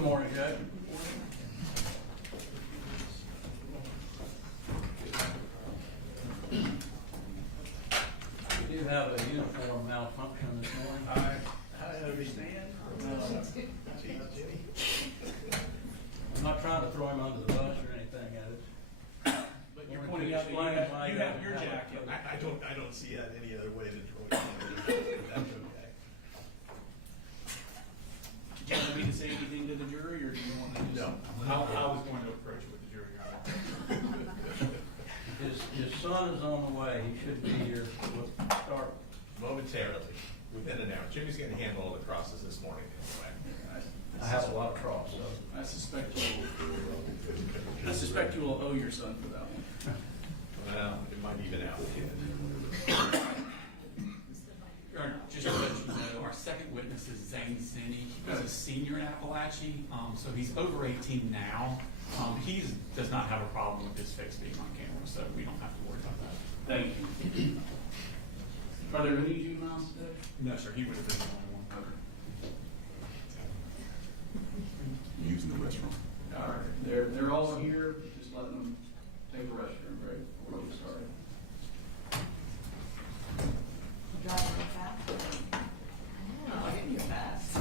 Good morning, Judge. We do have a uniform malfunction this morning. I understand. I'm not trying to throw him under the bus or anything. But you're pointing out that you have your jacket. I don't see that any other way to draw it. That's okay. Do you want me to say anything to the jury, or do you want to just? No. I was going to approach it with the jury. His son is on the way. He should be here. We'll start. Momentarily, within an hour. Jimmy's going to handle all the crosses this morning anyway. I have a lot of cross, so. I suspect you will owe your son for that one. Well, it might even out. Just to let you know, our second witness is Zane Sinney. He was a senior in Apalachee, so he's over 18 now. He does not have a problem with his face being on camera, so we don't have to worry about that. Thank you. Are there any juveniles today? No, sir, he would have been the only one. Using the restroom. All right, they're all here, just letting them take a restroom break before we get started. Driving real fast. I know, I get you fast.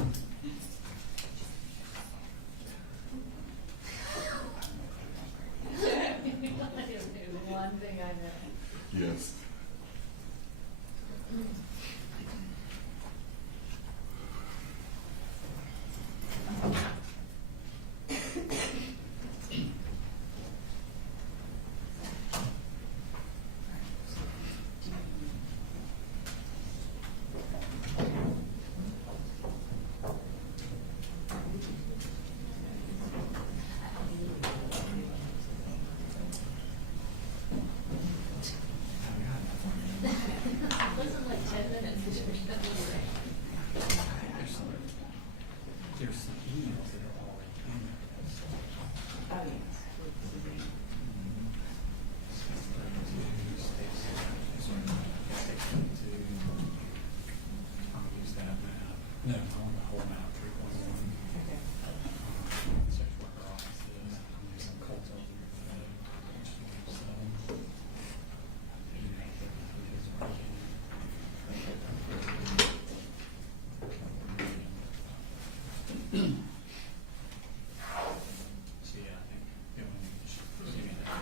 One thing I know. Yes. Wasn't like 10 minutes. There's some emails that are already in there. Oh, yes. No, I want the whole map, 3.1. Okay. Search worker offices, Colt over here. So yeah, I think the only thing that should give me that is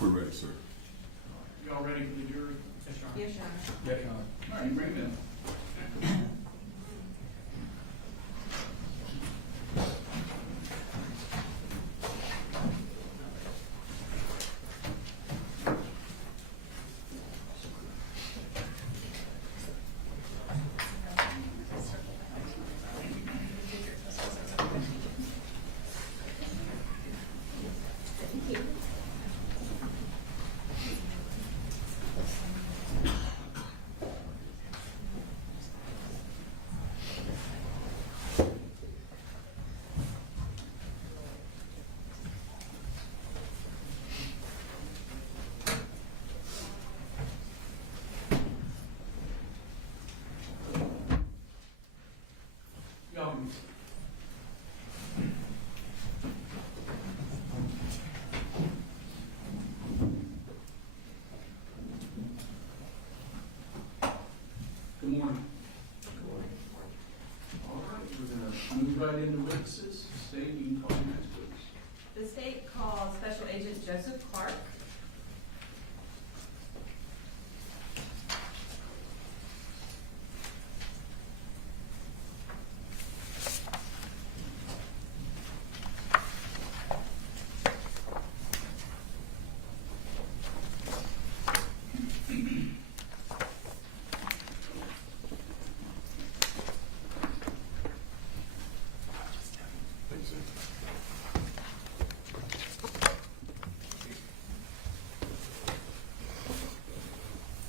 We're ready, sir. Y'all ready for the jury? Yes, Your Honor. Yes, Your Honor. All right, bring them in. in the witnesses. State, you can call your next witness. The state calls Special Agent Joseph Clark.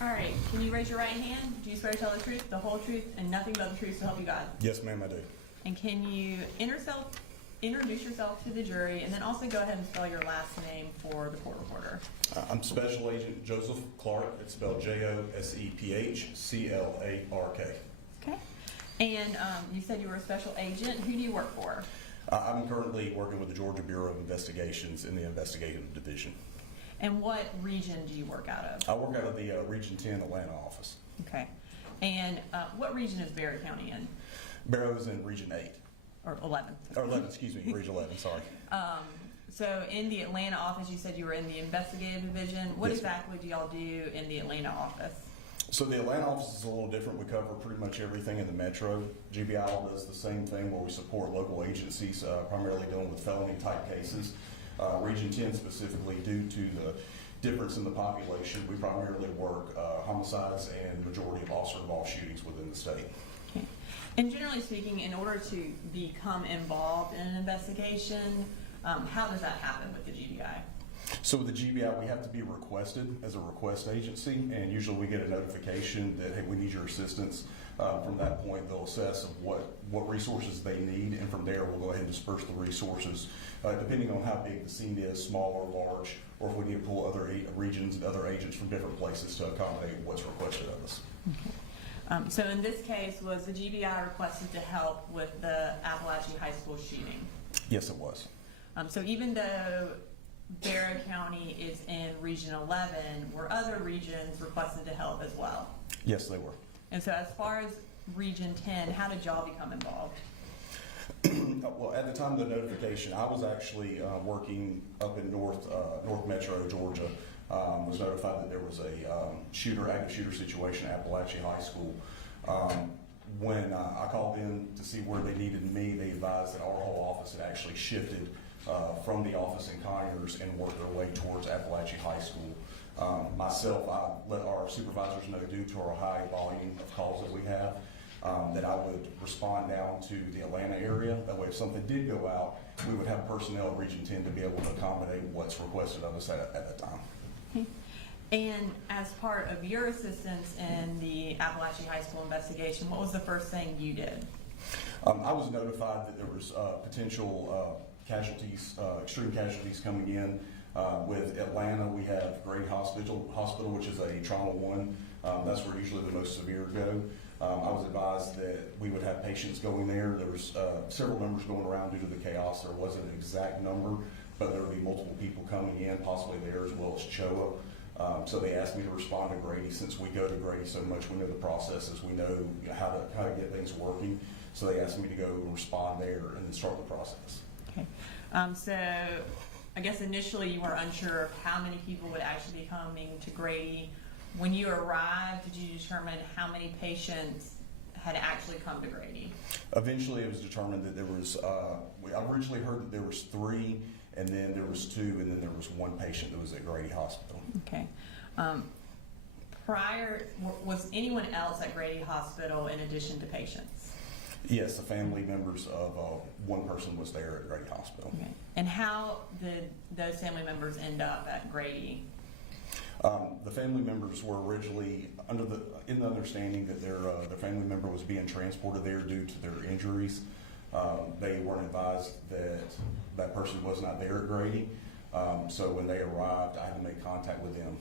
All right, can you raise your right hand? Do you swear to tell the truth, the whole truth, and nothing but the truth, so help you God? Yes, ma'am, I do. And can you introduce yourself to the jury, and then also go ahead and spell your last name for the court reporter? I'm Special Agent Joseph Clark. It's spelled Josephclark. Okay. And you said you were a special agent. Who do you work for? I'm currently working with the Georgia Bureau of Investigations in the investigative division. And what region do you work out of? I work out of the Region 10 Atlanta office. Okay. And what region is Barry County in? Barrow is in Region 8. Or 11? Or 11, excuse me, Region 11, sorry. So in the Atlanta office, you said you were in the investigative division. What Yes, ma'am. exactly do y'all do in the Atlanta office? So the Atlanta office is a little different. We cover pretty much everything in the metro. GBI does the same thing where we support local agencies, primarily dealing with felony type cases. Region 10 specifically, due to the difference in the population, we primarily work homicides and majority of officer-involved shootings within the state. Okay. And generally speaking, in order to become involved in an investigation, how does that happen with the GBI? So with the GBI, we have to be requested as a request agency, and usually we get a notification that, hey, we need your assistance. From that point, they'll assess of what resources they need, and from there, we'll go ahead and disperse the resources, depending on how big the scene is, small or large, or if we need to pull other regions and other agents from different places to accommodate what's requested of us. Okay. So in this case, was the GBI requested to help with the Apalachee High School shooting? Yes, it was. So even though Barrow County is in Region 11, were other regions requested to help as well? Yes, they were. And so as far as Region 10, how did y'all become involved? Well, at the time of the notification, I was actually working up in North Metro, Georgia. Was notified that there was a active shooter situation at Apalachee High School. When I called in to see where they needed me, they advised that our whole office had actually shifted from the office in Conyers and worked their way towards Apalachee High School. Myself, I let our supervisors know, due to our high volume of calls that we have, that I would respond down to the Atlanta area. That way, if something did go out, we would have personnel at Region 10 to be able to accommodate what's requested of us at that time. Okay. And as part of your assistance in the Apalachee High School investigation, what was the first thing you did? I was notified that there was potential casualties, extreme casualties coming in. With Atlanta, we have Grady Hospital, which is a trauma 1. That's where usually the most severe go. I was advised that we would have patients going there. There was several numbers going around due to the chaos. There wasn't an exact number, but there would be multiple people coming in, possibly there as well as CHOA. So they asked me to respond to Grady. Since we go to Grady so much, we know the processes, we know how to get things working. So they asked me to go and respond there and then start the process. Okay. So I guess initially you were unsure of how many people would actually be coming to Grady. When you arrived, did you determine how many patients had actually come to Grady? Eventually, it was determined that there was, I originally heard that there was 3, and then there was 2, and then there was 1 patient that was at Grady Hospital. Okay. Was anyone else at Grady Hospital in addition to patients? Yes, the family members of 1 person was there at Grady Hospital. Okay. And how did those family members end up at Grady? The family members were originally in the understanding that their family member was being transported there due to their injuries. They weren't advised that that person was not there at Grady. So when they arrived, I had to make contact with them.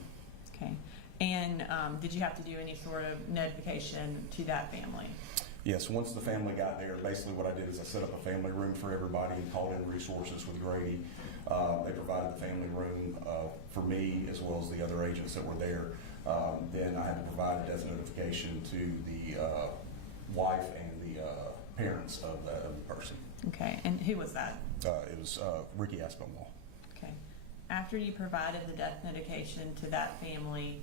Okay. And did you have to do any sort of notification to that family? Yes, once the family got there, basically what I did is I set up a family room for everybody and called in resources with Grady. They provided the family room for me as well as the other agents that were there. Then I had to provide a death notification to the wife and the parents of the person. Okay, and who was that? It was Ricky Aspinwall. Okay. After you provided the death notification to that family,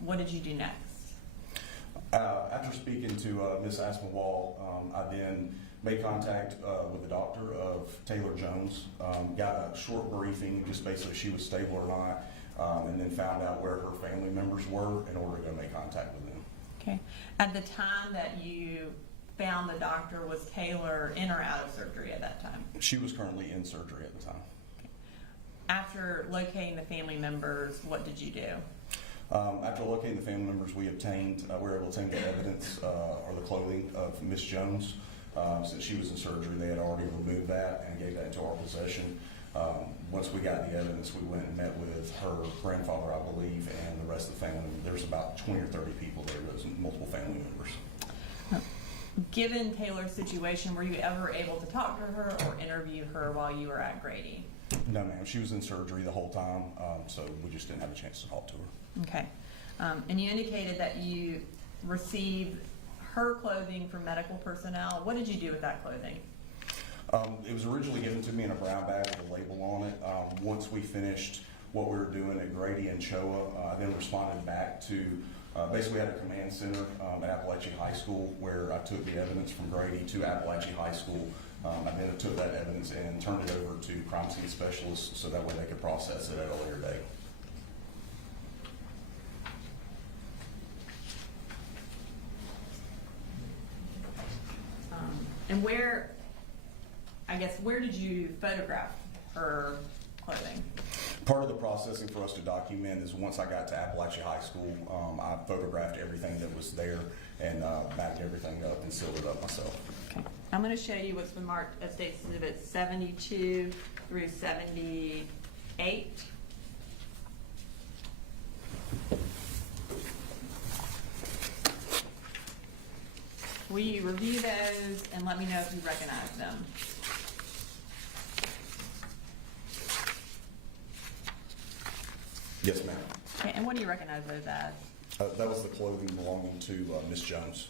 what did you do next? After speaking to Ms. Aspinwall, I then made contact with the doctor of Taylor Jones, got a short briefing, just basically if she was stable or not, and then found out where her family members were in order to go make contact with them. Okay. At the time that you found the doctor, was Taylor in or out of surgery at that time? She was currently in surgery at the time. After locating the family members, what did you do? After locating the family members, we were able to obtain the evidence or the clothing of Miss Jones. Since she was in surgery, they had already removed that and gave that into our possession. Once we got the evidence, we went and met with her grandfather, I believe, and the rest of the family. There's about 20 or 30 people there. There's multiple family members. Given Taylor's situation, were you ever able to talk to her or interview her while you were at Grady? No, ma'am. She was in surgery the whole time, so we just didn't have a chance to talk to her. Okay. And you indicated that you received her clothing from medical personnel. What did you do with that clothing? It was originally given to me in a brown bag with a label on it. Once we finished what we were doing at Grady and Choa, I then responded back to, basically we had a command center at Apalachee High School where I took the evidence from Grady to Apalachee High School. I then took that evidence and turned it over to crime scene specialists so that way they could process it at a later date. And where did you photograph her clothing? Part of the processing for us to document is once I got to Apalachee High School, I photographed everything that was there and backed everything up and sealed it up myself. Okay. I'm going to show you what's been marked as States Exhibit 72 through 78. Will you review those and let me know if you recognize them? Yes, ma'am. Okay, and what do you recognize those as? That was the clothing belonging to Miss Jones.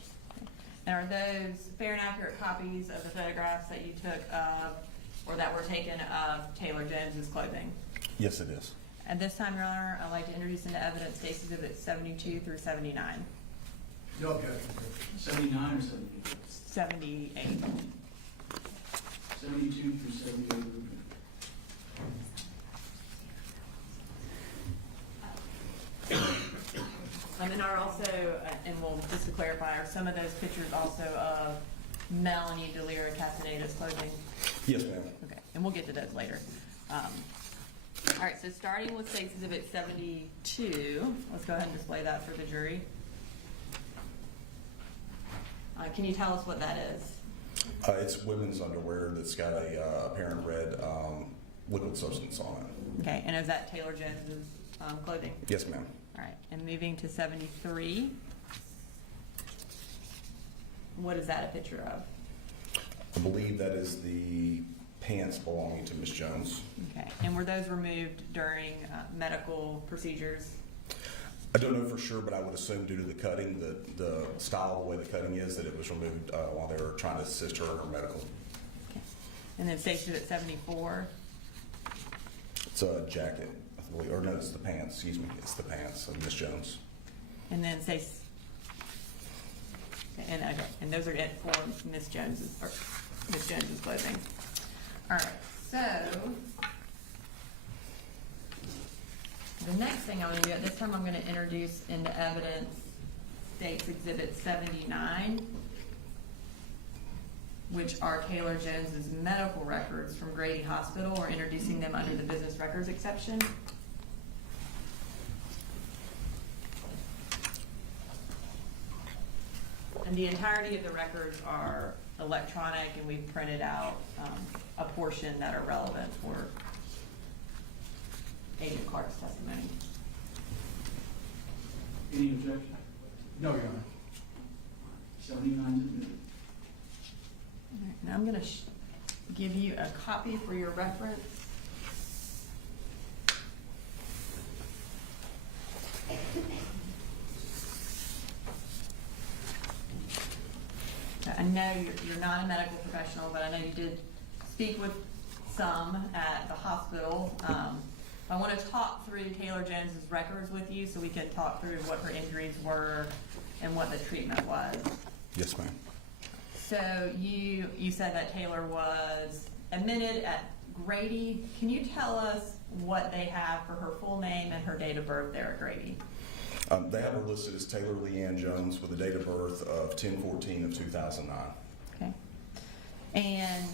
And are those fair and accurate copies of the photographs that you took of, or that were taken of Taylor Jones's clothing? Yes, it is. At this time, Your Honor, I'd like to introduce into evidence States Exhibit 72 through 79. No objection. 79 or 78? 78. 72 through 78. And are also, and we'll just to clarify, are some of those pictures also of Melanie Delira Castaneda's clothing? Yes, ma'am. Okay, and we'll get to those later. All right, so starting with States Exhibit 72, let's go ahead and display that for the jury. Can you tell us what that is? It's women's underwear that's got a apparent red liquid substance on it. Okay, and is that Taylor Jones's clothing? Yes, ma'am. All right, and moving to 73, what is that a picture of? I believe that is the pants belonging to Miss Jones. Okay, and were those removed during medical procedures? I don't know for sure, but I would assume due to the cutting, the style of the way the cutting is, that it was removed while they were trying to assist her in her medical. Okay. And then station at 74. It's a jacket, I believe, or no, it's the pants, excuse me. It's the pants of Miss Jones. And then say, and those are it for Miss Jones's clothing. All right, so the next thing I'm going to do, at this time I'm going to introduce into evidence States Exhibit 79, which are Taylor Jones's medical records from Grady Hospital. We're introducing them under the business records exception. And the entirety of the records are electronic, and we've printed out a portion that are relevant for Agent Clark's testimony. Any objection? No, Your Honor. 79 is admitted. All right, now I'm going to give you a copy for your reference. I know you're not a medical professional, but I know you did speak with some at the hospital. I want to talk through Taylor Jones's records with you so we can talk through what her injuries were and what the treatment was. Yes, ma'am. So you said that Taylor was admitted at Grady. Can you tell us what they have for her full name and her date of birth there at Grady? They have her listed as Taylor Leanne Jones with a date of birth of 10/14/2009. Okay. And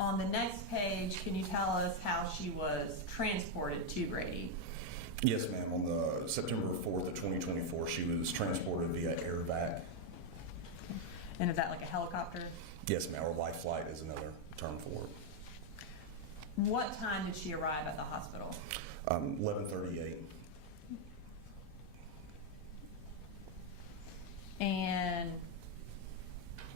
on the next page, can you tell us how she was transported to Grady? Yes, ma'am. On the September 4th of 2024, she was transported via air vac. And is that like a helicopter? Yes, ma'am. Or life flight is another term for it. What time did she arrive at the hospital? 11:38. And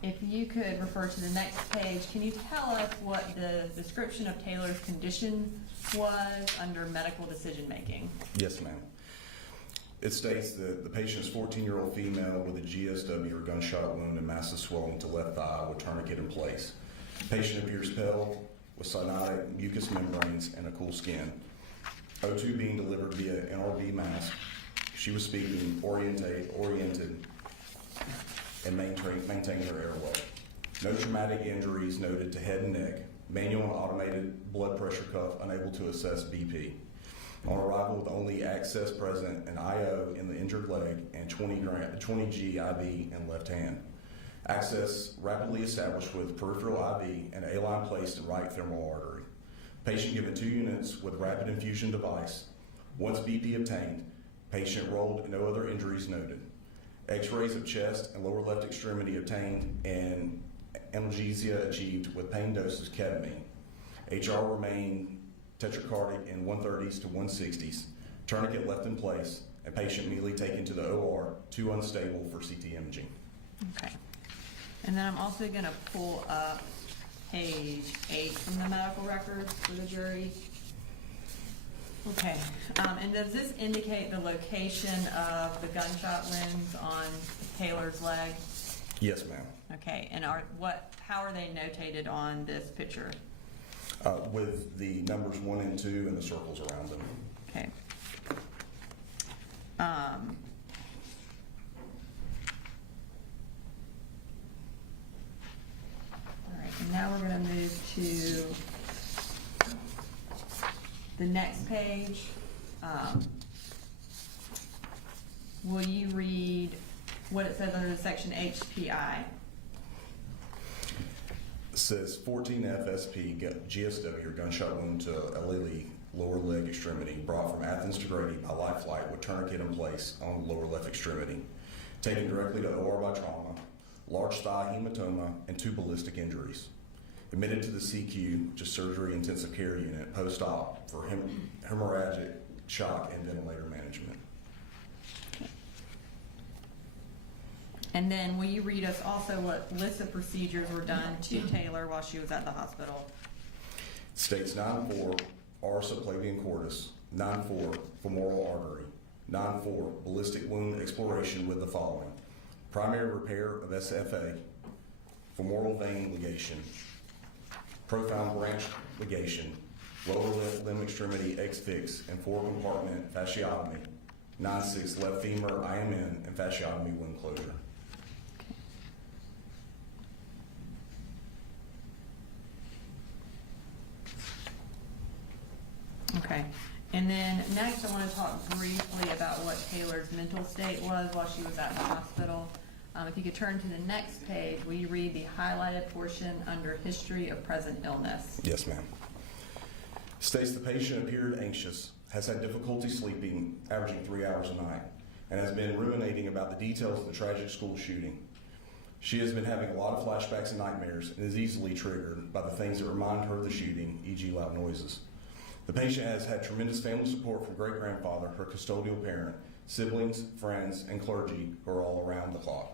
if you could refer to the next page, can you tell us what the description of Taylor's condition was under medical decision making? Yes, ma'am. It states that the patient is 14-year-old female with a GSW or gunshot wound and massive swelling to left thigh with tourniquet in place. Patient appears pale with cyanotic mucous membranes and a cool skin. O2 being delivered via NRV mask. She was speaking oriented and maintaining her airway. No traumatic injuries noted to head and neck. Manual and automated blood pressure cuff unable to assess BP. On arrival with only access present, an IO in the injured leg and 20 G IV in left hand. Access rapidly established with peripheral IV and A-line placed in right femoral artery. Patient given 2 units with rapid infusion device. Once BP obtained, patient rolled and no other injuries noted. X-rays of chest and lower left extremity obtained and analgesia achieved with pain doses ketamine. HR remained tetracardic in 130s to 160s, tourniquet left in place, and patient immediately taken to the OR, 2 unstable for CT imaging. Okay. And then I'm also going to pull up page 8 from the medical records for the jury. Okay. And does this indicate the location of the gunshot wounds on Taylor's leg? Yes, ma'am. Okay. And how are they notated on this picture? With the numbers 1 and 2 and the circles around them. Okay. All right, and now we're going to move to the next page. Will you read what it says under the section HPI? Says 14 FSP GSW or gunshot wound to Lily lower leg extremity brought from Athens to Grady by life flight with tourniquet in place on the lower left extremity. Taken directly to OR by trauma, large thigh hematoma, and 2 ballistic injuries. Admitted to the CQ, which is surgery intensive care unit, post-op for hemorrhagic shock and ventilator management. And then will you read us also what list of procedures were done to Taylor while she was at the hospital? States 9-4 R subclavian cordis, 9-4 femoral artery, 9-4 ballistic wound exploration with the following: primary repair of SFA, femoral vein ligation, profound branch ligation, lower limb extremity X-fix and 4-compartment fasciotomy, 9-6 left femur IMN and fasciotomy wound closure. Okay. And then next I want to talk briefly about what Taylor's mental state was while she was at the hospital. If you could turn to the next page, will you read the highlighted portion under history of present illness? Yes, ma'am. States the patient appeared anxious, has had difficulty sleeping, averaging 3 hours a night, and has been ruminating about the details of the tragic school shooting. She has been having a lot of flashbacks and nightmares and is easily triggered by the things that remind her of the shooting, e.g. loud noises. The patient has had tremendous family support from great-grandfather, her custodial parent, siblings, friends, and clergy who are all around the clock.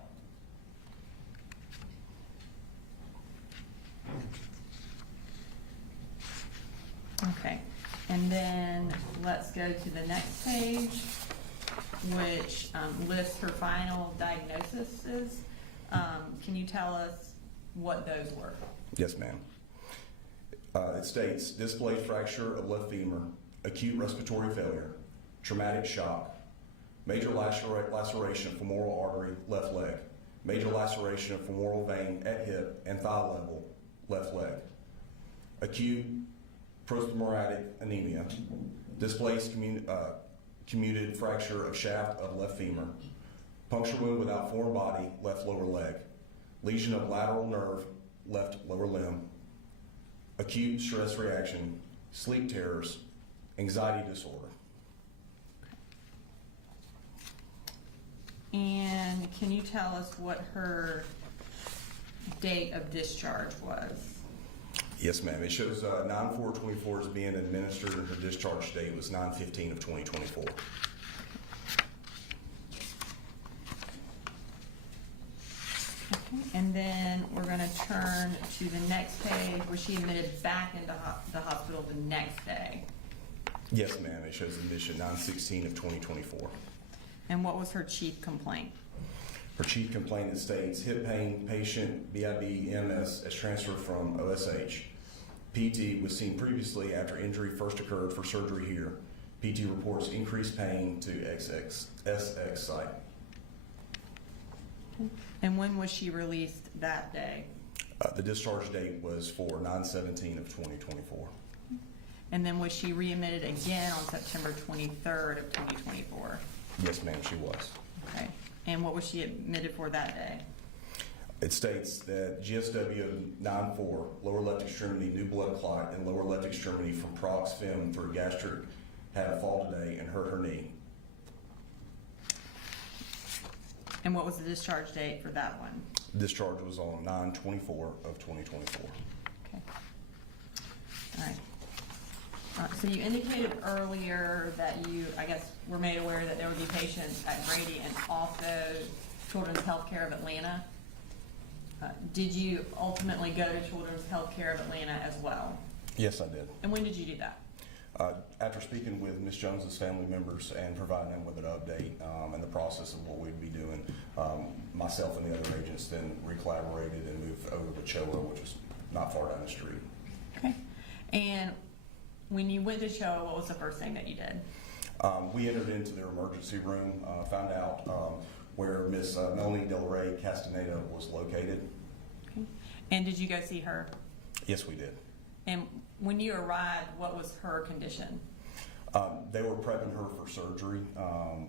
Okay. And then let's go to the next page, which lists her final diagnoses. Can you tell us what those were? Yes, ma'am. It states, displaced fracture of left femur, acute respiratory failure, traumatic shock, major laceration of femoral artery, left leg, major laceration of femoral vein at hip and thigh level, left leg, acute prosopagmatic anemia, displaced commuted fracture of shaft of left femur, puncture wound without foreign body, left lower leg, lesion of lateral nerve, left lower limb, acute stress reaction, sleep terrors, anxiety disorder. And can you tell us what her date of discharge was? Yes, ma'am. It shows 9/4/24 as being administered, and her discharge date was 9/15/2024. And then we're going to turn to the next page where she admitted back into the hospital the next day. Yes, ma'am. It shows admission 9/16/2024. And what was her chief complaint? Her chief complaint states hip pain, patient BIB MS as transferred from OSH. PT was seen previously after injury first occurred for surgery here. PT reports increased pain to SX site. And when was she released that day? The discharge date was for 9/17/2024. And then was she readmitted again on September 23rd of 2024? Yes, ma'am, she was. Okay. And what was she admitted for that day? It states that GSW 9/4, lower left extremity, new blood clot in lower left extremity from prox fem through gastric, had a fall today and hurt her knee. And what was the discharge date for that one? Discharge was on 9/24/2024. Okay. All right. So you indicated earlier that you, I guess, were made aware that there would be patients at Grady and also Children's Healthcare of Atlanta. Did you ultimately go to Children's Healthcare of Atlanta as well? Yes, I did. And when did you do that? After speaking with Ms. Jones's family members and providing them with an update and the process of what we'd be doing, myself and the other agents then recollaborated and moved over to CHOA, which was not far down the street. Okay. And when you went to CHOA, what was the first thing that you did? We entered into their emergency room, found out where Miss Melanie Del Rey Castaneda was located. Okay. And did you go see her? Yes, we did. And when you arrived, what was her condition? They were prepping her for surgery.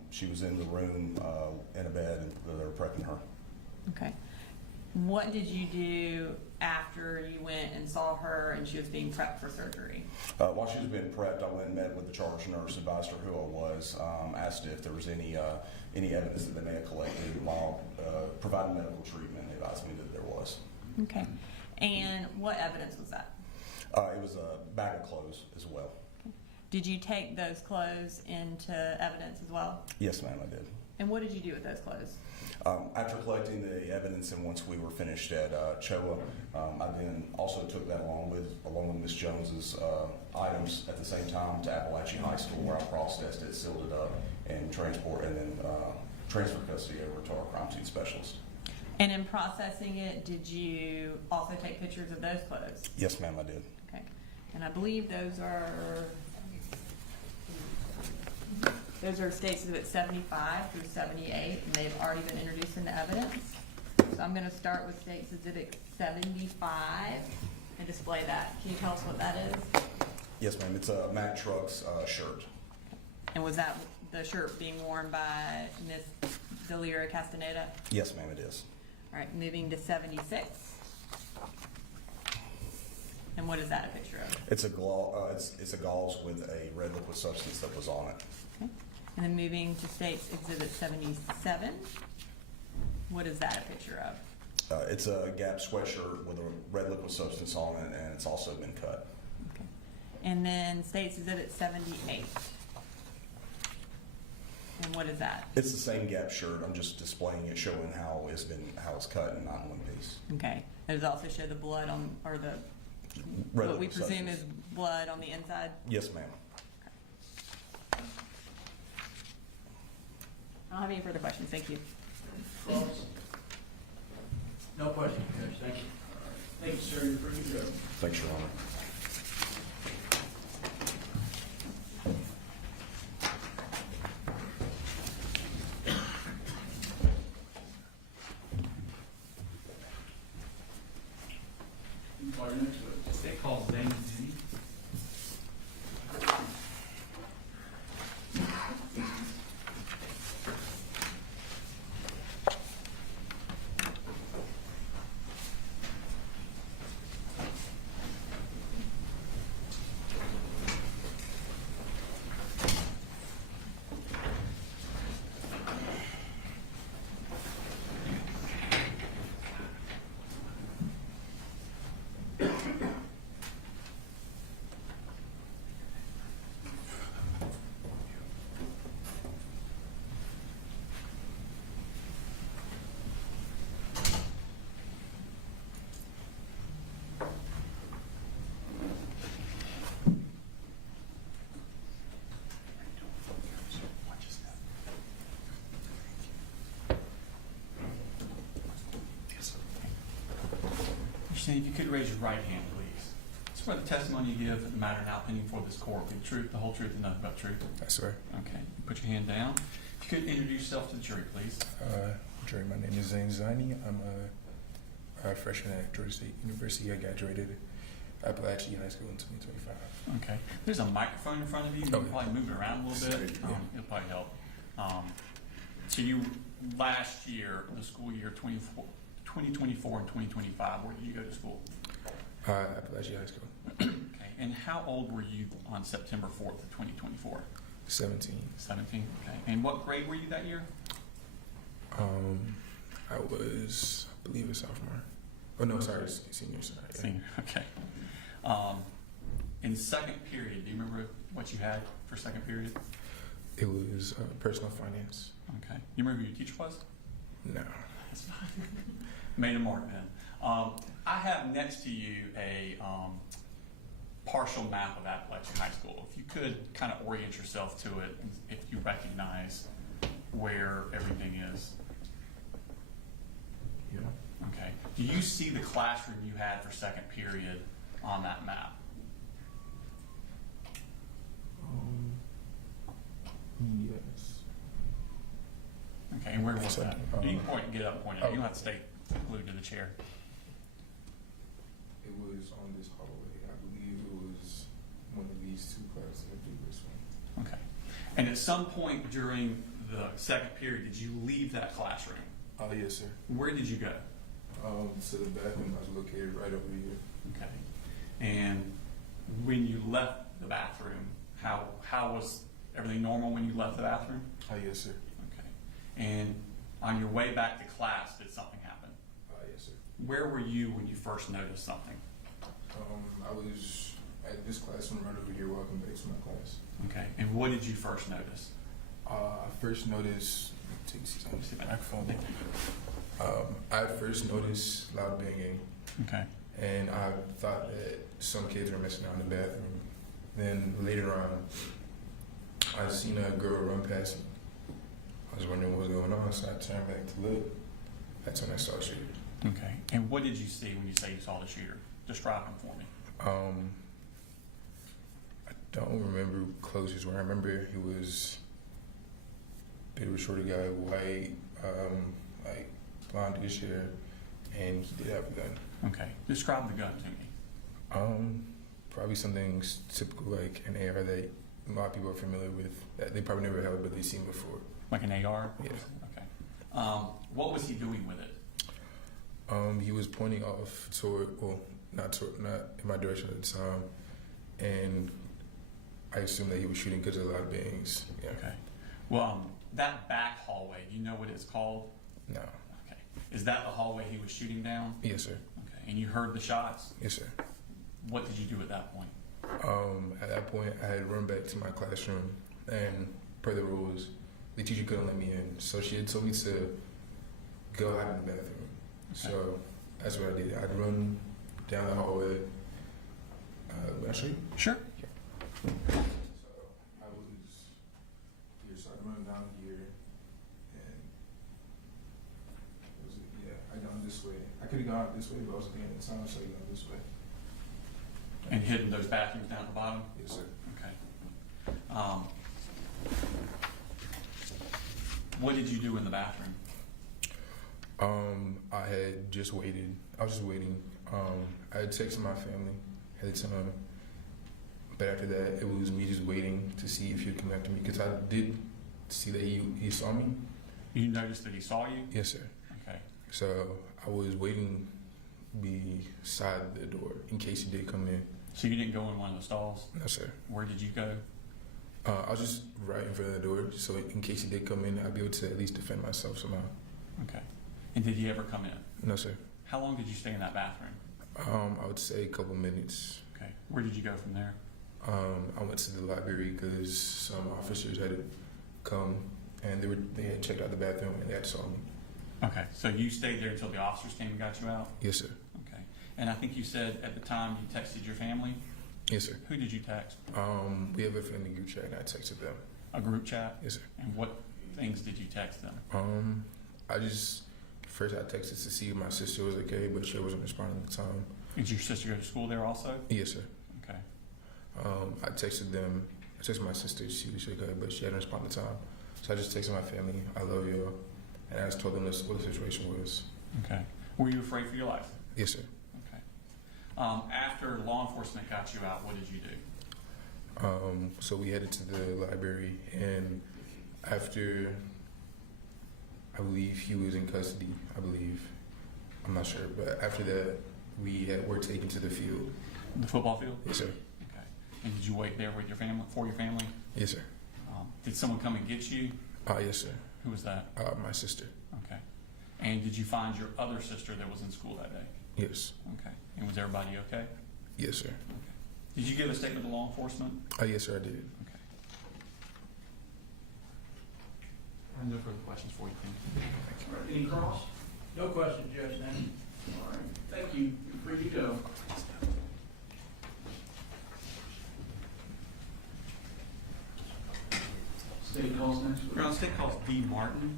She was in the room in a bed, and they were prepping her. Okay. What did you do after you went and saw her and she was being prepped for surgery? While she was being prepped, I went and met with the charge nurse, advised her who I was, asked if there was any evidence that they may have collected while providing medical treatment. They advised me that there was. Okay. And what evidence was that? It was a bag of clothes as well. Did you take those clothes into evidence as well? Yes, ma'am, I did. And what did you do with those clothes? After collecting the evidence and once we were finished at CHOA, I then also took that along with Ms. Jones's items at the same time to Apalachee High School, where I processed it, sealed it up, and then transfer custody over to our crime scene specialist. And in processing it, did you also take pictures of those clothes? Yes, ma'am, I did. Okay. And I believe those are States Exhibit 75 through 78, and they've already been introduced into evidence. So I'm going to start with States Exhibit 75 and display that. Can you tell us what that is? Yes, ma'am. It's a Mack Trucks shirt. And was that the shirt being worn by Ms. Delira Castaneda? Yes, ma'am, it is. All right, moving to 76. And what is that a picture of? It's a gauze with a red liquid substance that was on it. Okay. And then moving to States Exhibit 77. What is that a picture of? It's a Gap sweatshirt with a red liquid substance on it, and it's also been cut. Okay. And then States Exhibit 78. And what is that? It's the same Gap shirt. I'm just displaying it, showing how it's cut and not in one piece. Okay. Does it also show the blood on, or the Red what we liquid presume substance. is blood on the inside? Yes, ma'am. I don't have any further questions. Thank you. Cross? No question, Judge, thank you. Thank you, sir. You're free to go. Thanks, Your Honor. Sandy, if you could raise your right hand, please. Swear the testimony you give in the matter now pending before this court will be the truth, the whole truth, and nothing but truth. I swear. Okay, put your hand down. If you could introduce yourself to the jury, please. Jury, my name is Zane Zani. I'm a freshman at Georgia State University. I graduated Apalachee High School in 2025. Okay, there's a microphone in front of you. You can probably move it around a little bit. Sorry, yeah. It'll probably help. So you, last year, the school year 2024 and 2025, where did you go to school? Apalachee High School. Okay, and how old were you on September 4th of 2024? 17. 17, okay. And what grade were you that year? I was, I believe, a sophomore. Oh no, sorry, senior. Sorry. Yeah. Senior, okay. In second period, do you remember what you had for second period? It was personal finance. Okay. You remember who your teacher was? No. That's fine. Made a mark then. I have next to you a partial map of Apalachee High School. If you could kind of orient yourself to it, if you recognize where everything is. Yeah. Okay. Do you see the classroom you had for second period on that map? Yes. Okay, and where was that? Okay. You can point, get up, and point it out. You don't have to stay glued to the chair. It was on this hallway. I believe it was one of these two classes. I believe this one. Okay. And at some point during the second period, did you leave that classroom? Oh yes, sir. Where did you go? To the bathroom. I was located right over here. Okay. And when you left the bathroom, how was everything normal when you left the bathroom? Oh yes, sir. Okay. And on your way back to class, did something happen? Yes, sir. Where were you when you first noticed something? I was at this classroom right over here walking back to my class. Okay. And what did you first notice? I first noticed, take this microphone. Okay. I first noticed loud banging, Okay. and I thought that some kids were messing around in the bathroom. Then later on, I seen a girl run past me. I was wondering what was going on, so I turned back to look. That's when I saw a shooter. Okay. And what did you see when you say you saw the shooter? Describe him for me. I don't remember closest where. I remember he was a bit of a shorter guy, white, like blondish hair, and he did have a gun. Okay. Describe the gun to me. Probably something typical like an AR that a lot of people are familiar with. That they probably never held, but they've seen before. Like an AR? Yeah. Okay. What was he doing with it? He was pointing off toward, well, not in my direction at the time, and I assumed that he was shooting because of a lot of bangs. Yeah. Okay. Well, that back hallway, do you know what it's called? No. Okay. Is that the hallway he was shooting down? Yes, sir. Okay. And you heard the shots? Yes, sir. What did you do at that point? At that point, I had run back to my classroom, and per the rules, the teacher couldn't let me in, so she had told me to go hide in the bathroom. Okay. So that's what I did. I'd run down the hallway. Will I show you? Sure. So I was here, so I run down here, and I gone this way. I could have gone this way, but I was looking at the time, so I gone this way. And hidden those bathrooms down at the bottom? Yes, sir. Okay. What did you do in the bathroom? I had just waited. I was just waiting. I had texted my family at the time, but after that, it was me just waiting to see if he'd come after me, because I did see that he saw me. You noticed that he saw you? Yes, sir. Okay. So I was waiting beside the door in case he did come in. So you didn't go in one of the stalls? No, sir. Where did you go? I was just right in front of the door, so in case he did come in, I'd be able to at least defend myself somehow. Okay. And did he ever come in? No, sir. How long did you stay in that bathroom? I would say a couple minutes. Okay. Where did you go from there? I went to the library because some officers had come and they had checked out the bathroom and they had saw me. Okay. So you stayed there until the officers came and got you out? Yes, sir. Okay. And I think you said at the time you texted your family? Yes, sir. Who did you text? We have a family group chat and I texted them. A group chat? Yes, sir. And what things did you text them? First I texted to see if my sister was okay, but she wasn't responding at the time. Did your sister go to school there also? Yes, sir. Okay. I texted my sister, she should go, but she hadn't responded to time. So I just texted my family, I love y'all, and I just told them what the situation was. Okay. Were you afraid for your life? Yes, sir. Okay. After law enforcement got you out, what did you do? So we headed to the library, and after, I believe he was in custody, I'm not sure, but after that, were taken to the field. The football field? Yes, sir. Okay. And did you wait there with your family, for your family? Yes, sir. Did someone come and get you? Yes, sir. Who was that? My sister. Okay. And did you find your other sister that was in school that day? Yes. Okay. And was everybody okay? Yes, sir. Okay. Did you give a statement to law enforcement? Yes, sir, I did. Okay. I have no further questions for you, Tim. All right, any cross? No question, Judge, then. All right, thank you. You're free to go. State calls next. Your Honor, state calls D. Martin.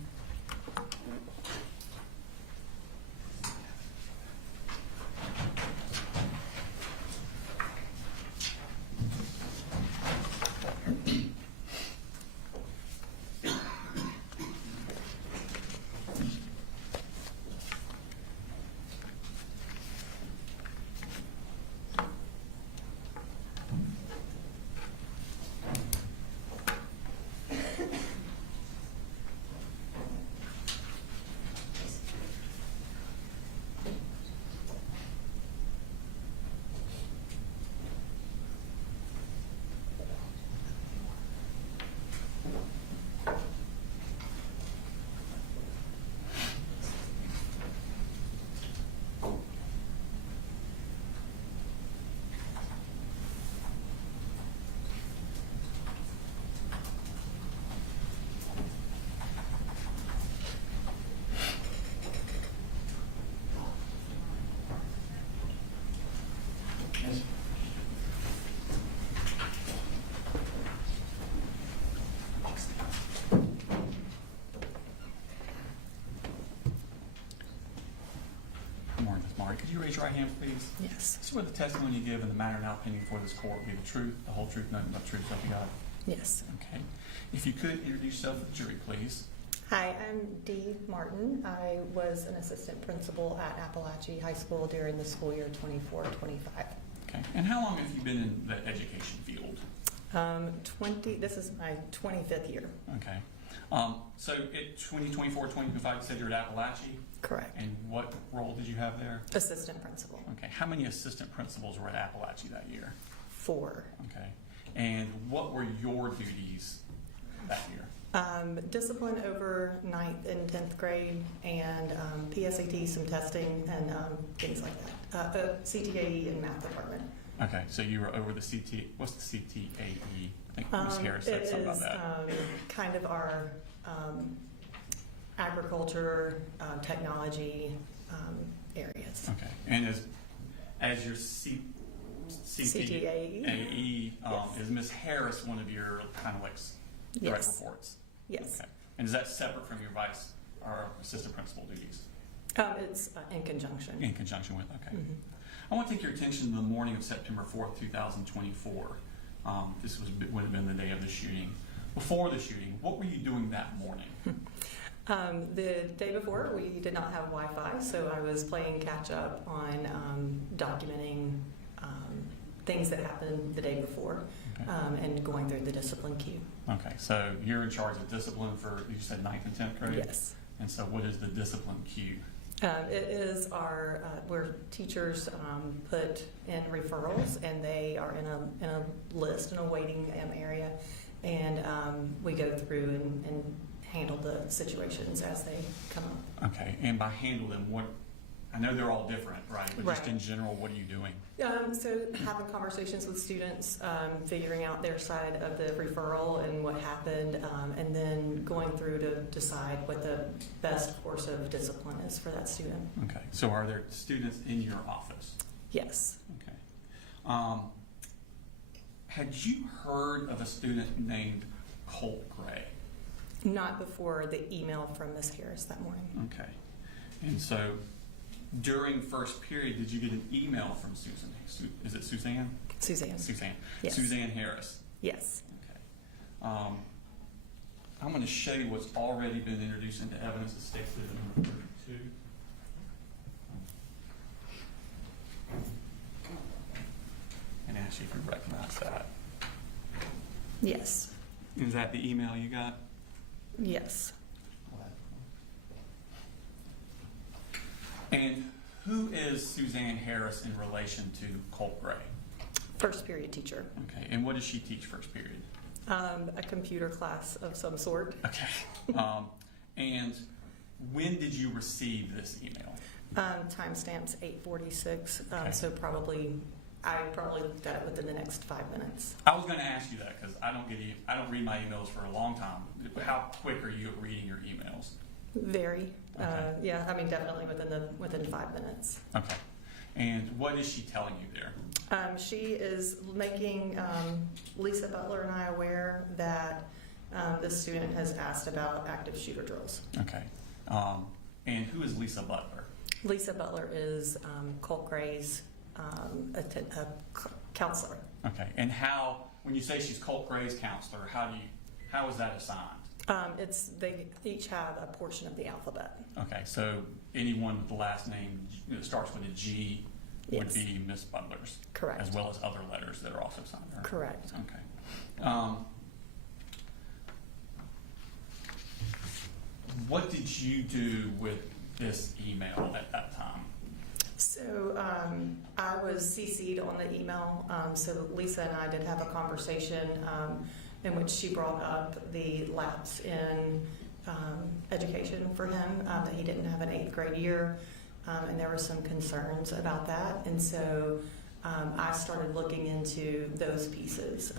Yes. Good morning, Ms. Martin. Could you raise your right hand, please? Yes. Swear the testimony you give in the matter now pending before this court will be the truth, the whole truth, nothing but the truth, so help you God. Yes. Okay. If you could introduce yourself to the jury, please. Hi, I'm Dee Martin. I was an assistant principal at Apalachee High School during the school year 24-25. Okay. And how long have you been in the education field? This is my 25th year. Okay. So at 2024, 2025, you said you're at Apalachee? Correct. And what role did you have there? Assistant principal. Okay. How many assistant principals were at Apalachee that year? 4. Okay. And what were your duties that year? Discipline over 9th and 10th grade, and PSAT, some testing, and things like that. CTAE and math department. Okay, so you were over the CT. What's the CTAE? I think Ms. Harris said It something about is that. kind of our agriculture, technology areas. Okay, and as your CTAE. CTAE, Yes. is Ms. Harris one of your kind of like direct Yes. reports? Yes. Okay, and is that separate from your vice or assistant principal duties? It's in conjunction. In conjunction with, okay. Mhm. I want to take your attention to the morning of September 4th, 2024. This would have been the day of the shooting. Before the shooting, what were you doing that morning? The day before, we did not have Wi-Fi, so I was playing catch up on documenting things that happened the day before, Okay. and going through the discipline queue. Okay, so you're in charge of discipline for, you said 9th and 10th grade? Yes. And so what is the discipline queue? It is our where teachers put in referrals, and they are in a list, in a waiting area, and we go through and handle the situations as they come up. Okay, and by handle them, what, I know they're all different, right? But just Right. in general, what are you doing? So having conversations with students, figuring out their side of the referral and what happened, and then going through to decide what the best course of discipline is for that student. Okay, so are there students in your office? Yes. Okay. Had you heard of a student named Colt Gray? Not before the email from Ms. Harris that morning. Okay. And so during first period, did you get an email from Susan? Is it Suzanne? Suzanne. Suzanne. Yes. Suzanne Harris. Yes. Okay. I'm going to show you what's already been introduced into evidence of State Exhibit number 32. And ask you if you recognize that. Yes. Is that the email you got? Yes. And who is Suzanne Harris in relation to Colt Gray? First period teacher. Okay, and what does she teach first period? A computer class of some sort. Okay. And when did you receive this email? Timestamps 8:46. Okay. So I probably looked at it within the next 5 minutes. I was going to ask you that because I don't read my emails for a long time. How quick are you at reading your emails? Very. Okay. Yeah, I mean, definitely within 5 minutes. Okay. And what is she telling you there? She is making Lisa Butler and I aware that this student has asked about active shooter drills. Okay. And who is Lisa Butler? Lisa Butler is Colt Gray's a counselor. Okay. And when you say she's Colt Gray's counselor, how is that assigned? They each have a portion of the alphabet. Okay. So anyone with the last name that starts with a G would Yes. be Miss Butler's. Correct. As well as other letters that are also signed to her. Correct. Okay. What did you do with this email at that time? So I was CC'd on the email. So Lisa and I did have a conversation in which she brought up the lapse in education for him, that he didn't have an 8th grade year, and there were some concerns about that. And so I started looking into those pieces.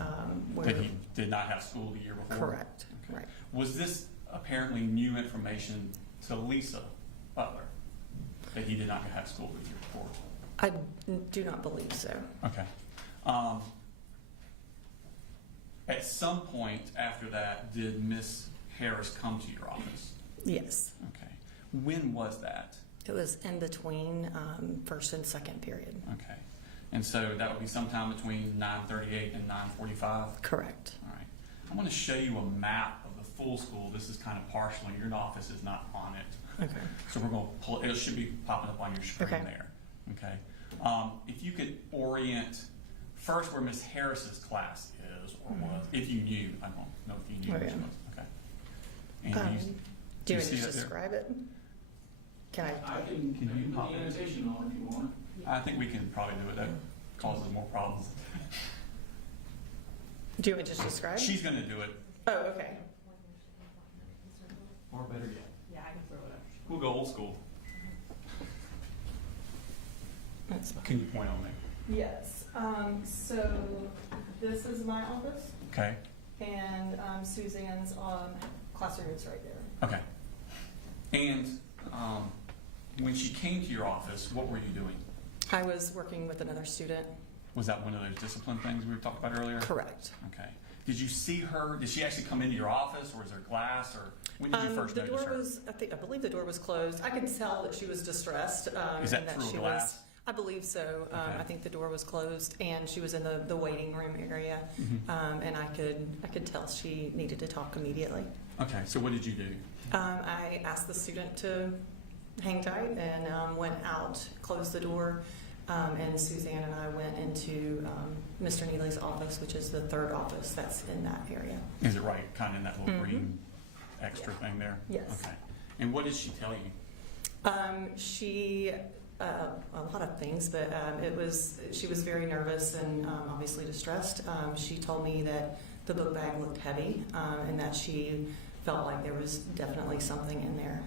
That he did not have school the year before? Correct. Okay. Right. Was this apparently new information to Lisa Butler, that he did not have school the year before? I do not believe so. Okay. At some point after that, did Miss Harris come to your office? Yes. Okay. When was that? It was in between first and second period. Okay. And so that would be sometime between 9:38 and 9:45? Correct. All right. I'm going to show you a map of the full school. This is kind of partial, and your office is not on it. Okay. So we're going to pull it. It should be popping up on your screen Okay. there. Okay. If you could orient first where Miss Harris's class is or was, if you knew. I don't know if you knew Oh, which yeah. was. Okay. And Do you want see me to it there? describe it? Can I? I can Can you put pop the it? annotation on if you want. I think we can probably do it. That causes more problems. Do you want me to just describe? She's going to do it. Oh, okay. Or better yet, Yeah, I can throw it up. we'll go old school. That's fine. Can you point on me? Yes. So this is my office, Okay. and Suzanne's classroom is right there. Okay. And when she came to your office, what were you doing? I was working with another student. Was that one of those discipline things we were talking about earlier? Correct. Okay. Did you see her? Did she actually come into your office, or is there glass, or when did you first The notice door her? was, I believe the door was closed. I could tell that she was distressed. Is that and through a she glass? was. I believe so. Okay. I think the door was closed, and she was in the waiting room area, Mhm. and I could tell she needed to talk immediately. Okay. So what did you do? I asked the student to hang tight and went out, closed the door, and Suzanne and I went into Mr. Neely's office, which is the third office that's in that area. Is it right, kind of in that little Mhm. green extra thing there? Yes. Okay. And what did she tell you? She, a lot of things, but she was very nervous and obviously distressed. She told me that the book bag looked heavy and that she felt like there was definitely something in there.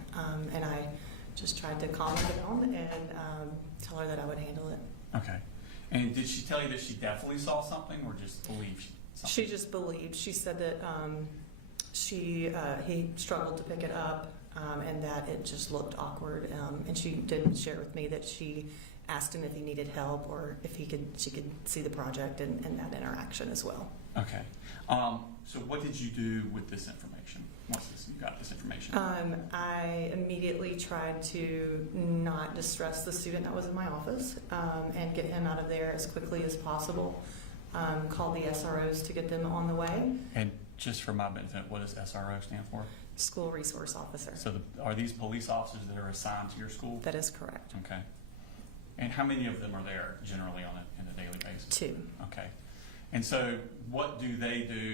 And I just tried to calm her down and tell her that I would handle it. Okay. And did she tell you that she definitely saw something, or just believed something? She just believed. She said that he struggled to pick it up and that it just looked awkward. And she did share with me that she asked him if he needed help or if she could see the project and that interaction as well. Okay. So what did you do with this information once you got this information? I immediately tried to not distress the student that was in my office and get him out of there as quickly as possible. Call the SROs to get them on the way. And just for my benefit, what does SRO stand for? School Resource Officer. So are these police officers that are assigned to your school? That is correct. Okay. And how many of them are there generally on a daily basis? 2. Okay. And so what do they do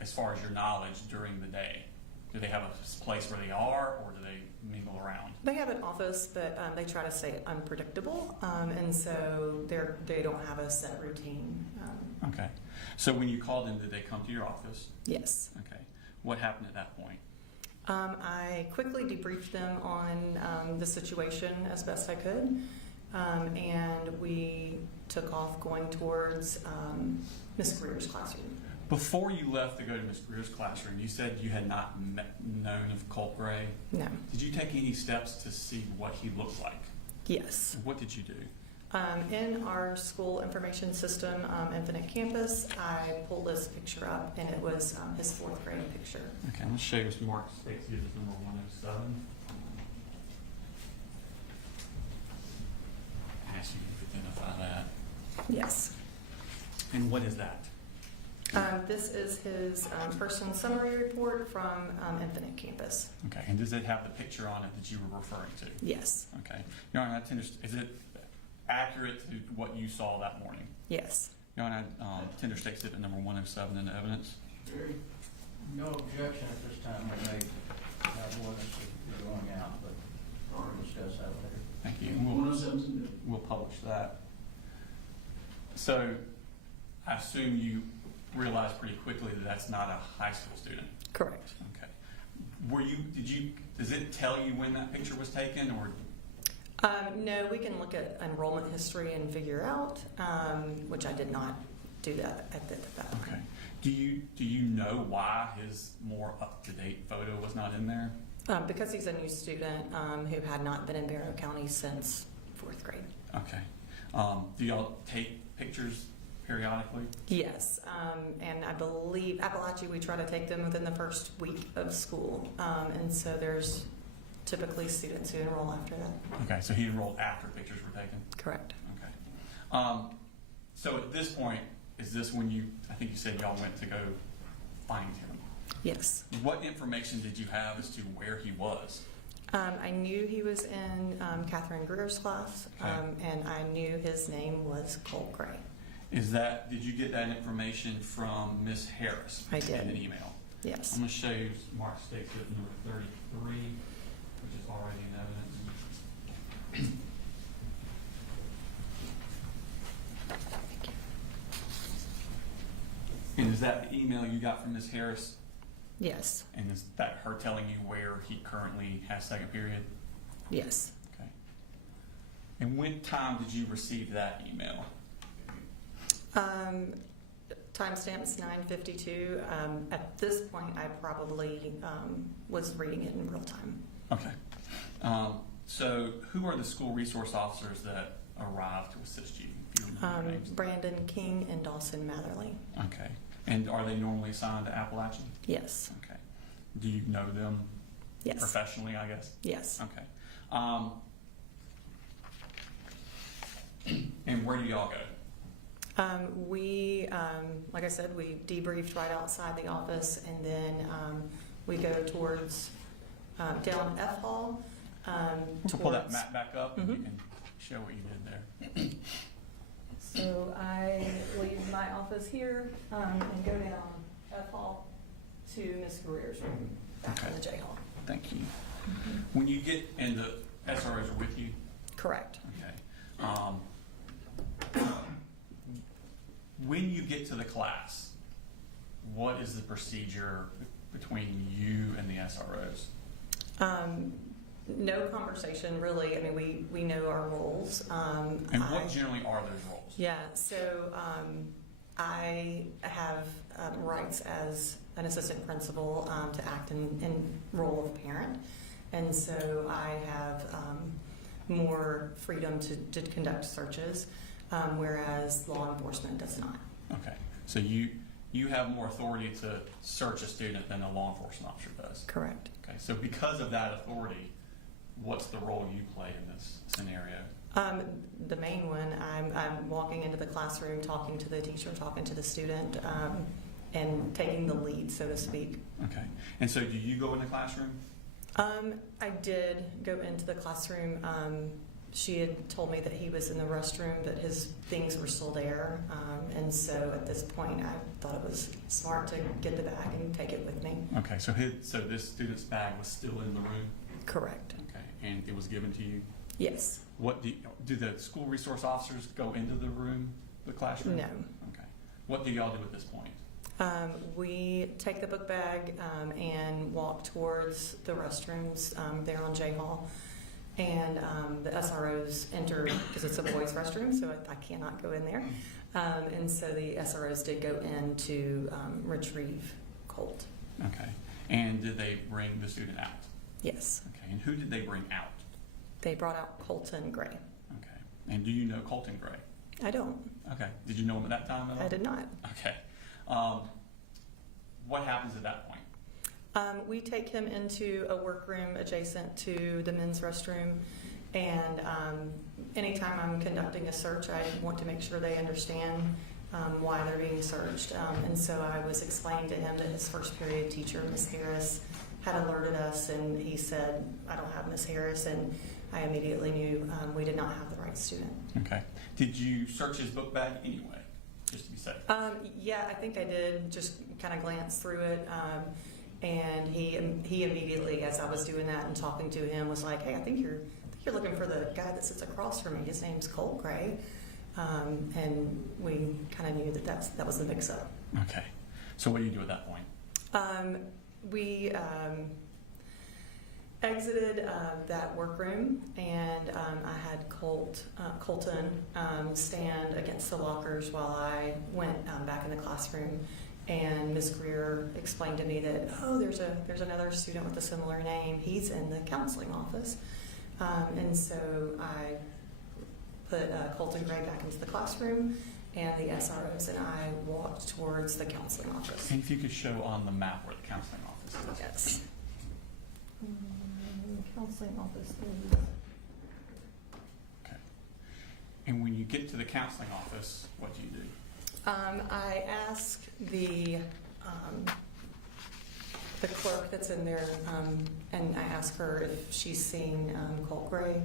as far as your knowledge during the day? Do they have a place where they are, or do they mingle around? They have an office, but they try to stay unpredictable, and so they don't have a set routine. Okay. So when you called them, did they come to your office? Yes. Okay. What happened at that point? I quickly debriefed them on the situation as best I could, and we took off going towards Miss Greer's classroom. Before you left to go to Ms. Greer's classroom, you said you had not known of Colt Gray. No. Did you take any steps to see what he looked like? Yes. What did you do? In our school information system, Infinite Campus, I pulled this picture up, and it was his 4th grade picture. Okay, I'm going to show you Mark States is number 107. Ask you to identify that. Yes. And what is that? This is his person summary report from Infinite Campus. Okay, and does it have the picture on it that you were referring to? Yes. Okay. Your Honor, is it accurate to what you saw that morning? Yes. Your Honor, Tender State Exhibit number 107 in the evidence. No objection at this time we make that witness is going out, but we'll discuss that later. Thank you. 107. We'll publish that. So I assume you realized pretty quickly that that's not a high school student. Correct. Okay. Does it tell you when that picture was taken, or? No, we can look at enrollment history and figure out, which I did not do that at that point. Okay. Do you know why his more up-to-date photo was not in there? Because he's a new student who had not been in Barrow County since 4th grade. Okay. Do y'all take pictures periodically? Yes, and I believe Apalachee, we try to take them within the first week of school, and so there's typically students who enroll after that. Okay, so he enrolled after pictures were taken? Correct. Okay. So at this point, is this when I think you said y'all went to go find him? Yes. What information did you have as to where he was? I knew he was in Catherine Greer's class, Okay. and I knew his name was Colt Gray. Did you get that information from Miss Harris? I did. In an email? Yes. I'm going to show you Mark State Exhibit number 33, which is already in evidence. And is that the email you got from Miss Harris? Yes. And is that her telling you where he currently has second period? Yes. Okay. And when time did you receive that email? Timestamps 9:52. At this point, I probably was reading it in real time. Okay. So who are the school resource officers that arrived to assist you? If you remember their names. Brandon King and Dawson Matherly. Okay. And are they normally assigned to Apalachee? Yes. Okay. Do you know them Yes. professionally, I guess? Yes. Okay. And where do y'all go? We, like I said, we debriefed right outside the office, and then we go towards down F Hall. We'll pull that map back up and you Mhm. can show what you did there. So I leave my office here and go down F Hall to Miss Greer's room, back in the J Hall. Thank you. When you get, and the SROs are with you? Correct. Okay. When you get to the class, what is the procedure between you and the SROs? No conversation, really. I mean, we know our roles. And what generally are those roles? Yeah, so I have rights as an assistant principal to act in role of parent, and so I have more freedom to conduct searches, whereas law enforcement does not. Okay, so you you have more authority to search a student than a law enforcement officer does. Correct. Okay, so because of that authority, what's the role you play in this scenario? The main one, I'm walking into the classroom, talking to the teacher, talking to the student, and taking the lead, so to speak. Okay, and so do you go in the classroom? I did go into the classroom. She had told me that he was in the restroom, but his things were still there. And so at this point, I thought it was smart to get the bag and take it with me. Okay, so this student's bag was still in the room? Correct. Okay, and it was given to you? Yes. What do the school resource officers go into the room, the classroom? No. Okay. What do y'all do at this point? We take the book bag and walk towards the restrooms there on J Hall. And the SROs enter, because it's a boys' restroom, so I cannot go in there. And so the SROs did go in to retrieve Colt. Okay. And did they bring the student out? Yes. Okay. And who did they bring out? They brought out Colton Gray. Okay. And do you know Colton Gray? I don't. Okay. Did you know him at that time at all? I did not. Okay. What happens at that point? We take him into a workroom adjacent to the men's restroom, and anytime I'm conducting a search, I want to make sure they understand why they're being searched. And so I was explaining to him that his first period teacher, Miss Harris, had alerted us, and he said, "I don't have Miss Harris," and I immediately knew we did not have the right student. Okay. Did you search his book bag anyway, just to be safe? Yeah, I think I did. Just kind of glance through it. And he immediately, as I was doing that and talking to him, was like, "Hey, I think you're looking for the guy that sits across from me. His name's Colt Gray." And we kind of knew that was the mix-up. Okay. So what do you do at that point? We exited that workroom, and I had Colton stand against the lockers while I went back in the classroom. And Ms. Greer explained to me that, there's another student with a similar name. He's in the counseling office. And so I put Colton Gray back into the classroom, and the SROs and I walked towards the counseling office. And if you could show on the map where the counseling office is. Yes. Counseling office is... Okay. And when you get to the counseling office, what do you do? I ask the clerk that's in there, and I ask her if she's seen Colt Gray.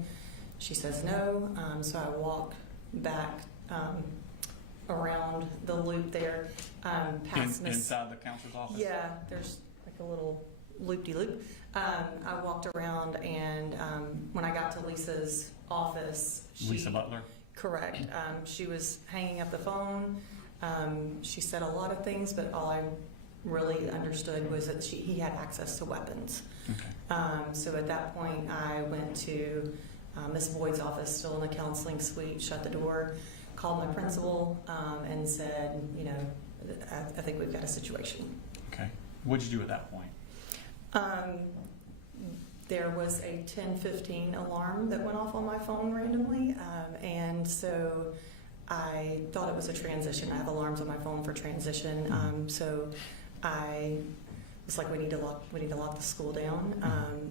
She says no, so I walk back around the loop there, past Miss... Inside the counselor's office? Yeah, there's like a little loop-de-loop. I walked around, and when I got to Lisa's office... Lisa Butler? Correct. She was hanging up the phone. She said a lot of things, but all I really understood was that he had access to weapons. Okay. So at that point, I went to Miss Boyd's office, still in the counseling suite, shut the door, called my principal, and said, I think we've got a situation. Okay. What did you do at that point? There was a 10:15 alarm that went off on my phone randomly, and so I thought it was a transition. I have alarms on my phone for transition, so I was like, we need to lock the school down,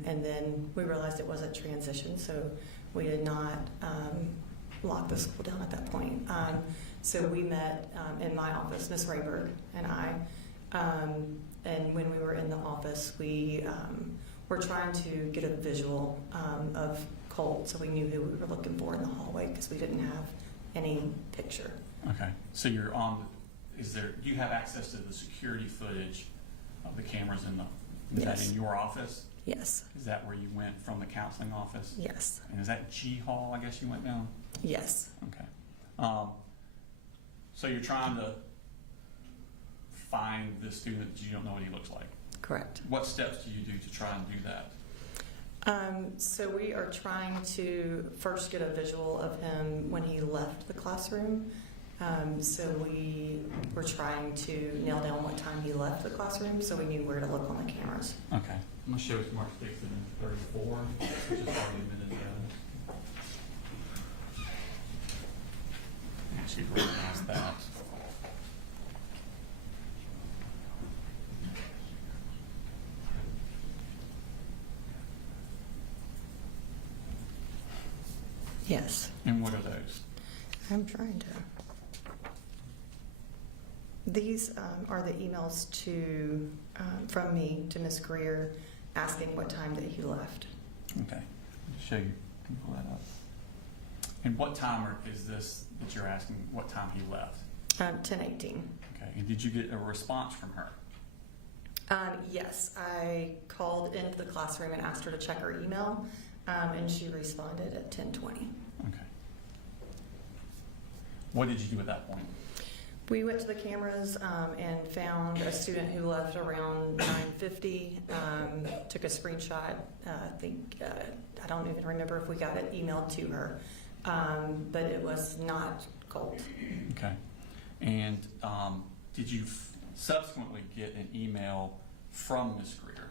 and then we realized it wasn't transition, so we did not lock the school down at that point. So we met in my office, Miss Rayberg and I, and when we were in the office, we were trying to get a visual of Colt, so we knew who we were looking for in the hallway because we didn't have any picture. Okay. So you're on. Do you have access to the security footage of the cameras in the? Is Yes. that in your office? Yes. Is that where you went from the counseling office? Yes. And is that G Hall? I guess you went down. Yes. Okay. So you're trying to find the student that you don't know what he looks like. Correct. What steps do you do to try and do that? So we are trying to first get a visual of him when he left the classroom. So we were trying to nail down what time he left the classroom, so we knew where to look on the cameras. Okay. I'm gonna show it to Mark Dixon in 34, which is already been in Actually, recognize that. Yes. And what are those? I'm trying to. These are the emails to from me to Miss Greer asking what time that he left. Okay, I'll show you. Can you pull that up? And what time is this that you're asking? What time he left? 10:18. Okay, and did you get a response from her? Yes, I called into the classroom and asked her to check her email, and she responded at 10:20. Okay. What did you do at that point? We went to the cameras and found a student who left around 9:50. Took a screenshot. I don't even remember if we got it emailed to her, but it was not Colt. Okay. And did you subsequently get an email from Ms. Greer?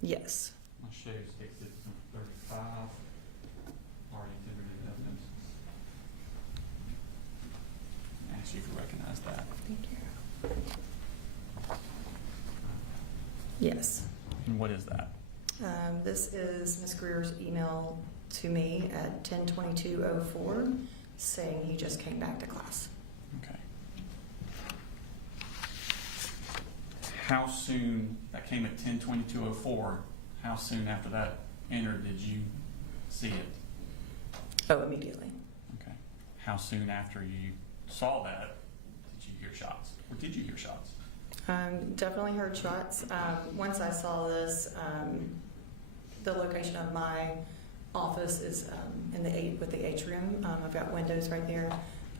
Yes. I'll show you state citizen 35. Already delivered evidence. Ask you if you recognize that. Thank you. Yes. And what is that? This is Ms. Greer's email to me at 10:22:04 saying he just came back to class. Okay. How soon, that came at 10:22:04, how soon after that entered did you see it? Oh, immediately. Okay. How soon after you saw that did you hear shots? Or did you hear shots? Definitely heard shots. Once I saw this, the location of my office is in the atrium. I've got windows right there,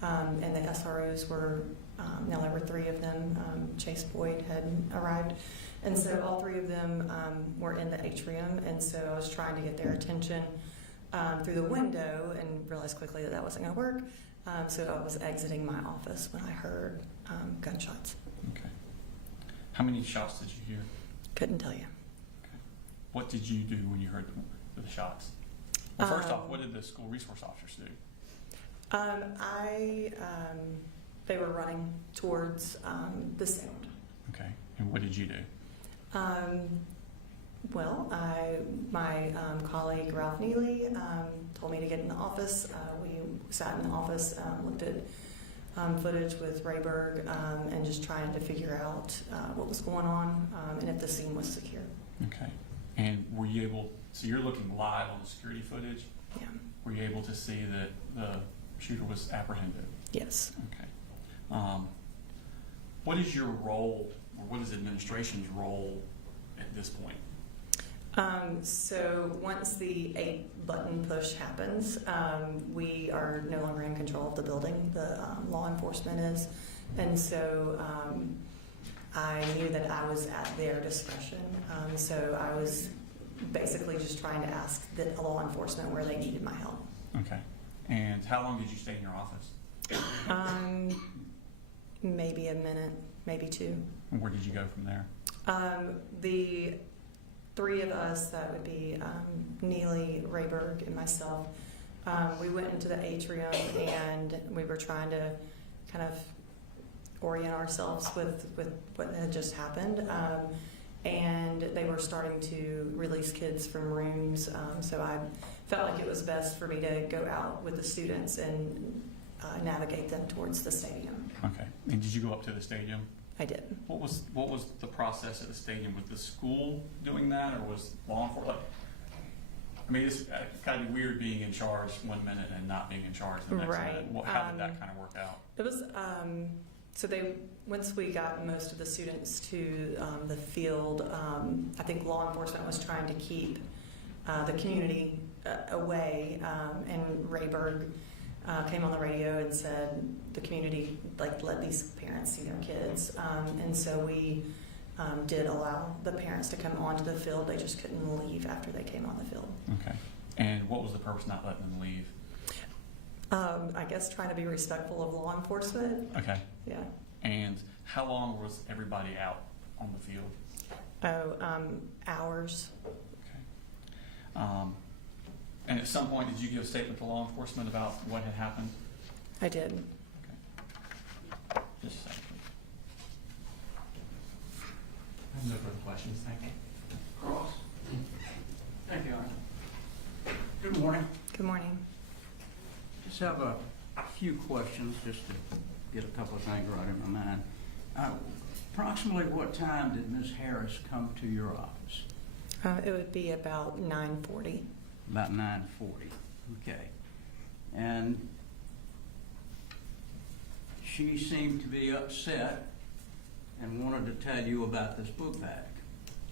and the SROs were, now there were 3 of them. Chase Boyd had arrived, and so all 3 of them were in the atrium, and so I was trying to get their attention through the window and realized quickly that that wasn't going to work. So I was exiting my office when I heard gunshots. Okay. How many shots did you hear? Couldn't tell you. Okay. What did you do when you heard the shots? Well, first off, what did the school resource officers do? They were running towards the sound. Okay. And what did you do? Well, my colleague Ralph Neely told me to get in the office. We sat in the office, looked at footage with Rayberg, and just trying to figure out what was going on and if the scene was secure. Okay. And were you able, so you're looking live on the security footage? Yeah. Were you able to see that the shooter was apprehended? Yes. Okay. What is your role, or what is administration's role at this point? So once the 8-button push happens, we are no longer in control of the building. The law enforcement is. And so I knew that I was at their discretion. So I was basically just trying to ask the law enforcement where they needed my help. Okay. And how long did you stay in your office? Maybe a minute, maybe 2. And where did you go from there? The 3 of us, that would be Neely, Rayberg, and myself, we went into the atrium and we were trying to kind of orient ourselves with what had just happened. And they were starting to release kids from rooms, so I felt like it was best for me to go out with the students and navigate them towards the stadium. Okay. And did you go up to the stadium? I did. What was the process at the stadium? Was the school doing that, or was law enforcement? I mean, it's kind of weird being in charge one minute and not being in charge the next Right. minute. How did that kind of work out? It was so once we got most of the students to the field, I think law enforcement was trying to keep the community away, and Rayberg came on the radio and said the community let these parents see their kids, and so we did allow the parents to come onto the field. They just couldn't leave after they came on the field. Okay. And what was the purpose not letting them leave? I guess trying to be respectful of law enforcement. Okay. Yeah. And how long was everybody out on the field? Hours. Okay. And at some point, did you give a statement to law enforcement about what had happened? I did. Okay. Just a second, please. I have no further questions. Thank you. Cross. Thank you, Arthur. Good morning. Good morning. just have a few questions, just to get a couple of things right in my mind. Approximately what time did Ms. Harris come to your office? It would be about 9:40. About 9:40, okay. And she seemed to be upset and wanted to tell you about this book bag.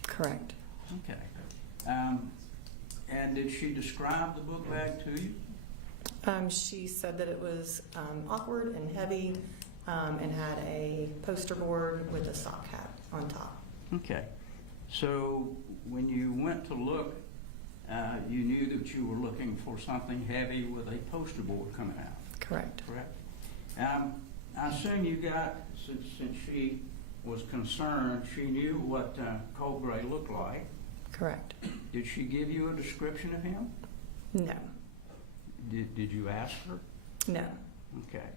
Correct. Okay. And did she describe the book bag to you? She said that it was awkward and heavy and had a poster board with a sock hat on top. Okay. So when you went to look, you knew that you were looking for something heavy with a poster board coming out. Correct. Correct. I assume you got, since she was concerned, she knew what Colt Gray looked like. Correct. Did she give you a description of him? No. Did you ask her? No. Okay.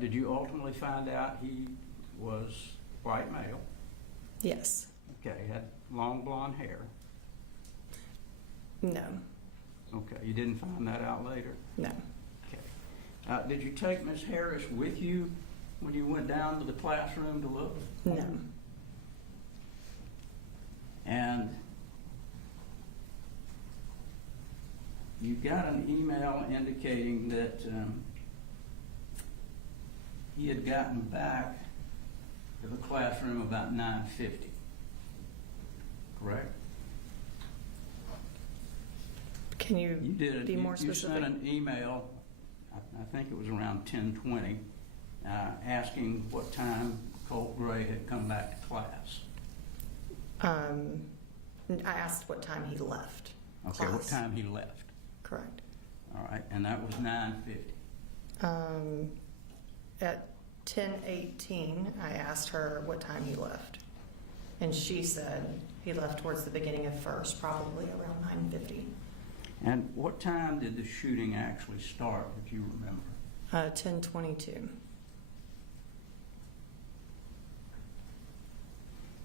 Did you ultimately find out he was white male? Yes. Okay, had long blonde hair. No. Okay, you didn't find that out later? No. Okay. Did you take Miss Harris with you when you went down to the classroom to look? No. And you got an email indicating that he had gotten back to the classroom about 9:50, correct? Can you, You did. be more You specific? sent an email, I think it was around 10:20, asking what time Colt Gray had come back to class. I asked what time he left. Okay, what class. time he left. Correct. All right, and that was 9:50. At 10:18, I asked her what time he left. And she said he left towards the beginning of first, probably around 9:50. And what time did the shooting actually start, if you remember? 10:22.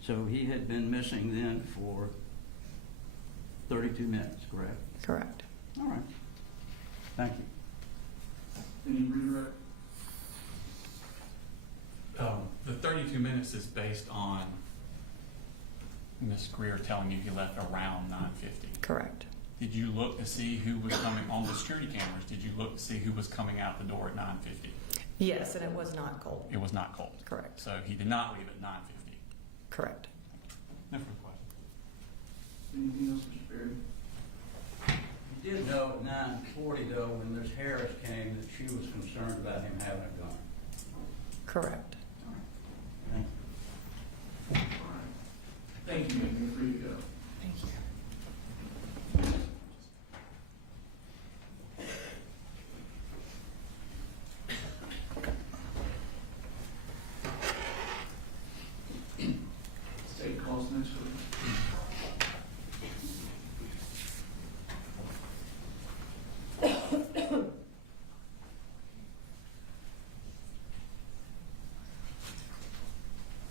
So he had been missing then for 32 minutes, correct? Correct. All right. Thank you. Any redirect? The 32 minutes is based on Ms. Greer telling you he left around 9:50. Correct. Did you look to see who was coming on the security cameras? Did you look to see who was coming out the door at 9:50? Yes, and it was not Colt. It was not Colt. Correct. So he did not leave at 9:50. Correct. No further questions. Anything else, Mr. Perry? You did know at 9:40, though, when Ms. Harris came, that she was concerned about him having a gun. Correct. Thank you. All right. Thank you, ma'am. You're free to go. Thank you. State calls next week.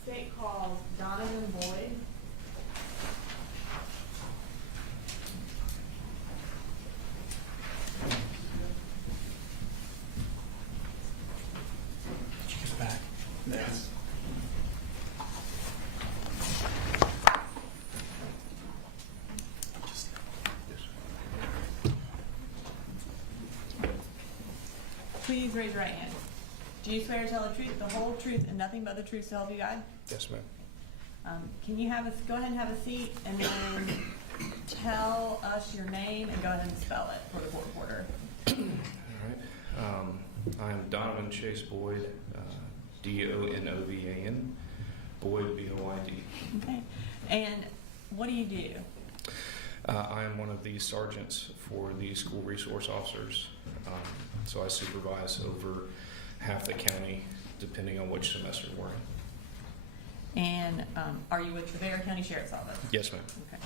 State calls Donovan Boyd. She's back. Yes. Please raise your right hand. Do you swear to tell the truth, the whole truth, and nothing but the truth to help you God? Yes, ma'am. Can you go ahead and have a seat, and then tell us your name and go ahead and spell it for the court reporter. All right. I'm Donovan Chase Boyd, Donovan, Boyd, B-O-Y-D. Okay. And what do you do? I am one of the sergeants for the school resource officers. So I supervise over half the county, depending on which semester we're in. And are you with the Bexar County Sheriff's Office? Yes, ma'am. Okay.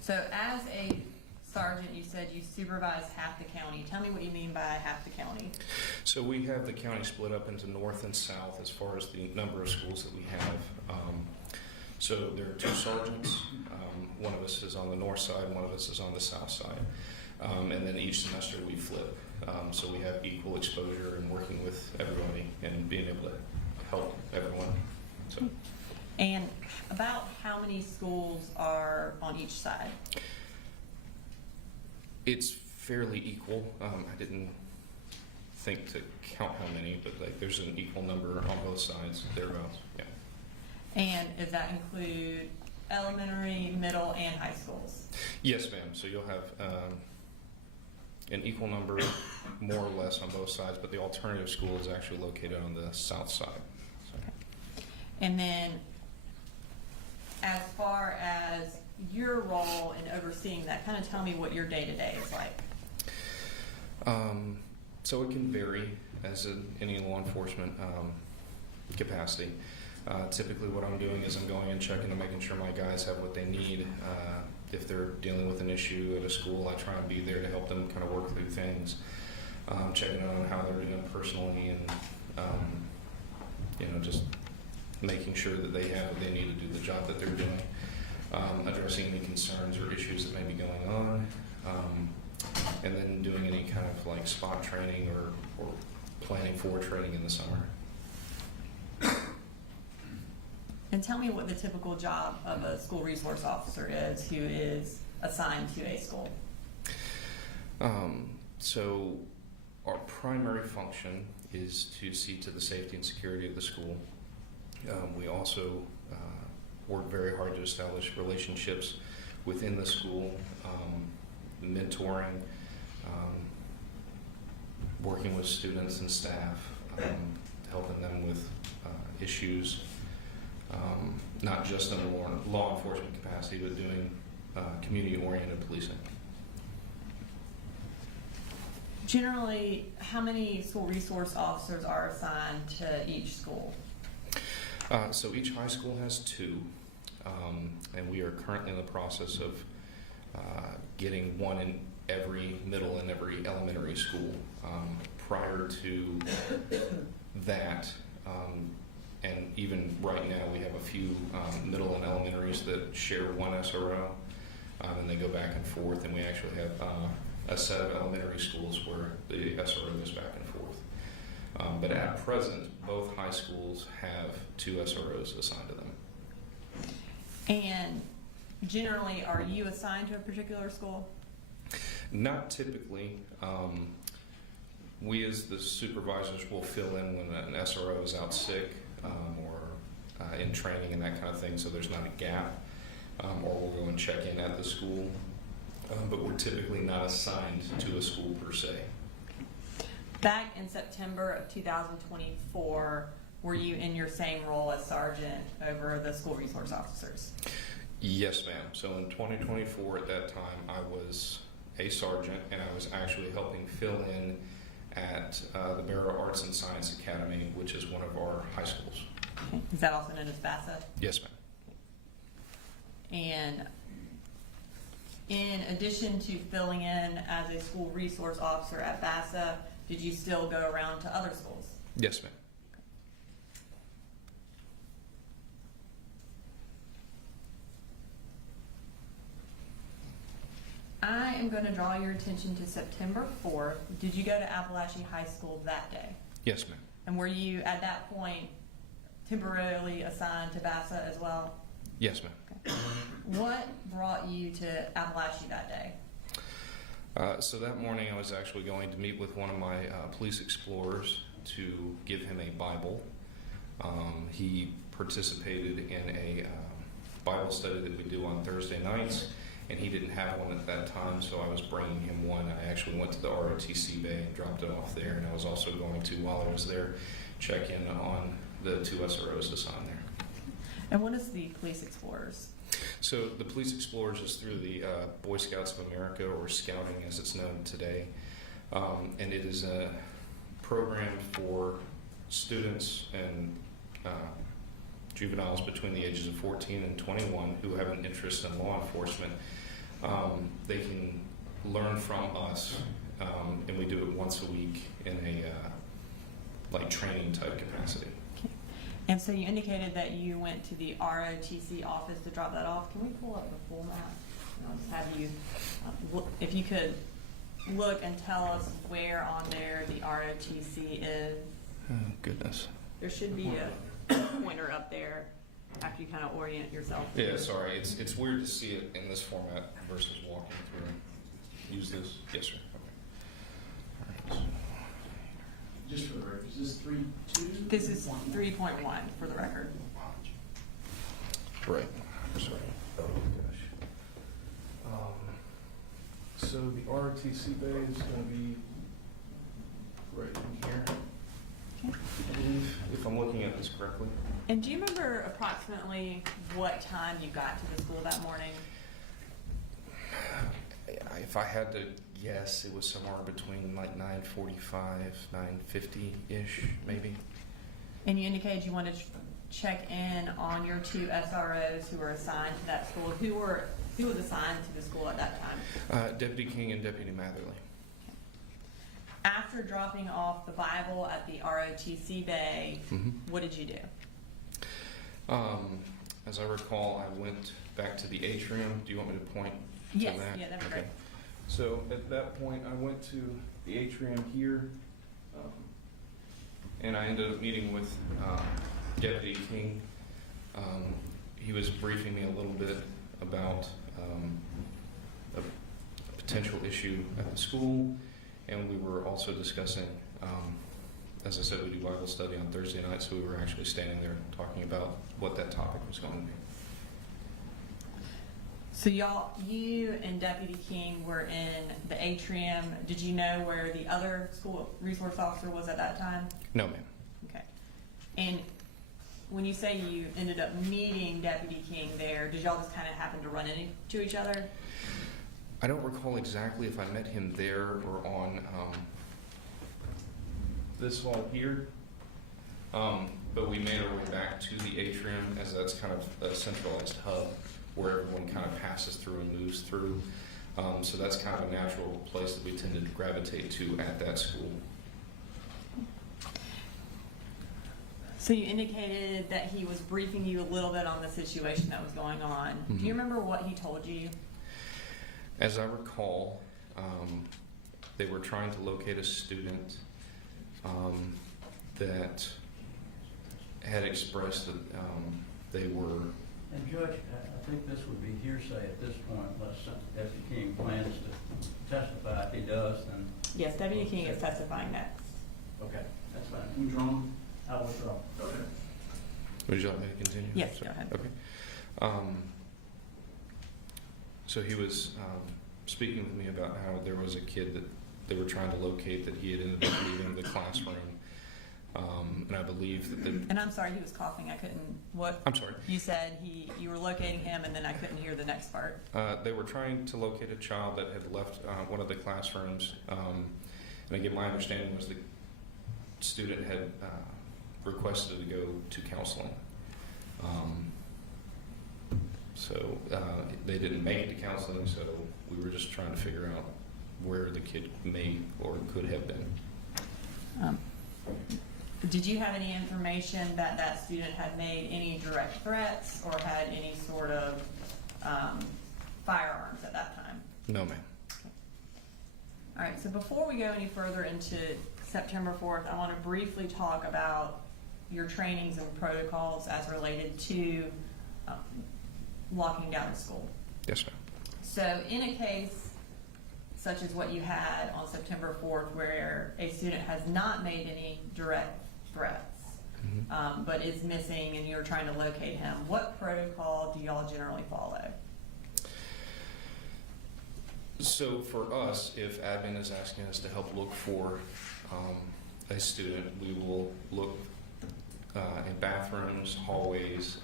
So as a sergeant, you said you supervise half the county. Tell me what you mean by half the county. So we have the county split up into north and south as far as the number of schools that we have. So there are two sergeants. One of us is on the north side, one of us is on the south side. And then each semester we flip. So we have equal exposure and working with everybody and being able to help everyone. So And about how many schools are on each side? it's fairly equal. I didn't think to count how many, but like there's an equal number on both sides, thereabouts. Yeah. And does that include elementary, middle, and high schools? Yes, ma'am. So you'll have an equal number, more or less, on both sides, but the alternative school is actually located on the south side. So. And then, as far as your role in overseeing that, kind of tell me what your day-to-day is like. So it can vary as in any law enforcement capacity. Typically what I'm doing is I'm going and checking and making sure my guys have what they need. If they're dealing with an issue at a school, I try and be there to help them kind of work through things. Checking on how they're doing personally and, just making sure that they have what they need to do the job that they're doing. Addressing any concerns or issues that may be going on. And then doing any kind of like spot training or planning for training in the summer. And tell me what the typical job of a school resource officer is who is assigned to a school. So our primary function is to see to the safety and security of the school. We also work very hard to establish relationships within the school, mentoring, working with students and staff, helping them with issues, not just in a law enforcement capacity, but doing community-oriented policing. Generally, how many school resource officers are assigned to each school? So each high school has 2, and we are currently in the process of getting one in every middle and every elementary school. Prior to that, and even right now, we have a few middle and elementaries that share one SRO, and they go back and forth, and we actually have a set of elementary schools where the SRO goes back and forth. But at present, both high schools have 2 SROs assigned to them. And generally, are you assigned to a particular school? Not typically. We as the supervisors will fill in when an SRO is out sick or in training and that kind of thing, so there's not a gap. Or we'll go and check in at the school. But we're typically not assigned to a school per se. Back in September of 2024, were you in your same role as sergeant over the school resource officers? Yes, ma'am. So in 2024, at that time, I was a sergeant, and I was actually helping fill in at the Barrow Arts and Science Academy, which is one of our high schools. Okay. Is that also known as BASA? Yes, ma'am. And in addition to filling in as a school resource officer at BASA, did you still go around to other schools? Yes, ma'am. I am going to draw your attention to September 4th. Did you go to Apalachee High School that day? Yes, ma'am. And were you, at that point, temporarily assigned to BASA as well? Yes, ma'am. Okay. What brought you to Apalachee that day? So that morning I was actually going to meet with one of my police explorers to give him a Bible. He participated in a Bible study that we do on Thursday nights, and he didn't have one at that time, so I was bringing him one. I actually went to the ROTC bay and dropped it off there, and I was also going to, while I was there, check in on the 2 SROs assigned there. And what is the Police Explorers? So the Police Explorers is through the Boy Scouts of America, or Scouting as it's known today. And it is a program for students and juveniles between the ages of 14 and 21 who have an interest in law enforcement. They can learn from us, and we do it once a week in a training type capacity. And so you indicated that you went to the ROTC office to drop that off. Can we pull up the full map? And I'll just have you, if you could look and tell us where on there the ROTC is? Oh, goodness. There should be a pointer up there after you kind of orient yourself. Yeah, sorry. It's weird to see it in this format versus walking through. Use this? Yes, sir. Okay. All right. Just for the record, is this 3.2? This is 3.1 for the record. Right. Sorry. Oh gosh. So the ROTC bay is going to be right in here, I believe, if I'm looking at this correctly. And do you remember approximately what time you got to the school that morning? If I had to guess, it was somewhere between like 9:45, 9:50-ish, maybe. And you indicated you wanted to check in on your two SROs who were assigned to that school. Who was assigned to the school at that time? Deputy King and Deputy Matherly. After dropping off the Bible at the ROTC bay, what did you do? As I recall, I went back to the atrium. Do you want me to point to Yes, that? yeah, that'd be great. So at that point, I went to the atrium here, And I ended up meeting with Deputy King. He was briefing me a little bit about a potential issue at the school, and we were also discussing, as I said, we do Bible study on Thursday night, so we were actually standing there talking about what that topic was going to be. So you and Deputy King were in the atrium. Did you know where the other school resource officer was at that time? No, ma'am. Okay. And when you say you ended up meeting Deputy King there, did y'all just kind of happen to run into each other? I don't recall exactly if I met him there or on this hall here, but we made our way back to the atrium, as that's kind of a centralized hub where everyone kind of passes through and moves through. So that's kind of a natural place that we tended to gravitate to at that school. So you indicated that he was briefing you a little bit on the situation that was going on. Do you remember what he told you? As I recall, they were trying to locate a student that had expressed that they were. And Judge, I think this would be hearsay at this point, unless Deputy King plans to testify. If he does, then. Yes, Deputy King is testifying next. Okay, that's fine. You drawn? I will withdraw. Okay. Would you like me to continue? Yes, Sorry. go ahead. Okay. So he was speaking with me about how there was a kid that they were trying to locate that he had ended up leaving the classroom. And I believe that And I'm sorry, he was coughing. I couldn't. What? I'm sorry. You said you were locating him, and then I couldn't hear the next part. They were trying to locate a child that had left one of the classrooms. And again, my understanding was the student had requested to go to counseling. So they didn't make it to counseling, so we were just trying to figure out where the kid may or could have been. Did you have any information that that student had made any direct threats or had any sort of firearms at that time? No, ma'am. All right, so before we go any further into September 4th, I want to briefly talk about your trainings and protocols as related to locking down the school. Yes, ma'am. So in a case such as what you had on September 4th, where a student has not made any direct threats, but is missing and you're trying to locate him, what protocol do y'all generally follow? So for us, if admin is asking us to help look for a student, we will look in bathrooms, hallways,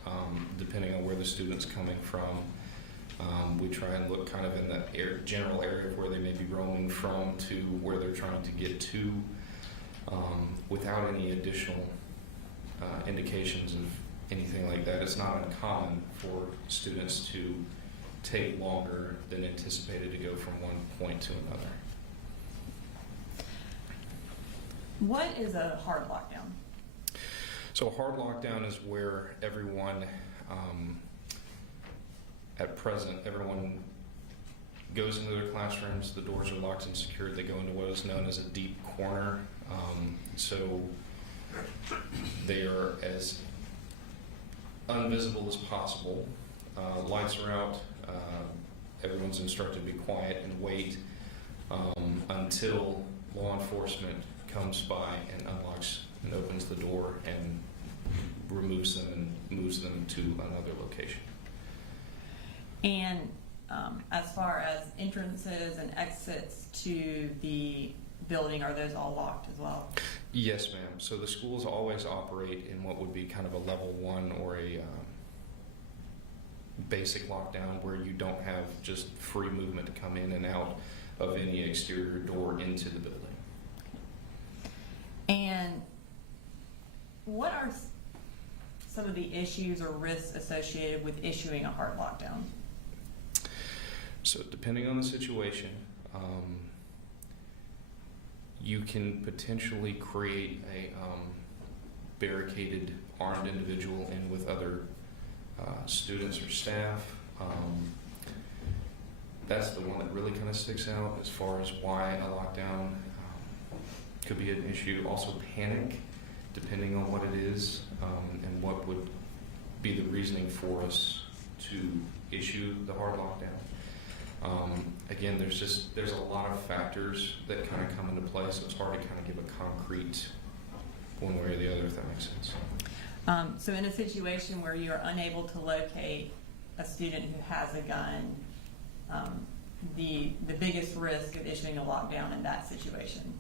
depending on where the student's coming from. We try and look kind of in the general area of where they may be roaming from to where they're trying to get to, without any additional indications of anything like that. It's not uncommon for students to take longer than anticipated to go from one point to another. What is a hard lockdown? So a hard lockdown is where everyone, at present, everyone goes into their classrooms. The doors are locked and secured. They go into what is known as a deep corner. So they are as unvisible as possible. Lights are out. Everyone's instructed to be quiet and wait until law enforcement comes by and unlocks and opens the door and removes them and moves them to another location. And as far as entrances and exits to the building, are those all locked as well? Yes, ma'am. So the schools always operate in what would be kind of a level 1 or a basic lockdown, where you don't have just free movement to come in and out of any exterior door into the building. And what are some of the issues or risks associated with issuing a hard lockdown? So depending on the situation, you can potentially create a barricaded armed individual in with other students or staff. That's the one that really kind of sticks out as far as why a lockdown could be an issue. Also panic, depending on what it is, and what would be the reasoning for us to issue the hard lockdown. Again, there's a lot of factors that kind of come into play, so it's hard to kind of give a concrete one way or the other, if that makes sense. So in a situation where you're unable to locate a student who has a gun, the biggest risk of issuing a lockdown in that situation?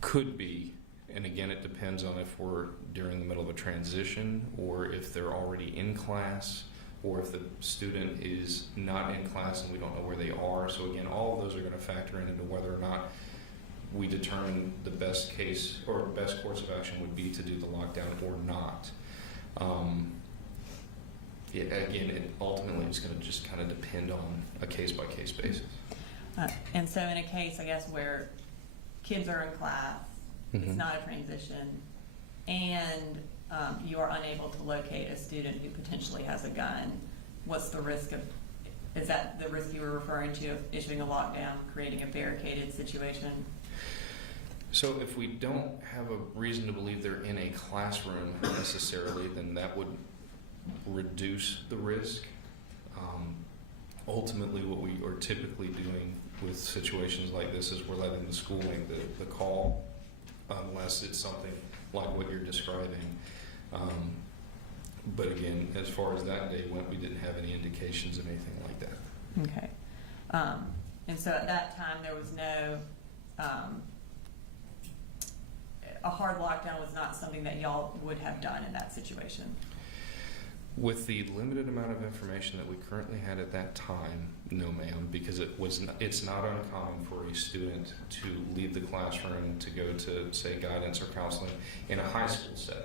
Could be, and again, it depends on if we're during the middle of a transition, or if they're already in class, or if the student is not in class and we don't know where they are. So again, all of those are going to factor into whether or not we determine the best case or best course of action would be to do the lockdown or not. Again, it ultimately is going to just kind of depend on a case-by-case basis. And so in a case, I guess, where kids are in class, it's not a transition, and you are unable to locate a student who potentially has a gun, what's the risk of, is that the risk you were referring to of issuing a lockdown, creating a barricaded situation? So if we don't have a reason to believe they're in a classroom necessarily, then that would reduce the risk. Ultimately, what we are typically doing with situations like this is we're letting the school make the call, unless it's something like what you're describing. But again, as far as that day went, we didn't have any indications of anything like that. Okay. And so at that time, there was no, a hard lockdown was not something that y'all would have done in that situation? With the limited amount of information that we currently had at that time, no ma'am, because it's not uncommon for a student to leave the classroom to go to, say, guidance or counseling in a high school setting.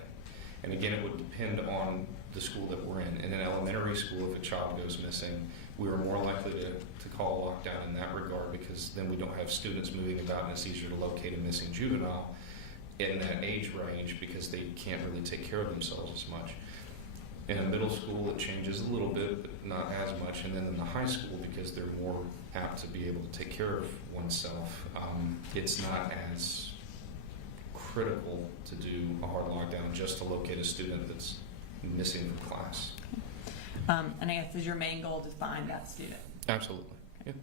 And again, it would depend on the school that we're in. In an elementary school, if a child goes missing, we are more likely to call a lockdown in that regard, because then we don't have students moving about and it's easier to locate a missing juvenile in that age range because they can't really take care of themselves as much. In a middle school, it changes a little bit, but not as much. And then in the high school, because they're more apt to be able to take care of oneself, it's not as critical to do a hard lockdown just to locate a student that's missing from class. And I guess is your main goal to find that student? Absolutely. Okay.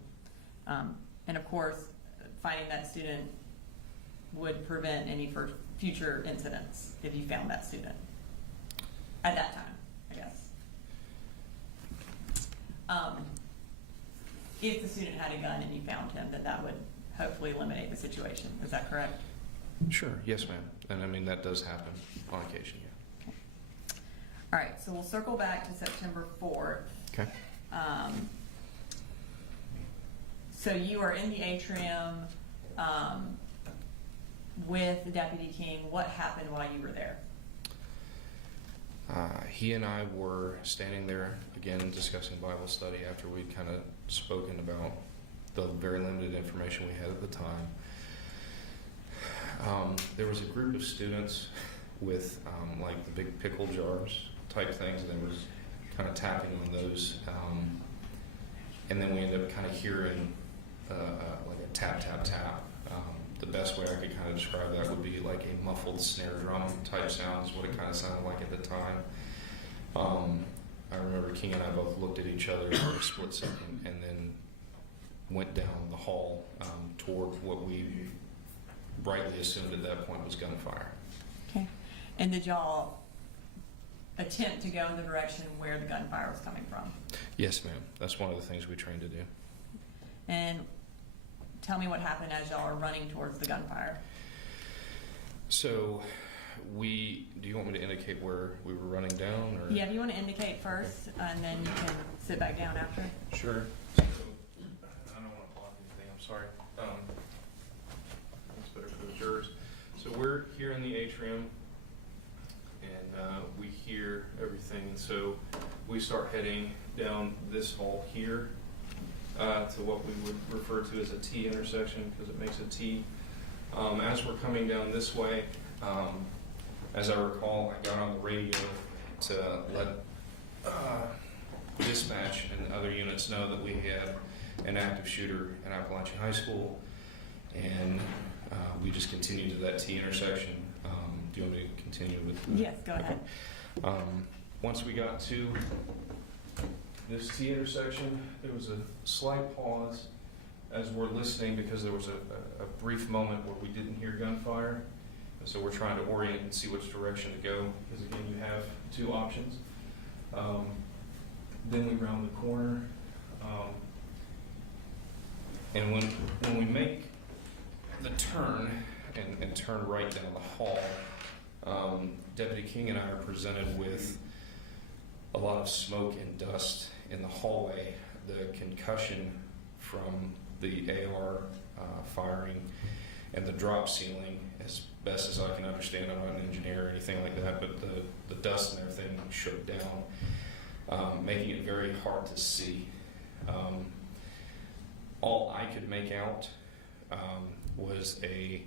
Yeah. And of course, finding that student would prevent any future incidents if you found that student at that time, I guess. If the student had a gun and you found him, then that would hopefully eliminate the situation. Is that correct? Sure. Yes, ma'am. And I mean, that does happen on occasion, yeah. Okay. All right, so we'll circle back to September 4th. Okay. So you are in the atrium with Deputy King. What happened while you were there? He and I were standing there, again, discussing Bible study after we'd kind of spoken about the very limited information we had at the time. There was a group of students with like the big pickle jars type things, and they were kind of tapping on those. and then we ended up kind of hearing like a tap, tap, tap. The best way I could kind of describe that would be like a muffled snare drum type sound is what it kind of sounded like at the time. I remember King and I both looked at each other for a split second and then went down the hall toward what we rightly assumed at that point was gunfire. Okay. And did y'all attempt to go in the direction where the gunfire was coming from? Yes, ma'am. That's one of the things we trained to do. And tell me what happened as y'all are running towards the gunfire. So do you want me to indicate where we were running down? Or? Yeah, if you want to indicate first, and then you can sit back down after. Sure. So, I don't want to block anything, I'm sorry. It's better for the jurors. So we're here in the atrium, and we hear everything. And so we start heading down this hall here to what we would refer to as a T intersection, because it makes a T. As we're coming down this way, as I recall, I got on the radio to let dispatch and other units know that we had an active shooter at Apalachee High School, and we just continued to that T intersection. Do you want me to continue with? Yes, go ahead. Once we got to this T intersection, there was a slight pause as we're listening, because there was a brief moment where we didn't hear gunfire. And so we're trying to orient and see which direction to go, because again, you have two options. Then we round the corner, and when we make the turn and turn right down the hall, Deputy King and I are presented with a lot of smoke and dust in the hallway. The concussion from the AR firing and the drop ceiling, as best as I can understand, I'm not an engineer or anything like that, but the dust and everything shook down, making it very hard to see. All I could make out was a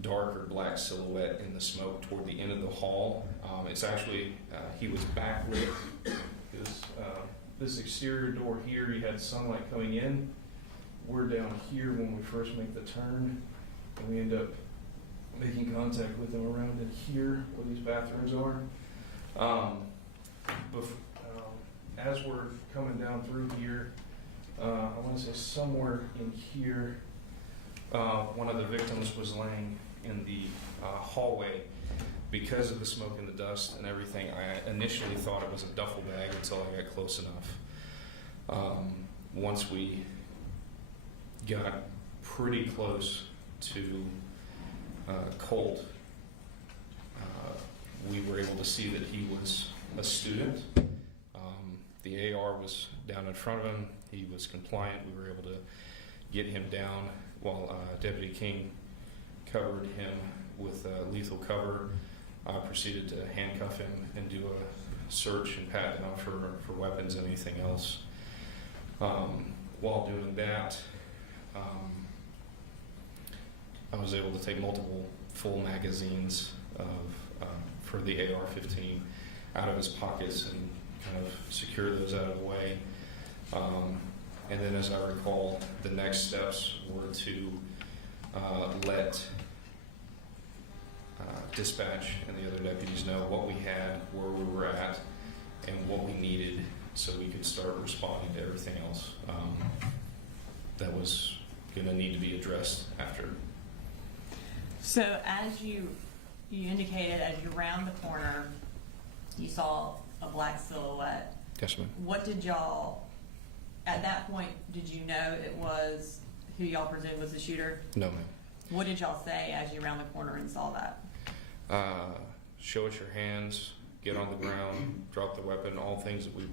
dark or black silhouette in the smoke toward the end of the hall. It's actually, he was backlit. This exterior door here, he had sunlight coming in. We're down here when we first make the turn, and we end up making contact with him around in here where these bathrooms are. As we're coming down through here, I want to say somewhere in here, one of the victims was laying in the hallway. Because of the smoke and the dust and everything, I initially thought it was a duffel bag until I got close enough. Once we got pretty close to Colt, we were able to see that he was a student. The AR was down in front of him. He was compliant. We were able to get him down while Deputy King covered him with lethal cover. I proceeded to handcuff him and do a search and pat down for weapons and anything else. While doing that, I was able to take multiple full magazines for the AR-15 out of his pockets and kind of secure those out of the way. And then, as I recall, the next steps were to let dispatch and the other deputies know what we had, where we were at, and what we needed, so we could start responding to everything else that was going to need to be addressed after. So as you indicated, as you round the corner, you saw a black silhouette. Yes, ma'am. What did y'all, at that point, did you know it was who y'all presumed was the shooter? No, ma'am. What did y'all say as you round the corner and saw that? Show us your hands, get on the ground, drop the weapon, all things that we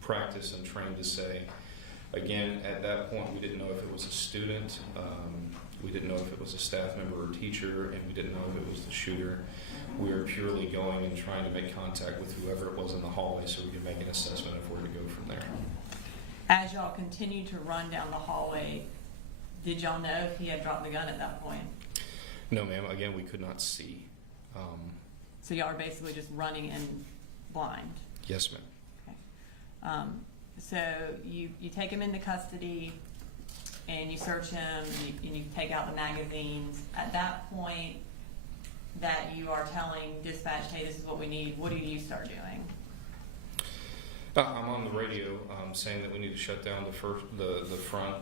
practice and train to say. Again, at that point, we didn't know if it was a student, we didn't know if it was a staff member or teacher, and we didn't know if it was the shooter. We were purely going and trying to make contact with whoever it was in the hallway so we could make an assessment of where to go from there. As y'all continued to run down the hallway, did y'all know if he had dropped the gun at that point? No, ma'am. Again, we could not see. So y'all are basically just running in blind. Yes, ma'am. Okay. so you take him into custody and you search him and you take out the magazines. At that point that you are telling dispatch, hey, this is what we need, what do you start doing? I'm on the radio saying that we need to shut down the front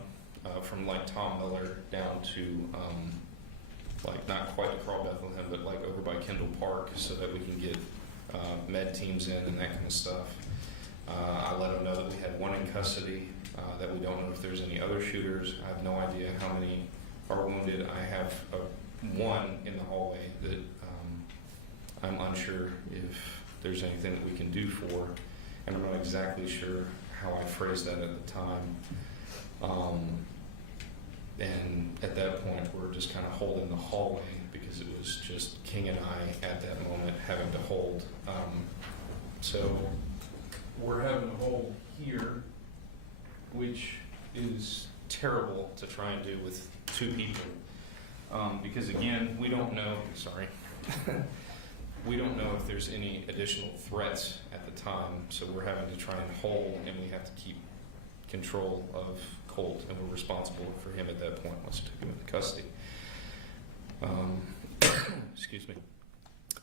from like Tom Miller down to like not quite to Carl Bethlehem, but like over by Kendall Park, so that we can get med teams in and that kind of stuff. I let them know that we had one in custody, that we don't know if there's any other shooters. I have no idea how many are wounded. I have one in the hallway that I'm unsure if there's anything that we can do for, and I'm not exactly sure how I phrased that at the time. And at that point, we're just kind of holding the hallway because it was just King and I at that moment having to hold. So we're having to hold here, which is terrible to try and do with two people. Because again, we don't know, sorry, we don't know if there's any additional threats at the time. So we're having to try and hold, and we have to keep control of Colt, and we're responsible for him at that point once we took him into custody. Excuse me.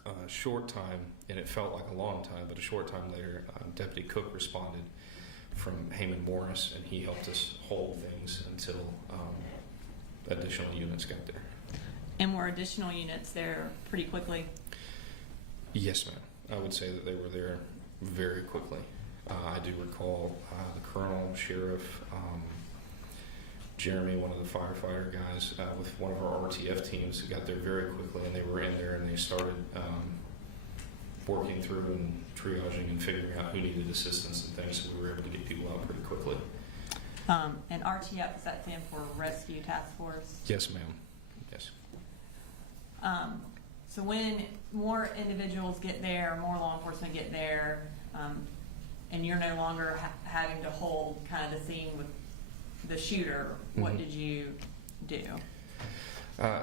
A short time, and it felt like a long time, but a short time later, Deputy Cook responded from Heyman Morris, and he helped us hold things until additional units got there. And were additional units there pretty quickly? Yes, ma'am. I would say that they were there very quickly. I do recall the colonel, sheriff, Jeremy, one of the firefighter guys, with one of our RTF teams, got there very quickly, and they were in there and they started working through and triaging and figuring out who needed assistance and things, so we were able to get people out pretty quickly. And RTF, does that stand for Rescue Task Force? Yes, ma'am. Yes. So when more individuals get there, more law enforcement get there, and you're no longer having to hold kind of the scene with the shooter, what did you do?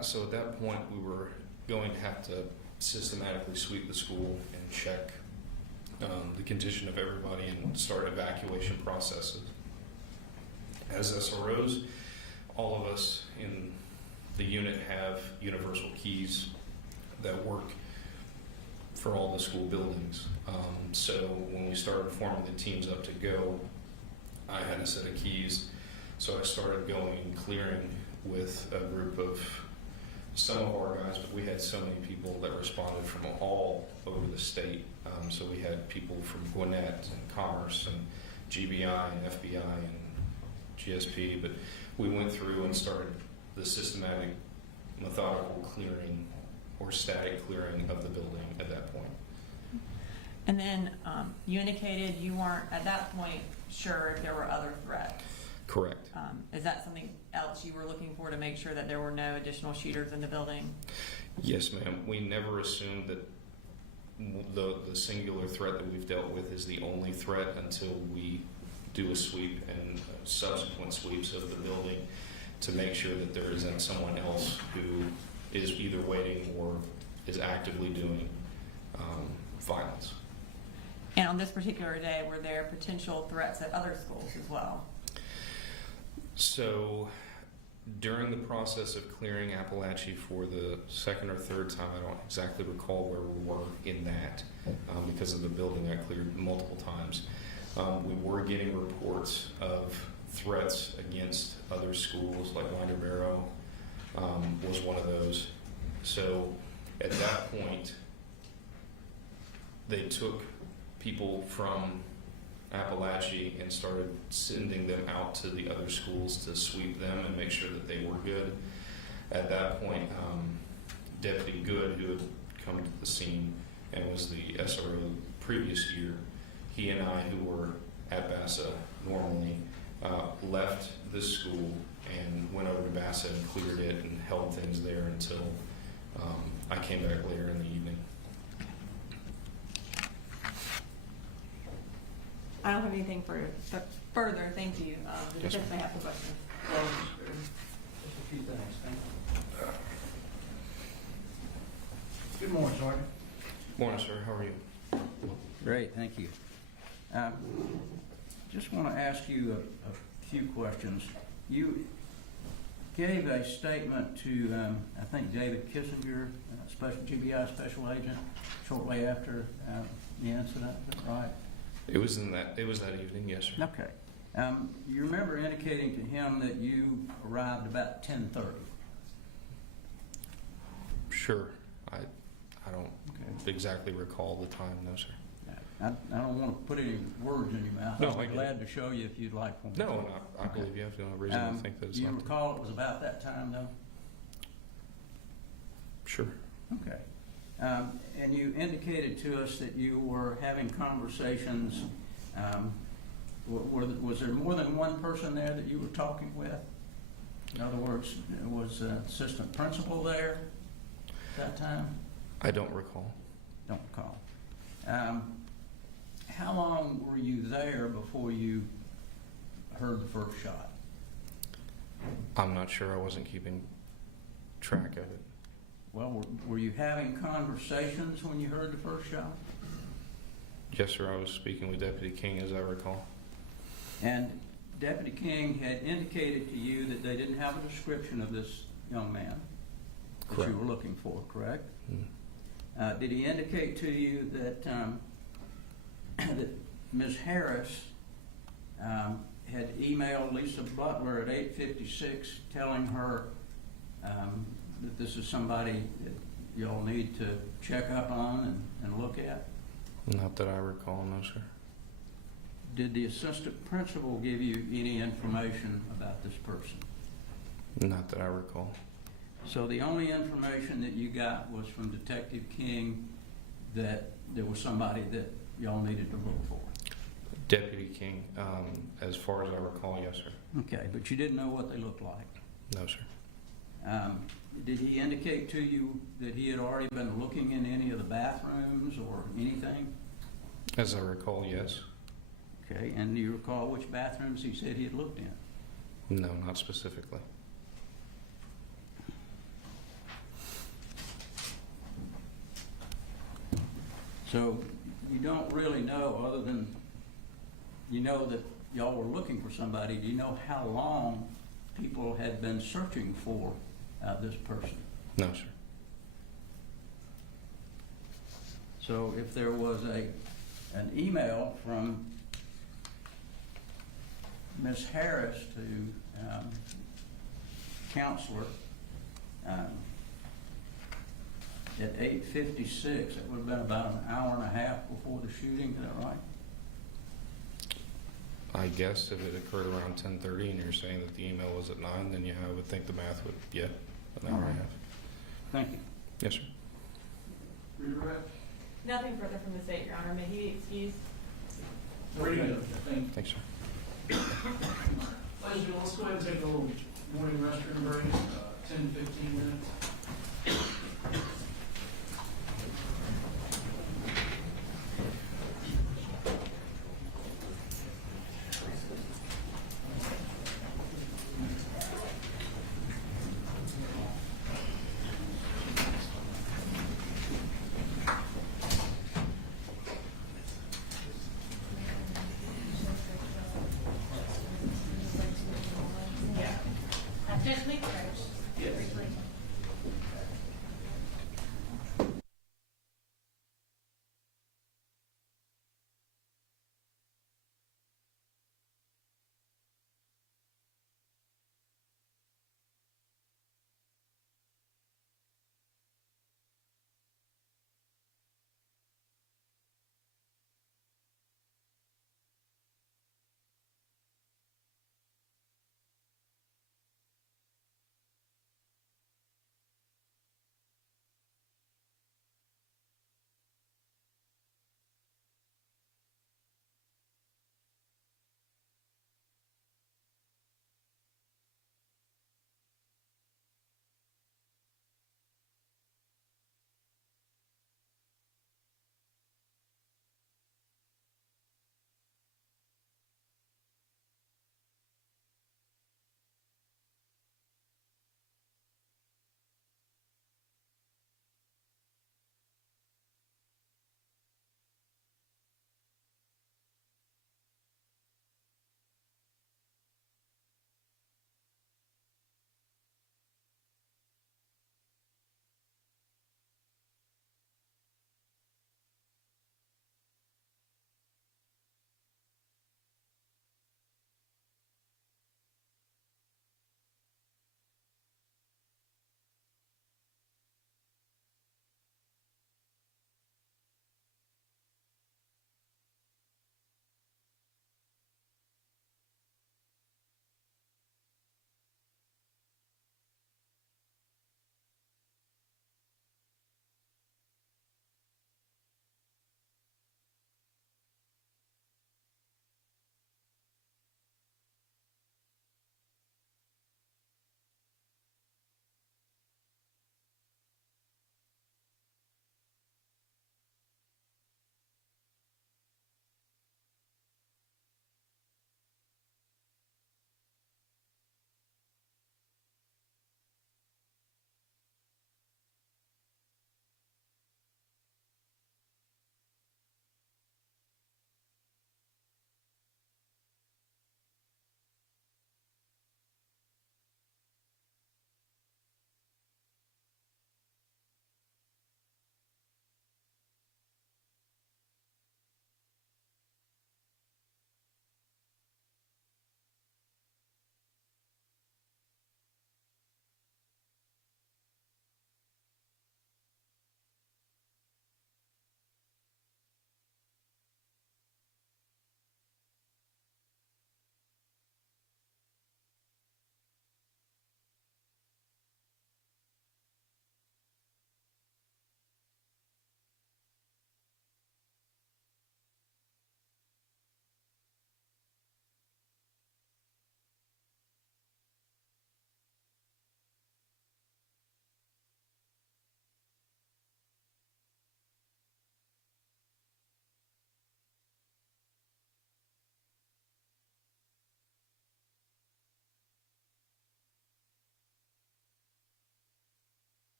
So at that point, we were going to have to systematically sweep the school and check the condition of everybody and start evacuation processes. As SROs, all of us in the unit have universal keys that work for all the school buildings. So when we started forming the teams up to go, I had a set of keys. So I started going and clearing with a group of some of our guys, but we had so many people that responded from all over the state. So we had people from Gwinnett and Commerce and GBI and FBI and GSP, but we went through and started the systematic, methodical clearing or static clearing of the building at that point. And then you indicated you weren't at that point sure if there were other threats. Correct. Is that something else you were looking for to make sure that there were no additional shooters in the building? Yes, ma'am. We never assumed that the singular threat that we've dealt with is the only threat until we do a sweep and subsequent sweeps of the building to make sure that there isn't someone else who is either waiting or is actively doing violence. And on this particular day, were there potential threats at other schools as well? So during the process of clearing Apalachee for the second or third time, I don't exactly recall where we were in that because of the building I cleared multiple times. We were getting reports of threats against other schools, like Winder Barrow was one of those. So at that point, they took people from Apalachee and started sending them out to the other schools to sweep them and make sure that they were good. At that point, Deputy Good, who had come to the scene and was the SRO the previous year, he and I, who were at BASA normally, left this school and went over to BASA and cleared it and held things there until I came back later in the evening. I don't have anything further. Thank you. The Yes, defense may have some questions. Well, just a few things, thank you. Good morning, Sergeant. Morning, sir. How are you? Great, thank you. just want to ask you a few questions. You gave a statement to, I think, David Kissinger, special GBI special agent, shortly after the incident, is that right? It was that evening, yes, sir. Okay. You remember indicating to him that you arrived about 10:30? Sure. I don't exactly recall the time, no, sir. I don't want to put any words in your mouth. No, I'll I be get glad to show you if you'd like one. No, I Okay. believe you have no reason to think that it's You not. recall it was about that time, though? Sure. Okay. And you indicated to us that you were having conversations. Was there more than one person there that you were talking with? In other words, was assistant principal there at that time? I don't recall. Don't recall. How long were you there before you heard the first shot? I'm not sure. I wasn't keeping track of it. Well, were you having conversations when you heard the first shot? Yes, sir. I was speaking with Deputy King, as I recall. And Deputy King had indicated to you that they didn't have a description of this young man that Correct. you were looking for, correct? Mm. Did he indicate to you that that Ms. Harris had emailed Lisa Butler at 8:56 telling her that this is somebody that y'all need to check up on and look at? Not that I recall, no, sir. Did the assistant principal give you any information about this person? Not that I recall. So the only information that you got was from Detective King that there was somebody that y'all needed to look for? Deputy King, as far as I recall, yes, sir. Okay, but you didn't know what they looked like? No, sir. Did he indicate to you that he had already been looking in any of the bathrooms or anything? As I recall, yes. Okay, and do you recall which bathrooms he said he had looked in? No, not specifically. So you don't really know, other than you know that y'all were looking for somebody. Do you know how long people had been searching for this person? No, sir. So if there was an email from Ms. Harris to counselor at 8:56, it would have been about an hour and a half before the shooting, is that right? I guess if it occurred around 10:30 and you're saying that the email was at 9, then yeah, I would think the math would, yeah, an hour and a half. Thank you. Yes, sir. Redirect. Nothing further from the state, Your Honor. May he be excused? Ready to think. Thanks, sir. Ladies and gentlemen, let's go ahead and take a little morning restroom break, 10 to 15 minutes. Just me first. Yes.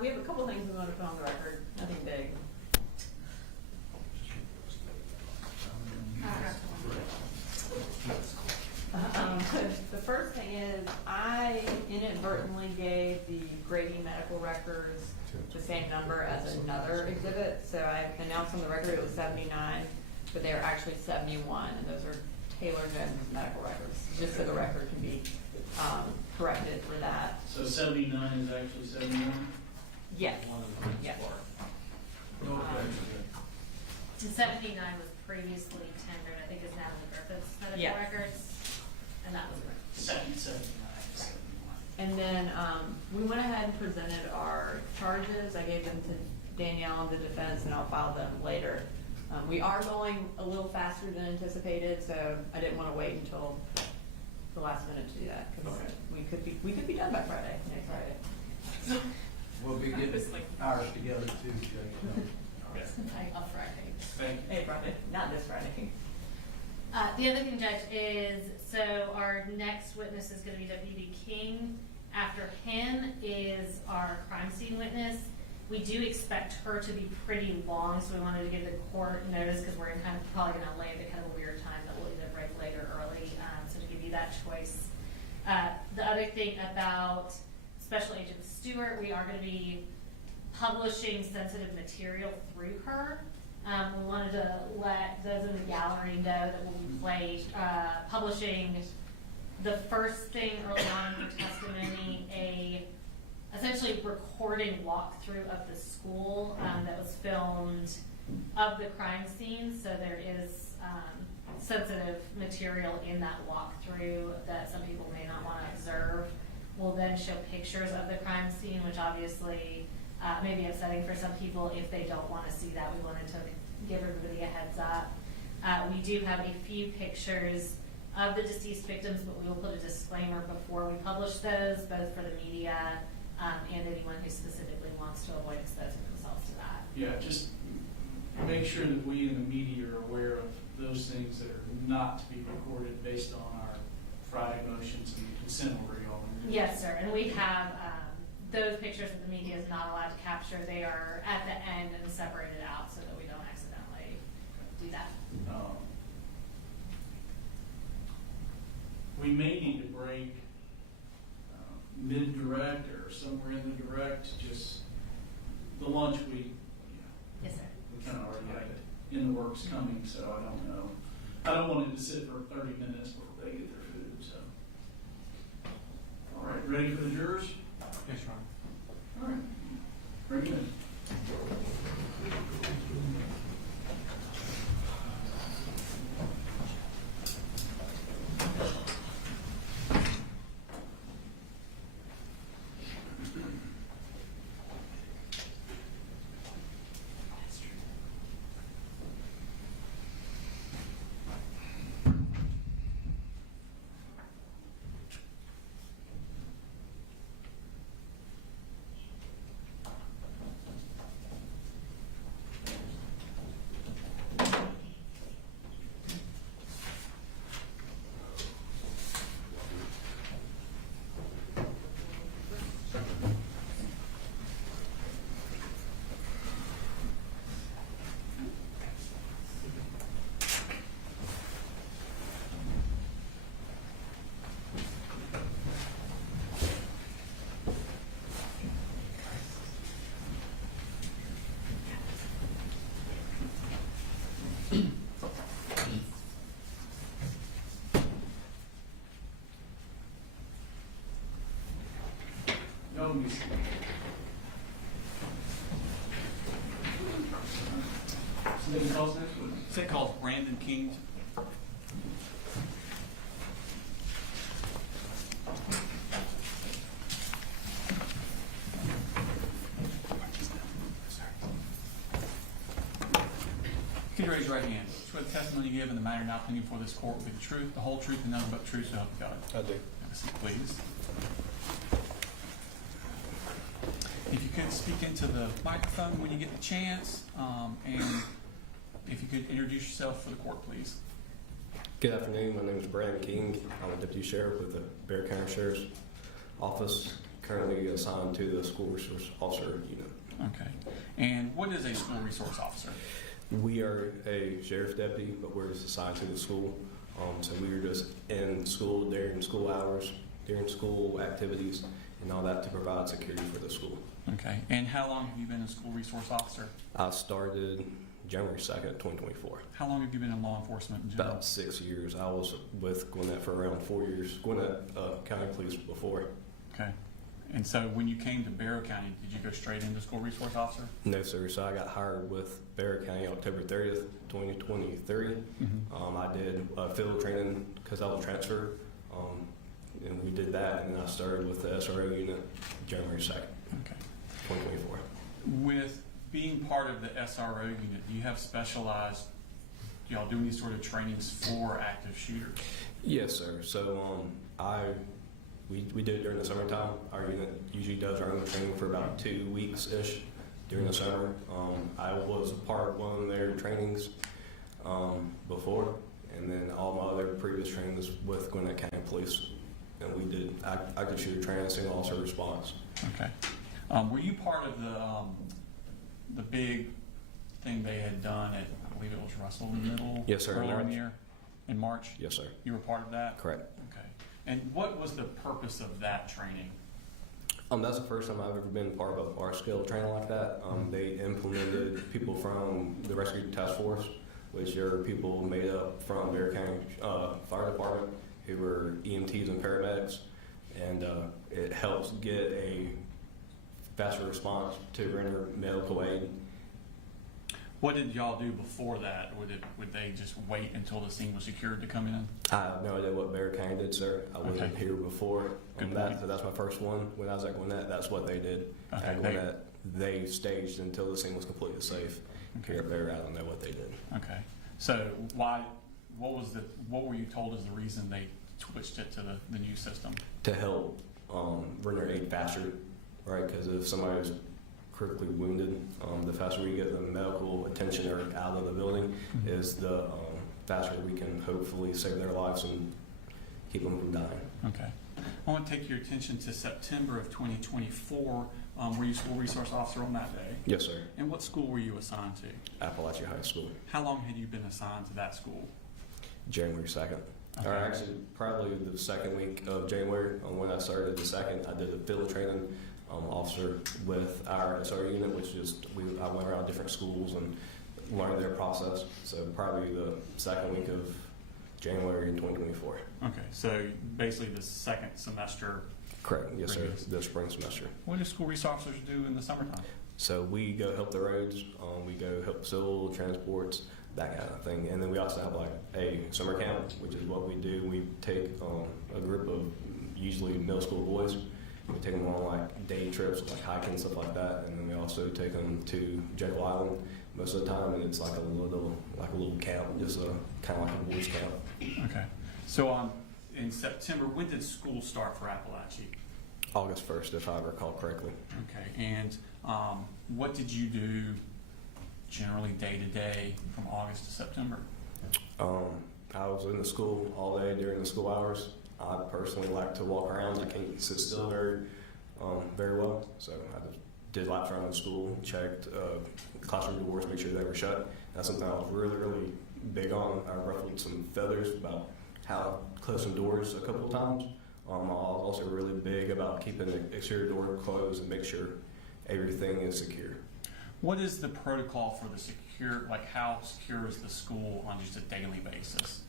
We have a couple things we want to put on the record, nothing big. The first thing is, I inadvertently gave the Grady medical records the same number as another exhibit, so I announced on the record it was 79, but they're actually 71, and those are Taylor Jones' medical records, just so the record can be corrected for that. So 79 is actually 71? Yes, yes. No objection. The 79 was previously tendered, I think it's now in Griffith's medical Yes. records, and that was correct. 79. And then we went ahead and presented our charges. I gave them to Danielle and the defense, and I'll file them later. We are going a little faster than anticipated, so I didn't want to wait until the last minute to do that, because Okay. we could be done by Friday, next Friday. We'll be getting ours together too, Judge. On Friday. Thank you. Hey, Friday, not this Friday. The other thing, Judge, is so our next witness is going to be Deputy King. After him is our crime scene witness. We do expect her to be pretty long, so we wanted to give the court notice because we're probably going to land at kind of a weird time that we'll either break late or early. So to give you that choice. The other thing about Special Agent Stewart, we are going to be publishing sensitive material through her. We wanted to let those in the gallery know that we'll be publishing the first thing early on in her testimony, essentially recording walkthrough of the school that was filmed of the crime scene. So there is sensitive material in that walkthrough that some people may not want to observe. We'll then show pictures of the crime scene, which obviously may be upsetting for some people if they don't want to see that. We wanted to give everybody a heads up. We do have a few pictures of the deceased victims, but we will put a disclaimer before we publish those, both for the media and anyone who specifically wants to avoid exposing themselves to that. Yeah, just make sure that we in the media are aware of those things that are not to be recorded based on our Friday motions and consent order, y'all. Yes, sir. And we have those pictures that the media is not allowed to capture. They are at the end and separated out so that we don't accidentally do that. We may need to break mid-direct or somewhere in the direct, just the lunch Yes, sir. we kind of already have it in the works coming, so I don't know. I don't want it to sit for 30 minutes before they get their food, so. All right, ready for the jurors? Yes, Your Honor. All right, bring it in. Y'all be seated. Somebody calls next one? State calls Brandon King. Could you raise your right hand? Swear the testimony you give in the matter now pending before this court will be the truth, the whole truth, and nothing but the truth, so help you God. I do. Have a seat, please. If you could speak into the microphone when you get the chance, and if you could introduce yourself for the court, please. Good afternoon. My name is Brandon King. I'm a deputy sheriff with the Bexar County Sheriff's Office, currently assigned to the school resource officer unit. Okay. And what is a school resource officer? We are a sheriff's deputy, but we're just assigned to the school. So we are just in school during school hours, during school activities, and all that to provide security for the school. Okay. And how long have you been a school resource officer? I started January 2nd, 2024. How long have you been in law enforcement in general? About 6 years. I was with Gwinnett for around 4 years. Gwinnett County Police before. Okay. And so when you came to Barrow County, did you go straight into school resource officer? No, sir. So I got hired with Barrow County October 30th, 2023. Mm-hmm. I did field training because I was transferred, and we did that, and then I started with the SRO unit January 2nd, Okay. 2024. With being part of the SRO unit, do you have specialized, do y'all do any sort of trainings for active shooters? Yes, sir. So we do it during the summertime. Our unit usually does our own training for about 2 weeks-ish during the summer. I was a part of one of their trainings before, and then all my other previous trainings with Gwinnett County Police. And we did active shooter training, single officer response. Okay. Were you part of the big thing they had done at, I believe it was Russell Middle? Yes, sir. Earlier in the year? In March? Yes, sir. You were part of that? Correct. Okay. And what was the purpose of that training? That's the first time I've ever been part of a large-scale training like that. They implemented people from the Rescue Task Force, which are people made up from Barrow County Fire Department, who were EMTs and paramedics, and it helps get a faster response to render medical aid. What did y'all do before that? Would they just wait until the scene was secured to come in? I have no idea what Barrow County did, sir. I wasn't here before. Good That, point. so that's my first one. When I was at Gwinnett, that's what they did. Okay. At Gwinnett, they staged until the scene was completely safe. Okay. Here at Barrow, I don't know what they did. Okay. So what were you told is the reason they switched it to the new system? To help render aid faster, right? Because if somebody was critically wounded, the faster we get the medical attention or out of the building, is the faster we can hopefully save their lives and keep them from dying. Okay. I want to take your attention to September of 2024. Were you school resource officer on that day? Yes, sir. And what school were you assigned to? Apalachee High School. How long had you been assigned to that school? January 2nd. Okay. Or actually, probably the second week of January. When I started the second, I did a field training officer with our SR unit, which is I went around different schools and learned their process. So probably the second week of January in 2024. Okay, so basically the second semester. Correct. Yes, sir. Previous. The spring semester. What do school resource officers do in the summertime? So we go help the roads. We go help civil transports, that kind of thing. And then we also have like a summer camp, which is what we do. We take a group of usually middle school boys. We take them on like day trips, like hiking, stuff like that. And then we also take them to Jekyll Island most of the time. And it's like a little camp, just kind of like a boys camp. Okay. So in September, when did school start for Apalachee? August 1st, if I recall correctly. Okay. And what did you do generally day to day from August to September? I was in the school all day during the school hours. I personally like to walk around. I can't sit still very well. So I just did laps around the school, checked classroom doors, make sure they were shut. That's something I was really, really big on. I ruffled some feathers about how to close some doors a couple of times. I was also really big about keeping the exterior door closed and make sure everything is secure. What is the protocol for the secure, like how secure is the school on just a daily basis?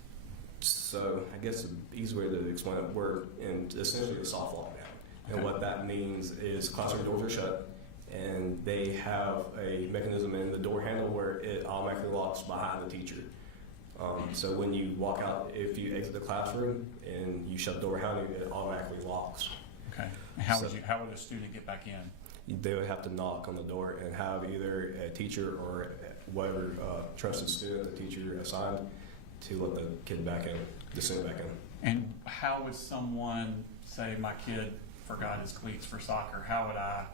So I guess the easy way to explain it, we're in essentially a soft lockdown. Okay. And what that means is classroom doors are shut, and they have a mechanism in the door handle where it automatically locks behind the teacher. So when you walk out, if you exit the classroom and you shut the door behind you, it automatically locks. Okay. And how would a student get back in? They would have to knock on the door and have either a teacher or whatever trusted student the teacher assigned to let the kid back in, descend back in. And how would someone say, my kid forgot his cleats for soccer? How would I,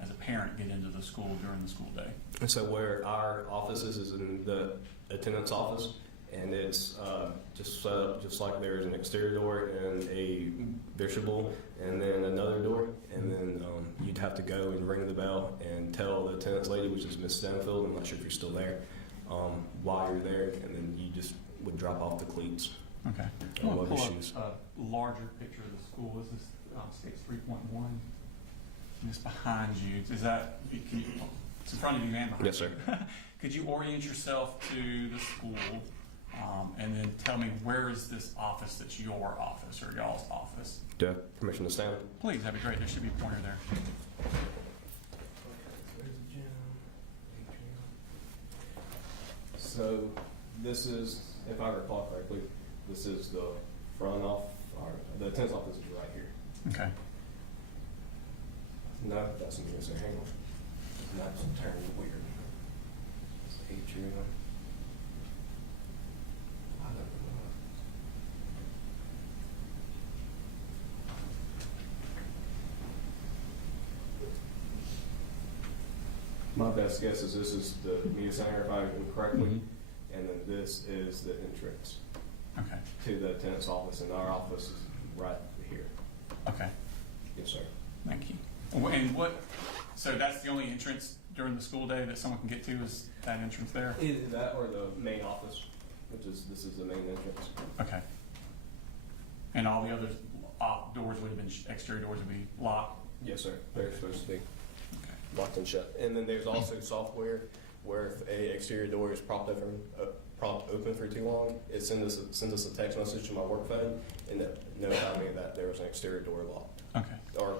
as a parent, get into the school during the school day? And so where our office is in the attendance office, and it's just set up just like there's an exterior door and a vestibule, and then another door, and then you'd have to go and ring the bell and tell the attendance lady, which is Miss Stanfield, I'm not sure if you're still there, why you're there, and then you just would drop off the cleats. Okay. Or I'm what gonna pull issues. up a larger picture of the school. This is stage 3.1. Just behind you. Is that, can you, it's in front of you and behind you. Yes, sir. Could you orient yourself to the school and then tell me where is this office that's your office or y'all's office? Do I have permission to stand? Please, that'd be great. There should be a pointer there. So this is, if I recall correctly, this is the front off, or the attendance office is right here. Okay. No, that's me. So hang on. That's turned weird. It's atrium. I don't know. My best guess is this is the media center, if I remember correctly, and then this is the entrance Okay. to the attendance office, and our office is right here. Okay. Yes, sir. Thank you. And what, so that's the only entrance during the school day that someone can get to is that entrance there? Either that or the main office, which is, this is the main entrance. Okay. And all the other doors would have been, exterior doors would be locked? Yes, sir. They're supposed to be Okay. locked and shut. And then there's also software where if a exterior door is propped open for too long, it sends us a text message to my work phone and it notified me that there was an exterior door locked Okay. or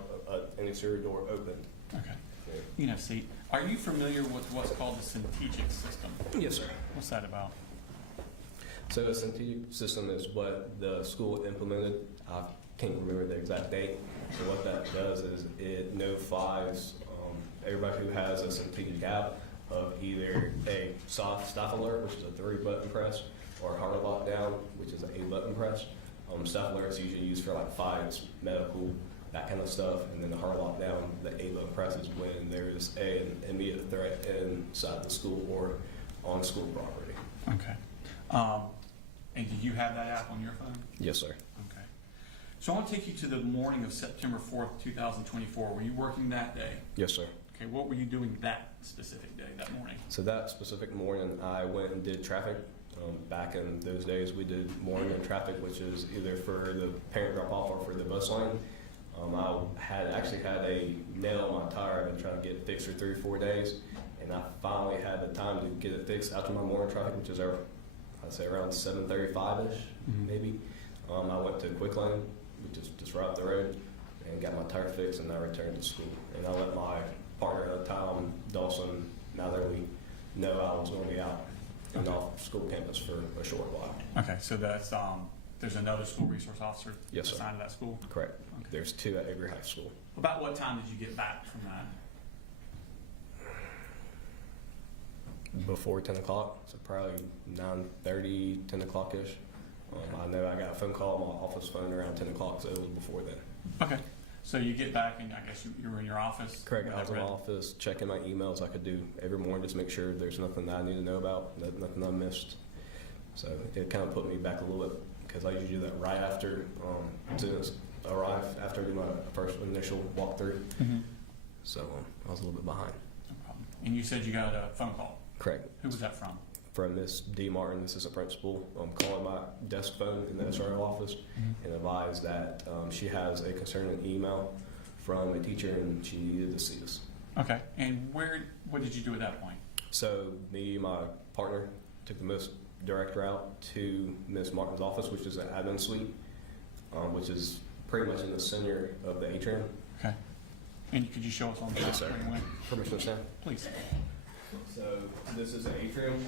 an exterior door opened. Okay. Yeah. You can have a seat. Are you familiar with what's called the strategic system? Yes, sir. What's that about? So a strategic system is what the school implemented. I can't remember the exact date. So what that does is it notifies everybody who has a strategic app of either a soft staff alert, which is a 3-button press, or a hard lockdown, which is an 8-button press. Staff alert is usually used for like fines, medical, that kind of stuff, and then the hard lockdown, the 8-button press is when there is an immediate threat inside the school or on school property. Okay. And do you have that app on your phone? Yes, sir. Okay. So I want to take you to the morning of September 4th, 2024. Were you working that day? Yes, sir. Okay, what were you doing that specific day, that morning? So that specific morning, I went and did traffic. Back in those days, we did morning traffic, which is either for the parent drop-off or for the bus lane. I had actually had a nail on my tire I've been trying to get fixed for 3 or 4 days, and I finally had the time to get it fixed after my morning traffic, which is I'd say around 7:35ish, maybe. I went to Quick Lane, which is just right up the road, and got my tire fixed, and I returned to school. And I let my partner at the time, Dawson, now that we know I was going to be out and off school campus for a short while. Okay, so that's there's another school resource officer Yes, sir. assigned to that school? Correct. Okay. There's 2 at every high school. About what time did you get back from that? Before 10 o'clock, so probably 9:30, 10 o'clock-ish. I know I got a phone call on my office phone around 10 o'clock, so it was before then. Okay, so you get back and I guess you were in your office? Correct. when I was that in my read? office checking my emails. I could do every morning, just make sure there's nothing that I need to know about, nothing I missed. So it kind of put me back a little bit because I usually do that right after students arrive, after I do my first initial walkthrough. Mm-hmm. So I was a little bit behind. No problem. And you said you got a phone call. Correct. Who was that from? From Miss D. Martin, assistant principal, calling my desk phone in the SRO office and advised that she has a concerning email from a teacher and she needed to see us. Okay, and what did you do at that point? So me and my partner took the most direct route to Miss Martin's office, which is an admin suite, which is pretty much in the center of the atrium. Okay. And could you show us on the map Yes, sir. where you went? Permission to stand? Please. So this is an atrium,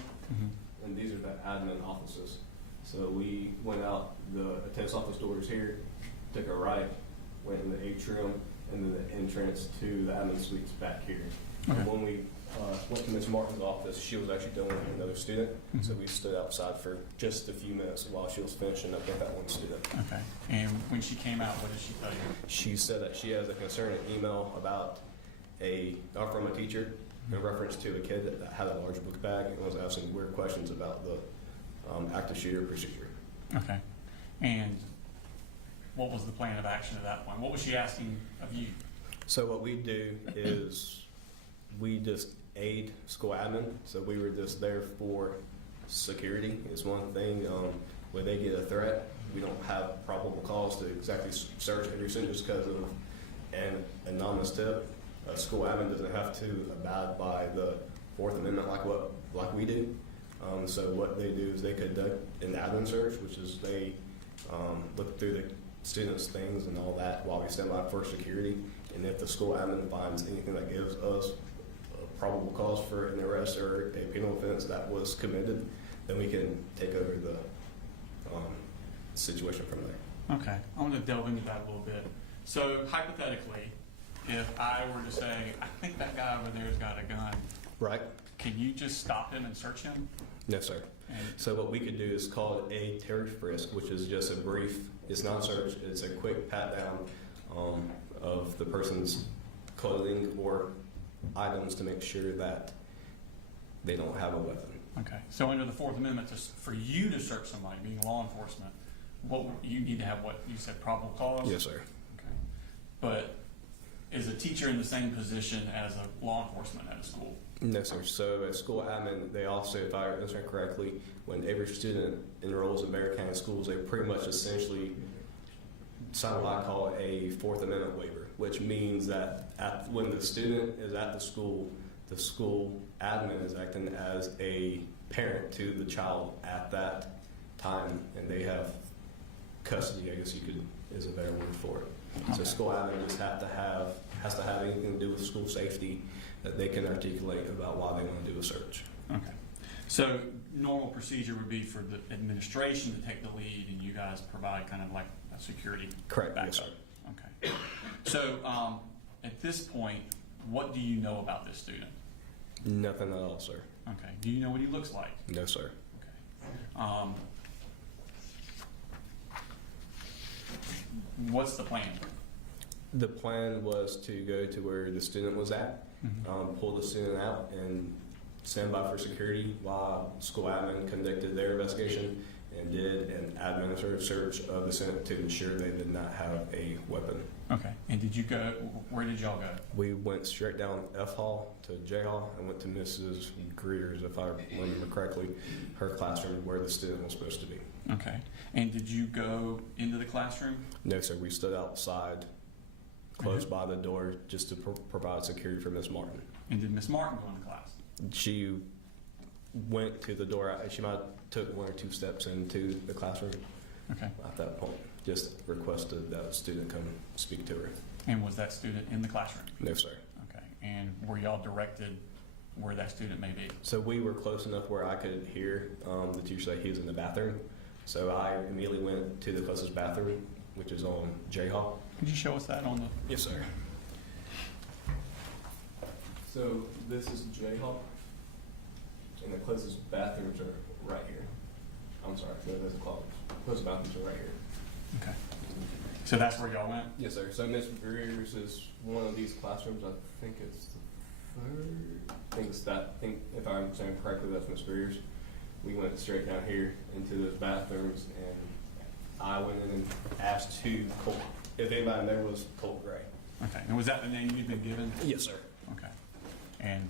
and these are the admin offices. So we went out, the attendance office doors here, took a right, went in the atrium, and then the entrance to the admin suites back here. Okay. And when we went to Miss Martin's office, she was actually dealing with another student, so we stood outside for just a few minutes while she was finishing up with that one student. Okay. And when she came out, what did she tell you? She said that she has a concerning email about from a teacher in reference to a kid that had a large book bag and was asking weird questions about the active shooter procedure. Okay. And what was the plan of action at that point? What was she asking of you? So what we do is we just aid school admin. So we were just there for security is one thing. When they get a threat, we don't have probable cause to exactly search every single just because of an anonymous tip. A school admin doesn't have to abide by the Fourth Amendment like we do. So what they do is they conduct an admin search, which is they look through the students' things and all that while we stand by for security. And if the school admin finds anything that gives us a probable cause for an arrest or a penal offense that was committed, then we can take over the situation from there. Okay. I want to delve into that a little bit. So hypothetically, if I were to say, I think that guy over there's got a gun, Right? can you just stop him and search him? No, sir. And So what we could do is called a Terry frisk, which is just a brief, it's not a search, it's a quick pat down of the person's clothing or items to make sure that they don't have a weapon. okay. So under the Fourth Amendment, for you to search somebody, being law enforcement, you need to have what you said, probable cause? Yes, sir. Okay. But is a teacher in the same position as a law enforcement at a school? No, sir. So at school admin, they also, if I understand correctly, when every student enrolls in Bexar County schools, they pretty much essentially sign what I call a Fourth Amendment waiver, which means that when the student is at the school admin is acting as a parent to the child at that time, and they have custody, I guess you could, is a better word for it. So Okay. school admin just has to have anything to do with school safety that they can articulate about why they want to do a search. Okay. So normal procedure would be for the administration to take the lead and you guys provide kind of like a security Correct. backup. Yes, sir. Okay. So at this point, what do you know about this student? Nothing at all, sir. Okay. Do you know what he looks like? No, sir. Okay. What's the plan? The plan was to go to where the student was at, pull the student out, and stand by for security while school admin conducted their investigation and did an administrative search of the student to ensure they did not have a weapon. Okay. And did you go, where did y'all go? We went straight down F Hall to J Hall and went to Mrs. Greer's, if I remember correctly, her classroom where the student was supposed to be. Okay. And did you go into the classroom? No, sir. We stood outside, close by the door, just to provide security for Miss Martin. And did Miss Martin go into class? She went to the door. She might have took one or two steps into the classroom Okay. at that point. Just requested that a student come speak to her. And was that student in the classroom? No, sir. Okay. And were y'all directed where that student may be? So we were close enough where I could hear the teacher say he was in the bathroom. So I immediately went to the closest bathroom, which is on J Hall. Could you show us that on the? Yes, sir. So this is J Hall, and the closest bathrooms are right here. I'm sorry, no, there's a closest bathrooms are right here. Okay. So that's where y'all went? Yes, sir. So Miss Greer's is one of these classrooms. I think it's the third. I think it's that. I think if I'm saying correctly, that's Miss Greer's. We went straight down here into those bathrooms, and I went in and asked who Colt, if anybody there was Colt Gray. Okay. And was that the name you'd been given? Yes, sir. Okay. And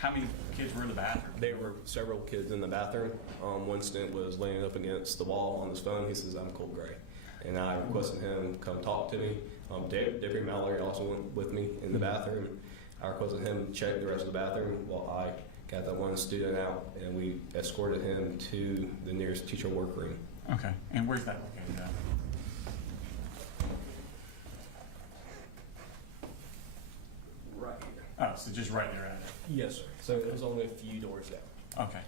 how many kids were in the bathroom? There were several kids in the bathroom. One student was laying up against the wall on his phone. He says, "I'm Colt Gray." And I requested him come talk to me. Deputy Mallory also went with me in the bathroom. I requested him check the rest of the bathroom while I got that one student out, and we escorted him to the nearest teacher workroom. Okay. And where's that located at? Right here. Oh, so just right there at it. Yes, sir. So it was only a few doors down. Okay.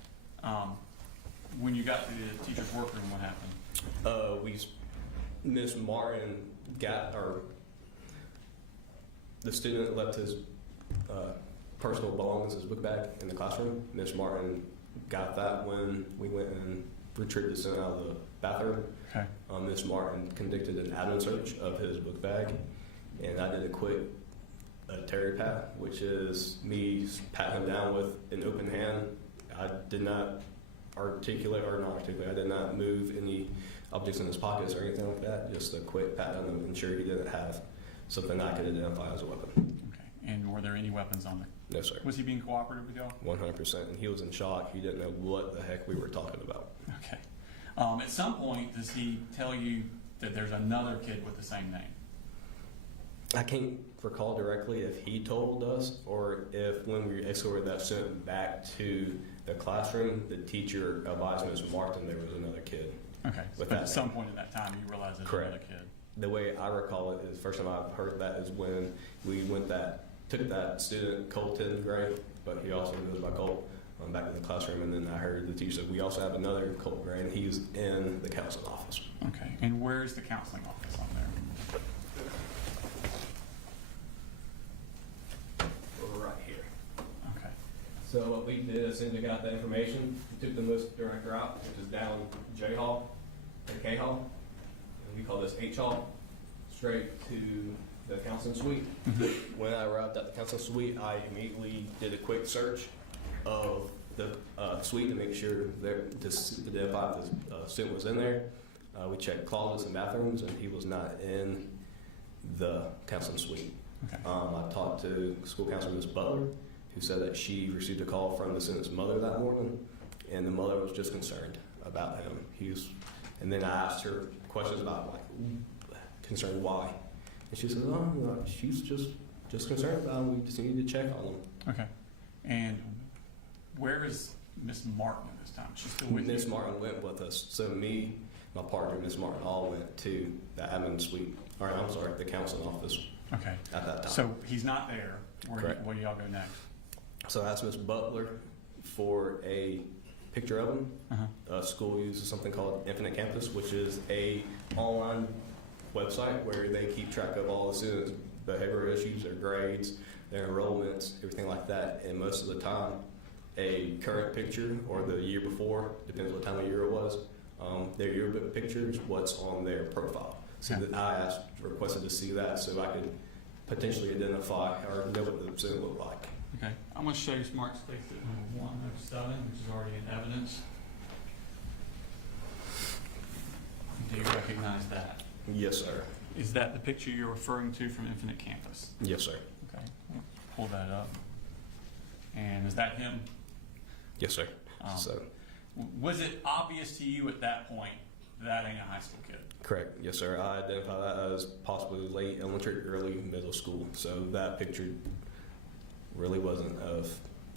When you got to the teacher's workroom, what happened? Miss Martin the student left his personal belongings, his book bag, in the classroom. Miss Martin got that when we went and retrieved the student out of the bathroom. Okay. Miss Martin conducted an admin search of his book bag, and I did a quick Terry pat, which is me patting him down with an open hand. I did not articulate or not articulate. I did not move any objects in his pockets or anything like that. Just a quick pat on him to ensure he didn't have something I could identify as a weapon. Okay. And were there any weapons on there? No, sir. Was he being cooperative with y'all? 100%. And he was in shock. He didn't know what the heck we were talking about. Okay. At some point, does he tell you that there's another kid with the same name? I can't recall directly if he told us or if when we escorted that student back to the classroom, the teacher advised Ms. Martin there was another kid. Okay. With But that at some name. point in that time, you realized there's Correct. another kid. The way I recall it is, first time I've heard that is when we took that student, Colin Gray, but he also goes by Colt, back in the classroom, and then I heard the teacher say, we also have another Colin Gray, and he's in the counseling office. Okay. And where's the counseling office on there? Right here. Okay. So what we did as soon as we got that information, we took the list director out, which is down J Hall and K Hall, and we call this H Hall, straight to the counseling suite. When I arrived at the counseling suite, I immediately did a quick search of the suite to make sure that to identify if the student was in there. We checked closets and bathrooms, and he was not in the counseling suite. Okay. I talked to school counselor Ms. Butler, who said that she received a call from the student's mother that morning, and the mother was just concerned about him. And then I asked her questions about concerned why, and she said, "Oh, no, she's just concerned about him. We just need to check on him." Okay. And where is Miss Martin at this time? She's still with Miss you? Martin went with us, so me, my partner, Miss Martin, all went to the admin suite, or I'm sorry, the counseling office Okay. at that time. So he's not there. Correct. Where do y'all go next? So I asked Ms. Butler for a picture of him. Uh-huh. School uses something called Infinite Campus, which is a online website where they keep track of all the students' behavioral issues, their grades, their enrollments, everything like that. And most of the time, a current picture or the year before, depends what time of year it was, their yearbook pictures, what's on their profile. So Okay. that I requested to see that so I could potentially identify or know what the student looked like. Okay. I'm going to show you Smart Space at number 107, which is already in evidence. Do you recognize that? Yes, sir. Is that the picture you're referring to from Infinite Campus? Yes, sir. Okay. Pull that up. And is that him? Yes, sir. So, was it obvious to you at that point that ain't a high school kid? Correct. Yes, sir. I identify that as possibly late elementary, early middle school. So that picture really wasn't of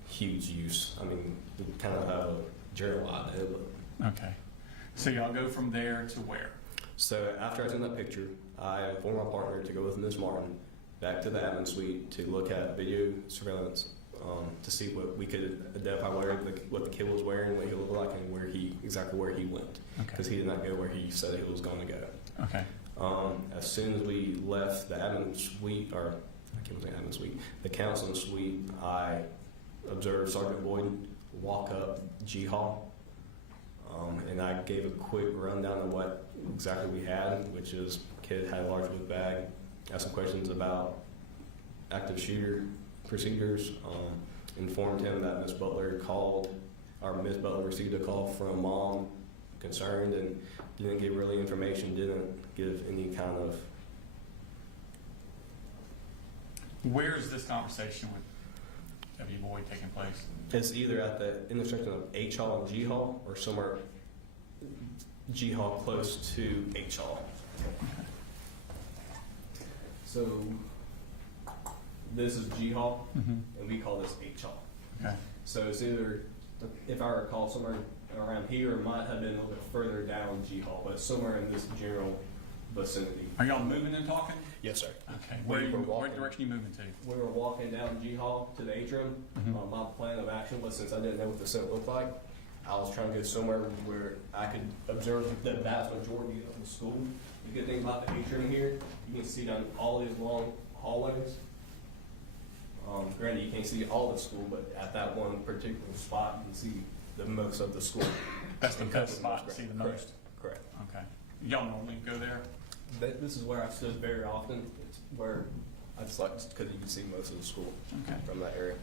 huge use. I mean, we kind of have a general idea, but. Okay. So y'all go from there to where? So after I sent that picture, I informed my partner to go with Ms. Martin back to the admin suite to look at video surveillance to see what we could identify what the kid was wearing, what he looked like, and exactly where he went. Because he did not go where he said he was going to go. Okay. As soon as we left the admin suite, or I can't say admin suite, the counseling suite, I observed Sergeant Boyd walk up G Hall, and I gave a quick rundown of what exactly we had, which is kid had a large book bag, asked some questions about active shooter procedures, informed him that Ms. Butler received a call from mom concerned and didn't give really information, didn't give any kind of. Where is this conversation with W. Boyd taking place? It's either at the intersection of H Hall and G Hall or somewhere G Hall close to H Hall. So this is G Hall, and we call this H Hall. Okay. So it's either, if I recall, somewhere around here, it might have been a little bit further down G Hall, but somewhere in this general vicinity. Are y'all moving and talking? Yes, sir. Okay. We were What walking. direction are you moving to? We were walking down G Hall to the atrium. My plan of action was, since I didn't know what the center looked like, I was trying to go somewhere where I could observe the vast majority of the school. The good thing about the atrium here, you can see down all these long hallways. Granted, you can't see all the school, but at that one particular spot, you can see the most of the school. That's the best spot to see the most? Correct. Okay. Y'all normally go there? This is where I stood very often. It's where I just like, because you can see most of the school from that area.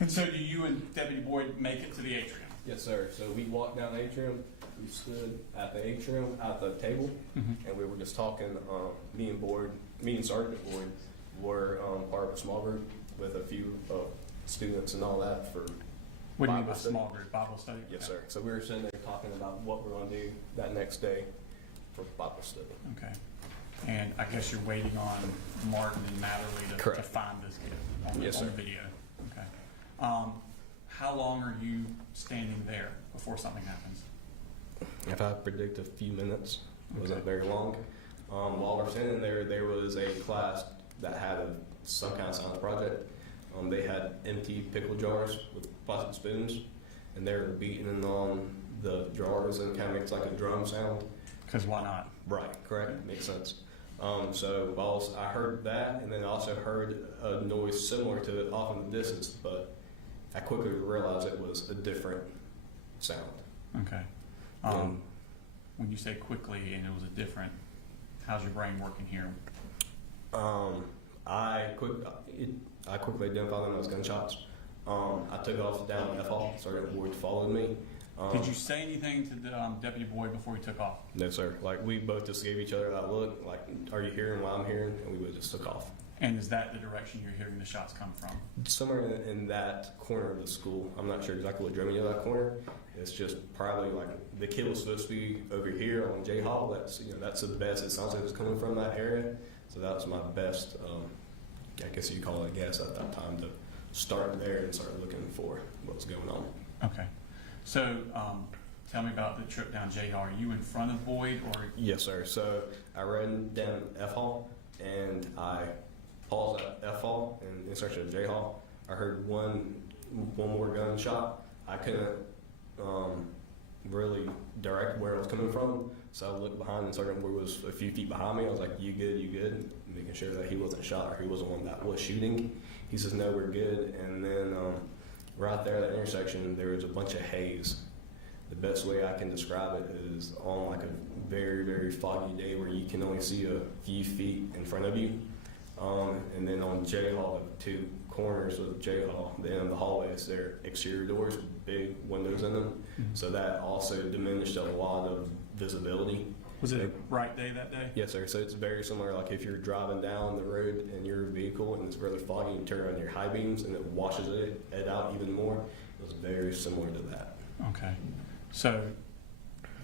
And so do you and Deputy Boyd make it to the atrium? Yes, sir. So we walked down the atrium. We stood at the atrium at the table, and we were just talking. Me and Sergeant Boyd were part of a small group with a few students and all that for. What do you mean Bible by study. small group? Bible study? Yes, sir. So we were sitting there talking about what we're going to do that next day for Bible study. Okay. And I guess you're waiting on Martin and Matherly to Correct. find this kid on Yes, the sir. video. Okay. How long are you standing there before something happens? If I predict a few minutes, it wasn't Okay. very long. While we're standing there, there was a class that had some kind of science project. They had empty pickle jars with plastic spoons, and they were beating on the jars, and it kind of makes like a drum sound. Because why not? Right, correct, makes sense. So I heard that, and then I also heard a noise similar to it off in the distance, but I quickly realized it was a different sound. Okay. And When you say quickly and it was a different, how's your brain working here? I quickly identified them as gunshots. I took off down F hall. Sergeant Boyd followed me. Did you say anything to the Deputy Boyd before you took off? No, sir. Like, we both just gave each other that look, like, are you hearing what I'm hearing? And we both just took off. And is that the direction you're hearing the shots come from? Somewhere in that corner of the school. I'm not sure exactly what drove me to that corner. It's just probably like the kid was supposed to be over here on J Hall. That's the best. It sounds like it's coming from that area. So that was my best, I guess you call it a guess at that time, to start there and start looking for what's going on. Okay. So tell me about the trip down J Hall. Are you in front of Boyd or? Yes, sir. So I ran down F Hall and I paused at F Hall and in search of J Hall. I heard one more gunshot. I couldn't really direct where it was coming from, so I looked behind and Sergeant Boyd was a few feet behind me. I was like, "You good? You good?" Making sure that he wasn't shot or he wasn't one that was shooting. He says, "No, we're good." And then right there at that intersection, there was a bunch of haze. The best way I can describe it is on like a very, very foggy day where you can only see a few feet in front of you. And then on J Hall, the two corners of J Hall, the end of the hallways, they're exterior doors with big windows in them. So that also diminished a lot of visibility. Was it a bright day that day? Yes, sir. So it's very similar. Like if you're driving down the road in your vehicle and it's really foggy, you turn on your high beams and it washes it out even more. It was very similar to that. Okay. So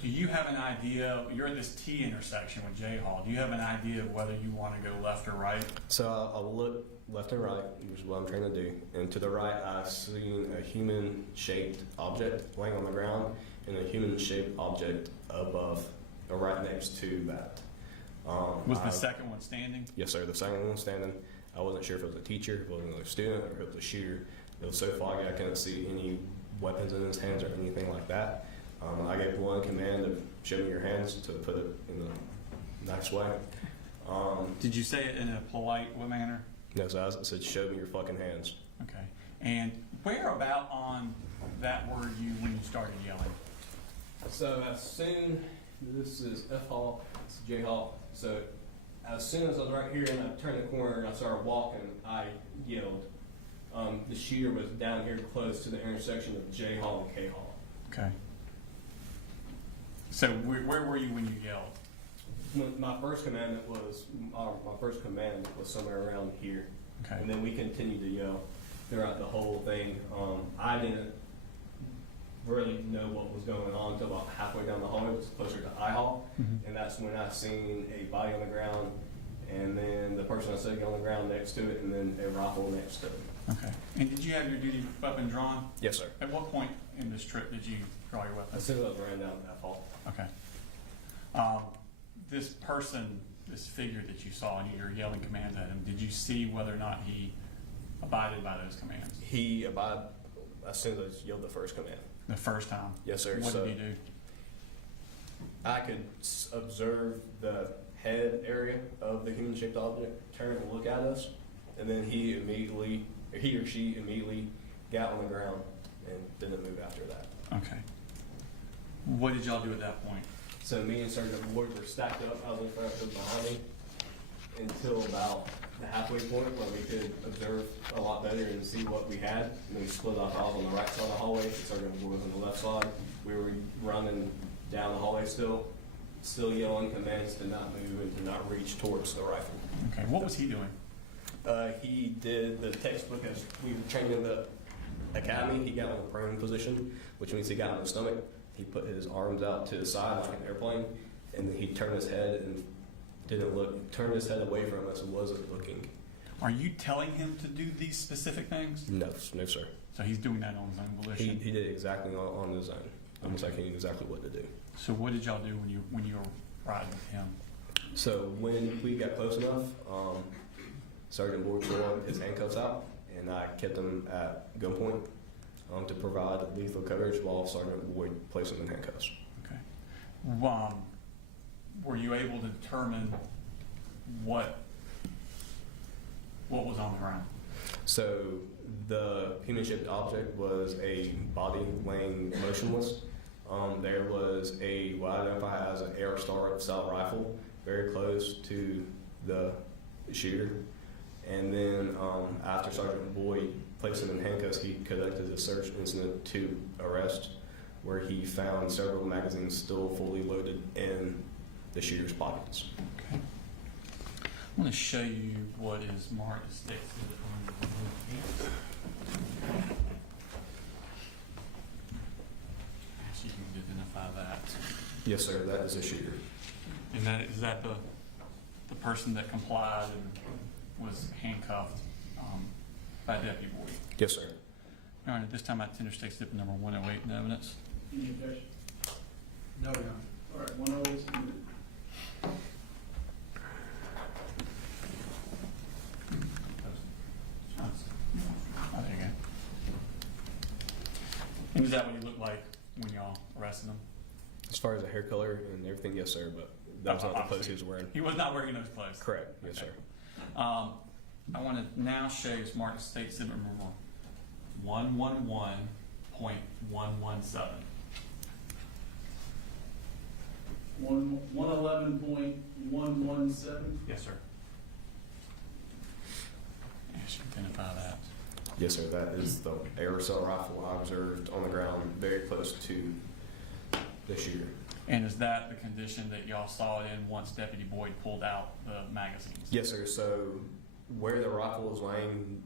do you have an idea, you're at this T intersection with J Hall, do you have an idea of whether you want to go left or right? So I'll look left and right, which is what I'm trying to do. And to the right, I've seen a human-shaped object laying on the ground and a human-shaped object above, or right next to that. Was the second one standing? Yes, sir. The second one was standing. I wasn't sure if it was a teacher, if it was another student, or if it was a shooter. It was so foggy I couldn't see any weapons in his hands or anything like that. I gave one command of show me your hands to put it in the nice way. Did you say it in a polite manner? No, so I said show me your fucking hands. Okay. And where about on that were you when you started yelling? So as soon, this is F Hall, it's J Hall. So as soon as I was right here and I turned the corner and I started walking, I yelled. The shooter was down here close to the intersection of J Hall and K Hall. Okay. So where were you when you yelled? My first command was somewhere around here, Okay. and then we continued to yell throughout the whole thing. I didn't really know what was going on until about halfway down the hallway. It was closer to I Hall, and that's when I seen a body on the ground, and then the person I sitting on the ground next to it, and then a rifle next to it. Okay. And did you have your duty weapon drawn? Yes, sir. At what point in this trip did you draw your weapon? As soon as I was ran down that hall. Okay. This person, this figure that you saw and you're yelling commands at him, did you see whether or not he abided by those commands? He abided as soon as I yelled the first command. The first time? Yes, sir. What did he do? I could observe the head area of the human-shaped object turn and look at us, and then he or she immediately got on the ground and didn't move after that. Okay. What did y'all do at that point? So me and Sergeant Boyd were stacked up. I was in front of him behind me until about the halfway point where we could observe a lot better and see what we had. And then we split off. I was on the right side of the hallway, Sergeant Boyd was on the left side. We were running down the hallway still yelling commands to not move and to not reach towards the rifle. Okay, what was he doing? He did the textbook as we were training in the academy. He got in a prone position, which means he got on his stomach. He put his arms out to the side like an airplane, and then he turned his head and didn't look, turned his head away from us and wasn't looking. Are you telling him to do these specific things? No, no, sir. So he's doing that on his own volition? He did exactly on his own. Almost like he knew exactly what to do. So what did y'all do when you were riding with him? So when we got close enough, Sergeant Boyd pulled his handcuffs out, and I kept him at gunpoint to provide lethal coverage while Sergeant Boyd placed him in handcuffs. Okay. Were you able to determine what was on the ground? So the human-shaped object was a body laying motionless. There was what I identify as an Air Star style rifle very close to the shooter. And then after Sergeant Boyd placed him in handcuffs, he conducted a search incident to arrest, where he found several magazines still fully loaded in the shooter's pockets. Okay. I want to show you what is marked as State Exhibit on Actually, you can identify that. Yes, sir. That is a shooter. And is that the person that complied and was handcuffed by Deputy Boyd? Yes, sir. All right, at this time I tender State Exhibit number 108 in evidence. Any objection? No, Your Honor. All right, 108 is submitted. Oh, there you go. And is that what he looked like when y'all arrested him? As far as the hair color and everything, yes, sir. But that was not the clothes he was wearing. He was not wearing those clothes. Correct. Yes, Okay. sir. I want to now show you it's marked as State Exhibit number 111.117. 111.117. Yes, sir. Yes, you identify that. Yes, sir. That is the aerosol rifle I observed on the ground very close to the shooter. And is that the condition that y'all saw it in once Deputy Boyd pulled out the magazines? Yes, sir. So where the rifle was laying,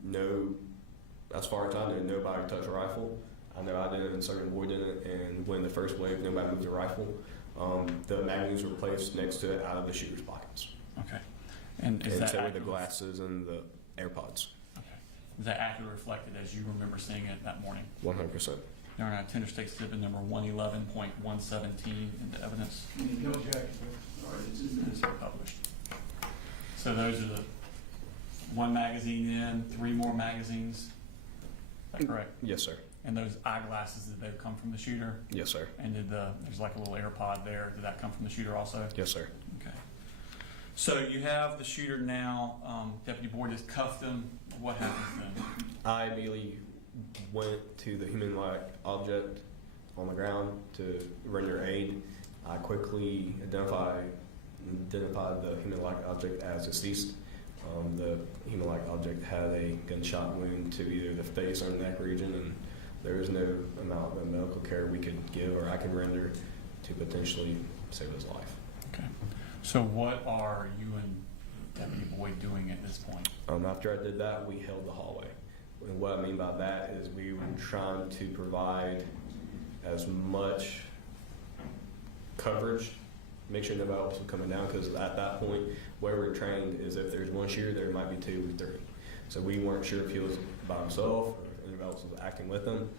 as far as I know, nobody touched the rifle. I know I didn't, and Sergeant Boyd didn't. And when the first wave, nobody moved the rifle. The magazines were placed next to it out of the shooter's pockets. Okay. And is And that so were the accurate? glasses and the AirPods. Okay. Is that accurately reflected as you remember seeing it that morning? 100%. All right, tender State Exhibit number 111.117 into evidence. No objection. All right, it's in Is published. So those are the one magazine in, 3 more magazines. Is that correct? Yes, sir. And those eyeglasses, did they come from the shooter? Yes, sir. And there's like a little AirPod there. Did that come from the shooter also? Yes, sir. Okay. So you have the shooter now. Deputy Boyd has cuffed him. What happens then? I immediately went to the human-like object on the ground to render aid. I quickly identified the human-like object as deceased. The human-like object had a gunshot wound to either the face or neck region, and there is no amount of medical care we could give or I could render to potentially save his life. Okay. So what are you and Deputy Boyd doing at this point? After I did that, we held the hallway. And what I mean by that is we were trying to provide as much coverage, make sure nobody else was coming down, because at that point, where we're trained is if there's one shooter, there might be 2 or 3. So we weren't sure if he was by himself or if anybody else was acting with him.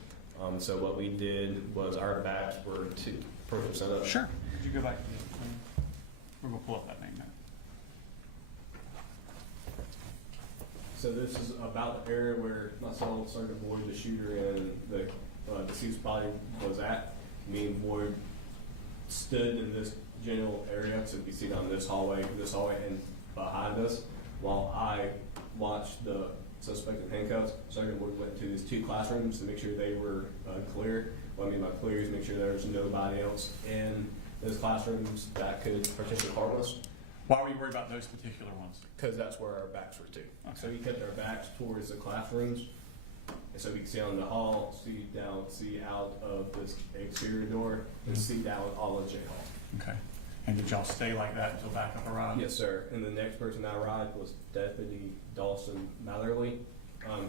So what we did was our backs were to perfect setup. Sure. Could you go back to the we're going to pull up that name now. So this is about the area where myself, Sergeant Boyd, the shooter, and the deceased body was at. Me and Boyd stood in this general area, so we can see down this hallway, and behind us, while I watched the suspect in handcuffs. Sergeant Boyd went to these 2 classrooms to make sure they were clear. What I mean by clear is make sure there's nobody else in those classrooms that could potentially harm us. Why were you worried about those particular ones? Because that's where our backs were to. Okay. So we kept our backs towards the classrooms, and so we could see on the hall, see down, see out of this exterior door, and see down all of J Hall. Okay. And did y'all stay like that until backup arrived? Yes, sir. And the next person that arrived was Deputy Dawson Matherly.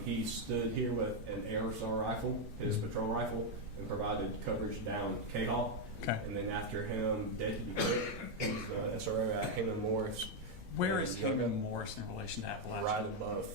He stood here with an aerosol rifle, his patrol rifle, and provided coverage down K Hall. Okay. And then after him, Deputy Colt, SRO at Heyman Morris. Where is Heyman Morris in relation to Apalachee? Right above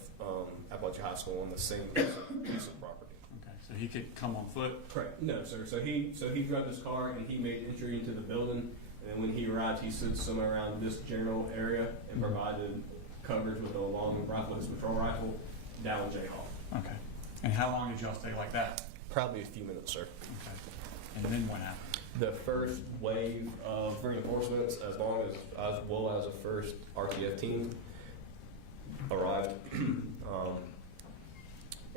Apalachee High School on the same piece of property. Okay, so he could come on foot? Correct. No, sir. So he drove his car and he made entry into the building. And then when he arrived, he stood somewhere around this general area and provided coverage with a long rifle, his patrol rifle, down J Hall. Okay. And how long did y'all stay like that? Probably a few minutes, sir. Okay. And then what happened? The first wave of reinforcements, as well as the first RTF team, arrived.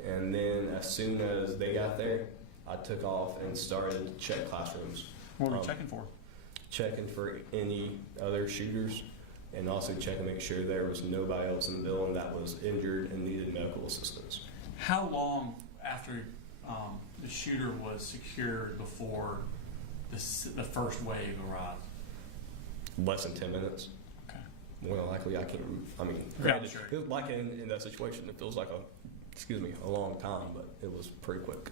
And then as soon as they got there, I took off and started to check classrooms. What were you checking for? Checking for any other shooters, and also checking to make sure there was nobody else in the building that was injured and needed medical assistance. How long after the shooter was secured before the first wave arrived? Less than 10 minutes. Okay. More than likely, I mean, granted, sure. like in that situation, it feels like a long time, but it was pretty quick.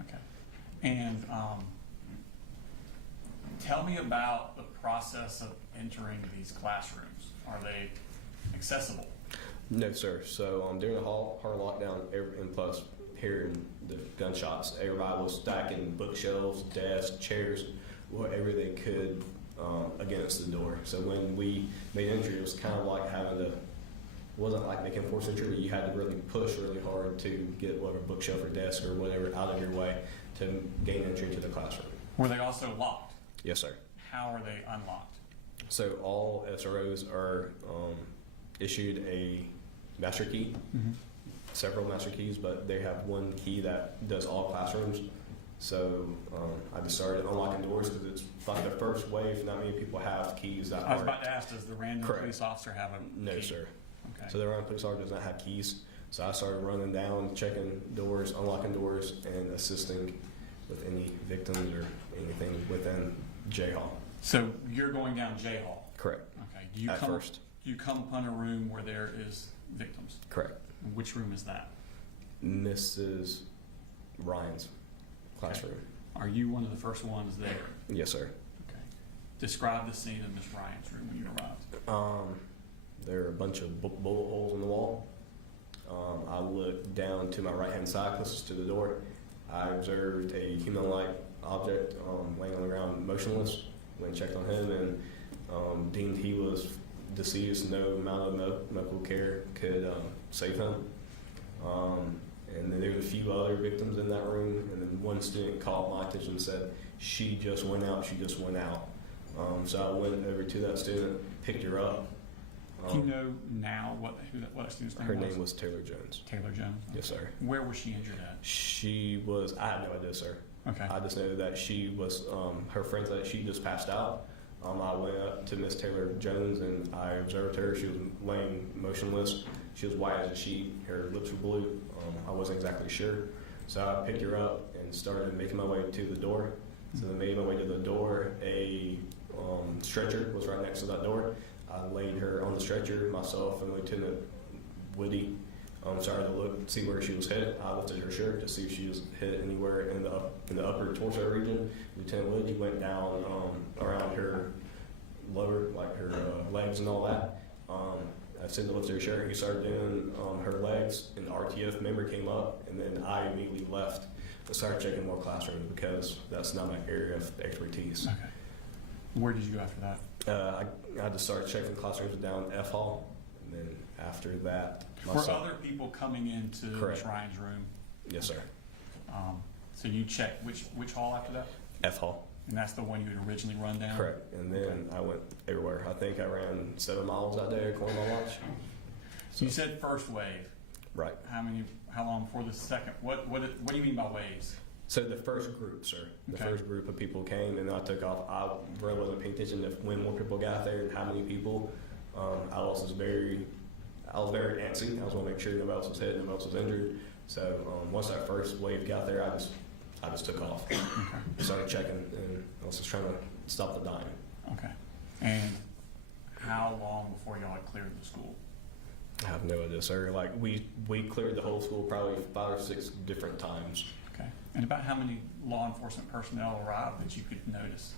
Okay. And tell me about the process of entering these classrooms. Are they accessible? No, sir. So during the hard lockdown, and plus hearing the gunshots, everybody was stacking bookshelves, desks, chairs, whatever they could against the door. So when we made entry, it was kind of like wasn't like making forced entry, but you had to really push really hard to get whatever bookshelf or desk or whatever out of your way to gain entry into the classroom. Were they also locked? Yes, sir. How are they unlocked? So all SROs are issued a master key, several master keys, but they have one key that does all classrooms. So I just started unlocking doors because it's like the first wave. Not many people have keys that I was are. about to ask, does the random Correct. police officer have a No, key? sir. Okay. So the random police officer does not have keys. So I started running down, checking doors, unlocking doors, and assisting with any victims or anything within J Hall. So you're going down J Hall? Correct. Okay. At first. Do you come upon a room where there is victims? Correct. Which room is that? Mrs. Ryan's classroom. Are you one of the first ones there? Yes, sir. Okay. Describe the scene in Miss Ryan's room when you arrived. There are a bunch of bullet holes in the wall. I looked down to my right-hand side, closest to the door. I observed a human-like object laying on the ground, motionless. Went and checked on him and deemed he was deceased. No amount of medical care could save him. And then there were a few other victims in that room, and then one student called my attention and said, "She just went out, she just went out." So I went over to that student, picked her up. Do you know now what student's name Her was? name was Taylor Jones. Taylor Jones? Yes, sir. Where was she injured at? She was, I have no idea, sir. Okay. I just know that she was, her friend said she just passed out. I went up to Miss Taylor Jones and I observed her. She was laying motionless. She was white as a sheet. Her lips were blue. I wasn't exactly sure. So I picked her up and started making my way to the door. So I made my way to the door. A stretcher was right next to that door. I laid her on the stretcher, myself and Lieutenant Woody. Started to see where she was hit. I lifted her shirt to see if she was hit anywhere in the upper torso region. Lieutenant Woody went down around her lower, like her legs and all that. I said to lift her shirt. He started doing her legs, and the RTF member came up, and then I immediately left and started checking more classrooms because that's not my area of expertise. Okay. Where did you go after that? I just started checking classrooms down F Hall, and then after that, Were other people coming into Correct. Ryan's room? Yes, sir. So you checked which hall after that? F Hall. And that's the one you had originally run down? Correct. And then I went everywhere. I think I ran 7 miles that day according to my watch. So you said first wave. Right. How long before the second? What do you mean by waves? So the first group, sir. The Okay. first group of people came, and I took off. I really wasn't paying attention to when more people got there and how many people. I was very antsy. I was going to make sure nobody else was hit, nobody else was injured. So once that first wave got there, I just took off. Okay. Started checking, and I was just trying to stop the dying. Okay. And how long before y'all had cleared the school? I have no idea, sir. Like we cleared the whole school probably 5 or 6 different times. Okay. And about how many law enforcement personnel arrived that you could notice?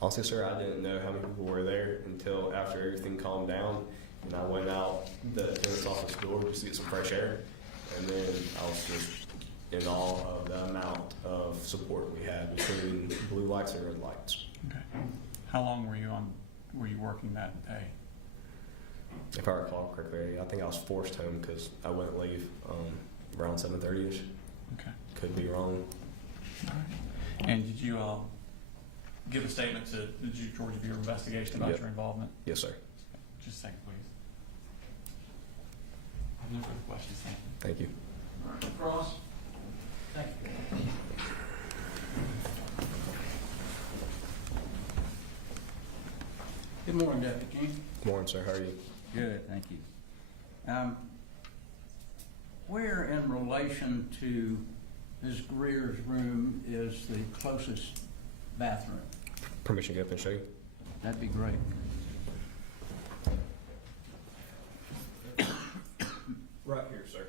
Honestly, sir, I didn't know how many people were there until after everything calmed down, and I went out the attendance office door just to get some fresh air, and then I was just in awe of the amount of support we had between blue lights and red lights. Okay. How long were you working that day? If I recall correctly, I think I was forced home because I wouldn't leave around 7:30ish. Okay. Could be wrong. All right. And did you give a statement to the Georgia Bureau of Investigation about Yep. your involvement? Yes, sir. Just a second, please. I have no further questions. Thank you. Thank you. All right, Cross? Thank you. Good morning, Deputy King. Good morning, sir. How are you? Good, thank you. Where in relation to Ms. Greer's room is the closest bathroom? Permission to get up and show you? That'd be great. Right here, sir.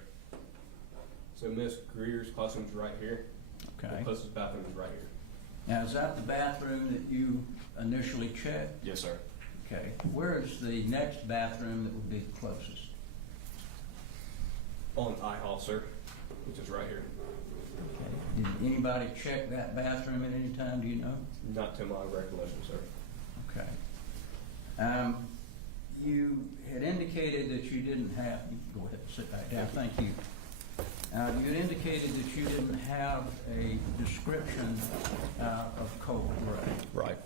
So Miss Greer's classroom's right here. Okay. The closest bathroom is right here. Now, is that the bathroom that you initially checked? Yes, sir. Okay. Where is the next bathroom that would be the closest? On I hall, sir, which is right here. Okay. Did anybody check that bathroom at any time, do you know? Not to my recollection, sir. Okay. You had indicated that you didn't have, you can go ahead and sit back down, thank you. You had indicated that you didn't have a description of Colt Gray. Right.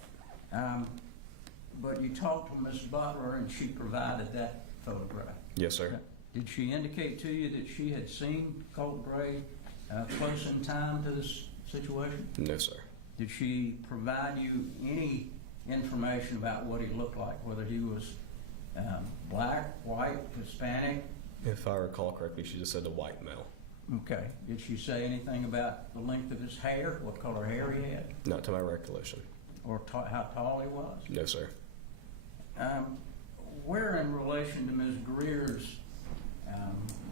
But you talked to Ms. Butler and she provided that photograph. Yes, sir. Did she indicate to you that she had seen Colt Gray close in time to this situation? No, sir. Did she provide you any information about what he looked like, whether he was black, white, Hispanic? If I recall correctly, she just said the white male. Okay. Did she say anything about the length of his hair, what color hair he had, Not to my recollection. or how tall he was? No, sir. Where in relation to Ms. Greer's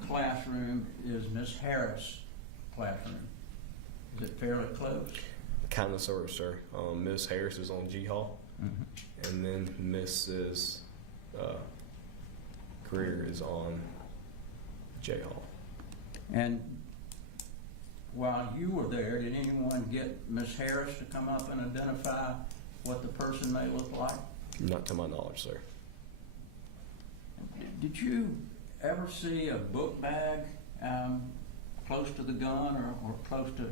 classroom is Ms. Harris' classroom? Is it fairly close? Kind of sort of, sir. Miss Harris is on G Hall, Mm-hmm. and then Mrs. Greer is on J Hall. And while you were there, did anyone get Ms. Harris to come up and identify what the person may look like? Not to my knowledge, sir. Did you ever see a book bag close to the gun or close to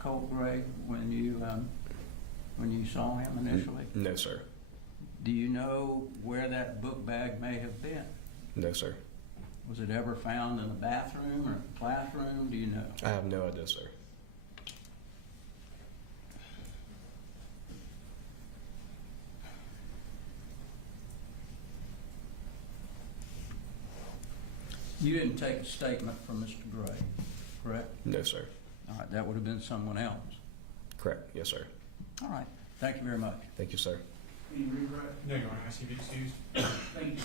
Colt Gray when you saw him initially? No, sir. Do you know where that book bag may have been? No, sir. Was it ever found in a bathroom or a classroom? Do you know? I have no idea, sir. You didn't take a statement from Mr. Gray, correct? No, sir. All right, that would have been someone else. Correct. Yes, sir. All right, thank you very much. Thank you, sir. Any regret? No, Your Honor, I ask you to be excused. Thank you.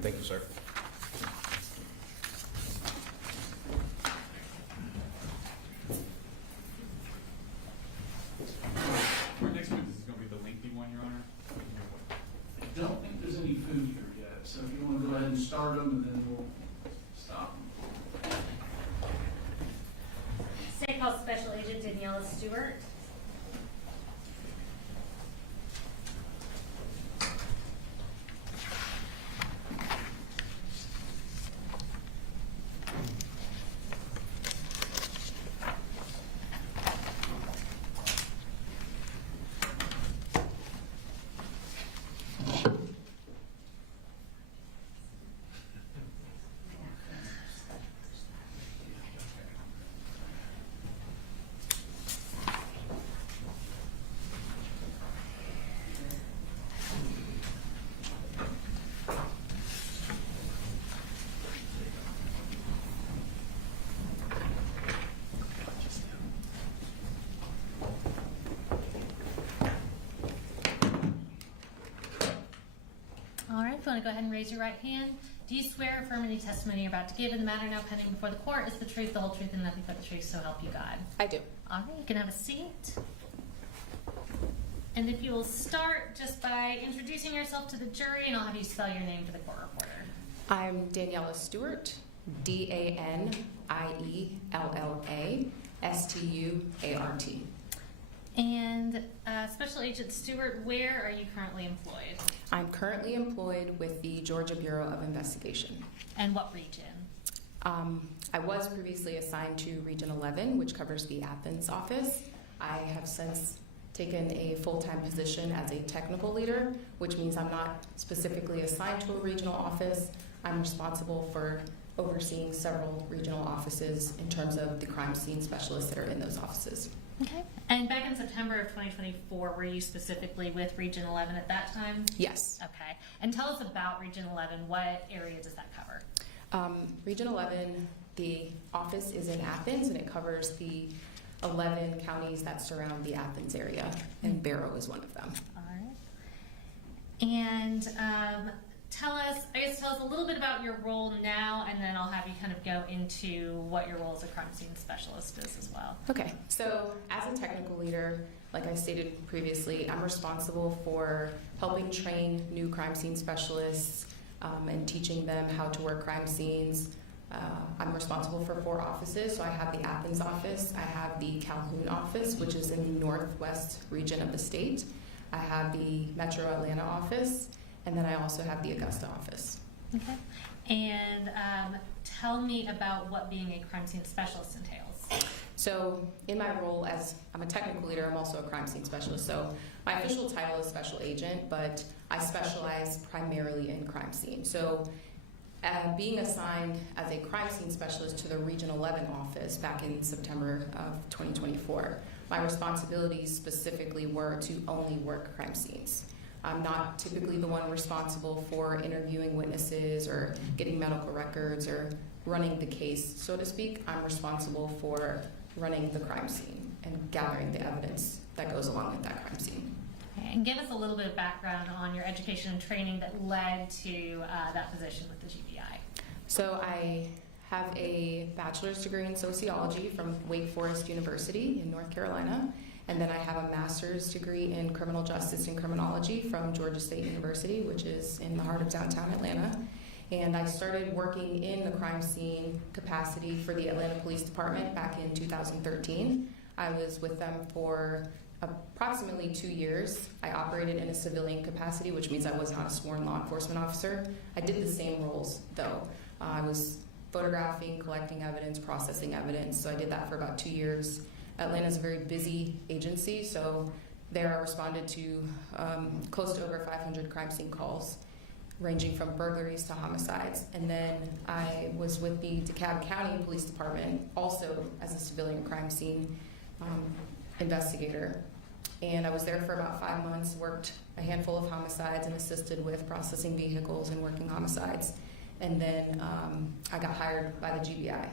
Thank you, sir. Our next witness is going to be the lengthy one, Your Honor. I don't think there's any food here yet, so if you want to go ahead and start them, and then we'll stop. State House Special Agent Daniela Stewart. you want to go ahead and raise your right hand? Do you swear or affirm any testimony you're about to give in the matter now pending before the court is the truth, the whole truth, and nothing but the truth, so help you God? I do. All right, you can have a seat. And if you will start just by introducing yourself to the jury, and I'll have you spell your name for the court reporter. I'm Daniela Stewart, DANIELLA STUART. And Special Agent Stewart, where are you currently employed? I'm currently employed with the Georgia Bureau of Investigation. And what region? I was previously assigned to Region 11, which covers the Athens office. I have since taken a full-time position as a technical leader, which means I'm not specifically assigned to a regional office. I'm responsible for overseeing several regional offices in terms of the crime scene specialists that are in those offices. Okay. And back in September of 2024, were you specifically with Region 11 at that time? Yes. Okay. And tell us about Region 11. What area does that cover? Region 11, the office is in Athens, and it covers the 11 counties that surround the Athens area, and Barrow is one of them. All right. And tell us a little bit about your role now, and then I'll have you kind of go into what your role as a crime scene specialist is as well. Okay, so as a technical leader, like I stated previously, I'm responsible for helping train new crime scene specialists and teaching them how to work crime scenes. I'm responsible for 4 offices. So I have the Athens office, I have the Calhoun office, which is in the northwest region of the state. I have the Metro Atlanta office, and then I also have the Augusta office. Okay. And tell me about what being a crime scene specialist entails. So in my role as I'm a technical leader, I'm also a crime scene specialist. So my official title is special agent, but I specialize primarily in crime scene. So being assigned as a crime scene specialist to the Region 11 office back in September of 2024, my responsibilities specifically were to only work crime scenes. I'm not typically the one responsible for interviewing witnesses or getting medical records or running the case, so to speak. I'm responsible for running the crime scene and gathering the evidence that goes along with that crime scene. Okay. And give us a little bit of background on your education and training that led to that position with the GBI. So I have a bachelor's degree in sociology from Wake Forest University in North Carolina. And then I have a master's degree in criminal justice and criminology from Georgia State University, which is in the heart of downtown Atlanta. And I started working in the crime scene capacity for the Atlanta Police Department back in 2013. I was with them for approximately 2 years. I operated in a civilian capacity, which means I was not a sworn law enforcement officer. I did the same roles, though. I was photographing, collecting evidence, processing evidence, so I did that for about 2 years. Atlanta is a very busy agency, so there I responded to close to over 500 crime scene calls, ranging from burglaries to homicides. And then I was with the DeKalb County Police Department, also as a civilian crime scene investigator. And I was there for about 5 months, worked a handful of homicides and assisted with processing vehicles and working homicides. And then I got hired by the GBI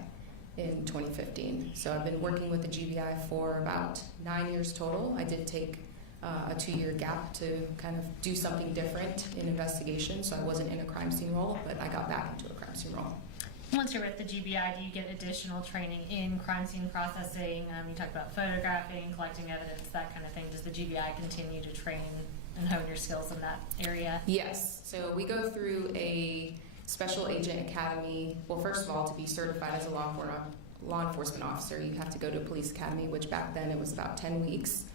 in 2015. So I've been working with the GBI for about 9 years total. I did take a 2-year gap to kind of do something different in investigation, so I wasn't in a crime scene role, but I got back into a crime scene role. Once you're with the GBI, do you get additional training in crime scene processing? You talked about photographing, collecting evidence, that kind of thing. Does the GBI continue to train and hone your skills in that area? Yes. So we go through a Special Agent Academy. Well, first of all, to be certified as a law enforcement officer, you have to go to a police academy, which back then it was about 10 weeks.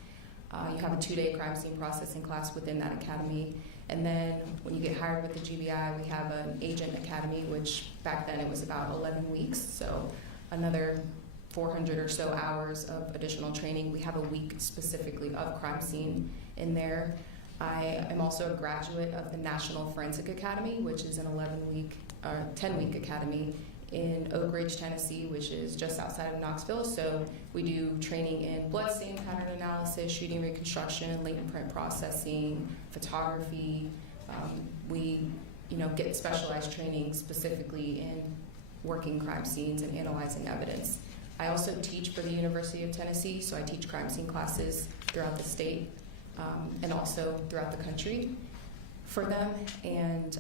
You have a 2-day crime scene processing class within that academy. And then when you get hired with the GBI, we have an agent academy, which back then it was about 11 weeks. So another 400 or so hours of additional training. We have a week specifically of crime scene in there. I am also a graduate of the National Forensic Academy, which is an 10-week academy in Oak Ridge, Tennessee, which is just outside of Knoxville. So we do training in bloodstain pattern analysis, shooting reconstruction, latent print processing, photography. We get specialized training specifically in working crime scenes and analyzing evidence. I also teach for the University of Tennessee, so I teach crime scene classes throughout the state and also throughout the country. for them. And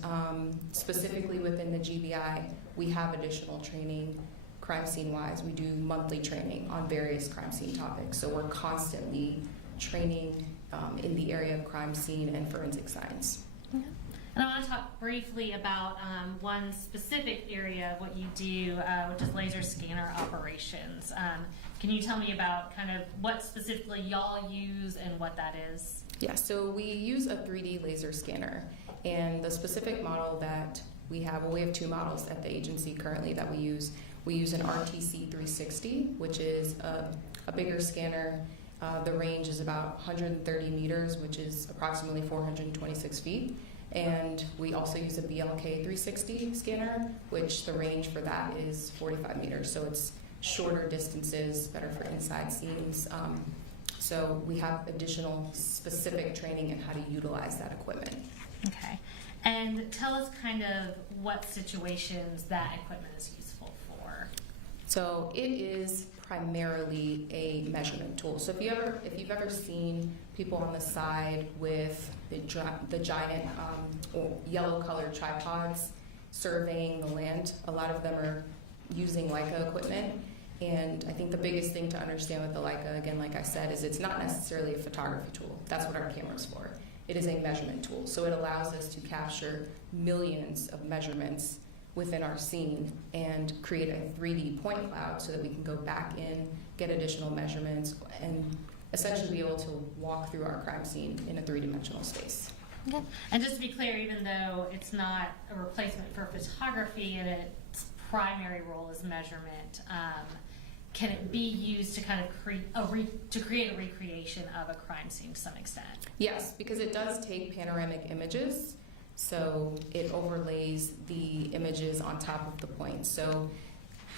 specifically within the GBI, we have additional training crime scene wise. We do monthly training on various crime scene topics. So we're constantly training in the area of crime scene and forensic science. Okay. And I want to talk briefly about one specific area of what you do, which is laser scanner operations. Can you tell me about kind of what specifically y'all use and what that is? Yeah, so we use a 3D laser scanner, and the specific model that we have, well, we have two models at the agency currently that we use. We use an RTC 360, which is a bigger scanner. The range is about 130 meters, which is approximately 426 feet. And we also use a BLK 360 scanner, which the range for that is 45 meters. So it's shorter distances, better for inside scenes. So we have additional specific training in how to utilize that equipment. Okay. And tell us kind of what situations that equipment is useful for. So it is primarily a measurement tool. So if you've ever seen people on the side with the giant yellow colored tripods surveying the land, a lot of them are using Leica equipment. And I think the biggest thing to understand with the Leica, again, like I said, is it's not necessarily a photography tool. That's what our camera's for. It is a measurement tool. So it allows us to capture millions of measurements within our scene and create a 3D point cloud so that we can go back in, get additional measurements, and essentially be able to walk through our crime scene in a three-dimensional space. Okay. And just to be clear, even though it's not a replacement for photography and its primary role is measurement, can it be used to kind of create a recreation of a crime scene to some extent? Yes, because it does take panoramic images, so it overlays the images on top of the point. So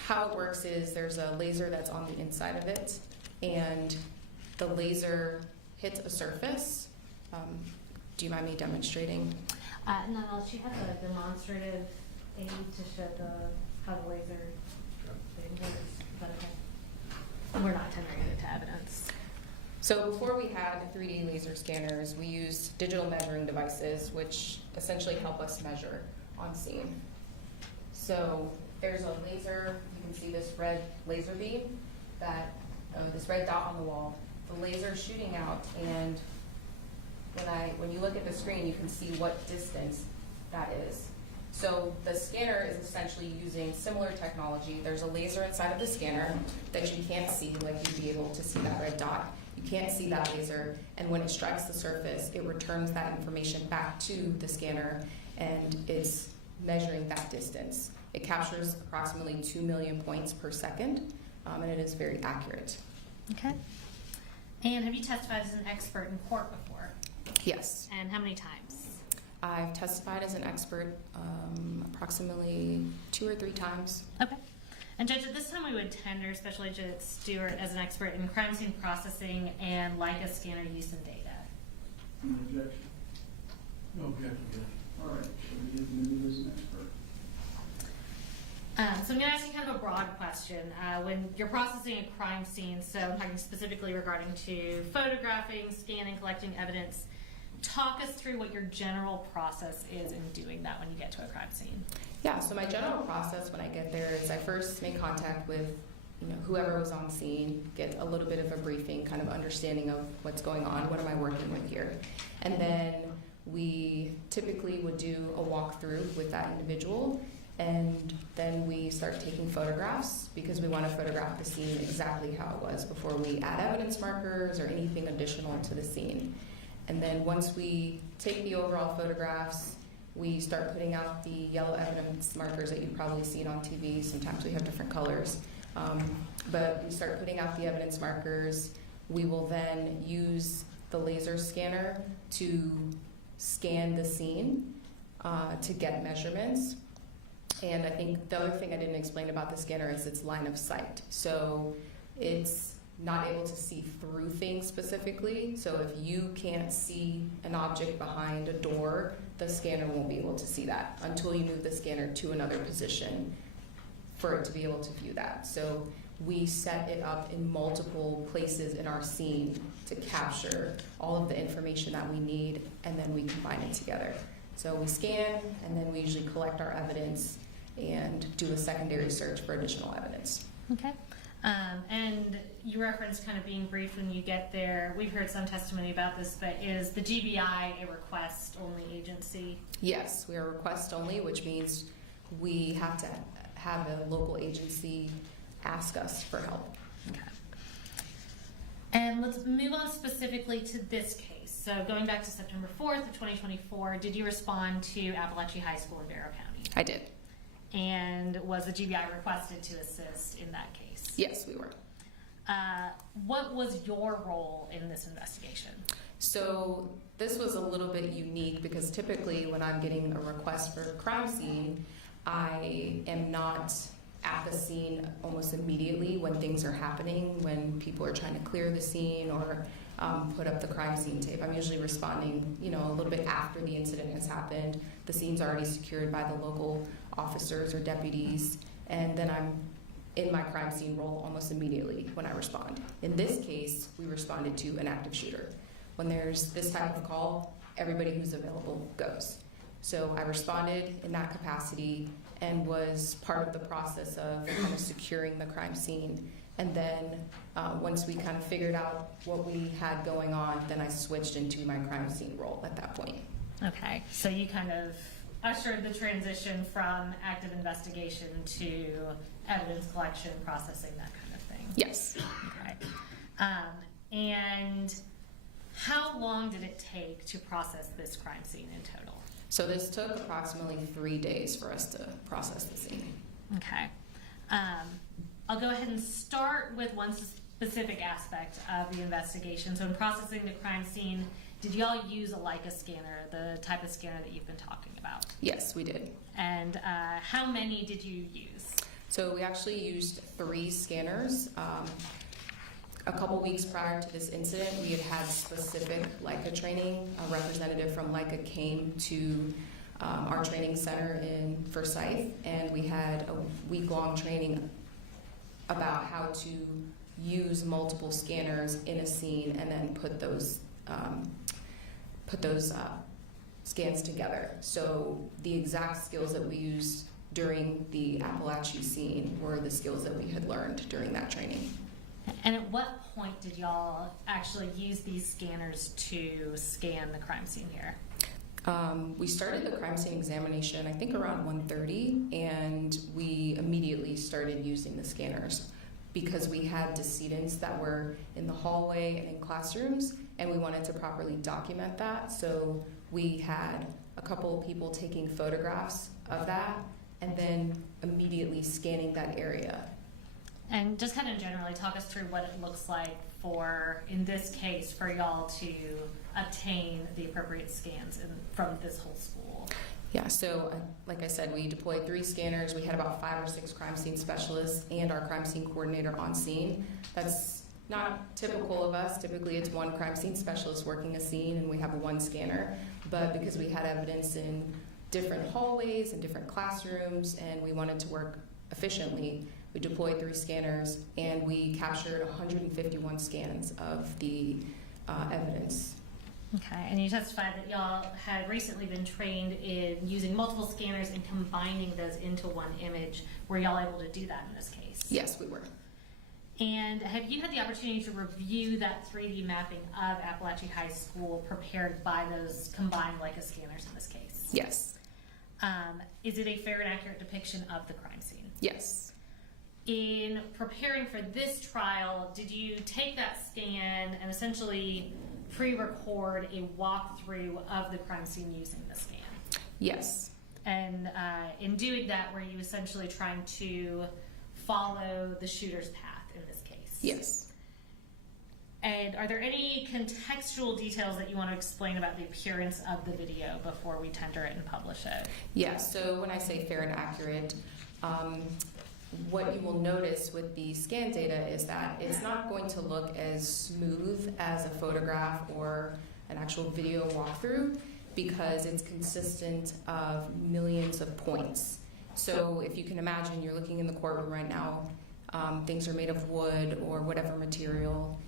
how it works is there's a laser that's on the inside of it, and the laser hits a surface. Do you mind me demonstrating? No, she has a demonstrative aid to show how the laser thing works. But okay. We're not tendering it to evidence. So before we had 3D laser scanners, we used digital measuring devices, which essentially help us measure on scene. So there's a laser, you can see this red laser beam, this red dot on the wall. The laser is shooting out, and when you look at the screen, you can see what distance that is. So the scanner is essentially using similar technology. There's a laser inside of the scanner that you can't see, like you'd be able to see that red dot. You can't see that laser, and when it strikes the surface, it returns that information back to the scanner, and it's measuring that distance. It captures approximately 2 million points per second, and it is very accurate. Okay. And have you testified as an expert in court before? Yes. And how many times? I've testified as an expert approximately 2 or 3 times. Okay. And Judge, at this time we would tender Special Agent Stewart as an expert in crime scene processing and Leica scanner use and data. No objection. No objection, Judge. All right, so we give you as an expert. So I'm going to ask you kind of a broad question. When you're processing a crime scene, so I'm talking specifically regarding to photographing, scanning, collecting evidence, talk us through what your general process is in doing that when you get to a crime scene. Yeah, so my general process when I get there is I first make contact with whoever was on scene, get a little bit of a briefing, kind of understanding of what's going on, what am I working with here. And then we typically would do a walkthrough with that individual, and then we start taking photographs because we want to photograph the scene exactly how it was before we add evidence markers or anything additional to the scene. And then once we take the overall photographs, we start putting out the yellow evidence markers that you've probably seen on TV. Sometimes we have different colors. But we start putting out the evidence markers. We will then use the laser scanner to scan the scene to get measurements. And I think the other thing I didn't explain about the scanner is its line of sight. So it's not able to see through things specifically. So if you can't see an object behind a door, the scanner won't be able to see that until you move the scanner to another position for it to be able to view that. So we set it up in multiple places in our scene to capture all of the information that we need, and then we combine it together. So we scan, and then we usually collect our evidence and do a secondary search for additional evidence. Okay. And you referenced kind of being brief when you get there. We've heard some testimony about this, but is the GBI a request-only agency? Yes, we are request only, which means we have to have a local agency ask us for help. Okay. And let's move on specifically to this case. So going back to September 4th of 2024, did you respond to Apalachee High School in Barrow County? I did. And was the GBI requested to assist in that case? Yes, we were. What was your role in this investigation? So this was a little bit unique because typically when I'm getting a request for a crime scene, I am not at the scene almost immediately when things are happening, when people are trying to clear the scene or put up the crime scene tape. I'm usually responding, a little bit after the incident has happened. The scene's already secured by the local officers or deputies, and then I'm in my crime scene role almost immediately when I respond. In this case, we responded to an active shooter. When there's this type of call, everybody who's available goes. So I responded in that capacity and was part of the process of kind of securing the crime scene. And then once we kind of figured out what we had going on, then I switched into my crime scene role at that point. Okay, so you kind of ushered the transition from active investigation to evidence collection, processing, that kind of thing. Yes. Okay. And how long did it take to process this crime scene in total? So this took approximately 3 days for us to process the scene. Okay. I'll go ahead and start with one specific aspect of the investigation. So in processing the crime scene, did y'all use a Leica scanner, the type of scanner that you've been talking about? Yes, we did. And how many did you use? So we actually used 3 scanners. A couple weeks prior to this incident, we had had specific Leica training. A representative from Leica came to our training center in Forsyth, and we had a week-long training about how to use multiple scanners in a scene and then put those scans together. So the exact skills that we used during the Apalachee scene were the skills that we had learned during that training. And at what point did y'all actually use these scanners to scan the crime scene here? We started the crime scene examination, I think around 1:30, and we immediately started using the scanners because we had decedents that were in the hallway and in classrooms, and we wanted to properly document that. So we had a couple of people taking photographs of that and then immediately scanning that area. And just kind of generally talk us through what it looks like for, in this case, for y'all to obtain the appropriate scans from this whole school. Yeah, so like I said, we deployed 3 scanners. We had about 5 or 6 crime scene specialists and our crime scene coordinator on scene. That's not typical of us. Typically it's 1 crime scene specialist working a scene and we have 1 scanner. But because we had evidence in different hallways and different classrooms and we wanted to work efficiently, we deployed 3 scanners and we captured 151 scans of the evidence. Okay, and you testified that y'all had recently been trained in using multiple scanners and combining those into one image. Were y'all able to do that in this case? Yes, we were. And have you had the opportunity to review that 3D mapping of Apalachee High School prepared by those combined Leica scanners in this case? Yes. Is it a fair and accurate depiction of the crime scene? Yes. In preparing for this trial, did you take that scan and essentially pre-record a walkthrough of the crime scene using the scan? Yes. And in doing that, were you essentially trying to follow the shooter's path in this case? Yes. And are there any contextual details that you want to explain about the appearance of the video before we tender it and publish it? Yes, so when I say fair and accurate, what you will notice with the scan data is that it's not going to look as smooth as a photograph or an actual video walkthrough because it's consistent of millions of points. So if you can imagine, you're looking in the courtroom right now, things are made of wood or whatever material.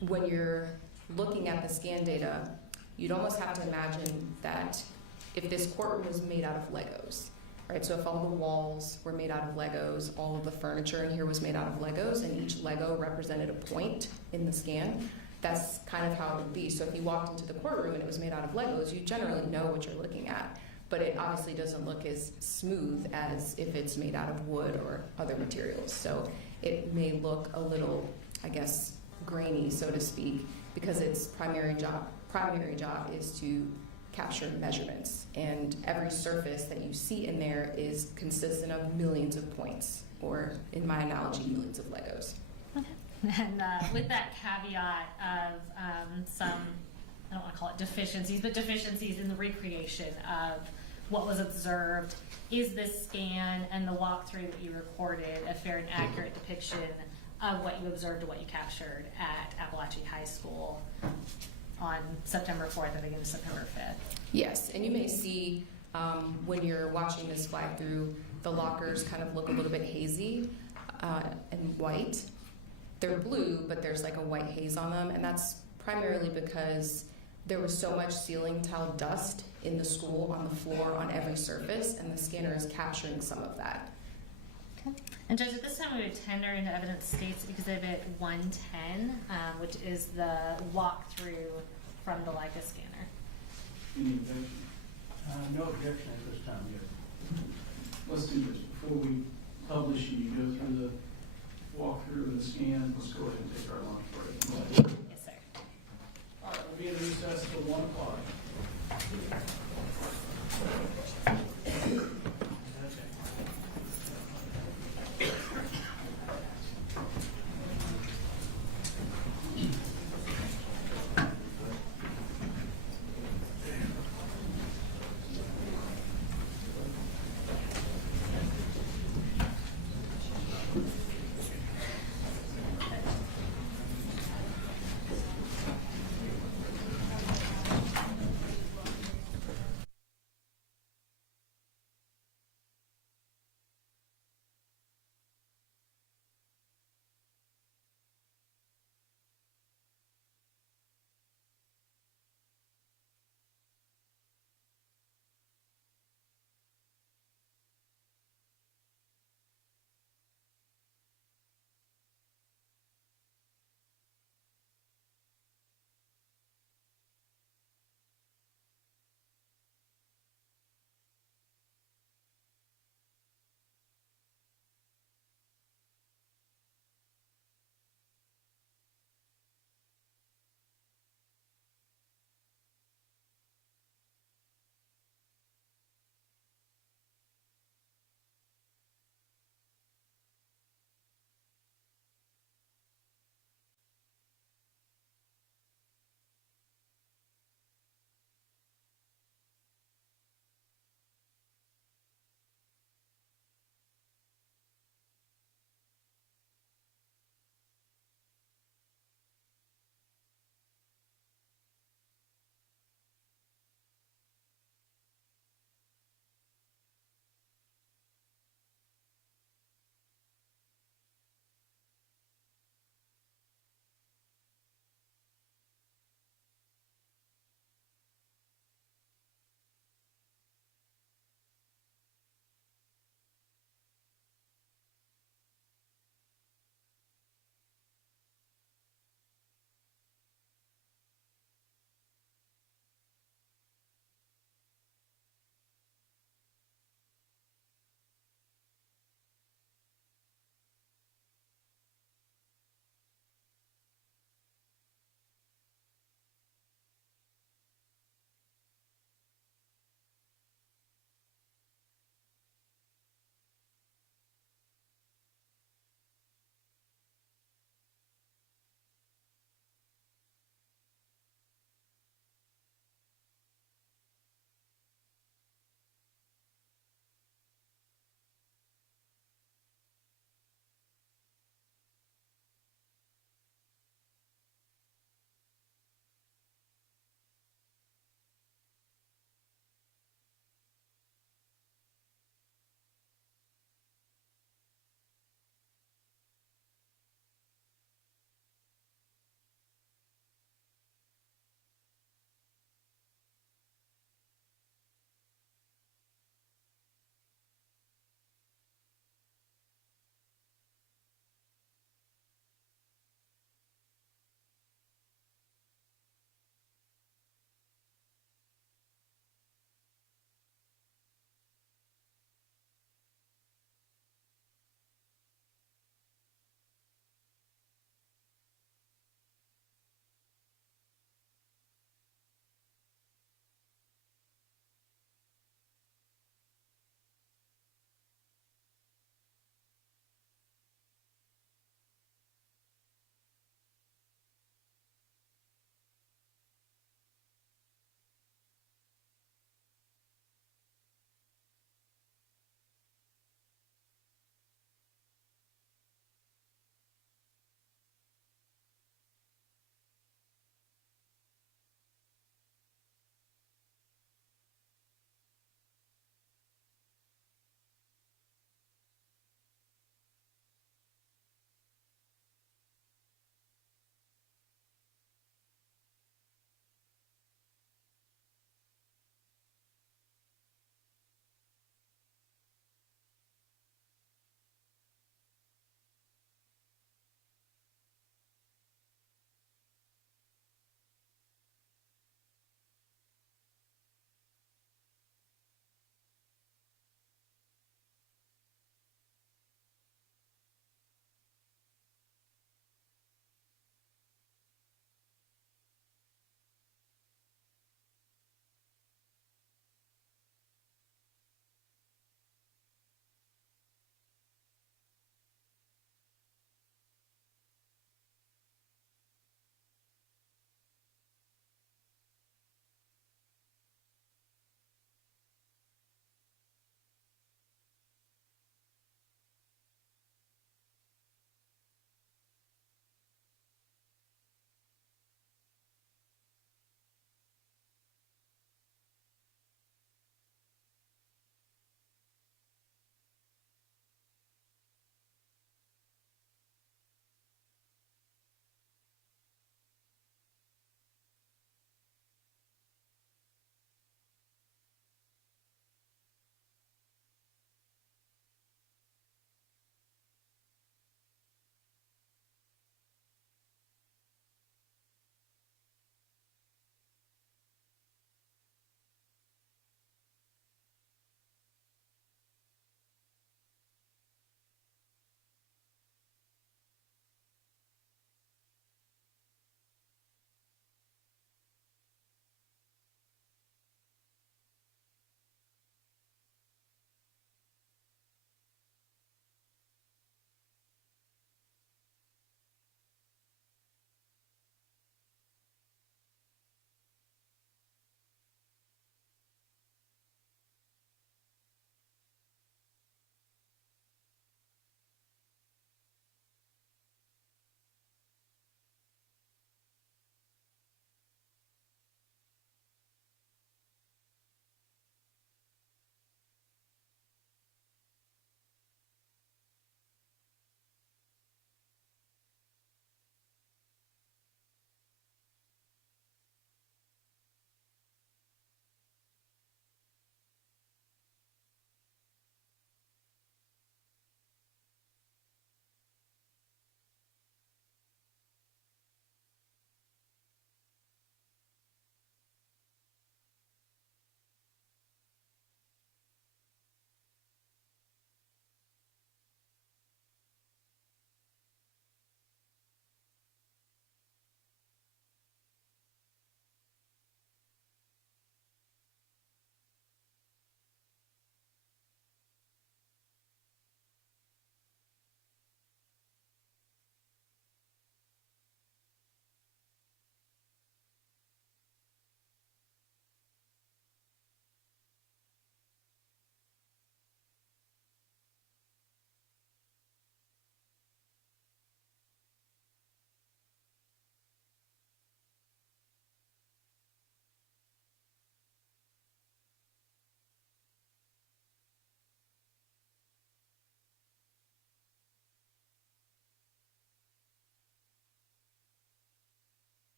When you're looking at the scan data, you'd almost have to imagine that if this courtroom was made out of Legos, right? So if all the walls were made out of Legos, all of the furniture in here was made out of Legos, and each Lego represented a point in the scan, that's kind of how it would be. So if you walked into the courtroom and it was made out of Legos, you generally know what you're looking at. But it obviously doesn't look as smooth as if it's made out of wood or other materials. So it may look a little, I guess, grainy, so to speak, because its primary job is to capture measurements. And every surface that you see in there is consistent of millions of points, or in my analogy, millions of Legos. And with that caveat of some, I don't want to call it deficiencies, but deficiencies in the recreation of what was observed, is this scan and the walkthrough that you recorded a fair and accurate depiction of what you observed or what you captured at Apalachee High School on September 4th or beginning of September 5th? Yes, and you may see when you're watching this fly through, the lockers kind of look a little bit hazy and white. They're blue, but there's like a white haze on them, and that's primarily because there was so much ceiling tile dust in the school, on the floor, on every surface, and the scanner is capturing some of that. Okay. And Judge, at this time we would tender into evidence states Exhibit 110, which is the walkthrough from the Leica scanner. Any objection? No objection at this time, yes. Let's do this. Before we publish and you go through the walkthrough and the scan, let's go ahead and take our lunch break. Yes, sir. All right, we'll be in recess till 1 o'clock.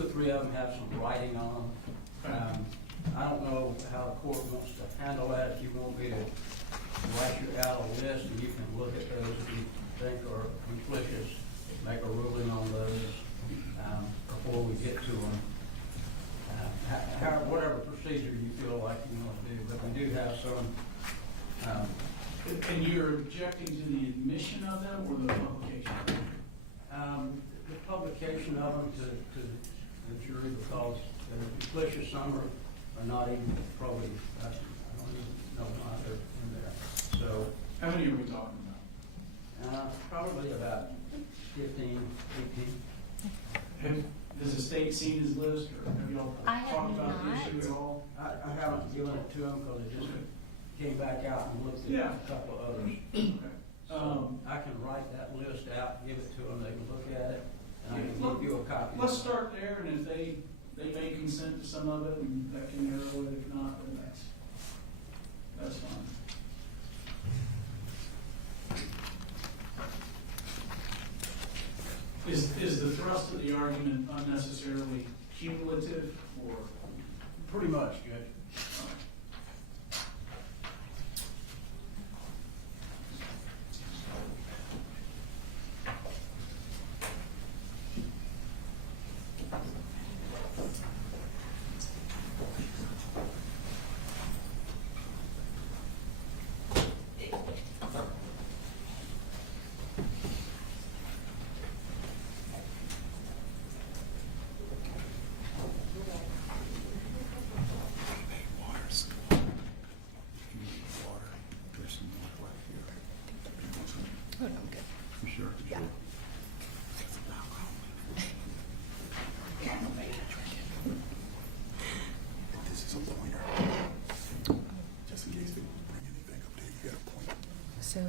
or three of them have some writing on them. I don't know how the court wants to handle that, if you want me to write you out a list and you can look at those if you think are conflicted, make a ruling on those before we get to them. Whatever procedure you feel like you want to do, but we do have some. And you're objecting to the admission of them or the publication? The publication of them to the jury, because they're duplicious, some are not even probably, I don't even know why they're in there. So, How many are we talking about? probably about 15, 18. Has the state seen his list, or have y'all I have talked about the not. issue at all? I haven't given it to them because it just came back out and looked at Yeah. a couple of others. Okay. So I can write that list out, give it to them, they can look at it, and I can give you a copy. Let's start there, and if they may consent to some of it, and that can narrow it. If not, then that's fine. Is the thrust of the argument unnecessarily cumulative, or? Pretty much, Judge. Oh, no, I'm good. You sure? Yeah. This is a pointer. Just in case they bring anything up there, you got a point. So,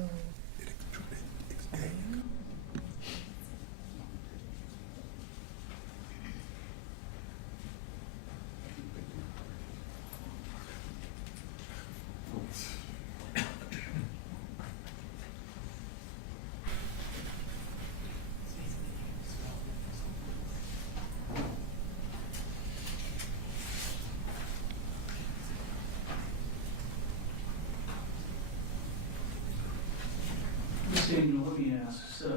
Ms. Daniel, let me ask, so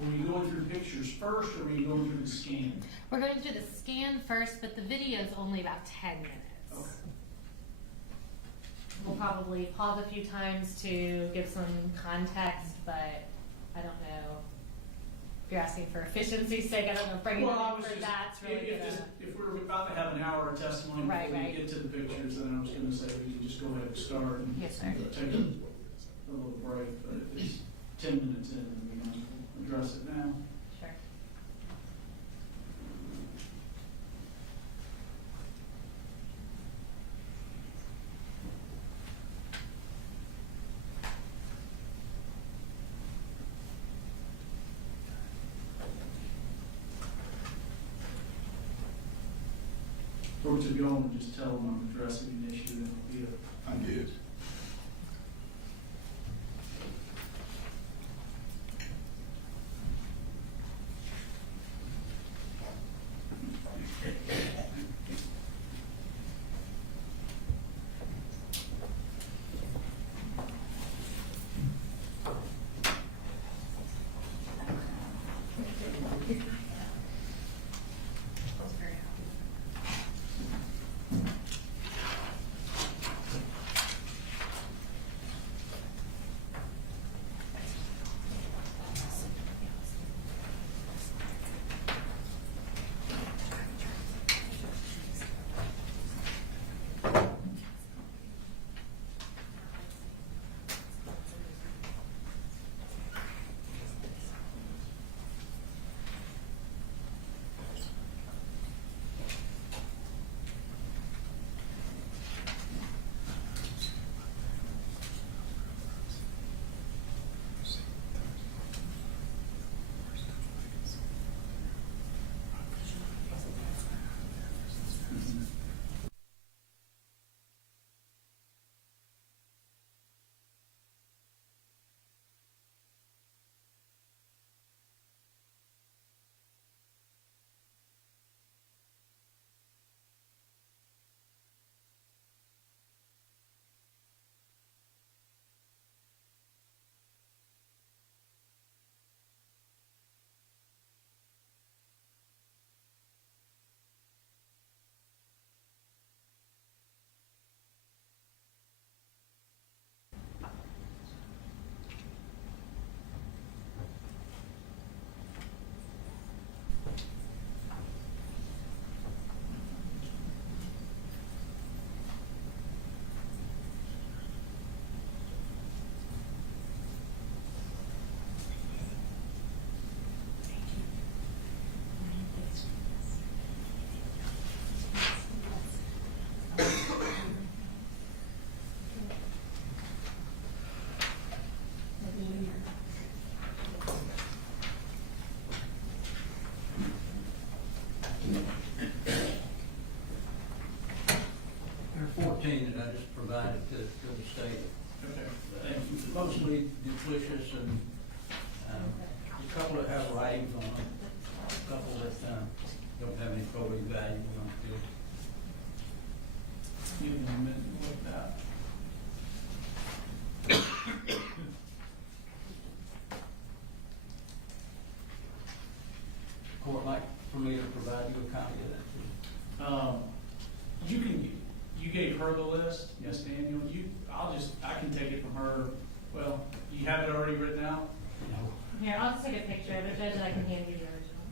were you going through pictures first, or were you going through the scan? We're going through the scan first, but the video is only about 10 minutes. Okay. We'll probably pause a few times to give some context, but I don't know. If you're asking for efficiency's sake, I don't know if bringing Well, I it was for just, that's really gonna. if we're about to have an hour of testimony Right, before we right. get to the pictures, then I was gonna say we can just go ahead and start and Yes, sir. take a little break, but if it's 10 minutes in, then we might as well address it now. Sure. Or to go and just tell them I'm addressing an issue, and it'll be a. I did. provided to the state. Okay. And mostly duplicious and, a couple that have writings on them, a couple that, don't have any probate value on the field. Give me a minute to look that. Court like for me to provide you a copy of that too. You gave her the list, yes, Daniel, I can take it from her, well, you have it already written out? Here, I'll just take a picture of it, Judge, and I can hand you the original.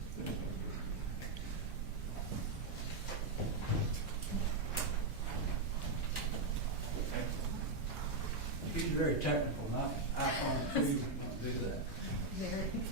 She's very technical, not iPhone 2, don't do that. Very technical.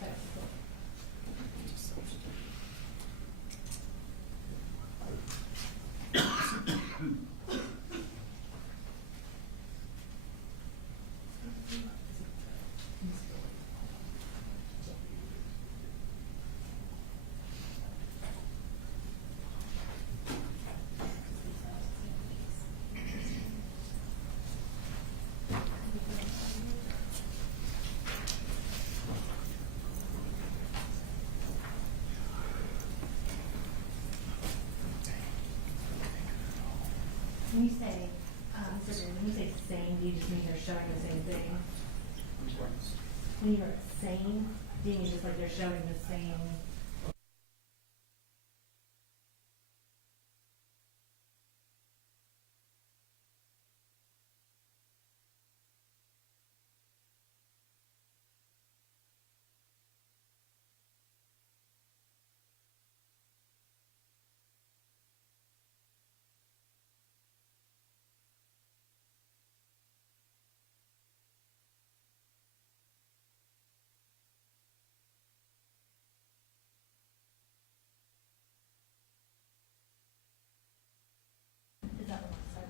When you say, when you say same, do you just mean they're showing the same thing? When you write same, do you mean just like they're showing the same? Is that the one side?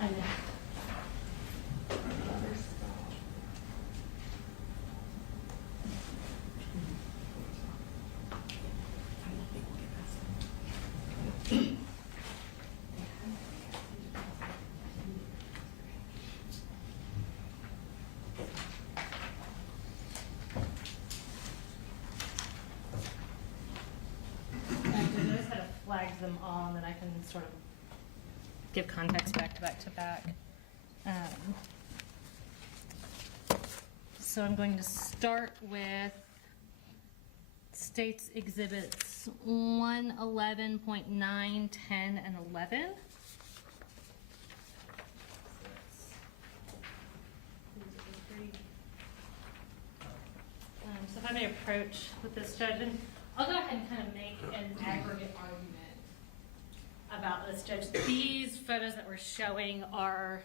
I know. I just had to flag them all, and then I can sort of give context back to back to back. So I'm going to start with States Exhibits 111.9, 10, and 11. So if I may approach with this, Judge, and I'll go ahead and kind of make an aggregate argument about this, Judge. These photos that we're showing are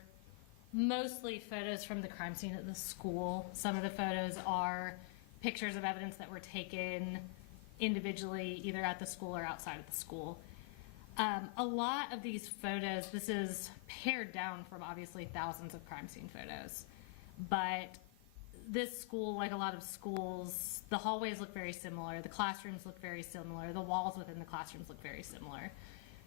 mostly photos from the crime scene at the school. Some of the photos are pictures of evidence that were taken individually, either at the school or outside of the school. A lot of these photos, this is pared down from obviously thousands of crime scene photos, but this school, like a lot of schools, the hallways look very similar, the classrooms look very similar, the walls within the classrooms look very similar.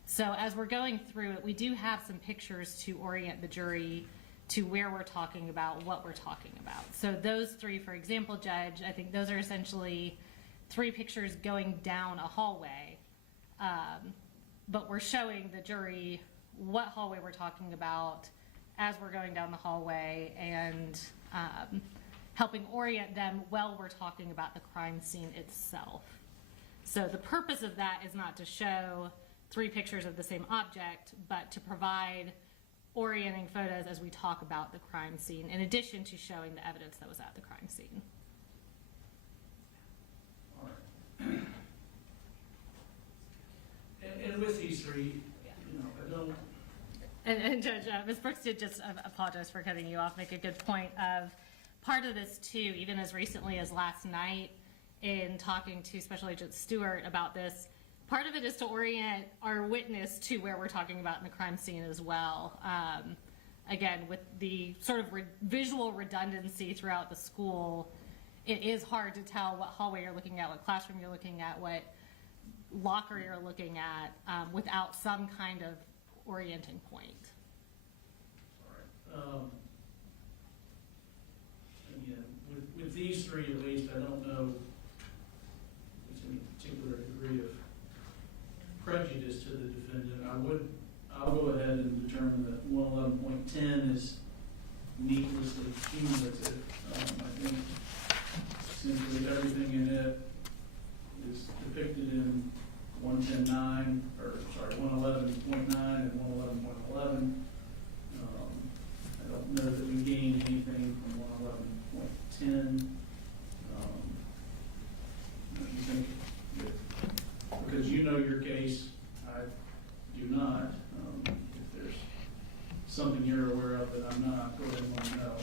So as we're going through it, we do have some pictures to orient the jury to where we're talking about, what we're talking about. So those three, for example, Judge, I think those are essentially three pictures going down a hallway, but we're showing the jury what hallway we're talking about as we're going down the hallway, and helping orient them while we're talking about the crime scene itself. So the purpose of that is not to show three pictures of the same object, but to provide orienting photos as we talk about the crime scene, in addition to showing the evidence that was at the crime scene. All right. And with these three, you know, I don't. And Judge, Ms. Brooks did just apologize for cutting you off, make a good point of part of this too, even as recently as last night in talking to Special Agent Stewart about this, part of it is to orient our witness to where we're talking about in the crime scene as well. Again, with the sort of visual redundancy throughout the school, it is hard to tell what hallway you're looking at, what classroom you're looking at, what locker you're looking at, without some kind of orienting point. All right. Again, with these three at least, I don't know if there's any particular degree of prejudice to the defendant. I'll go ahead and determine that 111.10 is needlessly cumulative. I think simply everything in it is depicted in 111.9 and 111.11. I don't know that we gained anything from 111.10. I think that, because you know your case, I do not. If there's something you're aware of that I'm not, go ahead and let me know.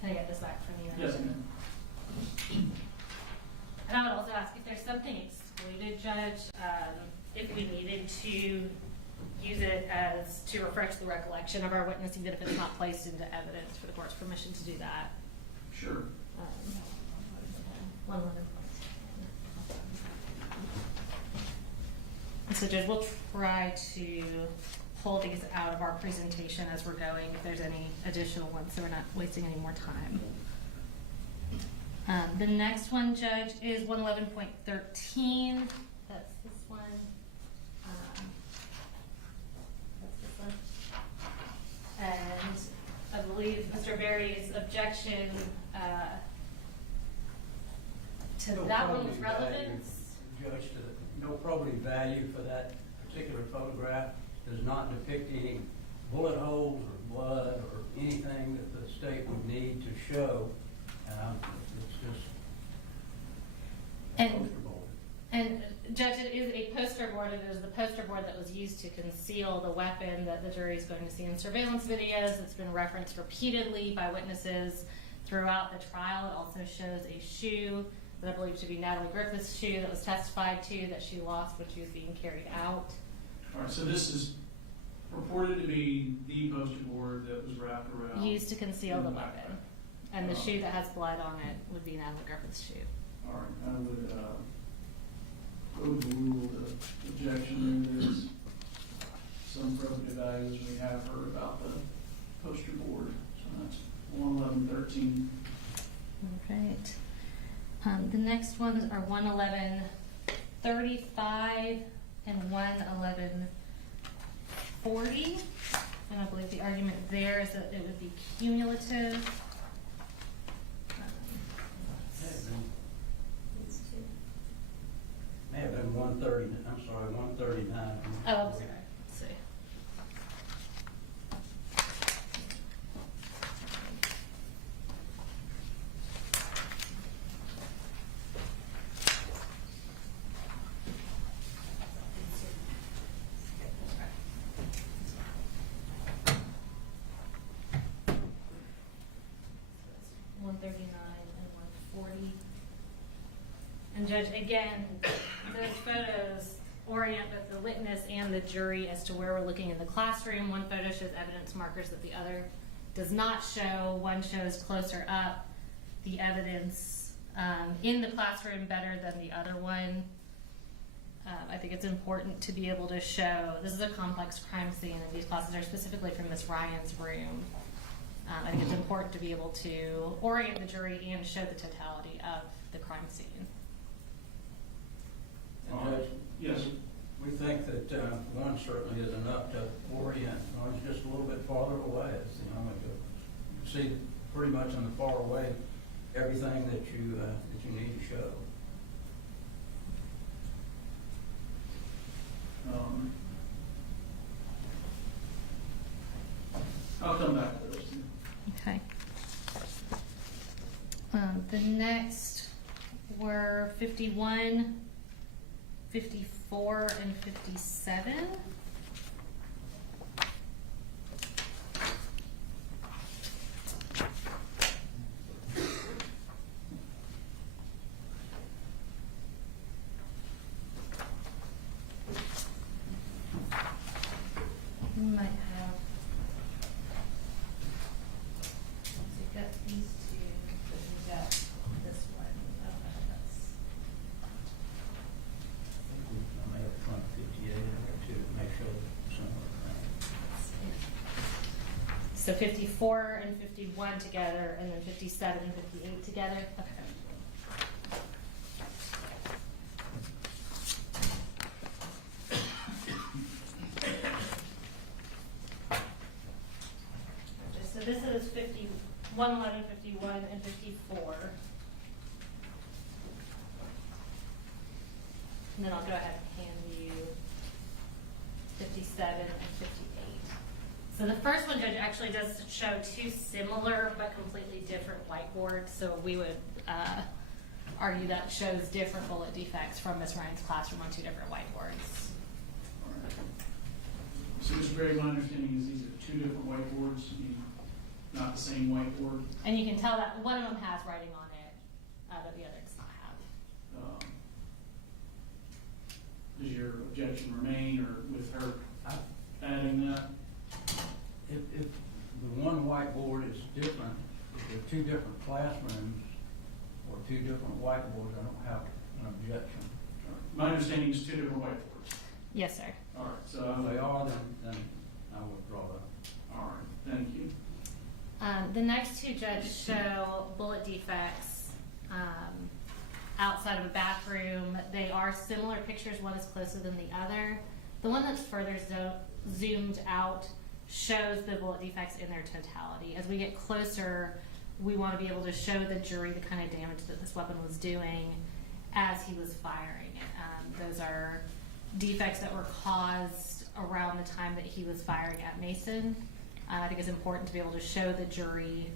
Can I get this back from you? Yes, ma'am. And I would also ask if there's something excluded, Judge, if we needed to use it as to refresh the recollection of our witness, even if it's not placed into evidence, for the court's permission to do that. Sure. 111. So, Judge, we'll try to pull these out of our presentation as we're going, if there's any additional ones, so we're not wasting any more time. The next one, Judge, is 111.13. That's this one. That's this one. And I believe Mr. Berry's objection to that one was relevance. Judge, no probative value for that particular photograph, does not depict any bullet holes or blood or anything that the state would need to show. It's just a poster board. And Judge, it is a poster board. It is the poster board that was used to conceal the weapon that the jury is going to see in surveillance videos. It's been referenced repeatedly by witnesses throughout the trial. It also shows a shoe that I believe to be Natalie Griffith's shoe that was testified to that she lost when she was being carried out. All right, so this is purported to be the poster board that was wrapped around. Used to conceal the weapon. And the shoe that has blood on it would be Natalie Griffith's shoe. All right, I would overrule the objection. There is some probative values we have heard about the poster board. So that's 111.13. All right. The next ones are 111.35 and 111.40. And I believe the argument there is that it would be cumulative. 139. Oh, I'm sorry. Let's see. So it's 139 and 140. And Judge, again, those photos orient both the witness and the jury as to where we're looking in the classroom. One photo shows evidence markers that the other does not show. One shows closer up the evidence in the classroom better than the other one. I think it's important to be able to show, this is a complex crime scene, and these classes are specifically from Miss Ryan's room. I think it's important to be able to orient the jury and show the totality of the crime scene. And Judge, Yes. we think that one certainly is enough to orient. One's just a little bit farther away. It's the only good. You see pretty much in the far away everything that you need to show. I'll come back to those two. Okay. The next were 51, 54, and 57. We might have. So we've got these two, but we've got this one. Okay, that's. I may have front 58 or two to make sure that somewhere. So 54 and 51 together, and then 57 and 58 together? Okay. So this is 51, 11, 51, and 54. And then I'll go ahead and hand you 57 and 58. So the first one, Judge, actually does show two similar but completely different whiteboards. So we would argue that shows different bullet defects from Ms. Ryan's classroom on two different whiteboards. All right. So Mr. Gray, my understanding is these are two different whiteboards, not the same whiteboard. And you can tell that one of them has writing on it, but the other does not have. Does your objection remain, or with her adding that? If the one whiteboard is different, if they're two different classrooms or two different whiteboards, I don't have an objection. My understanding is two different whiteboards. Yes, sir. All right, So so, if they are, then I will withdraw that. all right, thank you. The next two, Judge, show bullet defects outside of a bathroom. They are similar pictures. One is closer than the other. The one that's further zoomed out shows the bullet defects in their totality. As we get closer, we want to be able to show the jury the kind of damage that this weapon was doing as he was firing it. Those are defects that were caused around the time that he was firing at Mason. I think it's important to be able to show the jury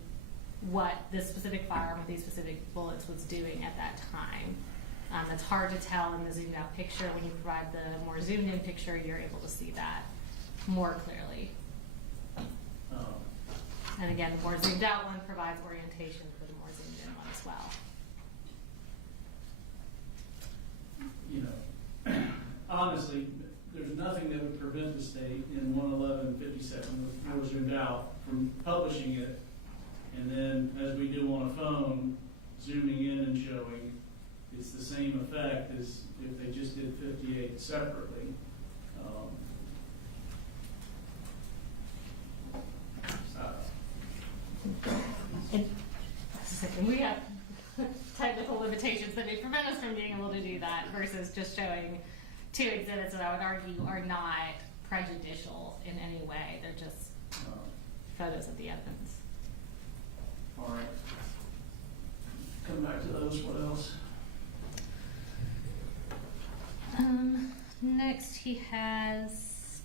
what this specific firearm with these specific bullets was doing at that time. It's hard to tell in the zoomed out picture. When you provide the more zoomed in picture, you're able to see that more clearly. And again, the more zoomed out one provides orientation for the more zoomed in one as well. You know, honestly, there's nothing that would prevent the state in 11157 with more zoomed out from publishing it, and then as we do on a phone, zooming in and showing, it's the same effect as if they just did 58 separately. And we have technical limitations that may prevent us from being able to do that versus just showing two exhibits that I would argue are not prejudicial in any way. They're just photos of the evidence. All right. Come back to those. What else? Next he has,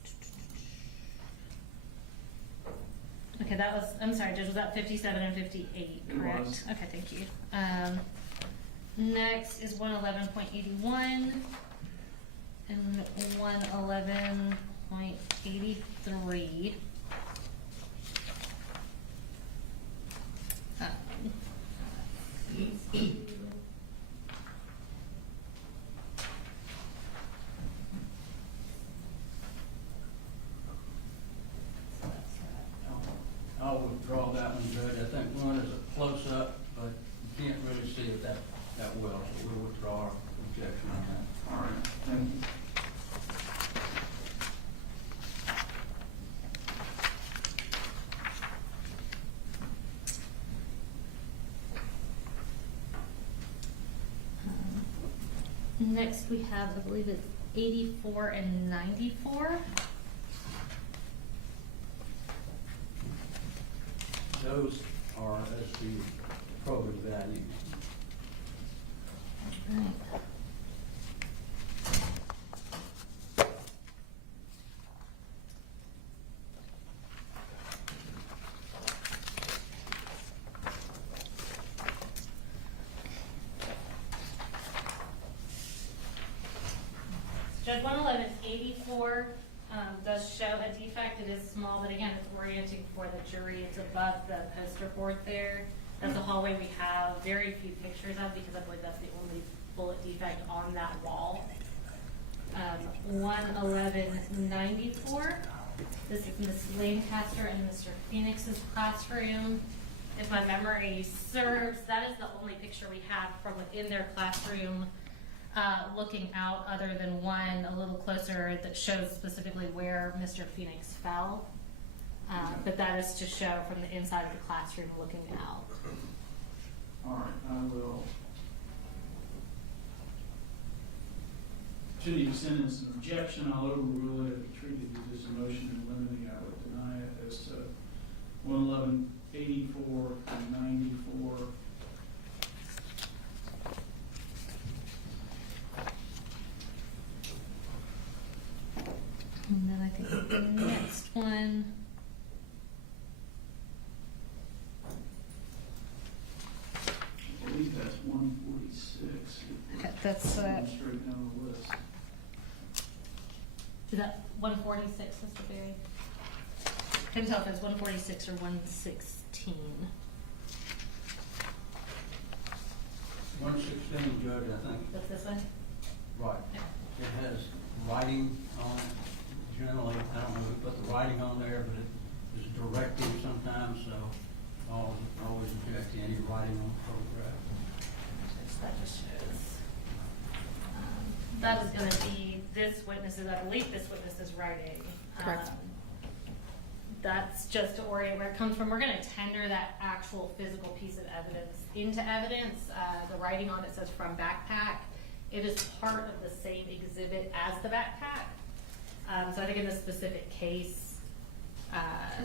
okay, that was, I'm sorry, Judge, was that 57 and 58, It correct? was. Okay, thank you. Next is 111.81 and 111.83. I'll withdraw that one, Judge. I think one is a close-up, but you can't really see it that well, so we'll withdraw our objection on that. All right, thank you. Next we have, I believe it's 84 and 94. Those are as the probative value. Right. Judge 111.84 does show a defect. It is small, but again, it's orienting for the jury. It's above the poster board there. That's a hallway we have very few pictures of because I believe that's the only bullet defect on that wall. 111.94. This is Miss Lancaster and Mr. Phoenix's classroom. If my memory serves, that is the only picture we have from within their classroom. Looking out, other than one a little closer that shows specifically where Mr. Phoenix fell. But that is to show from the inside of the classroom looking out. All right, I will. Should you send in some objection, I'll overrule it. If you treat it as just a motion in limine, I would deny it as to 111.84 and 94. And then I think the next one. I believe that's 146. Okay, that's Straight down the list. Is that 146, Mr. Berry? Couldn't tell if it's 146 or 116. 116, Judge, I think. That's this one? Right. It has writing on it. Generally, I don't know who put the writing on there, but it is directive sometimes, so I'll always object to any writing on the photograph. That just shows. That is going to be this witness's, I believe this witness's writing. Correct. That's just to orient where it comes from. We're going to tender that actual physical piece of evidence into evidence. The writing on it says from backpack. It is part of the same exhibit as the backpack. So I think in this specific case, I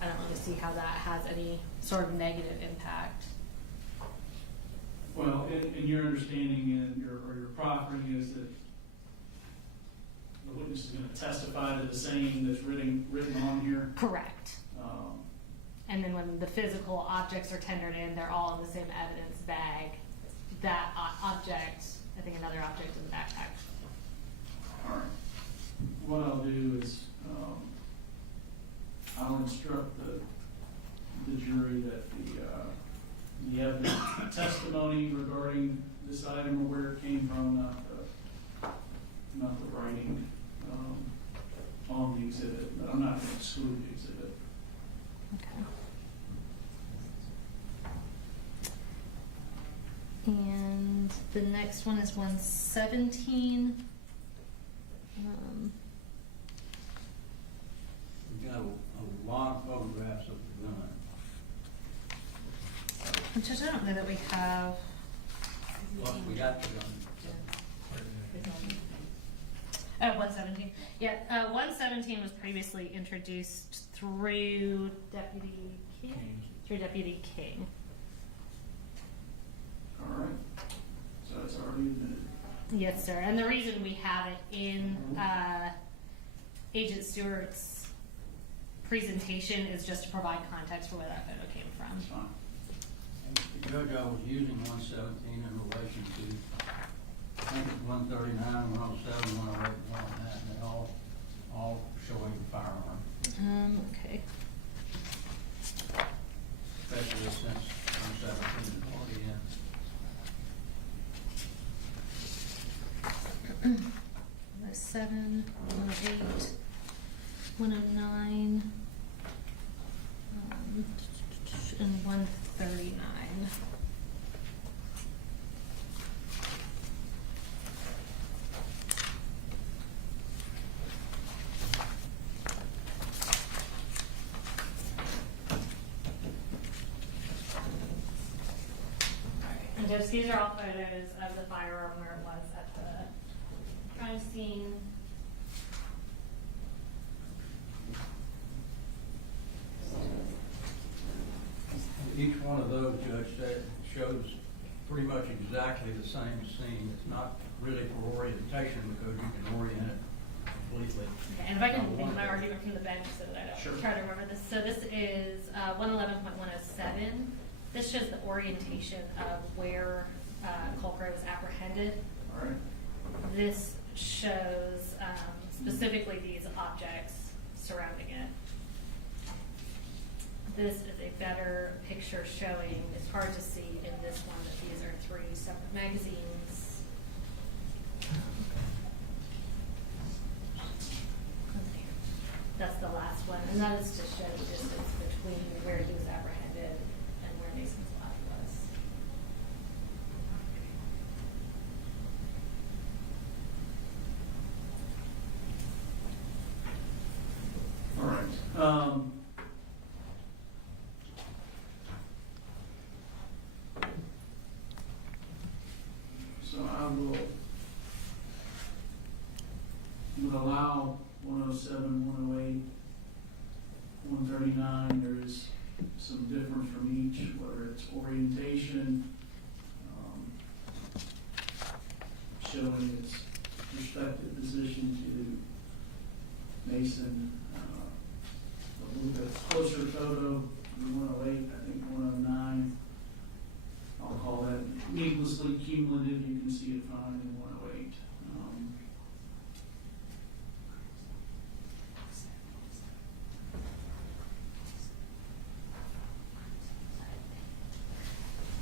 don't really see how that has any sort of negative impact. Well, in your understanding and your proffering is that the witness is going to testify to the same that's written on here. Correct. And then when the physical objects are tendered in, they're all in the same evidence bag. That object, I think another object in the backpack. All right. What I'll do is I'll instruct the jury that the evidence, the testimony regarding this item or where it came from, not the writing on the exhibit. But I'm not going to exclude the exhibit. Okay. And the next one is 117. We've got a lot of photographs of the gun. Which I don't know that we have. Plus, we got the gun. Oh, 117. Yeah, 117 was previously introduced through Deputy King. Through Deputy King. All right. So it's already admitted. Yes, sir. And the reason we have it in Agent Stewart's presentation is just to provide context for where that photo came from. That's fine. Judge, I was using 117 in relation to, I think it's 139, 107, 108, and 109, and they all showing the firearm, Okay. especially since 117 is already in. 107, 108, 109, and 139. And just these are all photos of the firearm where it was at the crime scene. Each one of those, Judge, that shows pretty much exactly the same scene. It's not really for orientation because you can orient it completely. Okay, and if I can make my argument from the bench so that I don't try to remember this. So this is 111.107. This shows the orientation of where Colt Gray was apprehended. All right. This shows specifically these objects surrounding it. This is a better picture showing, it's hard to see in this one that these are 3 separate magazines. That's the last one, and that is to show the distance between where he was apprehended and where Mason's lab was. All right. So I would allow 107, 108, 139. There is some difference from each, whether it's orientation, showing its respective position to Mason. A little bit closer photo, the 108, I think 109. I'll call that needlessly cumulative. You can see it fine in 108.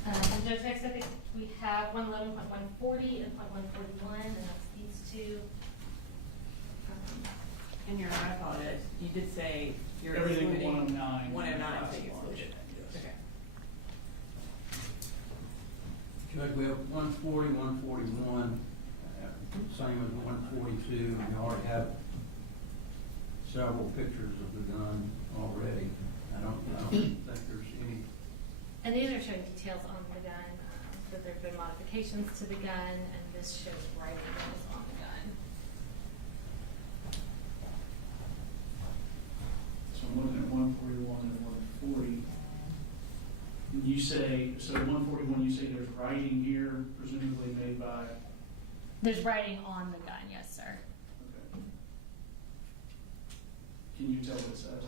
And Judge, next I think we have 111.140 and 141, and that's these two. In your, I apologize, you did say you're Everything excluding 109. 109, so you excluded. Yes. Okay. Judge, we have 140, 141, same as 142. We already have several pictures of the gun already. I don't think there's any. And these are showing details on the gun, that there have been modifications to the gun, and this shows writing that was on the gun. So I'm looking at 141 and 140. You say, so 141, you say there's writing here, presumably made by, There's writing on the gun, yes, sir. okay. Can you tell what it says?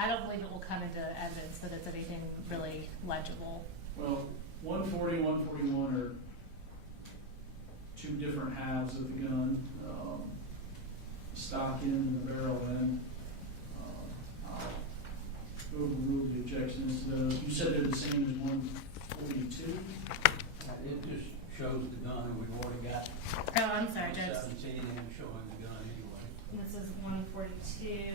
I don't believe it will come into evidence that it's anything really legible. Well, 140, 141 are two different halves of the gun, stock end and the barrel end. I'll overrule the objections to those. You said they're the same as 142? It just shows the gun, and we've already got Oh, I'm sorry, Judge. 17 and showing the gun anyway. This is 142.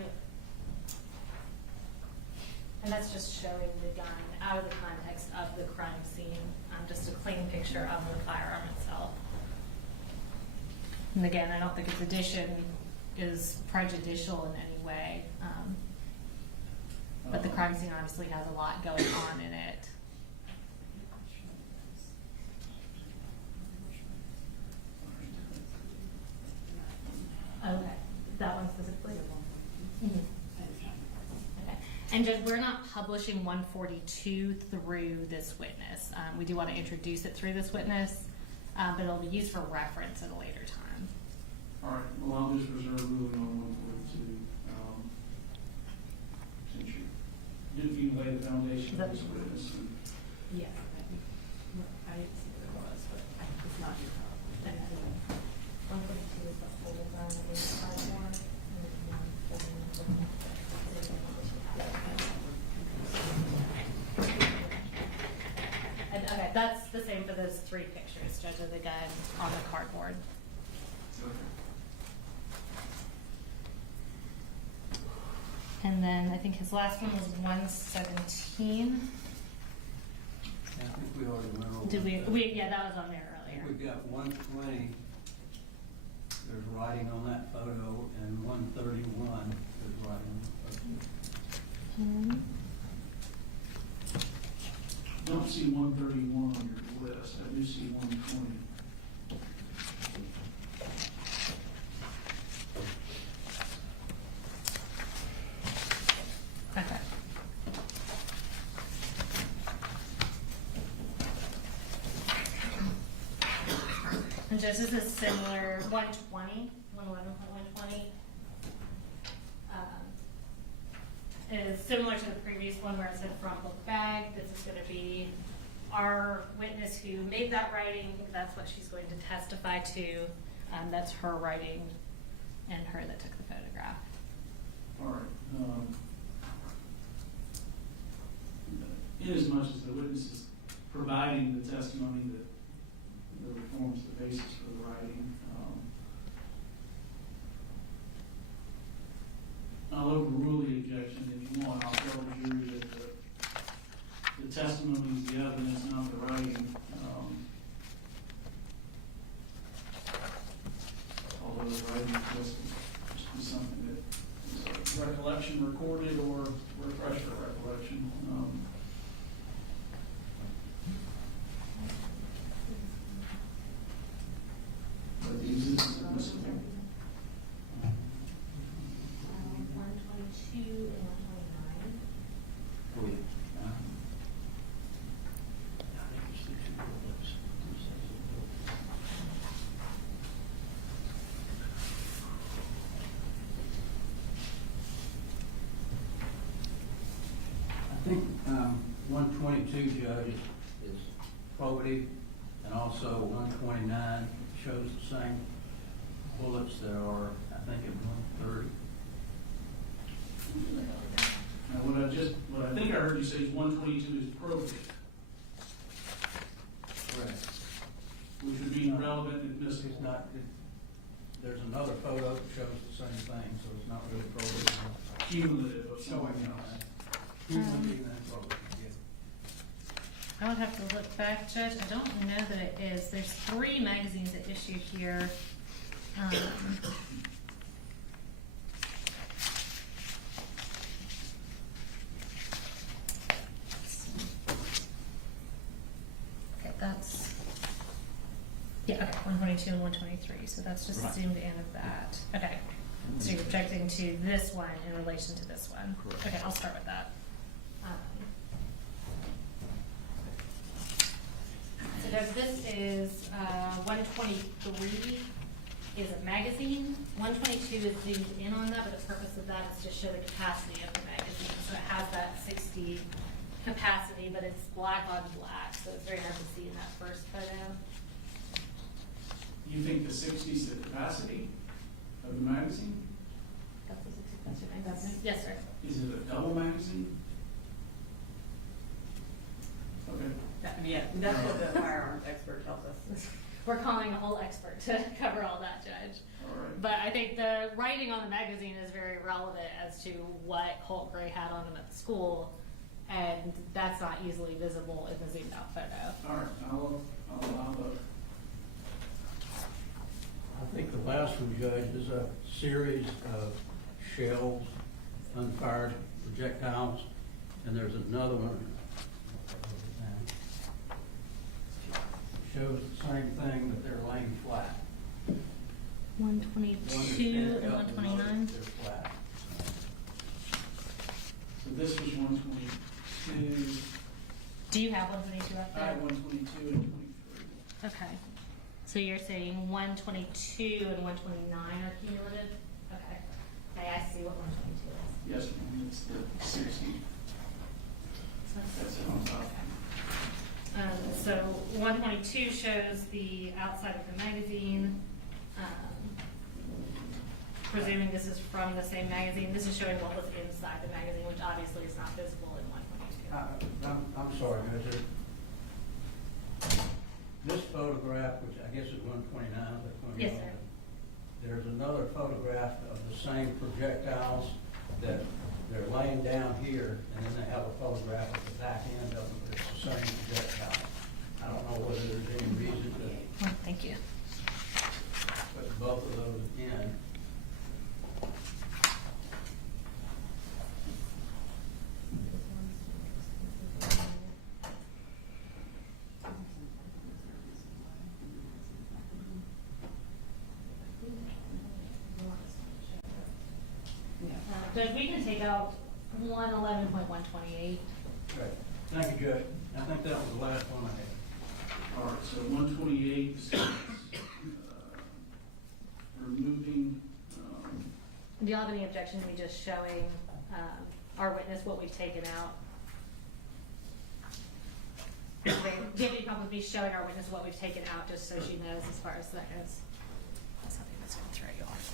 And that's just showing the gun out of the context of the crime scene, just a clean picture of the firearm itself. And again, I don't think its addition is prejudicial in any way, but the crime scene obviously has a lot going on in it. Okay, that one specifically? Mhm. Okay. And Judge, we're not publishing 142 through this witness. We do want to introduce it through this witness. but it'll be used for reference at a later time. All right, well, I'll just reserve ruling on 142. Since you lay the foundation of this witness. Yes. I didn't see what it was, but it's not your problem. 142 is the whole ground that is 5 And okay, that's the same for those 3 pictures, Judge, of the gun on the cardboard. And then I think his last one was 117. I think we already went over. Did that. yeah, that was on there earlier. We've got 120, there's writing on that photo, and 131, there's writing on the photo. Don't see 131 on your list. I do see 120. Okay. And just as a similar 120, 111.120, is similar to the previous one where it said front book bag. This is going to be our witness who made that writing. I think that's what she's going to testify to. That's her writing and her that took the photograph. All right. Inasmuch as the witness is providing the testimony that forms the basis for the writing, I'll overrule the objection if you want. I'll tell the jury that the testimony is the evidence, not the writing. Although the writing just be something that is a recollection recorded or refresher recollection. But the existence of this 122 and 129. I think 122, Judge, is probative, and also 129 shows the same bullets that are, I think, at 130. Now, what I think I heard you say is 122 is probative, Correct. which would mean relevant and admissible. It's not, there's another photo that shows the same thing, so it's not really probative. Cumulative of Showing something else. Cumulative and probative, yes. I would have to look back, Judge. I don't know that it is. There's 3 magazines at issue here. Okay, that's, yeah, okay, 122 and 123. So that's just Right. zoomed in of that. Okay. So you're objecting to this one in relation to this one. Correct. Okay, I'll start with that. So Doug, this is 123 is a magazine. 122 is zoomed in on that, but the purpose of that is to show the capacity of the magazine. So it has that 60 capacity, but it's black on black, so it's very hard to see in that first photo. You think the 60 is the capacity of the magazine? That's the 60 capacity magazine? Yes, sir. Is it a double magazine? Okay. Yeah, that's what the firearms expert tells us. We're calling a whole expert to cover all that, Judge. All right. But I think the writing on the magazine is very relevant as to what Colt Gray had on him at the school, and that's not easily visible in the zoomed out photo. All right, I'll allow the. I think the last one, Judge, is a series of shells, unfired projectiles, and there's another one. Shows the same thing, but they're laying flat. 122 and 129. They're flat. So this was 122. Do you have 122 up I there? had 122 and 23. Okay. So you're saying 122 and 129 are cumulative? Okay. Okay, I see what 122 is. Yes, ma'am, it's the 60. That's it on top. So 122 shows the outside of the magazine. Presuming this is from the same magazine, this is showing what was inside the magazine, which obviously is not visible in 122. I'm sorry, Major. This photograph, which I guess is 129, but 29. Yes, sir. There's another photograph of the same projectiles that they're laying down here, and then they have a photograph of the back end of them, but it's the same projectile. I don't know whether there's any reason to Oh, thank you. put both of those in. Judge, we can take out 111.128. Right. Thank you, Judge. I think that was the last one I had. All right, so 128 is removing, Do y'all have any objection to me just showing our witness what we've taken out? Do you have any problem with me showing our witness what we've taken out, just so she knows as far as that goes? That's something that's going to throw you off.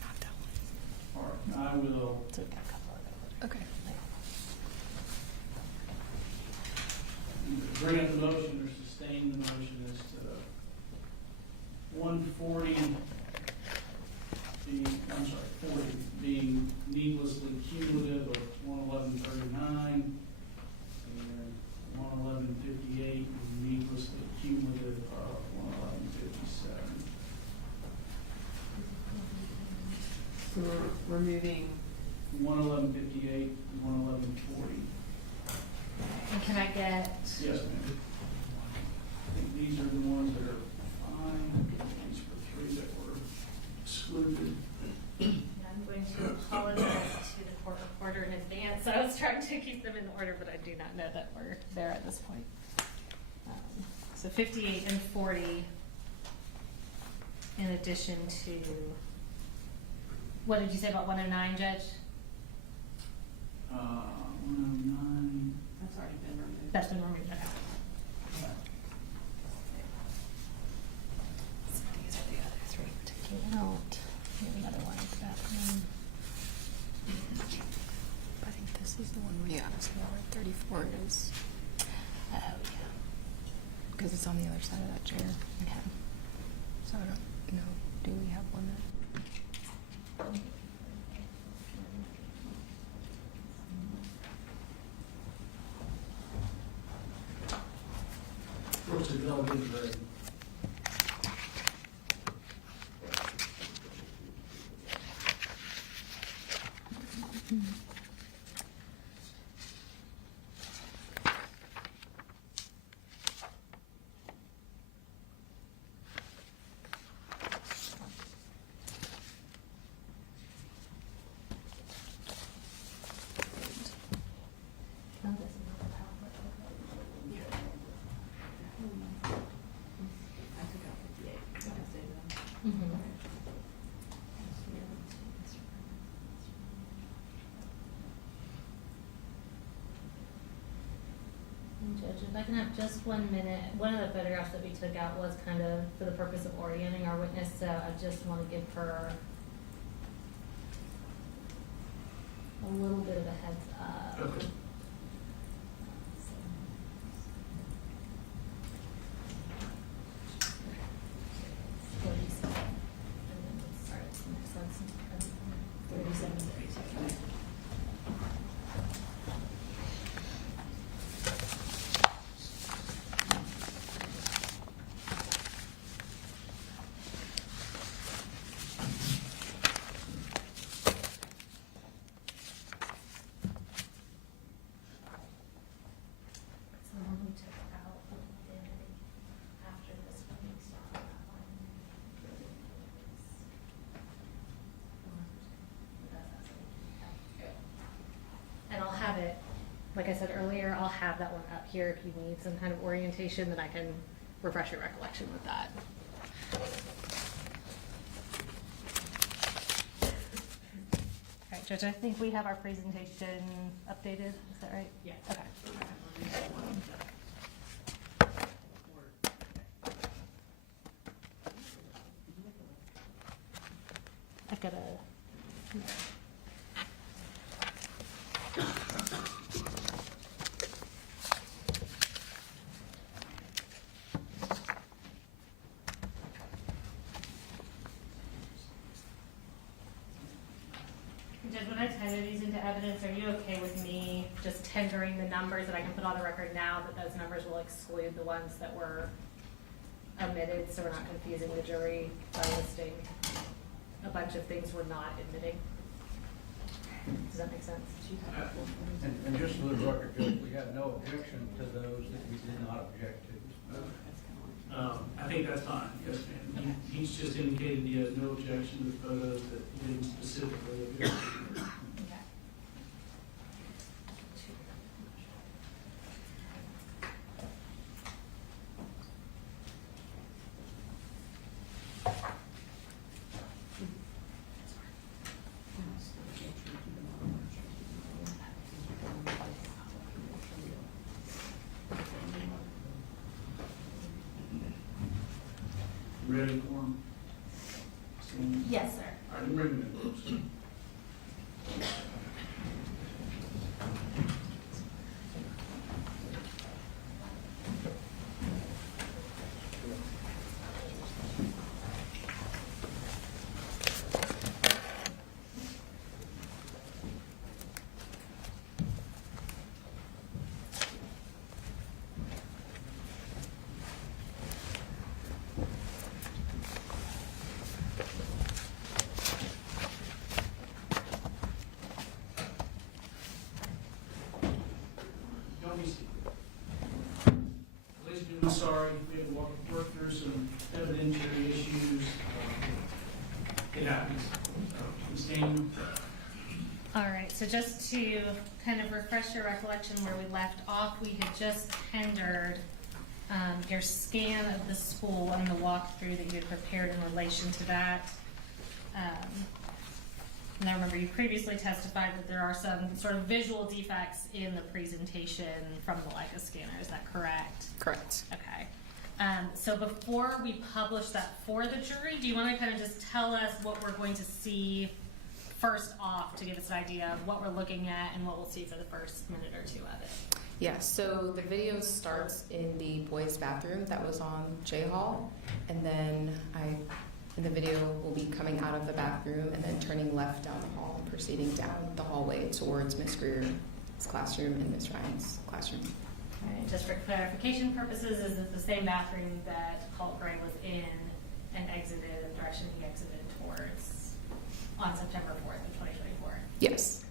Not that one. all right, I will, So we've got a couple of those. Okay. bring up the motion or sustain the motion as to 140 being, I'm sorry, 40 being needlessly cumulative of 111.39 and 111.58 being needlessly cumulative of 111.57. So we're removing. 111.58 and 111.40. And can I get, Yes, ma'am. I think these are the ones that are fine. These were 3 that were excluded. I'm going to apologize to the court reporter in advance. I was trying to keep them in order, but I do not know that we're there at this point. So 58 and 40, in addition to, what did you say about 109, Judge? 109. That's already been removed. That's been removed, okay. So these are the other 3 we're taking out. Maybe another one at the bathroom. I think this is the one where you asked me where 34 is. Oh, yeah. Because it's on the other side of that chair. Okay. So I don't know. Do we have one that? What's the delegate grade? Judge, if I can have just 1 minute, one of the photographs that we took out was kind of for the purpose of orienting our witness, so I just want to give her a little bit of a heads up. Okay. Like I said earlier, I'll have that one up here if you need some kind of orientation that I can refresh your recollection with that. All right, Judge, I think we have our presentation updated. Is that right? Yeah. Okay. I've got a. Judge, when I tender these into evidence, are you okay with me just tendering the numbers that I can put on the record now, that those numbers will exclude the ones that were omitted, so we're not confusing the jury by listing a bunch of things we're not admitting? Does that make sense? And just for the record, Judge, we have no objection to those that we did not object to. I think that's fine, yes, ma'am. He's just indicated he has no objection to the photos that he didn't specifically object to. Okay. Ready for him? Yes, sir. All right, bring him in, folks. Don't be stupid. Ladies and gentlemen, sorry, we had to work through some evidentiary issues. It happens. Ms. Daniel? All right, so just to kind of refresh your recollection where we left off, we had just tendered your scan of the spool and the walkthrough that you had prepared in relation to that. And I remember you previously testified that there are some sort of visual defects in the presentation from the Leica scanner. Is that correct? Correct. Okay. So before we publish that for the jury, do you want to kind of just tell us what we're going to see first off to give us an idea of what we're looking at and what we'll see for the first minute or two of it? Yeah, so the video starts in the boys' bathroom that was on J Hall, and then in the video will be coming out of the bathroom and then turning left down the hall and proceeding down the hallway towards Miss Greer's classroom and Miss Ryan's classroom. All right, just for clarification purposes, is it the same bathroom that Colt Gray was in and exited in the direction he exited towards on September 4th of 2024? Yes.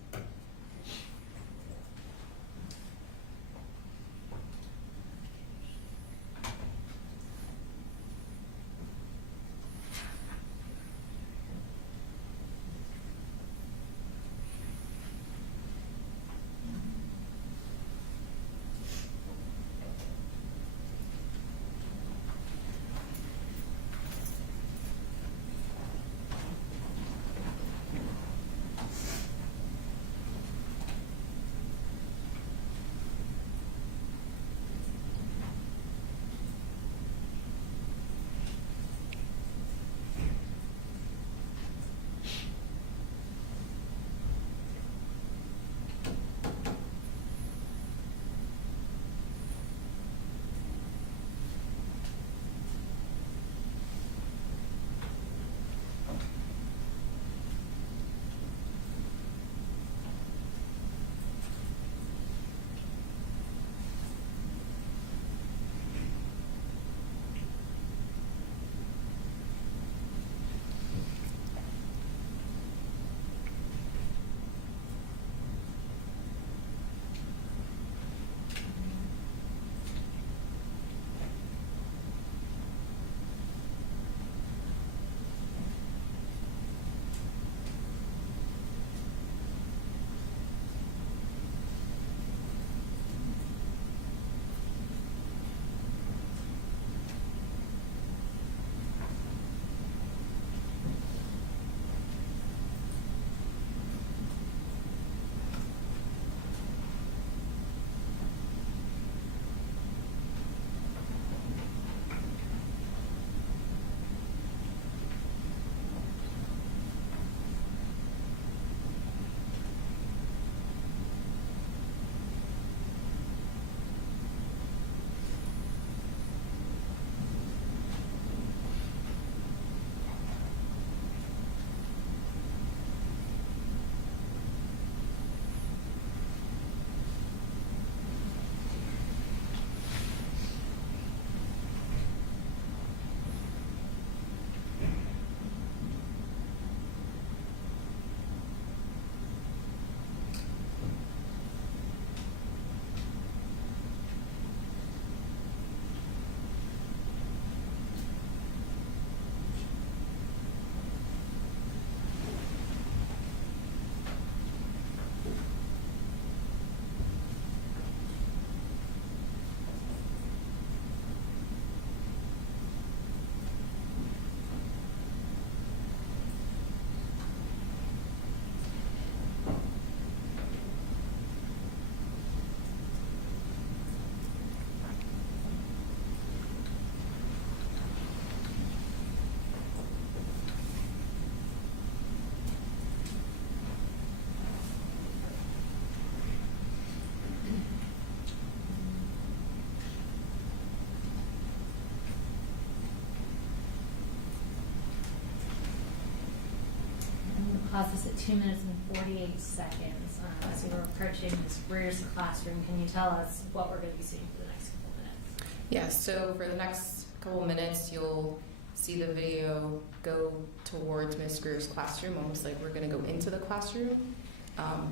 pause this at 2 minutes and 48 seconds. As we're approaching Ms. Greer's classroom, can you tell us what we're going to be seeing for the next couple of minutes? Yes, so for the next couple of minutes, you'll see the video go towards Ms. Greer's classroom, almost like we're going to go into the classroom.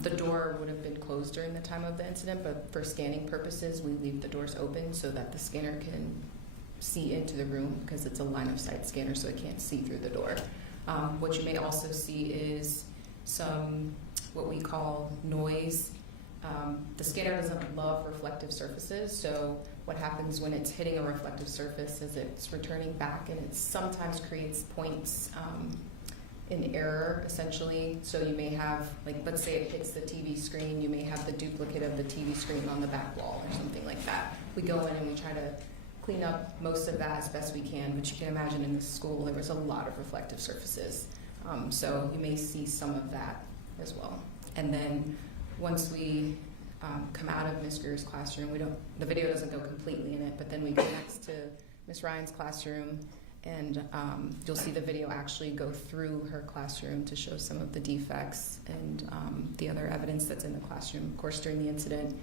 The door would have been closed during the time of the incident, but for scanning purposes, we leave the doors open so that the scanner can see into the room because it's a line of sight scanner, so it can't see through the door. What you may also see is some what we call noise. The scanner doesn't love reflective surfaces, so what happens when it's hitting a reflective surface is it's returning back, and it sometimes creates points in error, essentially. So you may have, like, let's say it hits the TV screen, you may have the duplicate of the TV screen on the back wall or something like that. We go in and we try to clean up most of that as best we can, but you can imagine in the school there was a lot of reflective surfaces. So you may see some of that as well. And then once we come out of Ms. Greer's classroom, the video doesn't go completely in it, but then we go next to Ms. Ryan's classroom, and you'll see the video actually go through her classroom to show some of the defects and the other evidence that's in the classroom. Of course, during the incident,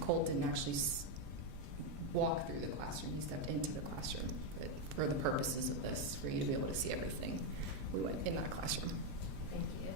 Colt didn't actually walk through the classroom. He stepped into the classroom. But for the purposes of this, for you to be able to see everything, we went in that classroom. Thank you.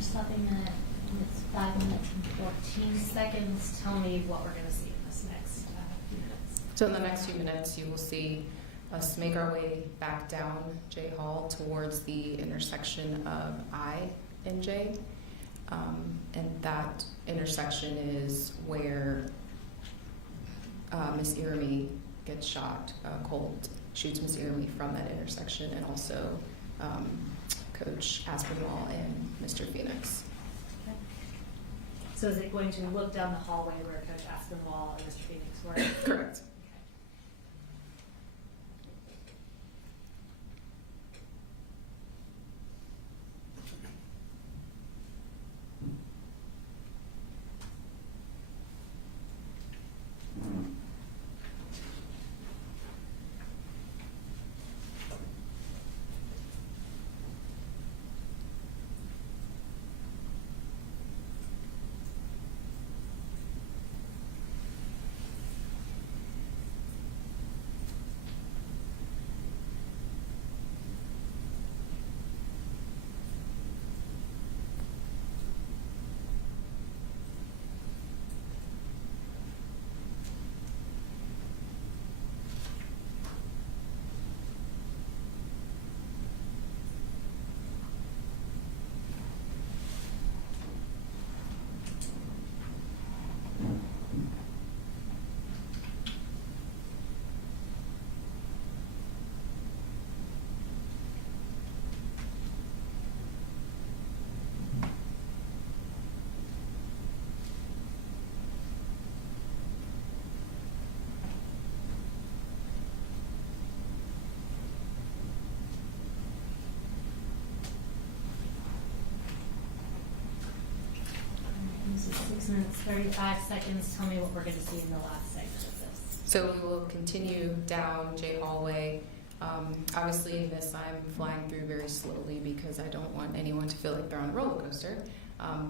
Stopping at it's 5 minutes and 14 seconds. Tell me what we're going to see in this next few minutes. So in the next few minutes, you will see us make our way back down J Hall towards the intersection of I and J. And that intersection is where Miss Irami gets shot. Colt shoots Miss Irami from that intersection, and also Coach Aspinwall and Mr. Phoenix. Okay. So is it going to look down the hallway where Coach Aspinwall and Mr. Phoenix were? Correct. announcements, 35 seconds. Tell me what we're going to see in the last segment of this. So we will continue down J Hallway. Obviously in this I'm flying through very slowly because I don't want anyone to feel like they're on a roller coaster.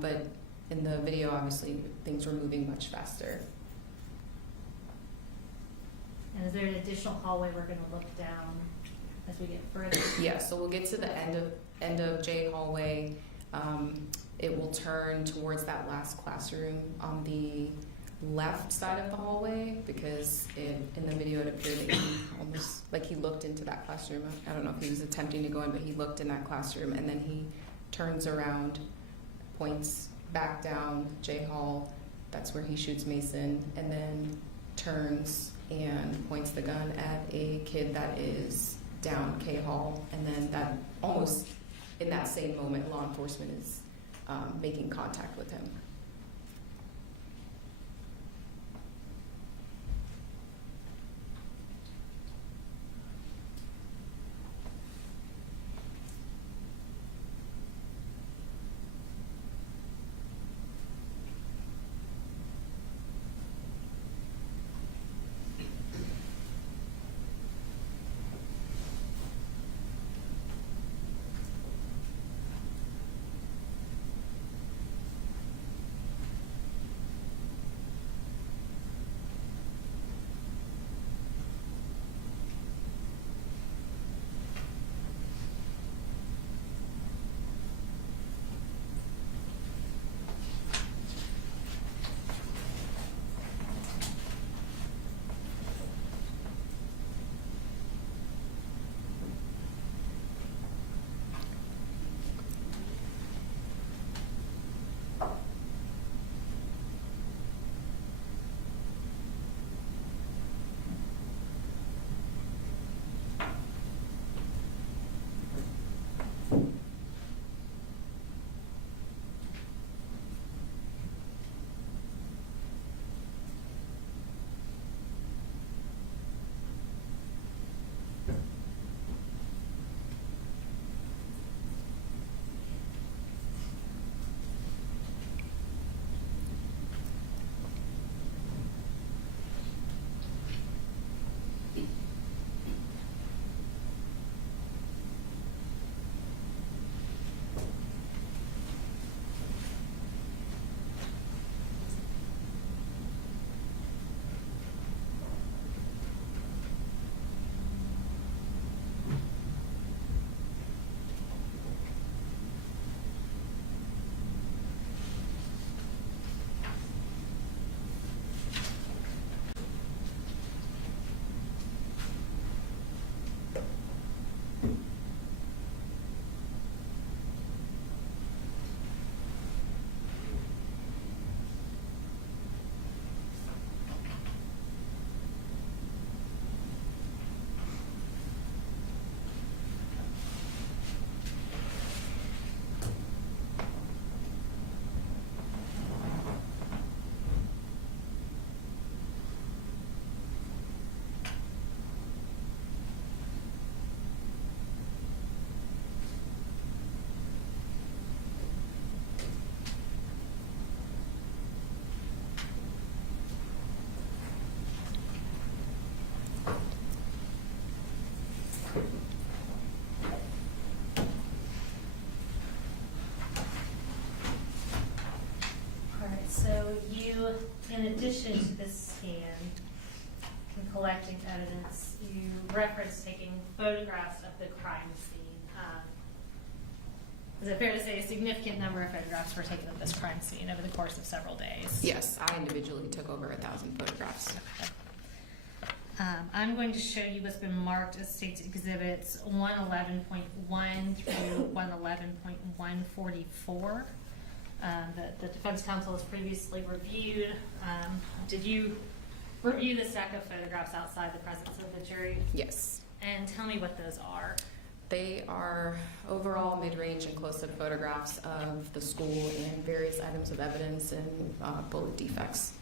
But in the video, obviously, things were moving much faster. And is there an additional hallway we're going to look down as we get further? Yeah, so we'll get to the end of J Hallway. It will turn towards that last classroom on the left side of the hallway because in the video it appeared that he almost, like he looked into that classroom. I don't know if he was attempting to go in, but he looked in that classroom and then he turns around, points back down J Hall. That's where he shoots Mason, and then turns and points the gun at a kid that is down K Hall, and then that almost in that same moment, law enforcement is making contact with him. So you, in addition to this scan and collecting evidence, you referenced taking photographs of the crime scene. Is it fair to say a significant number of photographs were taken of this crime scene over the course of several days? Yes, I individually took over 1,000 photographs. Okay. I'm going to show you what's been marked as State's Exhibits 111.1 through 111.144. The Defense Counsel has previously reviewed. Did you review the stack of photographs outside the presence of the jury? Yes. And tell me what those are. They are overall mid-range and close-up photographs of the school and various items of evidence and bullet defects.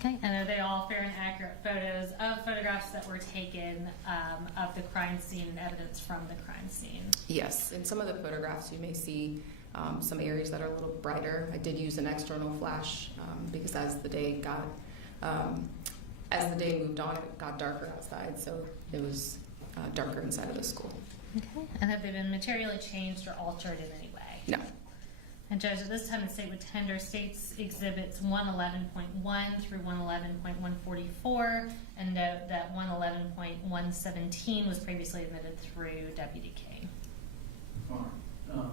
Okay, and are they all fair and accurate photos of photographs that were taken of the crime scene and evidence from the crime scene? Yes, in some of the photographs you may see some areas that are a little brighter. I did use an external flash because as the day moved on, it got darker outside, so it was darker inside of the school. Okay. And have they been materially changed or altered in any way? No. And Judge, at this time, the state would tender States Exhibits 111.1 through 111.144, and note that 111.117 was previously admitted through Deputy King. All right.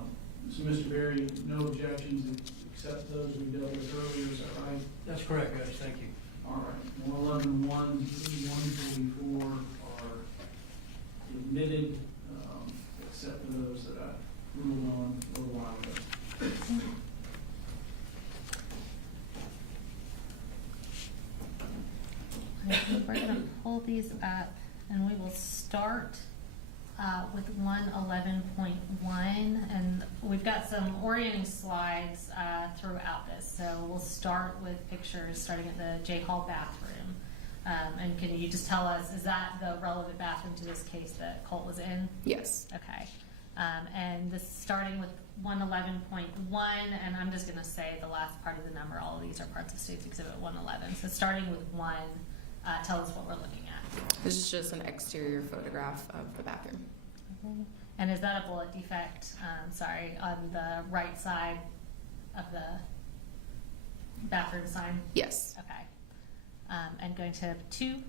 So, Mr. Berry, no objections except those we dealt with earlier, is that right? That's correct, Judge, thank you. All right. 111.1 through 144 are admitted, except for those that I ruled on a little while ago. We're going to pull these up, and we will start with 111.1, and we've got some orienting slides throughout this. So we'll start with pictures starting at the J Hall bathroom. And can you just tell us, is that the relevant bathroom to this case that Colt was in? Yes. Okay. And this starting with 111.1, and I'm just going to say the last part of the number. All of these are parts of State's Exhibit 111. So starting with 1, tell us what we're looking at. This is just an exterior photograph of the bathroom. Okay. And is that a bullet defect, on the right side of the bathroom sign? Yes. Okay. And going to 2.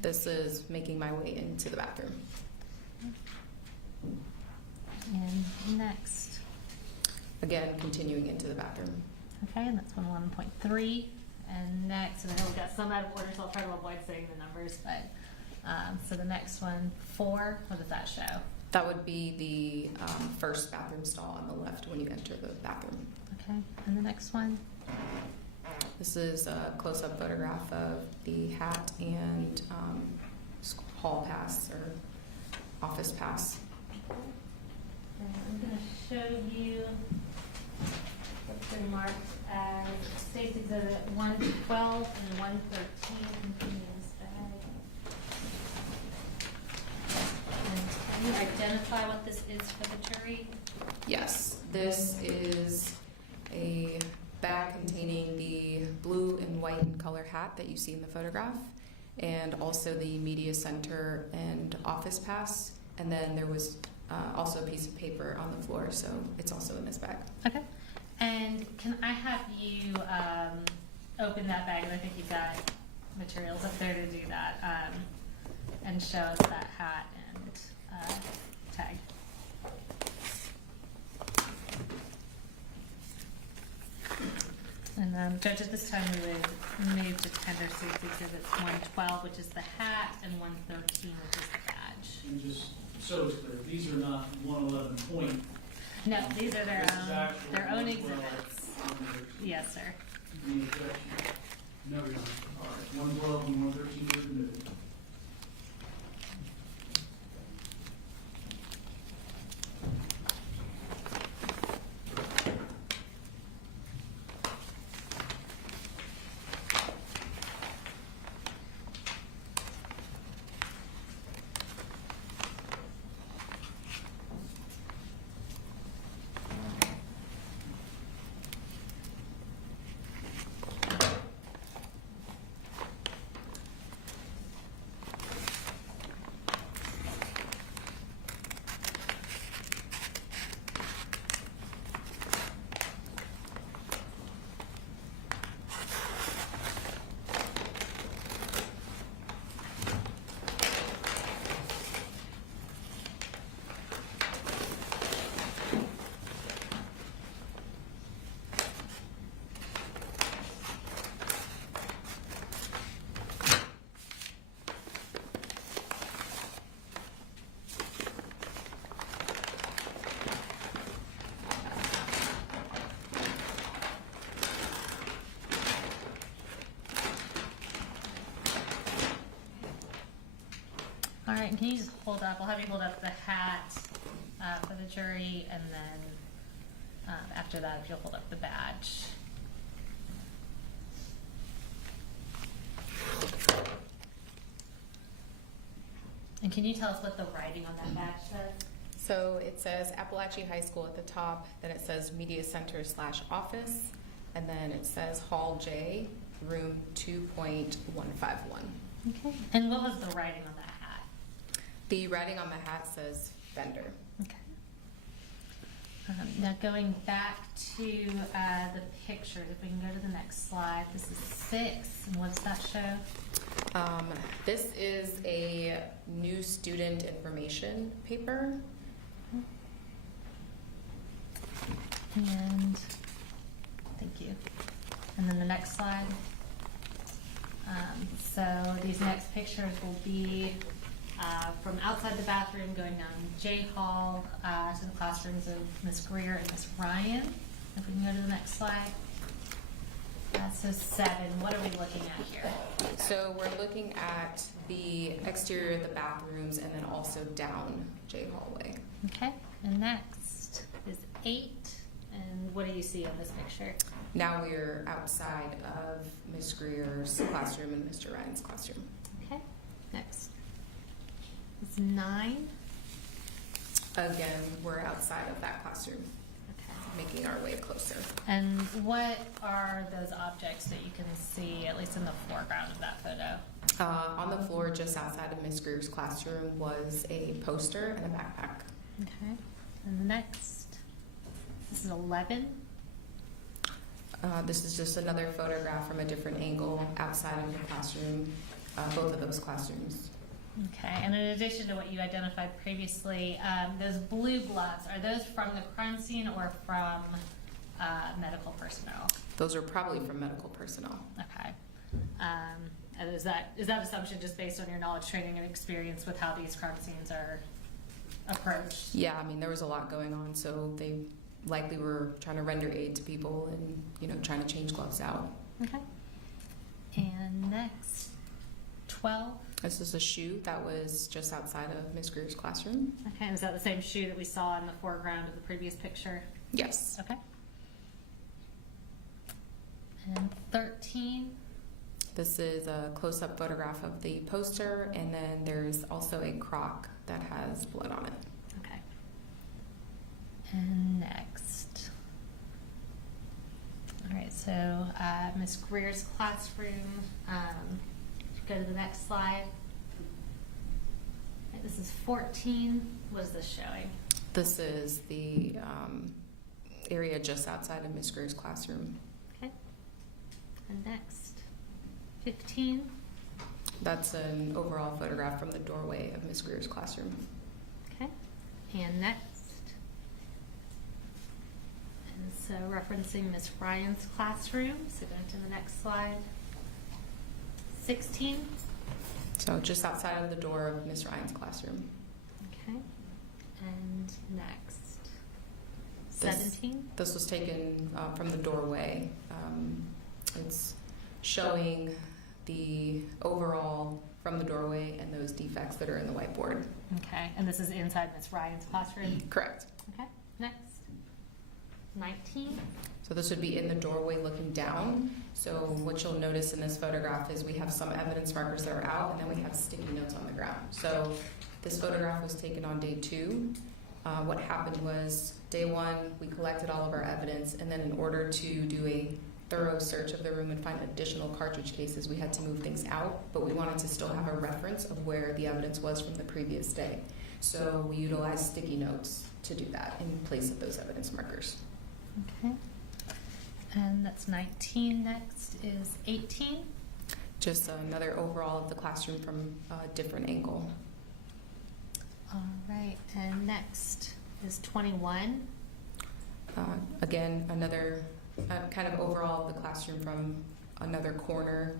This is making my way into the bathroom. And next. Again, continuing into the bathroom. Okay, and that's 111.3. And next, and I know we've got some out of order, so I'll try to avoid saying the numbers, but so the next one, 4, what does that show? That would be the first bathroom stall on the left when you enter the bathroom. Okay, and the next one? This is a close-up photograph of the hat and hall pass or office pass. And I'm going to show you what's been marked as State's Exhibit 112 and 113. Continuous bag. And can you identify what this is for the jury? Yes, this is a bag containing the blue and white in color hat that you see in the photograph, and also the media center and office pass. And then there was also a piece of paper on the floor, so it's also in this bag. Okay. And can I have you open that bag, and I think you've got materials up there to do that, and show us that hat and tag. And Judge, at this time we would move to tender State's Exhibits 112, which is the hat, and 113, which is the badge. And just so it's clear, these are not 111 point. No, these are their This is actual own 112. exhibits. Yes, sir. Any objection? No, Your Honor. All right, 112 and 113 are admitted. All right, and can you just hold up, I'll have you hold up the hat for the jury, and then after that, if you'll hold up the badge. And can you tell us what the writing on that badge says? So it says Apalachee High School at the top, then it says Media Center / office, and then it says Hall J, room 2.151. Okay. And what was the writing on that hat? The writing on the hat says vendor. Okay. Now going back to the pictures, if we can go to the next slide. This is 6, and what does that show? This is a new student information paper. And thank you. And then the next slide. So these next pictures will be from outside the bathroom going down J Hall to the classrooms of Miss Greer and Miss Ryan. If we can go to the next slide. So 7, what are we looking at here? So we're looking at the exterior of the bathrooms and then also down J hallway. Okay, and next is 8. And what do you see in this picture? Now we're outside of Miss Greer's classroom and Mr. Ryan's classroom. Okay, next. It's 9. Again, we're outside of that classroom, making our way closer. And what are those objects that you can see, at least in the foreground of that photo? On the floor just outside of Miss Greer's classroom was a poster and a backpack. Okay, and the next, this is 11. This is just another photograph from a different angle outside of the classroom, both of those classrooms. Okay, and in addition to what you identified previously, those blue gloves, are those from the crime scene or from medical personnel? Those are probably from medical personnel. Okay. And is that assumption just based on your knowledge, training, and experience with how these crime scenes are approached? Yeah, I mean, there was a lot going on, so they likely were trying to render aid to people and, you know, trying to change gloves out. Okay. And next, 12. This is a shoe that was just outside of Miss Greer's classroom. Okay, and is that the same shoe that we saw in the foreground of the previous picture? Yes. Okay. And 13. This is a close-up photograph of the poster, and then there's also a crock that has blood on it. Okay. And next. All right, so Miss Greer's classroom. Go to the next slide. Okay, this is 14. What is this showing? This is the area just outside of Miss Greer's classroom. Okay. And next, 15. That's an overall photograph from the doorway of Miss Greer's classroom. Okay. And next. And so referencing Miss Ryan's classroom. So going to the next slide. 16. So just outside of the door of Miss Ryan's classroom. Okay. And next. 17. This was taken from the doorway. It's showing the overall from the doorway and those defects that are in the whiteboard. Okay. And this is inside Miss Ryan's classroom? Correct. Okay. Next. 19. So this would be in the doorway looking down. So what you'll notice in this photograph is we have some evidence markers that are out, and then we have sticky notes on the ground. So this photograph was taken on day 2. What happened was day 1, we collected all of our evidence, and then in order to do a thorough search of the room and find additional cartridge cases, we had to move things out, but we wanted to still have a reference of where the evidence was from the previous day. So we utilized sticky notes to do that in place of those evidence markers. Okay. And that's 19. Next is 18. Just another overall of the classroom from a different angle. All right. And next is 21. Again, another kind of overall of the classroom from another corner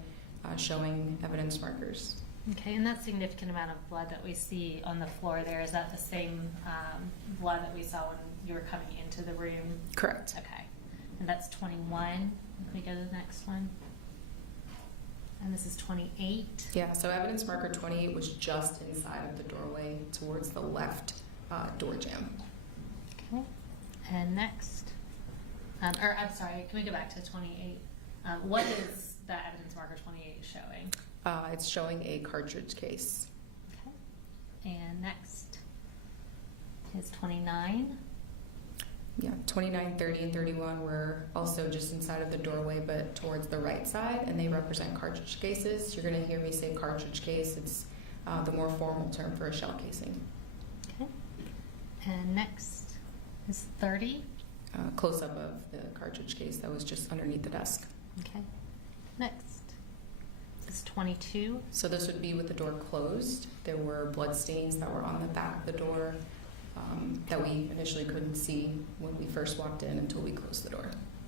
showing evidence markers. Okay, and that significant amount of blood that we see on the floor there, is that the same blood that we saw when you were coming into the room? Correct. Okay. And that's 21. Let me go to the next one. And this is 28. Yeah, so evidence marker 28 was just inside of the doorway towards the left door jamb. Okay. And next, I'm sorry, can we go back to 28? What is that evidence marker 28 showing? It's showing a cartridge case. Okay. And next is 29. Yeah, 29, 30, and 31 were also just inside of the doorway, but towards the right side, and they represent cartridge cases. You're going to hear me say cartridge case. It's the more formal term for a shell casing. Okay. And next is 30. Close-up of the cartridge case that was just underneath the desk. Okay. Next is 22. So this would be with the door closed. There were blood stains that were on the back of the door that we initially couldn't see when we first walked in until we closed the door.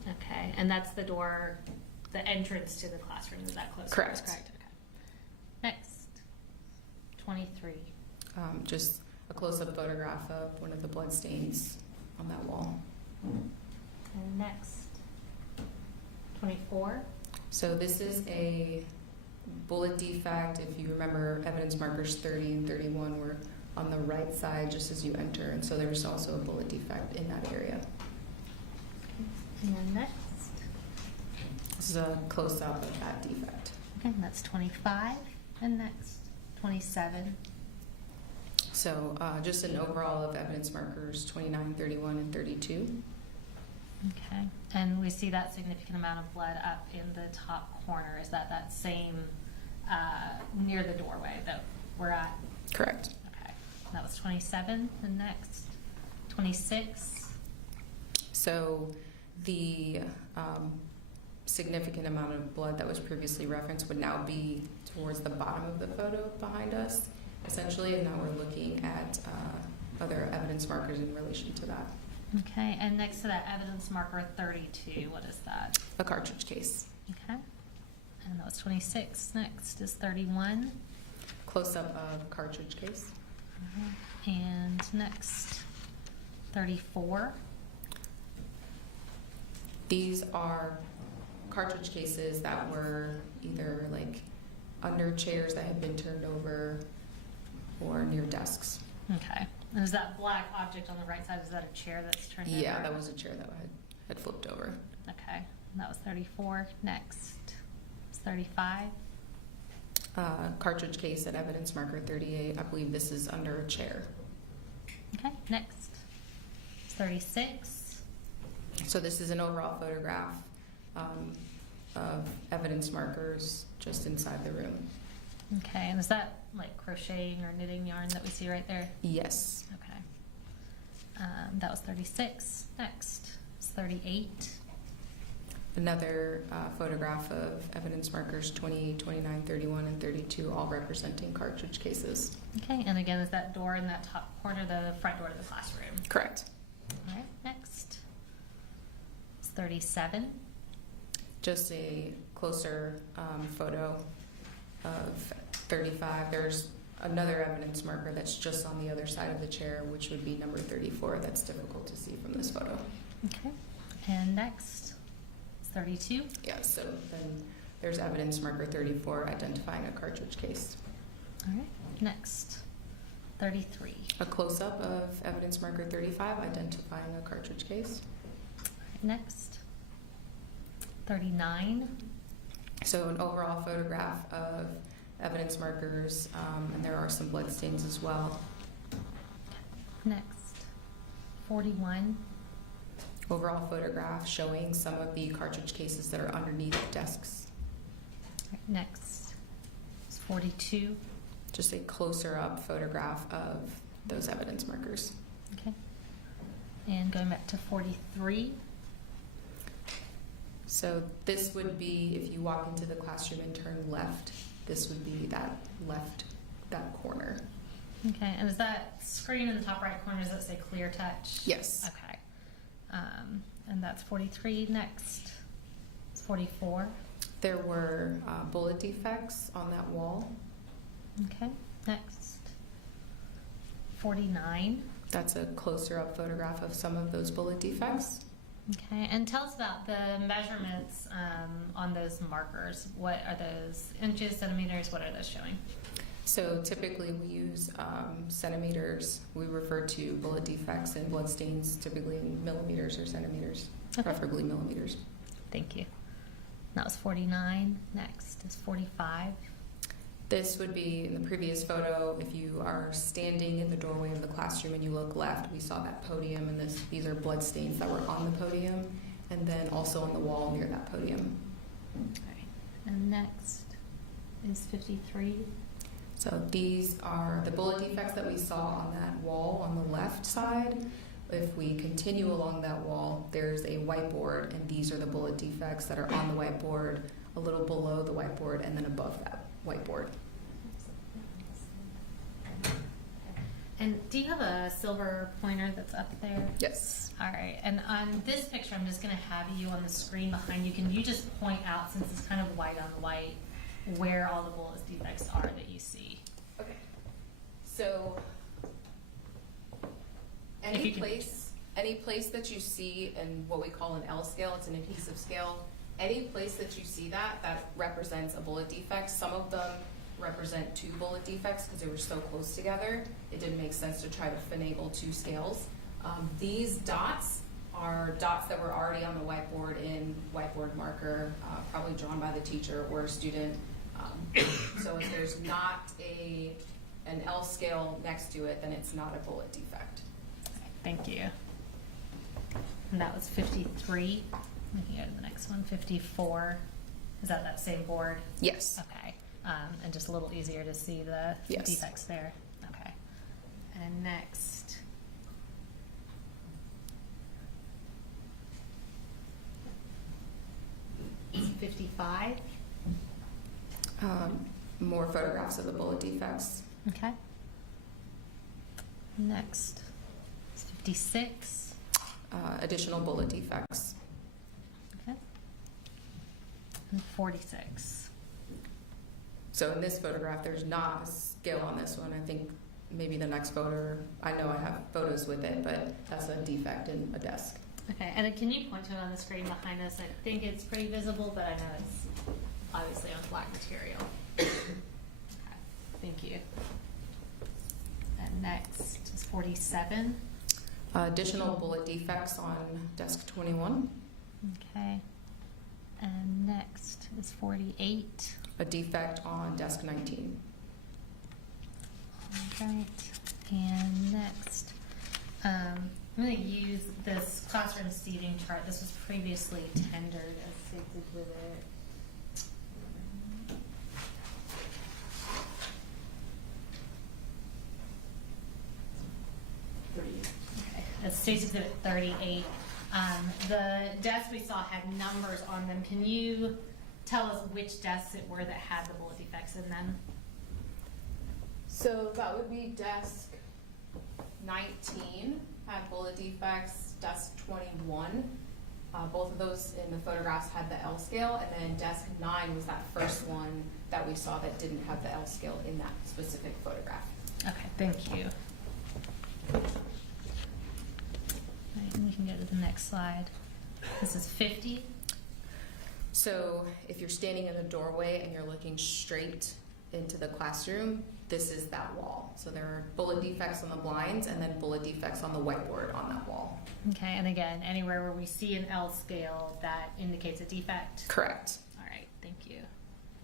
Okay. And that's the door, the entrance to the classroom. Is that closed? Correct. Correct. Okay. Next, 23. Just a close-up photograph of one of the blood stains on that wall. And next, 24. So this is a bullet defect. If you remember, evidence markers 30 and 31 were on the right side just as you enter, and so there's also a bullet defect in that area. And next, This is a close-up of that defect. okay, and that's 25. And next, 27. So just an overall of evidence markers 29, 31, and 32. Okay. And we see that significant amount of blood up in the top corner. Is that same near the doorway that we're at? Correct. Okay. That was 27. And next, 26. So the significant amount of blood that was previously referenced would now be towards the bottom of the photo behind us, essentially, and now we're looking at other evidence markers in relation to that. Okay. And next to that evidence marker 32, what is that? A cartridge case. Okay. And that was 26. Next is 31. Close-up of cartridge case. And next, 34. These are cartridge cases that were either like under chairs that had been turned over or near desks. Okay. And is that black object on the right side, is that a chair that's turned over? Yeah, that was a chair that had flipped over. Okay. And that was 34. Next is 35. Cartridge case at evidence marker 38. I believe this is under a chair. Okay. Next is 36. So this is an overall photograph of evidence markers just inside the room. Okay. And is that like crocheting or knitting yarn that we see right there? Yes. Okay. That was 36. Next is 38. Another photograph of evidence markers 28, 29, 31, and 32, all representing cartridge cases. Okay. And again, is that door in that top corner the front door to the classroom? Correct. All right. Next is 37. Just a closer photo of 35. There's another evidence marker that's just on the other side of the chair, which would be number 34. That's difficult to see from this photo. Okay. And next is 32. Yeah, so then there's evidence marker 34 identifying a cartridge case. All right. Next, 33. A close-up of evidence marker 35 identifying a cartridge case. Next, 39. So an overall photograph of evidence markers, and there are some blood stains as well. Next, 41. Overall photograph showing some of the cartridge cases that are underneath desks. Right, next is 42. Just a closer up photograph of those evidence markers. Okay. And going back to 43. So this would be, if you walk into the classroom and turn left, this would be that corner. Okay. And is that screen in the top right corner, does that say clear touch? Yes. Okay. And that's 43. Next is 44. There were bullet defects on that wall. Okay. Next, 49. That's a closer up photograph of some of those bullet defects. Okay, and tell us about the measurements on those markers. What are those, inches, centimeters? What are those showing? So typically we use centimeters. We refer to bullet defects and blood stains typically in millimeters or centimeters, preferably millimeters. Thank you. That was 49. Next is 45. This would be in the previous photo. If you are standing in the doorway of the classroom and you look left, we saw that podium, and these are blood stains that were on the podium, and then also on the wall near that podium. Okay. And next is 53. So these are the bullet defects that we saw on that wall on the left side. If we continue along that wall, there's a whiteboard, and these are the bullet defects that are on the whiteboard, a little below the whiteboard, and then above that whiteboard. And do you have a silver pointer that's up there? Yes. All right. And on this picture, I'm just going to have you on the screen behind you. Can you just point out, since it's kind of white on white, where all the bullet defects are that you see? Okay. So any place that you see in what we call an L scale, it's an adhesive scale. Any place that you see that represents a bullet defect. Some of them represent 2 bullet defects because they were so close together. It didn't make sense to try to finagle 2 scales. These dots are dots that were already on the whiteboard in whiteboard marker, probably drawn by the teacher or a student. So if there's not an L scale next to it, then it's not a bullet defect. Thank you. And that was 53. We can go to the next one. 54. Is that same board? Yes. Okay. And just a little easier to see the Yes. defects there. Okay. And next. Is 55. More photographs of the bullet defects. Okay. Next is 56. Additional bullet defects. Okay. And 46. So in this photograph, there's not a scale on this one. I think maybe the next photo, I know I have photos with it, but that's a defect in a desk. Okay, and then can you point to it on the screen behind us? I think it's pretty visible, but I know it's obviously on black material. Okay, thank you. And next is 47. Additional bullet defects on desk 21. Okay. And next is 48. A defect on desk 19. All right. And next, I'm going to use this classroom seating chart. This was previously tendered as exhibit. Okay, that's State's Exhibit 38. The desks we saw had numbers on them. Can you tell us which desks it were that had the bullet defects in them? So that would be desk 19 had bullet defects, desk 21. Both of those in the photographs had the L scale, and then desk 9 was that first one that we saw that didn't have the L scale in that specific photograph. Okay, thank you. Right, and we can go to the next slide. This is 50. So if you're standing in a doorway and you're looking straight into the classroom, this is that wall. So there are bullet defects on the blinds and then bullet defects on the whiteboard on that wall. Okay, and again, anywhere where we see an L scale, that indicates a defect? Correct. All right, thank you.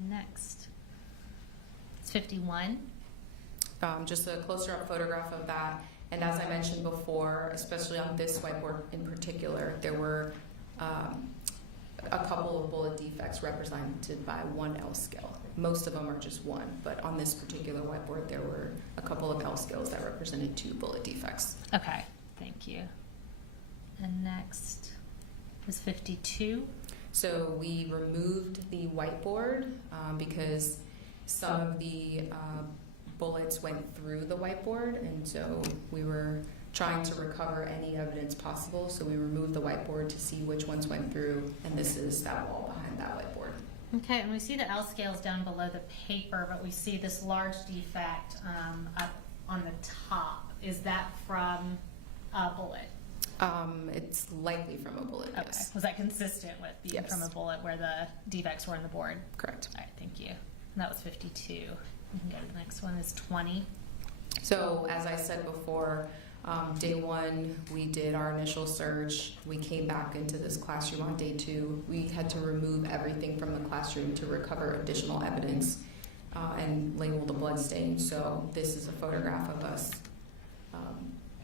Next. It's 51. Just a closer up photograph of that. And as I mentioned before, especially on this whiteboard in particular, there were a couple of bullet defects represented by one L scale. Most of them are just one, but on this particular whiteboard, there were a couple of L scales that represented 2 bullet defects. Okay, thank you. And next is 52. So we removed the whiteboard because some of the bullets went through the whiteboard, and so we were trying to recover any evidence possible, so we removed the whiteboard to see which ones went through, and this is that wall behind that whiteboard. Okay, and we see the L scales down below the paper, but we see this large defect up on the top. Is that from a bullet? It's likely from a bullet, Okay. yes. Was that consistent with being Yes. from a bullet where the defects were on the board? Correct. All right, thank you. And that was 52. We can go to the next one, is 20. So as I said before, day 1, we did our initial search. We came back into this classroom on day 2. We had to remove everything from the classroom to recover additional evidence. and labeled a blood stain. So this is a photograph of us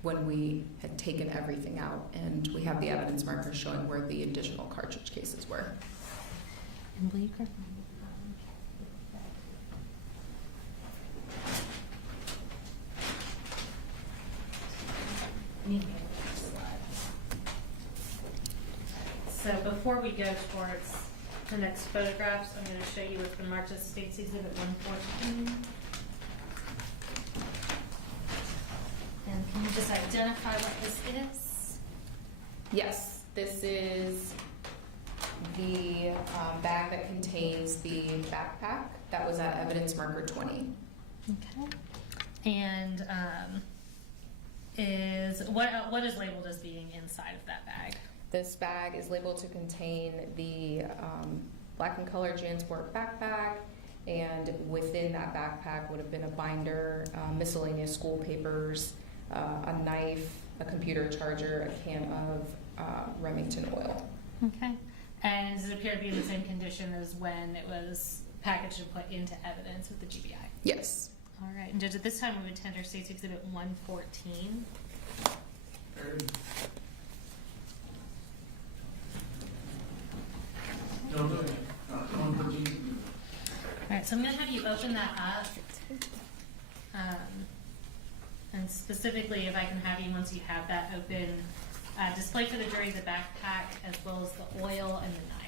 when we had taken everything out, and we have the evidence markers showing where the additional cartridge cases were. And will you correct me? So before we go towards the next photographs, I'm going to show you what's been marked as State's Exhibit 114. And can you just identify what this is? Yes, this is the bag that contains the backpack that was at evidence marker 20. Okay. And what is labeled as being inside of that bag? This bag is labeled to contain the black and color JanSport backpack, and within that backpack would have been a binder, miscellaneous school papers, a knife, a computer charger, a can of Remington oil. Okay. And does it appear to be in the same condition as when it was packaged and put into evidence with the GBI? Yes. All right. And Judge, at this time we would tender State's Exhibit 114. No, go ahead. 114. All right, so I'm going to have you open that up. And specifically, if I can have you, once you have that open, display for the jury the backpack as well as the oil and the knife.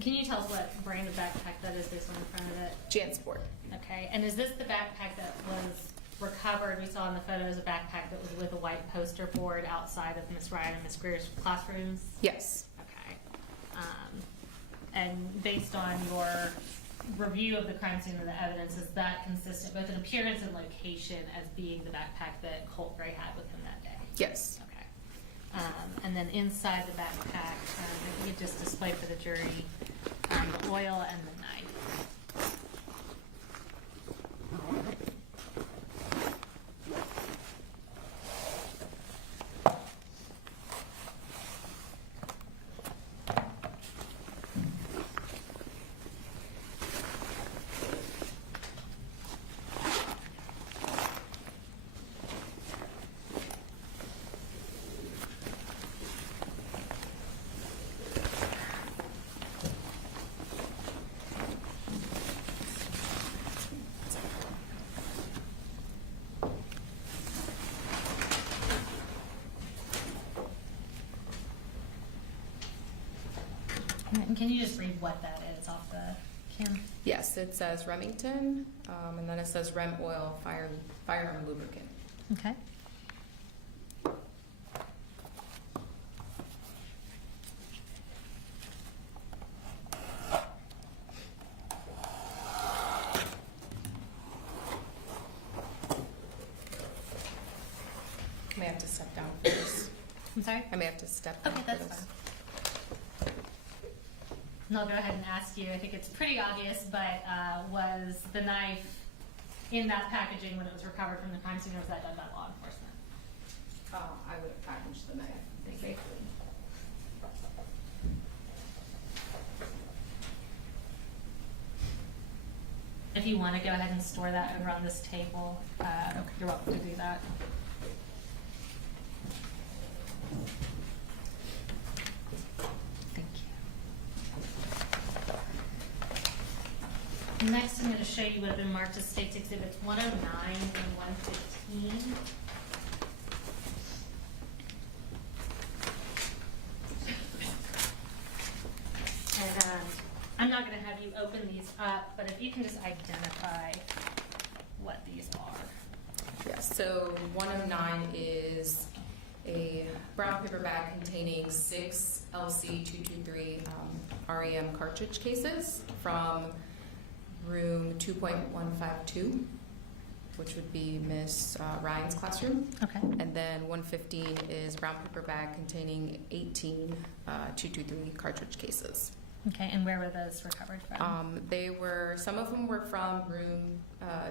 Can you tell us what brand of backpack that is based on the front of it? JanSport. Okay, and is this the backpack that was recovered? We saw in the photos a backpack that was with a white poster board outside of Miss Ryan and Miss Greer's classrooms? Yes. Okay. And based on your review of the crime scene and the evidence, is that consistent, both in appearance and location, as being the backpack that Colt Gray had with him that day? Yes. Okay. And then inside the backpack, if you could just display for the jury the oil and the knife. And can you just read what that is off the can? Yes, it says Remington, and then it says Rem Oil Firearm Lubricant. Okay. I may have to step down for this. I'm sorry? I may have to step down Okay, for that's this. fine. And I'll go ahead and ask you, I think it's pretty obvious, but was the knife in that packaging when it was recovered from the crime scene, or was that done by law enforcement? I would have packaged the knife safely. If you want to go ahead and store that over on this table, you're welcome to do that. Thank you. Next, I'm going to show you what have been marked as State's Exhibits 109 and 115. And I'm not going to have you open these up, but if you can just identify what these are. Yes, so 109 is a brown paper bag containing 6 LC223 REM cartridge cases from room 2.152, which would be Miss Ryan's classroom. Okay. And then 115 is brown paper bag containing 18 223 cartridge cases. Okay, and where were those recovered from? Some of them were from room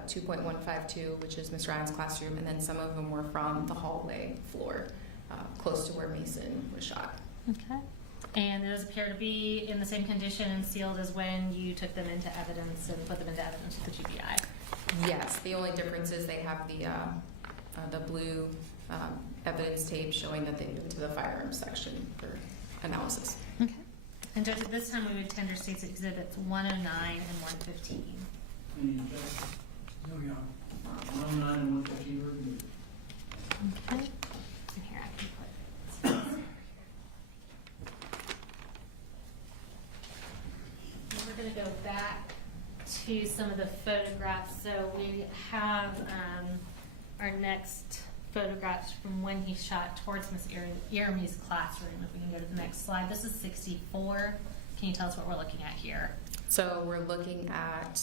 2.152, which is Miss Ryan's classroom, and then some of them were from the hallway floor, close to where Mason was shot. Okay. And those appear to be in the same condition and sealed as when you took them into evidence and put them into evidence with the GBI? Yes, the only difference is they have the blue evidence tape showing that they've been to the firearms section for analysis. Okay. And Judge, at this time, we would tender State's Exhibits 109 and 115. No, yeah. 109 and 115 were removed. Okay. And here I can put it. And we're going to go back to some of the photographs. So we have our next photographs from when he shot towards Miss Iramy's classroom. If we can go to the next slide. This is 64. Can you tell us what we're looking at here? So we're looking at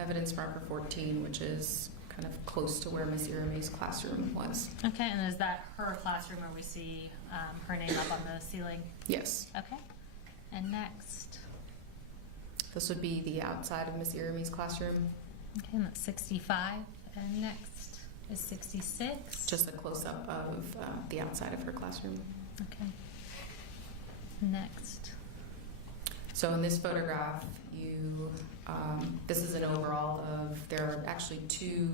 evidence marker 14, which is kind of close to where Miss Iramy's classroom was. Okay, and is that her classroom where we see her name up on the ceiling? Yes. Okay. And next. This would be the outside of Miss Iramy's classroom. Okay, and that's 65. And next is 66. Just a close-up of the outside of her classroom. Okay. Next. So in this photograph, this is an overall of, there are actually 2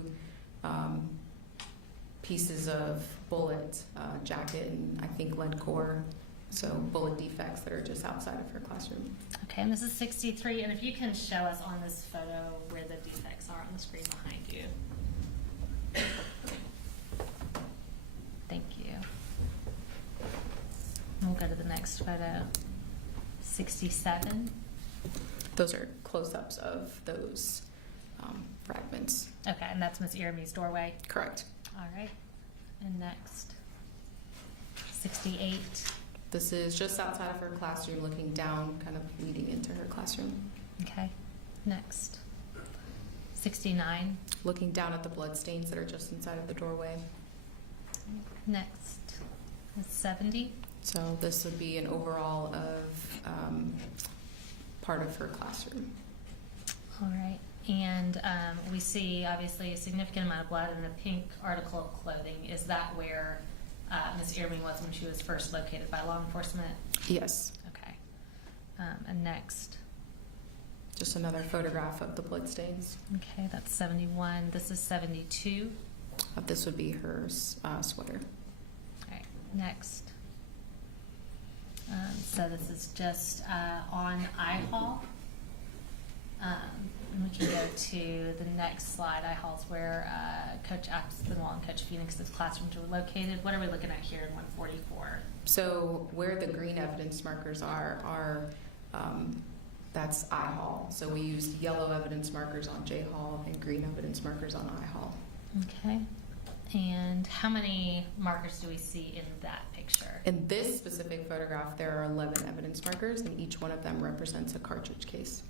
pieces of bullet jacket and I think lead core, so bullet defects that are just outside of her classroom. Okay, and this is 63. And if you can show us on this photo where the defects are on the screen behind you. Thank you. We'll go to the next photo. 67. Those are close-ups of those fragments. Okay, and that's Miss Iramy's doorway. Correct. All right. And next, 68. This is just outside of her classroom, looking down, kind of leading into her classroom. Okay. Next, 69. Looking down at the blood stains that are just inside of the doorway. Next is 70. So this would be an overall of part of her classroom. All right. And we see, obviously, a significant amount of blood in the pink article of clothing. Is that where Ms. Irving was when she was first located by law enforcement? Yes. Okay. And next. Just another photograph of the blood stains. Okay, that's 71. This is 72. This would be her sweater. All right. Next. So this is just on I-Hall. And we can go to the next slide. I-Hall's where Coach Aspinwall and Coach Phoenix's classrooms were located. What are we looking at here in 144? So where the green evidence markers are that's I-Hall. So we used yellow evidence markers on J-Hall and green evidence markers on I-Hall. Okay. And how many markers do we see in that picture? In this specific photograph, there are 11 evidence markers, and each one of them represents a cartridge case.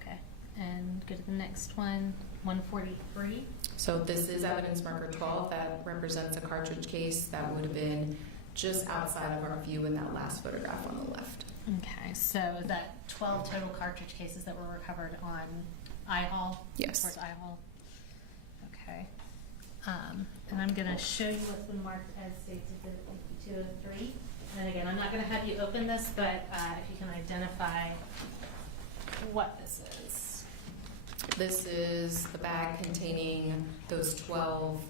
Okay. And go to the next one, 143. So this is evidence marker 12 that represents a cartridge case that would have been just outside of our view in that last photograph on the left. Okay, so is that 12 total cartridge cases that were recovered on I-Hall? Yes. Towards I-Hall. Okay. And I'm going to show you what's been marked as State's Exhibit 203. And again, I'm not going to have you open this, but if you can identify what this is. This is the bag containing those 12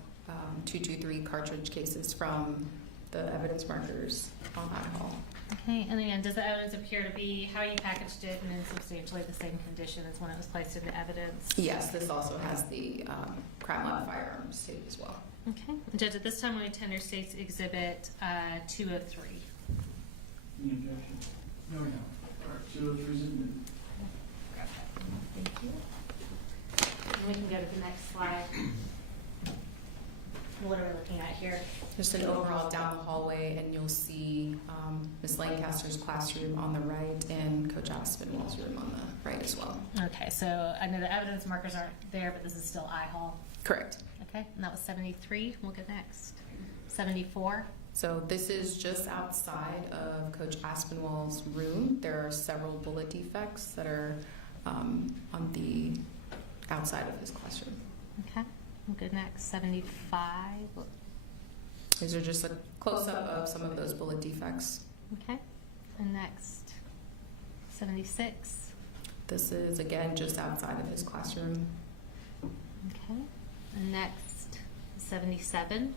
223 cartridge cases from the evidence markers on that hall. Okay, and again, does the evidence appear to be how you packaged it and in substantially the same condition as when it was placed into evidence? Yes, this also has the crime lab firearms tape as well. Okay. Judge, at this time, we tender State's Exhibit 203. Any objection? No, no. All right, 203 is admitted. Thank you. And we can go to the next slide. What are we looking at here? Just an overall down the hallway, and you'll see Ms. Lancaster's classroom on the right and Coach Aspinwall's room on the right as well. Okay, so I know the evidence markers aren't there, but this is still I hall. Correct. Okay, and that was 73. We'll go next. 74. So this is just outside of Coach Aspinwall's room. There are several bullet defects that are on the outside of his classroom. Okay, we'll go next. 75. These are just a close-up of some of those bullet defects. Okay, and next. 76. This is, again, just outside of his classroom. Okay, and next. 77.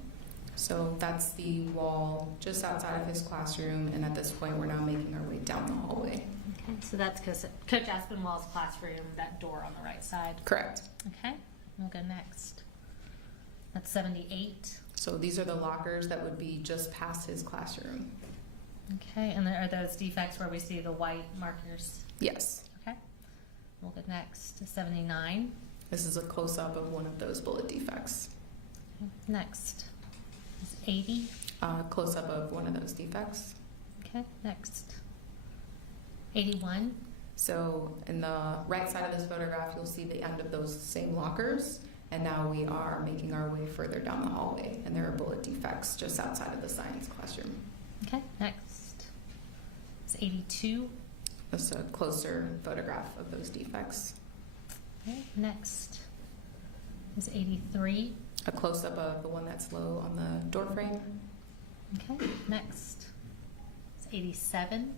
So that's the wall just outside of his classroom, and at this point, we're now making our way down the hallway. Okay, so that's Coach Aspinwall's classroom, that door on the right side. Correct. Okay, we'll go next. That's 78. So these are the lockers that would be just past his classroom. Okay, and are those defects where we see the white markers? Yes. Okay, we'll go next to 79. This is a close-up of one of those bullet defects. Okay. Next is 80. Close-up of one of those defects. Okay, next. 81. So in the right side of this photograph, you'll see the end of those same lockers. And now we are making our way further down the hallway, and there are bullet defects just outside of the science classroom. Okay, next is 82. This is a closer photograph of those defects. Okay, next is 83. A close-up of the one that's low on the door frame. Okay, next is 87.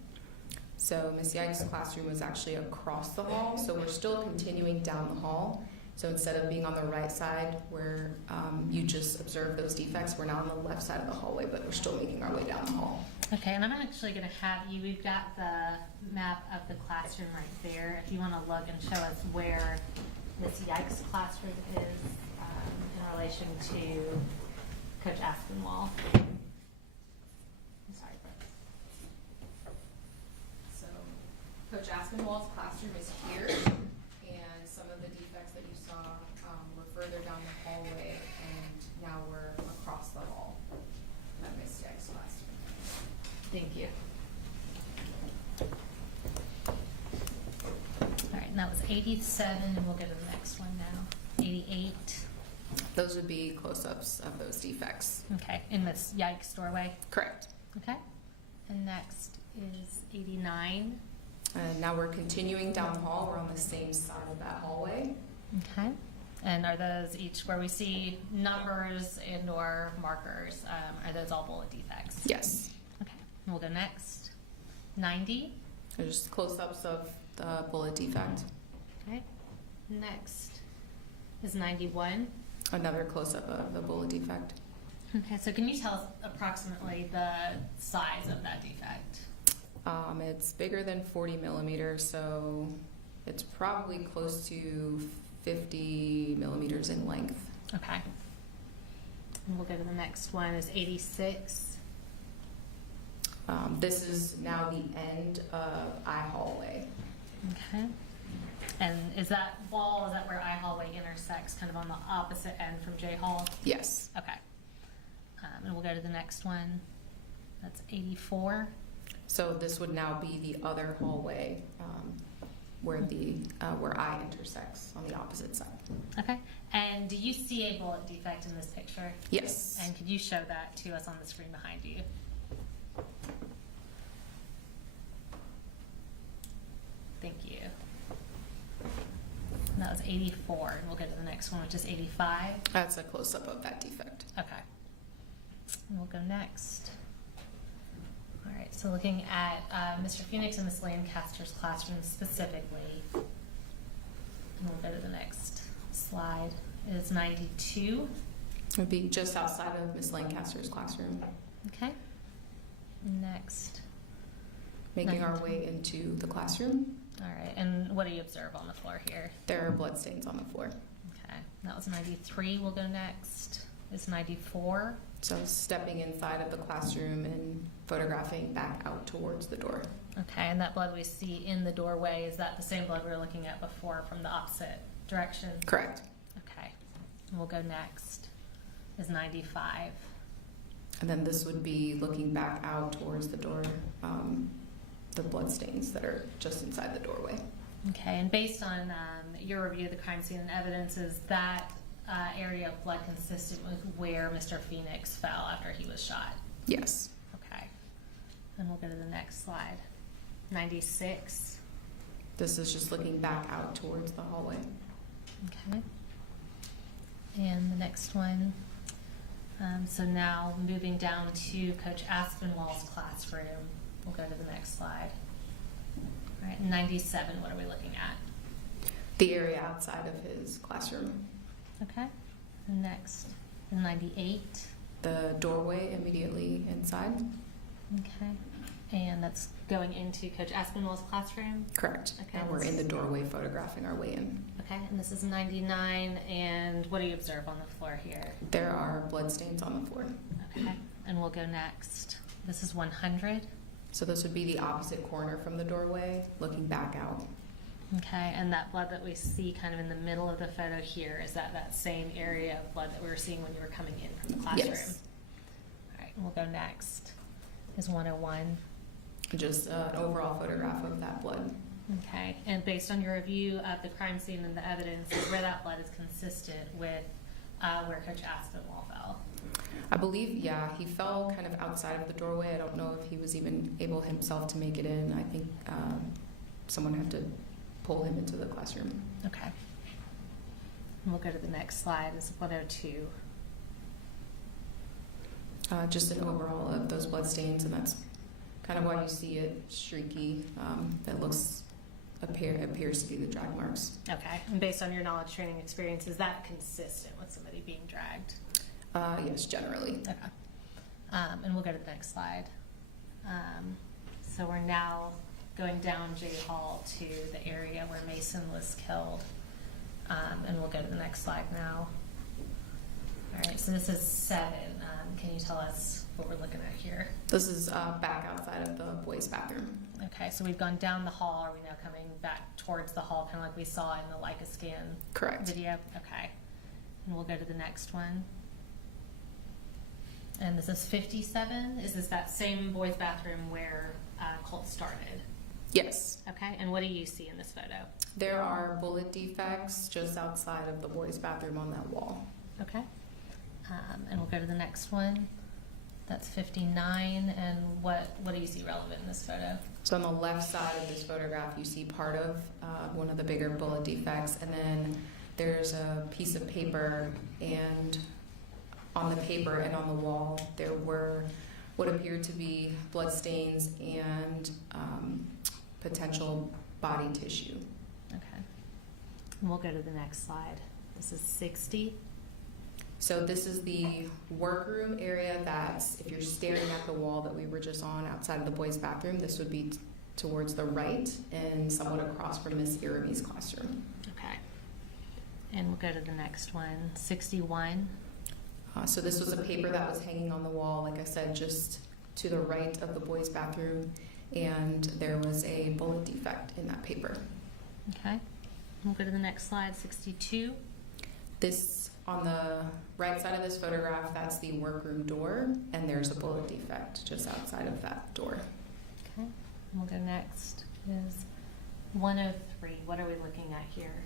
So Ms. Yike's classroom is actually across the hall, so we're still continuing down the hall. So instead of being on the right side where you just observe those defects, we're now on the left side of the hallway, but we're still making our way down the hall. Okay, and I'm actually going to have you, we've got the map of the classroom right there. If you want to look and show us where Ms. Yike's classroom is in relation to Coach Aspinwall. I'm sorry, Brooke. So Coach Aspinwall's classroom is here, and some of the defects that you saw were further down the hallway, and now we're across the hall at Ms. Yike's classroom. Thank you. All right, and that was 87, and we'll go to the next one now. 88. Those would be close-ups of those defects. Okay, in Ms. Yike's doorway. Correct. Okay, and next is 89. And now we're continuing down the hall. We're on the same side of that hallway. Okay, and are those each where we see numbers and or markers? Are those all bullet defects? Yes. Okay, we'll go next. 90. They're just close-ups of the bullet defect. Okay, next is 91. Another close-up of the bullet defect. Okay, so can you tell us approximately the size of that defect? It's bigger than 40 millimeters, so it's probably close to 50 millimeters in length. Okay. And we'll go to the next one is 86. This is now the end of I hallway. Okay. And is that wall, is that where I hallway intersects, kind of on the opposite end from J hall? Yes. Okay. And we'll go to the next one. That's 84. So this would now be the other hallway where I intersects on the opposite side. Okay. And do you see a bullet defect in this picture? Yes. And could you show that to us on the screen behind you? Thank you. And that was 84. And we'll go to the next one, which is 85. That's a close-up of that defect. Okay. And we'll go next. All right, so looking at Mr. Phoenix and Ms. Lancaster's classroom specifically, and we'll go to the next slide is 92. It would be just outside of Miss Lancaster's classroom, Okay. Next. making our way into the classroom. All right. And what do you observe on the floor here? There are bloodstains on the floor. Okay. That was 93. We'll go next. Is 94. So stepping inside of the classroom and photographing back out towards the door. Okay. And that blood we see in the doorway, is that the same blood we were looking at before from the opposite direction? Correct. Okay. And we'll go next. Is 95. And then this would be looking back out towards the door, the bloodstains that are just inside the doorway. Okay. And based on your review of the crime scene and evidence, is that area of blood consistent with where Mr. Phoenix fell after he was shot? Yes. Okay. And we'll go to the next slide. 96. This is just looking back out towards the hallway. Okay. And the next one. So now moving down to Coach Aspinwall's classroom. We'll go to the next slide. All right, 97, what are we looking at? The area outside of his classroom. Okay. And next, 98. The doorway immediately inside. Okay. And that's going into Coach Aspinwall's classroom? Correct. Okay. And we're in the doorway photographing our way in. Okay, and this is 99, and what do you observe on the floor here? There are bloodstains on the floor. Okay, and we'll go next. This is 100. So this would be the opposite corner from the doorway, looking back out. Okay, and that blood that we see kind of in the middle of the photo here, is that same area of blood that we were seeing when you were coming in from the classroom? Yes. All right, and we'll go next. Is 101. Just an overall photograph of that blood. Okay, and based on your review of the crime scene and the evidence, is where that blood is consistent with where Coach Aspinwall fell? I believe, yeah, he fell kind of outside of the doorway. I don't know if he was even able himself to make it in. I think someone had to pull him into the classroom. Okay. And we'll go to the next slide. Is 102. Just an overall of those bloodstains, and that's kind of why you see it streaky. That appears to be the drag marks. Okay. And based on your knowledge, training, experience, is that consistent with somebody being dragged? Yes, generally. Okay. And we'll go to the next slide. So we're now going down J Hall to the area where Mason was killed. And we'll go to the next slide now. All right, so this is 7. Can you tell us what we're looking at here? This is back outside of the boys' bathroom. Okay, so we've gone down the hall. Are we now coming back towards the hall, kind of like we saw in the Leica scan Correct. video? Okay. And we'll go to the next one. And this is 57. Is this that same boys' bathroom where Colt started? Yes. Okay, and what do you see in this photo? There are bullet defects just outside of the boys' bathroom on that wall. Okay. And we'll go to the next one. That's 59. And what do you see relevant in this photo? So on the left side of this photograph, you see part of one of the bigger bullet defects, and then there's a piece of paper, and on the paper and on the wall, there were what appeared to be blood stains and potential body tissue. Okay. And we'll go to the next slide. This is 60. So this is the workroom area that's, if you're staring at the wall that we were just on outside of the boys' bathroom, this would be towards the right and somewhat across from Miss Irami's classroom. Okay. And we'll go to the next one, 61. So this was a paper that was hanging on the wall, like I said, just to the right of the boys' bathroom, and there was a bullet defect in that paper. Okay. We'll go to the next slide, 62. This, on the right side of this photograph, that's the workroom door, and there's a bullet defect just outside of that door. Okay. And we'll go next is 103. What are we looking at here?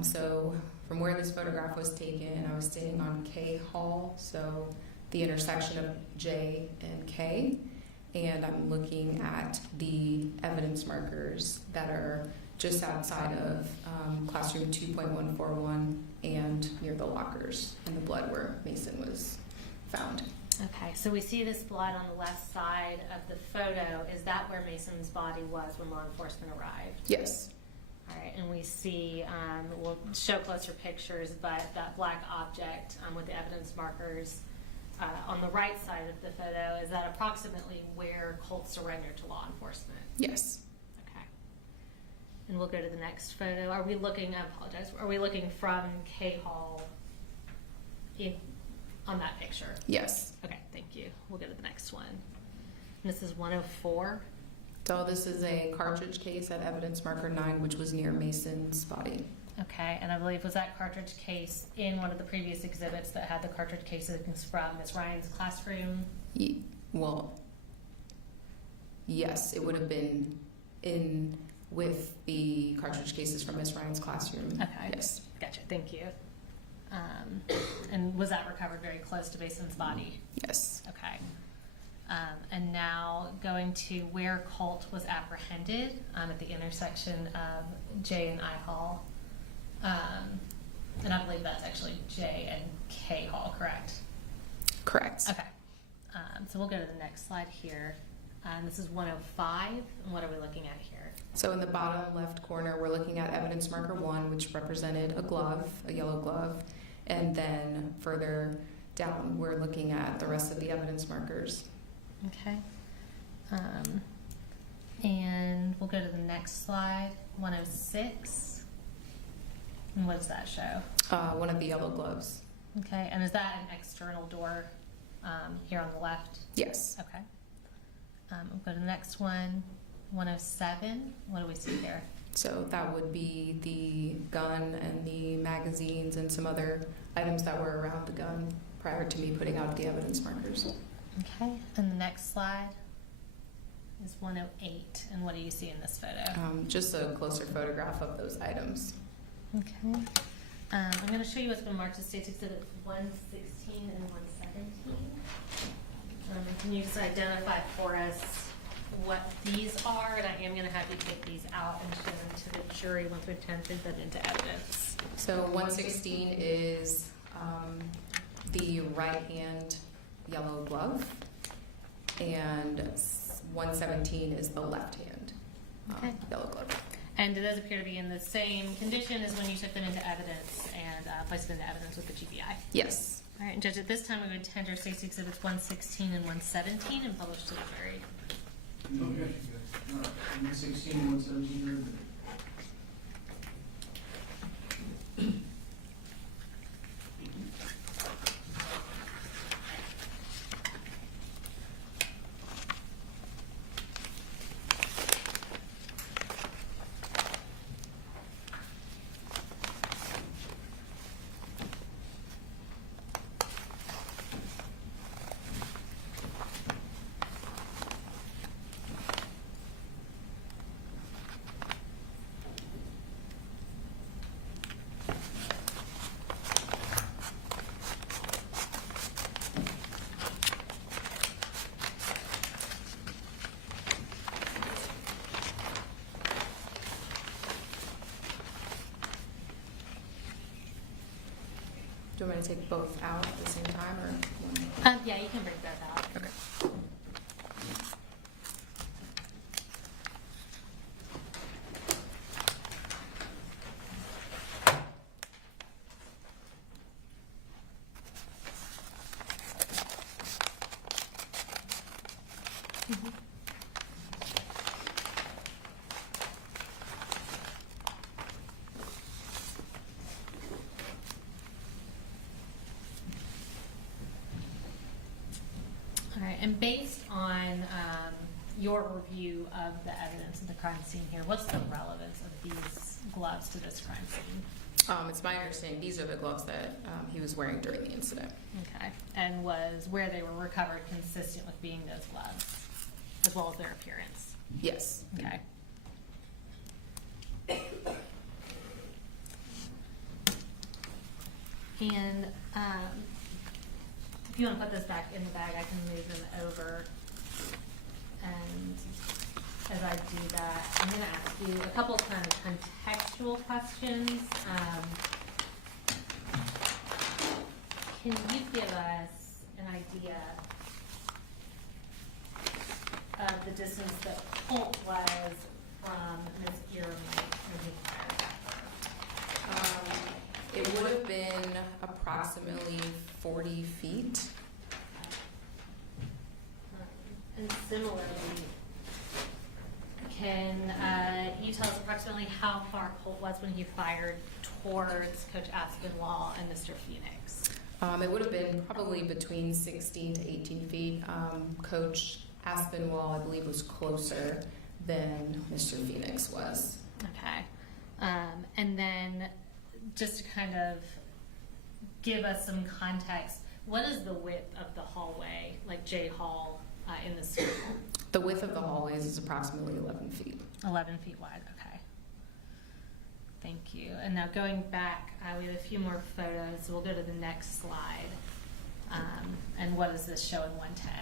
So from where this photograph was taken, I was sitting on K Hall, so the intersection of J and K, and I'm looking at the evidence markers that are just outside of classroom 2.141 and near the lockers and the blood where Mason was found. Okay, so we see this blood on the left side of the photo. Is that where Mason's body was when law enforcement arrived? Yes. All right, and we see, we'll show closer pictures, but that black object with the evidence markers on the right side of the photo, is that approximately where Colt surrendered to law enforcement? Yes. Okay. And we'll go to the next photo. Are we looking, I apologize, are we looking from K Hall on that picture? Yes. Okay, thank you. We'll go to the next one. And this is 104. So this is a cartridge case at evidence marker 9, which was near Mason's body. Okay, and I believe, was that cartridge case in one of the previous exhibits that had the cartridge cases from Ms. Ryan's classroom? Well, yes, it would have been in with the cartridge cases from Ms. Ryan's classroom. Okay. Yes. Gotcha, thank you. And was that recovered very close to Mason's body? Yes. Okay. And now going to where Colt was apprehended at the intersection of J and I Hall. And I believe that's actually J and K Hall, correct? Correct. Okay. So we'll go to the next slide here. This is 105. And what are we looking at here? So in the bottom left corner, we're looking at evidence marker 1, which represented a glove, a yellow glove. And then further down, we're looking at the rest of the evidence markers. Okay. And we'll go to the next slide, 106. And what does that show? One of the yellow gloves. Okay, and is that an external door here on the left? Yes. Okay. We'll go to the next one, 107. What do we see here? So that would be the gun and the magazines and some other items that were around the gun prior to me putting out the evidence markers. Okay, and the next slide is 108. And what do you see in this photo? Just a closer photograph of those items. Okay. I'm going to show you what's been marked as State's Exhibit 116 and 117. Can you just identify for us what these are? And I am going to have you take these out and show them to the jury once we've entered them into evidence. So 116 is the right hand yellow glove, and 117 is the left hand yellow glove. And do those appear to be in the same condition as when you took them into evidence and placed them into evidence with the GBI? Yes. All right, and Judge, at this time we would tender State's Exhibits 116 and 117 and publish to the jury. Okay. All right. 116, 117 are Do you want me to take both out at the same time, or one? Yeah, you can bring that out. Okay. All right, and based on your review of the evidence of the crime scene here, what's the relevance of these gloves to this crime scene? It's my understanding these are the gloves that he was wearing during the incident. Okay, and was where they were recovered consistent with being those gloves, as well as their appearance? Yes. Okay. And if you want to put this back in the bag, I can move them over. And as I do that, I'm going to ask you a couple of kind of contextual questions. Can you give us an idea of the distance that Colt was from Ms. Ehrman when he fired? approximately 40 feet. And similarly, can you tell us approximately how far Colt was when he fired towards Coach Aspinwall and Mr. Phoenix? It would have been probably between 16 to 18 feet. Coach Aspinwall, I believe, was closer than Mr. Phoenix was. Okay. And then just to kind of give us some context, what is the width of the hallway, like J Hall in the school? The width of the hallways is approximately 11 feet. 11 feet wide, okay. Thank you. And now going back, we have a few more photos. We'll go to the next slide. And what does this show in 110?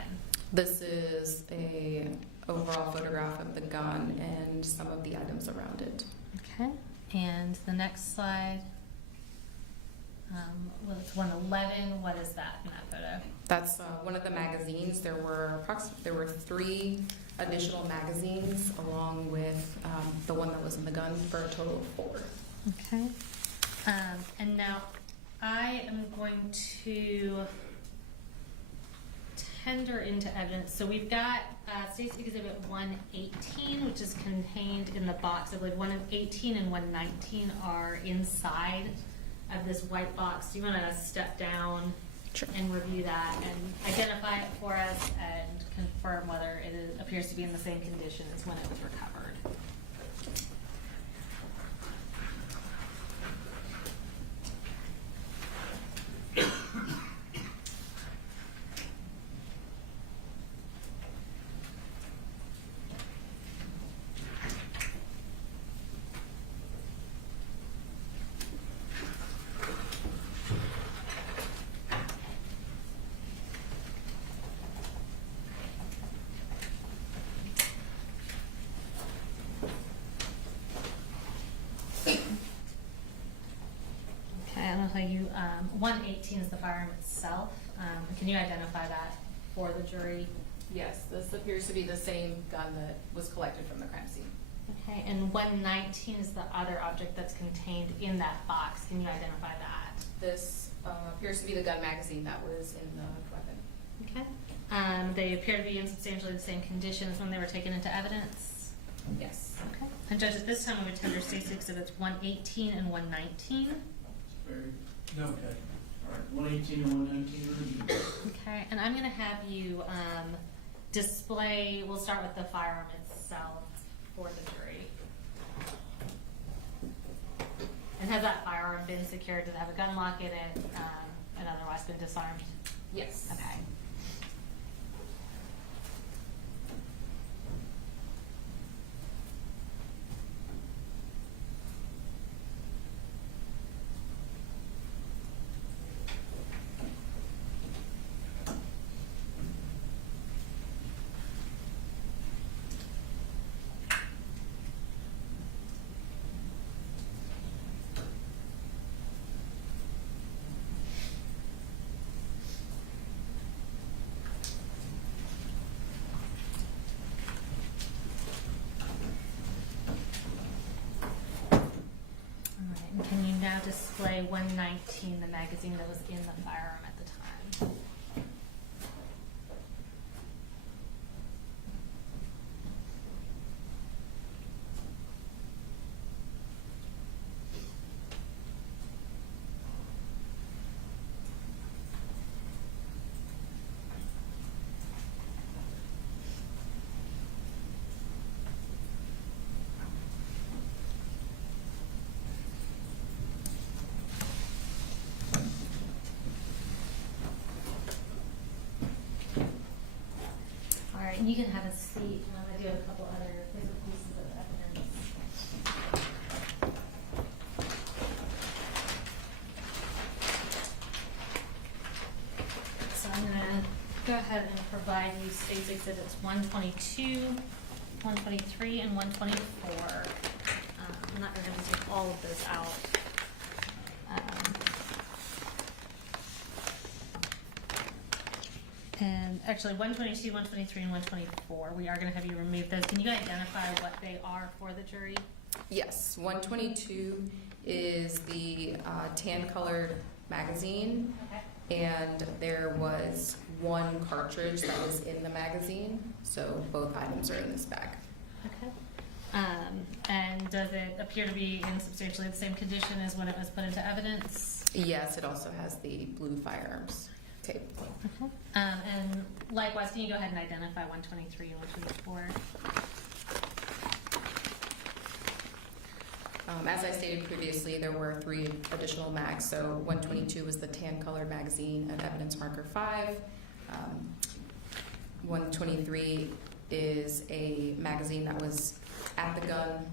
This is a overall photograph of the gun and some of the items around it. Okay. And the next slide, well, it's 111. What is that in that photo? That's one of the magazines. There were 3 additional magazines along with the one that was in the gun for a total of 4. Okay. And now I am going to tender into evidence. So we've got State's Exhibit 118, which is contained in the box. I believe 118 and 119 are inside of this white box. Do you want to step down? Sure. And review that and identify it for us and confirm whether it appears to be in the same condition as when it was recovered? You 118 is the firearm itself. Can you identify that for the jury? Yes, this appears to be the same gun that was collected from the crime scene. Okay, and 119 is the other object that's contained in that box. Can you identify that? This appears to be the gun magazine that was in the weapon. Okay. They appear to be in substantially the same condition as when they were taken into evidence? Yes. Okay. And Judge, at this time we would tender State's Exhibits 118 and 119. Okay. All right, 118 and 119 are Okay, and I'm going to have you display, we'll start with the firearm itself for the jury. And has that firearm been secured? Does it have a gun lock in it and otherwise been disarmed? Yes. Okay. Can you now display 119, the magazine that was in the firearm at the time? And you can have a seat. I do have a couple other pieces of evidence. So I'm going to go ahead and provide you State's Exhibits 122, 123, and 124. I'm not going to take all of those out. And actually, 122, 123, and 124, we are going to have you remove those. Can you identify what they are for the jury? Yes, 122 is the tan-colored magazine, and there was one cartridge that was in the magazine, so both items are in this bag. Okay. And does it appear to be in substantially the same condition as when it was put into evidence? Yes, it also has the blue firearms tape. And likewise, can you go ahead and identify 123 and 124? As I stated previously, there were 3 additional mags. So 122 was the tan-colored magazine at evidence marker 5. 123 is a magazine that was at the gun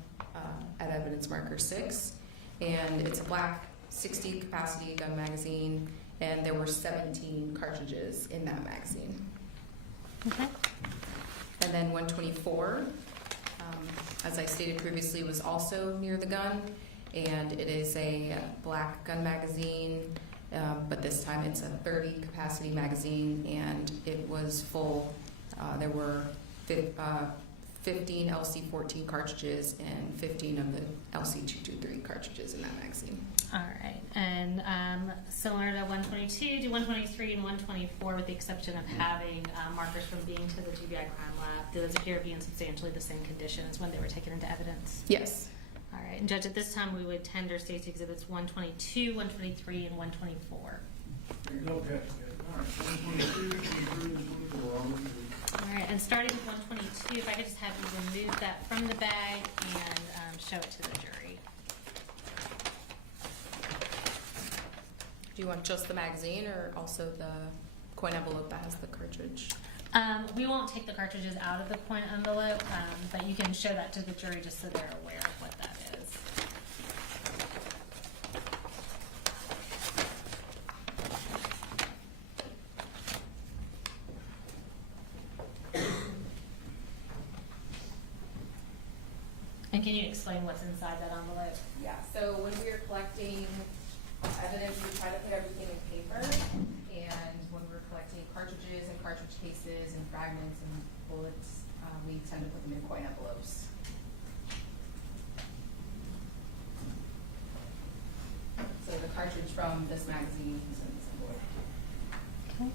at evidence marker 6, and it's a black 60 capacity gun magazine, and there were 17 cartridges in that magazine. Okay. And then 124, as I stated previously, was also near the gun, and it is a black gun magazine, but this time it's a 30 capacity magazine, and it was full. There were 15 LC-14 cartridges and 15 of the LC-223 cartridges in that magazine. All right. And similar to 122, do 123 and 124, with the exception of having markers from being to the GBI crime lab, do those appear to be in substantially the same condition as when they were taken into evidence? Yes. All right. And Judge, at this time, we would tender State's Exhibits 122, 123, and 124. Okay. All right, 122, 123, and 124. I'll move to- All right. And starting with 122, if I could just have you remove that from the bag and show it to the jury. Do you want just the magazine or also the coin envelope that has the cartridge? We won't take the cartridges out of the coin envelope, but you can show that to the jury just so they're aware of what that is. And can you explain what's inside that envelope? Yeah, so when we are collecting evidence, we try to put everything in paper, and when we're collecting cartridges and cartridge cases and fragments and bullets, we tend to put them in coin envelopes. So the cartridge from this magazine is in this envelope. Okay.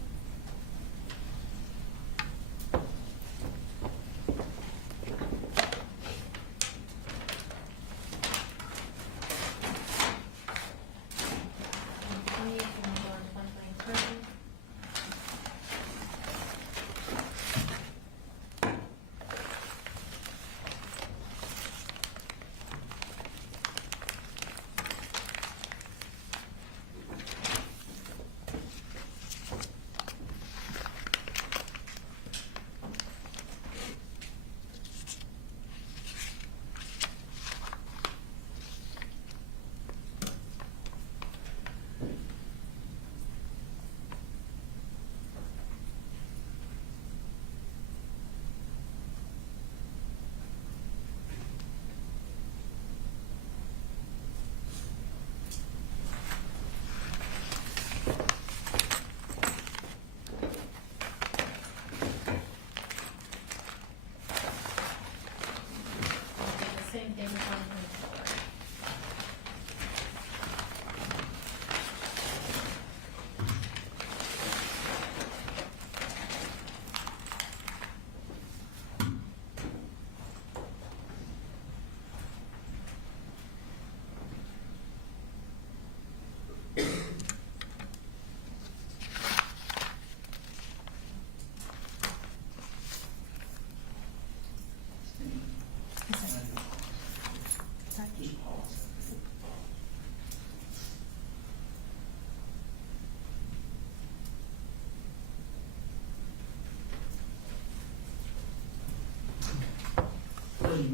Same thing with 124.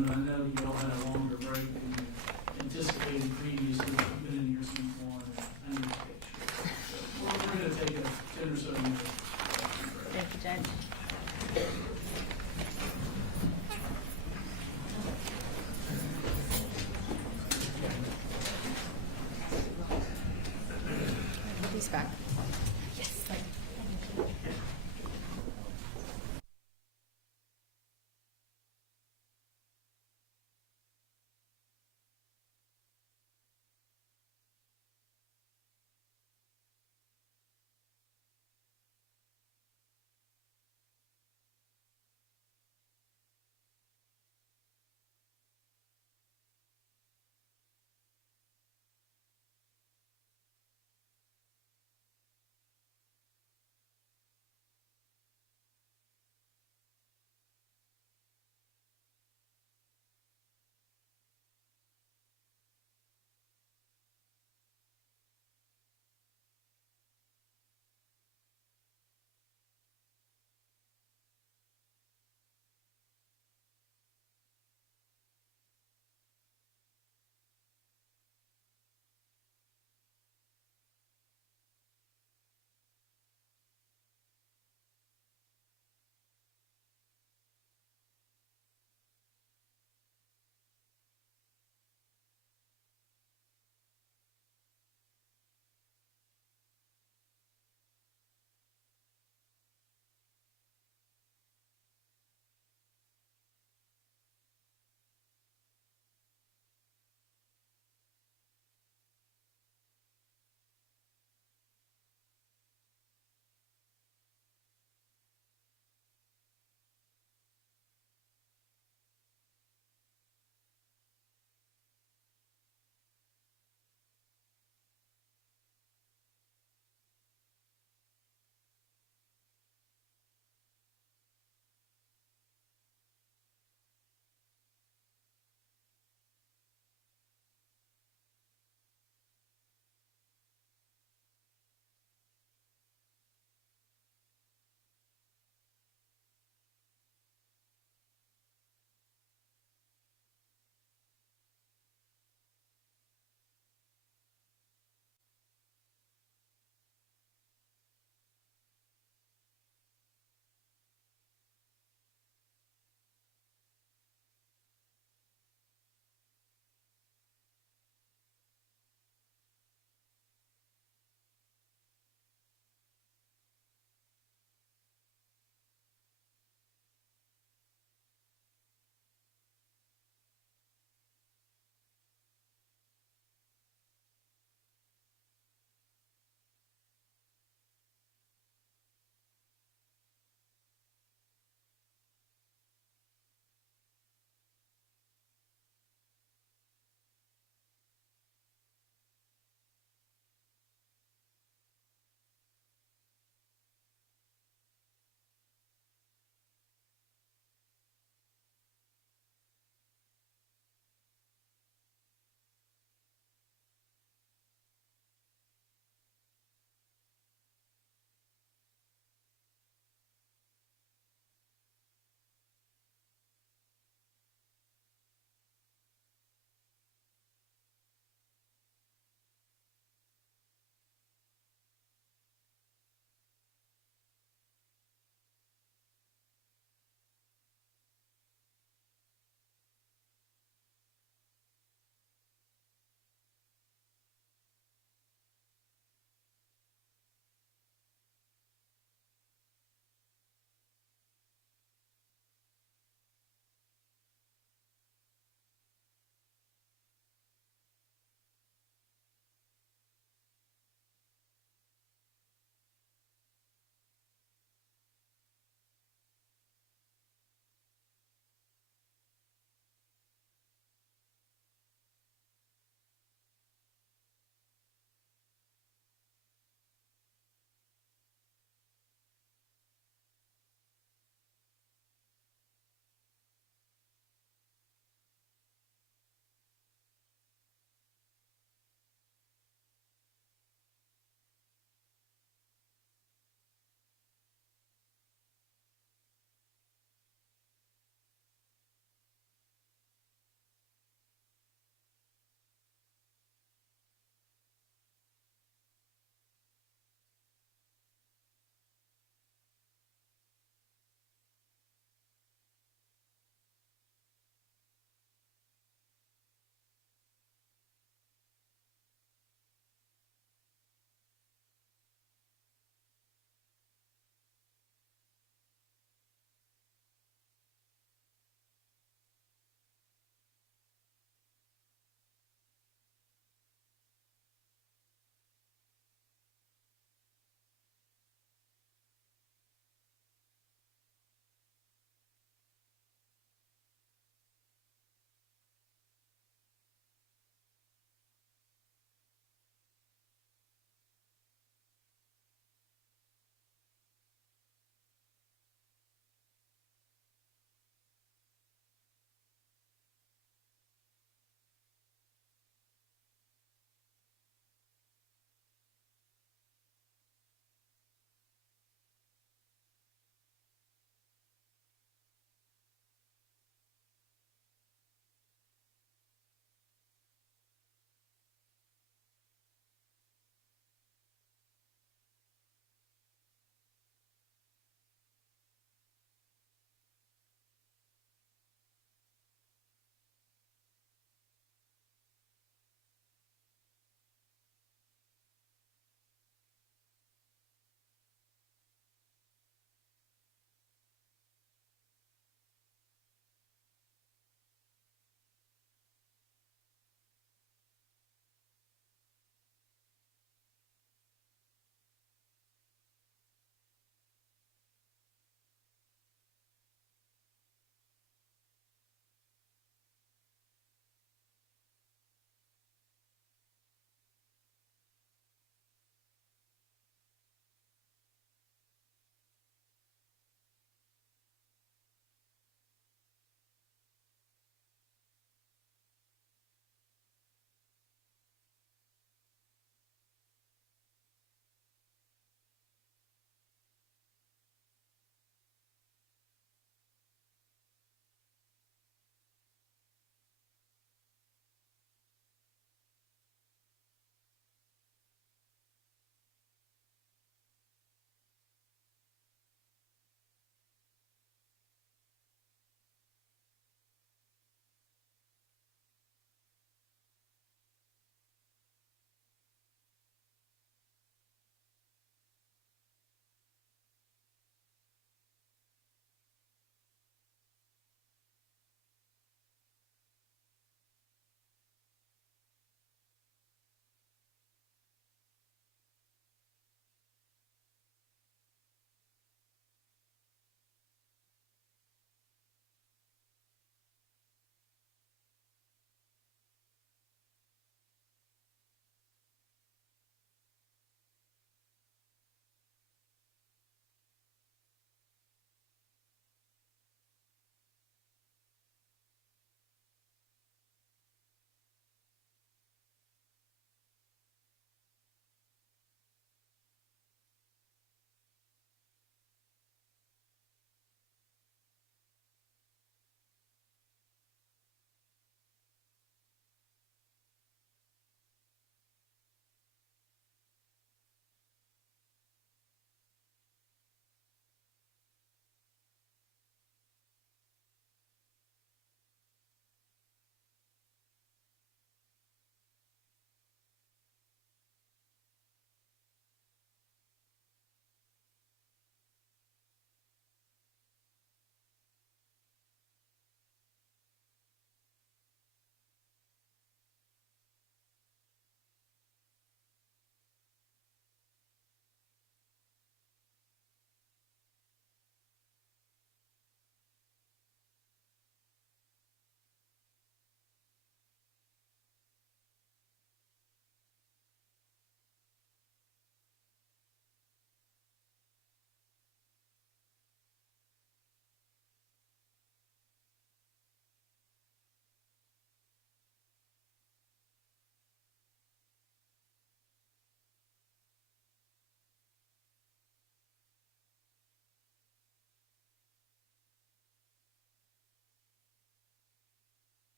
I know you all had a longer break than you anticipated previously. You've been in here since 1, and I need to take sure. So we're going to take a 10 or so minute break. Thank you, Judge. He's back.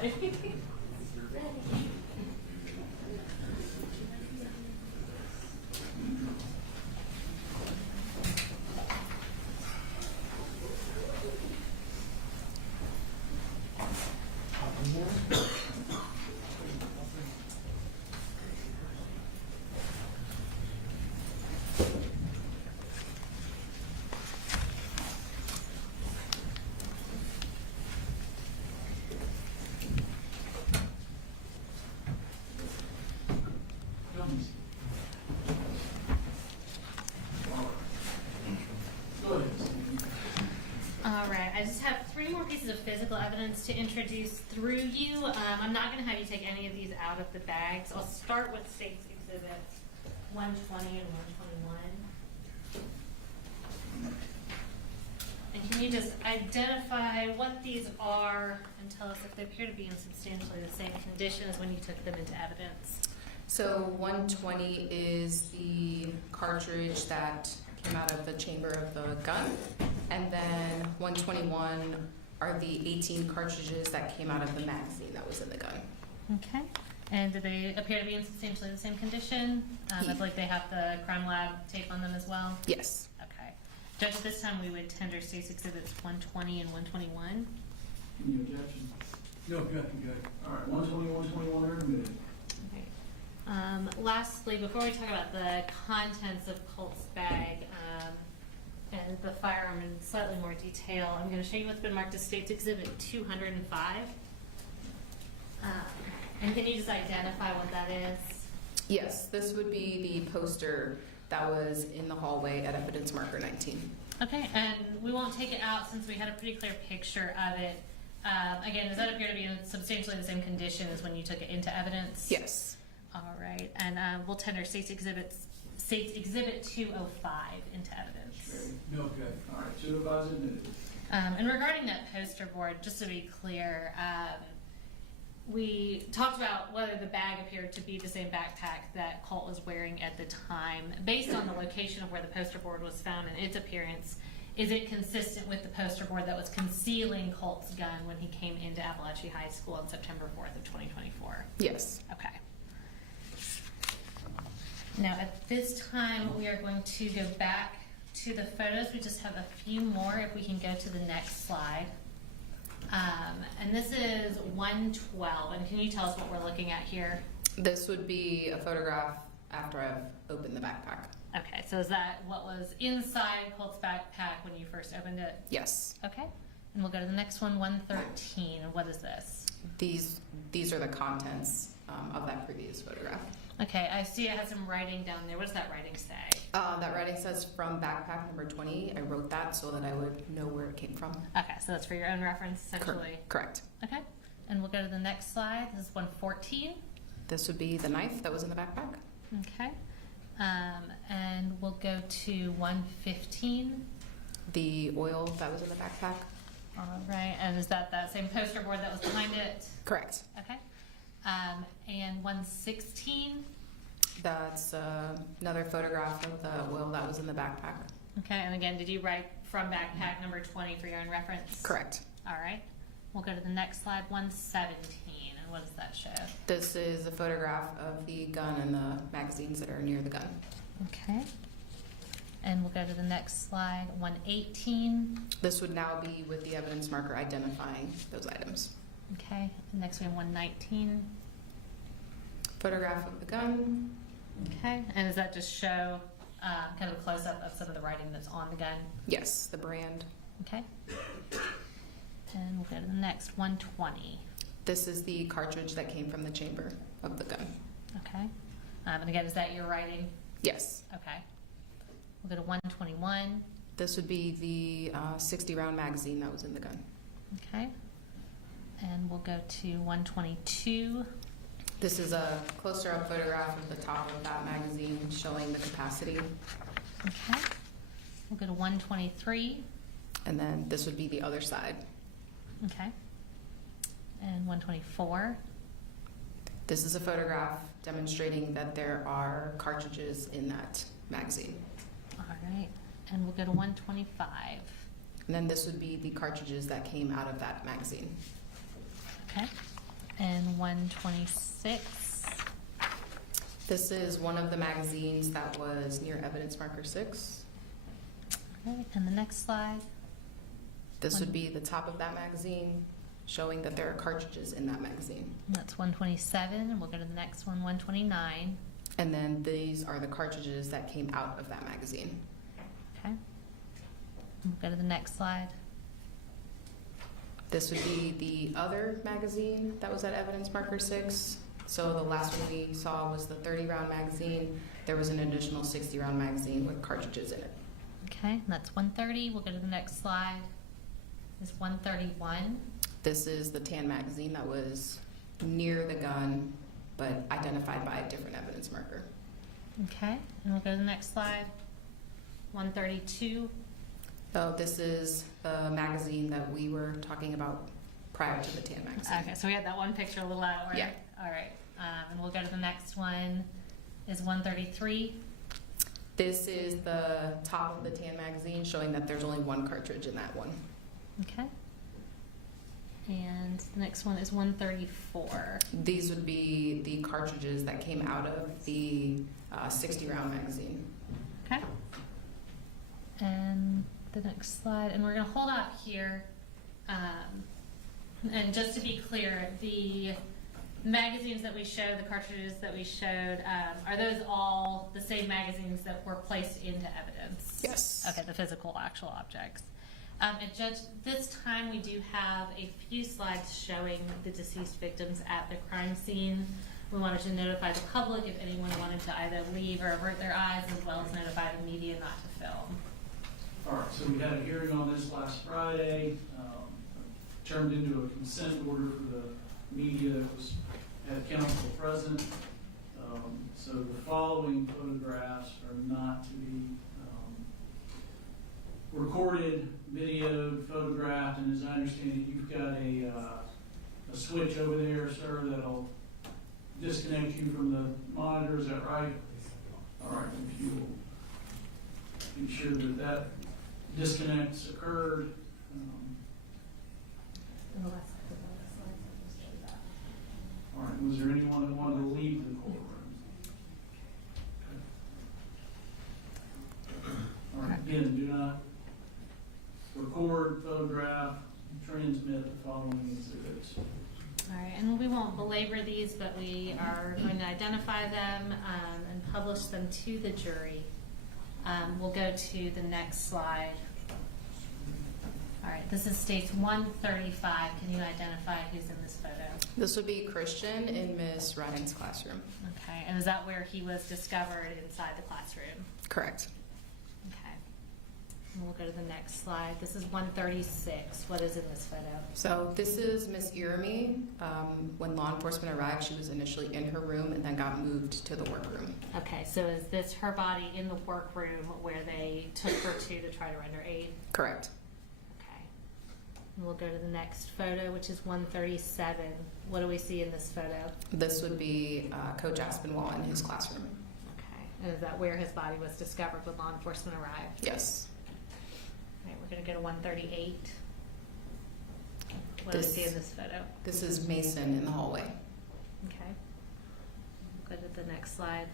Ready? Go ahead. All right, I just have 3 more pieces of physical evidence to introduce through you. I'm not going to have you take any of these out of the bags. I'll start with State's Exhibits 120 and 121. And can you just identify what these are and tell us if they appear to be in substantially the same condition as when you took them into evidence? So 120 is the cartridge that came out of the chamber of the gun, and then 121 are the 18 cartridges that came out of the magazine that was in the gun. Okay. And do they appear to be in substantially the same condition? I feel like they have the crime lab tape on them as well? Yes. Okay. Judge, at this time we would tender State's Exhibits 120 and 121. Any objection? No, good. All right, 120, 121 are admitted. Okay. Lastly, before we talk about the contents of Colt's bag and the firearm in slightly more detail, I'm going to show you what's been marked as State's Exhibit 205. And can you just identify what that is? Yes, this would be the poster that was in the hallway at evidence marker 19. Okay, and we won't take it out since we had a pretty clear picture of it. Again, does that appear to be in substantially the same condition as when you took it into evidence? Yes. All right, and we'll tender State's Exhibit 205 into evidence. No, good. All right, 205 is admitted. And regarding that poster board, just to be clear, we talked about whether the bag appeared to be the same backpack that Colt was wearing at the time. Based on the location of where the poster board was found and its appearance, is it consistent with the poster board that was concealing Colt's gun when he came into Apalachee High School on September 4th of 2024? Yes. Okay. Now at this time, we are going to go back to the photos. We just have a few more. If we can go to the next slide. And this is 112. And can you tell us what we're looking at here? This would be a photograph after I've opened the backpack. Okay, so is that what was inside Colt's backpack when you first opened it? Yes. Okay. And we'll go to the next one, 113. And what is this? These are the contents of that previous photograph. Okay, I see it has some writing down there. What does that writing say? That writing says from backpack number 20. I wrote that so that I would know where it came from. Okay, so that's for your own reference, essentially? Correct. Okay, and we'll go to the next slide. This is 114. This would be the knife that was in the backpack. Okay, and we'll go to 115. The oil that was in the backpack. All right, and is that same poster board that was behind it? Correct. Okay, and 116. That's another photograph of the oil that was in the backpack. Okay, and again, did you write from backpack number 20 for your own reference? Correct. All right, we'll go to the next slide, 117, and what does that show? This is a photograph of the gun and the magazines that are near the gun. Okay, and we'll go to the next slide, 118. This would now be with the evidence marker identifying those items. Okay, and next we have 119. Photograph of the gun. Okay, and does that just show kind of a close-up of some of the writing that's on the gun? Yes, the brand. Okay. And we'll go to the next, 120. This is the cartridge that came from the chamber of the gun. Okay. And again, is that your writing? Yes. Okay. We'll go to 121. This would be the 60-round magazine that was in the gun. Okay. And we'll go to 122. This is a closer-up photograph of the top of that magazine showing the capacity. Okay. We'll go to 123. And then this would be the other side. Okay. And 124. This is a photograph demonstrating that there are cartridges in that magazine. All right. And we'll go to 125. And then this would be the cartridges that came out of that magazine. Okay. And 126. This is one of the magazines that was near evidence marker 6. Okay, and the next slide. This would be the top of that magazine, showing that there are cartridges in that magazine. And that's 127, and we'll go to the next one, 129. And then these are the cartridges that came out of that magazine. Okay. We'll go to the next slide. This would be the other magazine that was at evidence marker 6. So the last one we saw was the 30-round magazine. There was an additional 60-round magazine with cartridges in it. Okay, and that's 130. We'll go to the next slide. Is 131. This is the tan magazine that was near the gun, but identified by a different evidence marker. Okay, and we'll go to the next slide. 132. So this is the magazine that we were talking about prior to the tan magazine. Okay, so we had that one picture a little out of order. Yeah. All right, and we'll go to the next one. Is 133. This is the top of the tan magazine, showing that there's only one cartridge in that one. Okay. And the next one is 134. These would be the cartridges that came out of the 60-round magazine. Okay. And the next slide, and we're going to hold out here. And just to be clear, the magazines that we showed, the cartridges that we showed, are those all the same magazines that were placed into evidence? Yes. Okay, the physical, actual objects. And Judge, this time we do have a few slides showing the deceased victims at the crime scene. We wanted to notify the public if anyone wanted to either leave or avert their eyes, as well as notify the media not to film. All right, so we had a hearing on this last Friday, turned into a consent order for the media that was had counsel present. So the following photographs are not to be recorded, videoed, photographed, and as I understand it, you've got a switch over there, sir, that'll disconnect you from the monitor, is that right? All right, if you will be sure that that disconnects occurred. All right, was there anyone that wanted to leave the courtroom? Okay. All right, again, do not record, photograph, transmit the following exhibits. All right, and we won't belabor these, but we are going to identify them and publish them to the jury. We'll go to the next slide. All right, this is states 135. Can you identify who's in this photo? This would be Christian in Miss Ryan's classroom. Okay, and is that where he was discovered inside the classroom? Correct. Okay. And we'll go to the next slide. This is 136. What is in this photo? So this is Miss Irami. When law enforcement arrived, she was initially in her room and then got moved to the workroom. Okay, so is this her body in the workroom where they took her to try to render aid? Correct. Okay. And we'll go to the next photo, which is 137. What do we see in this photo? This would be Coach Aspinwall in his classroom. Okay. And is that where his body was discovered when law enforcement arrived? Yes. All right, we're going to go to 138. What do we see in this photo? This is Mason in the hallway. Okay. Go to the next slide.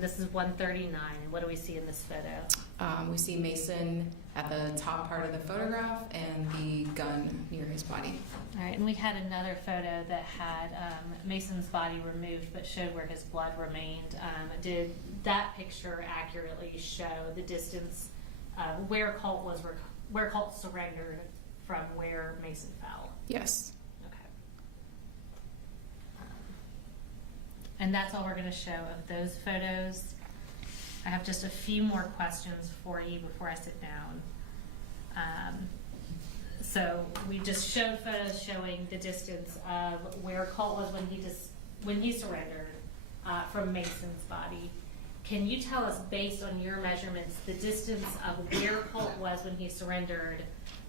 This is 139. What do we see in this photo? We see Mason at the top part of the photograph and the gun near his body. All right, and we had another photo that had Mason's body removed but showed where his blood remained. Did that picture accurately show the distance where Colt surrendered from where Mason fell? Yes. Okay. And that's all we're going to show of those photos. I have just a few more questions for you before I sit down. So we just showed photos showing the distance of where Colt was when he surrendered from Mason's body. Can you tell us, based on your measurements, the distance of where Colt was when he surrendered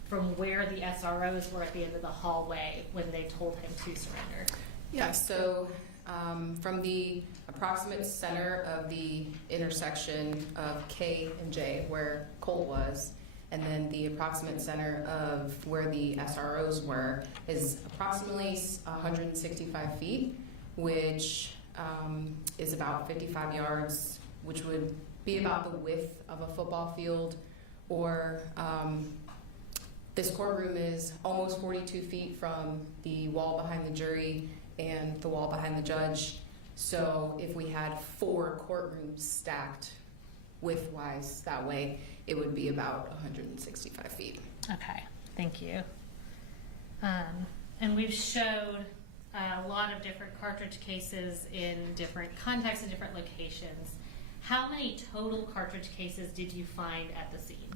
from where the SROs were at the end of the hallway when they told him to surrender? Yeah, so from the approximate center of the intersection of K and J, where Colt was, and then the approximate center of where the SROs were is approximately 165 feet, which is about 55 yards, which would be about the width of a football field, or this courtroom is almost 42 feet from the wall behind the jury and the wall behind the judge. So if we had 4 courtrooms stacked width-wise that way, it would be about 165 feet. Okay, thank you. And we've showed a lot of different cartridge cases in different contexts and different locations. How many total cartridge cases did you find at the scene?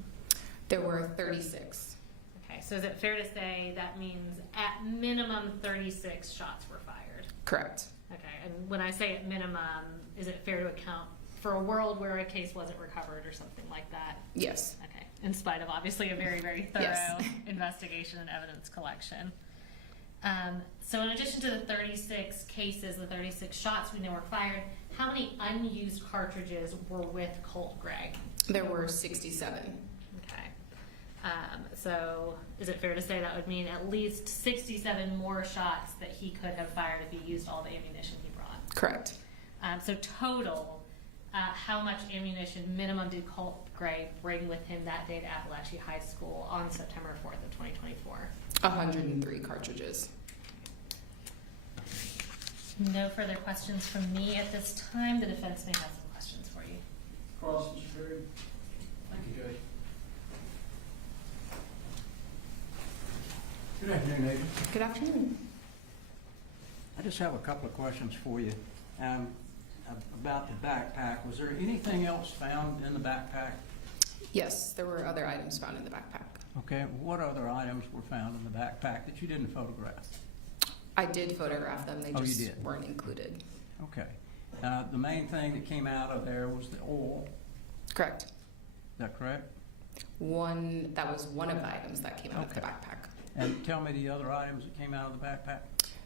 There were 36. Okay, so is it fair to say that means at minimum 36 shots were fired? Correct. Okay, and when I say at minimum, is it fair to account for a world where a case wasn't recovered or something like that? Yes. Okay, in spite of obviously a very, very thorough Yes. investigation and evidence collection. So in addition to the 36 cases, the 36 shots we know were fired, how many unused cartridges were with Colt Gray? There were 67. Okay. So is it fair to say that would mean at least 67 more shots that he could have fired if he used all the ammunition he brought? Correct. So total, how much ammunition minimum did Colt Gray bring with him that day to Apalachee High School on September 4th of 2024? 103 cartridges. No further questions from me at this time. The defense may have some questions for you. Cross, Mr. Perry. Thank you, Judge. Good afternoon, Agent. Good afternoon. I just have a couple of questions for you. About the backpack, was there anything else found in the backpack? Yes, there were other items found in the backpack. Okay, what other items were found in the backpack that you didn't photograph? I did photograph them, they Oh, you just did? weren't included. Okay. The main thing that came out of there was the oil. Correct. Is that correct? That was one of the items that came out of the Okay. backpack. And tell me the other items that came out of the backpack.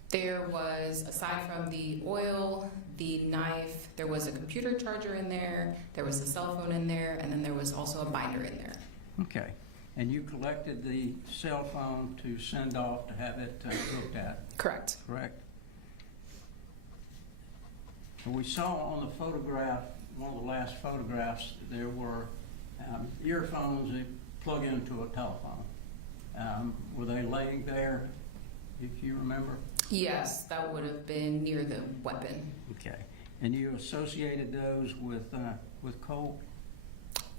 There was, aside from the oil, the knife, there was a computer charger in there was a cell phone in there, and then there was also a binder in there. Okay. And you collected the cell phone to send off to have it looked at, Correct. correct? And we saw on the photograph, one of the last photographs, there were earphones that plug into a telephone. Were they laying there, if you remember? Yes, that would have been near the weapon. Okay. And you associated those with Colt?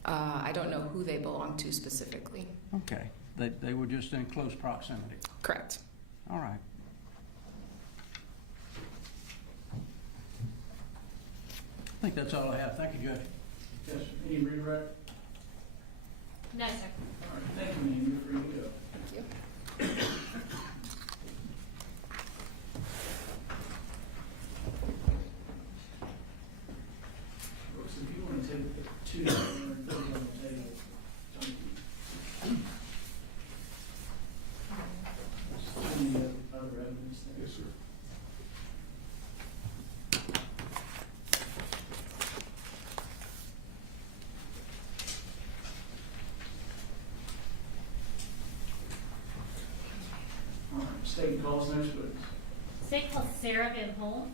I don't know who they belong to specifically. Okay. They were just in close proximity. Correct. All right. I think that's all I have. Thank you, Judge. Yes, any redirect? No, sir. All right, thank you, ma'am, you're free to go. Thank you. Brooks, if you want to take the 2 that are on the table, thank you. Any other evidence there? Yes, sir. All right, state calls next witness. State called Sarah Van Holm.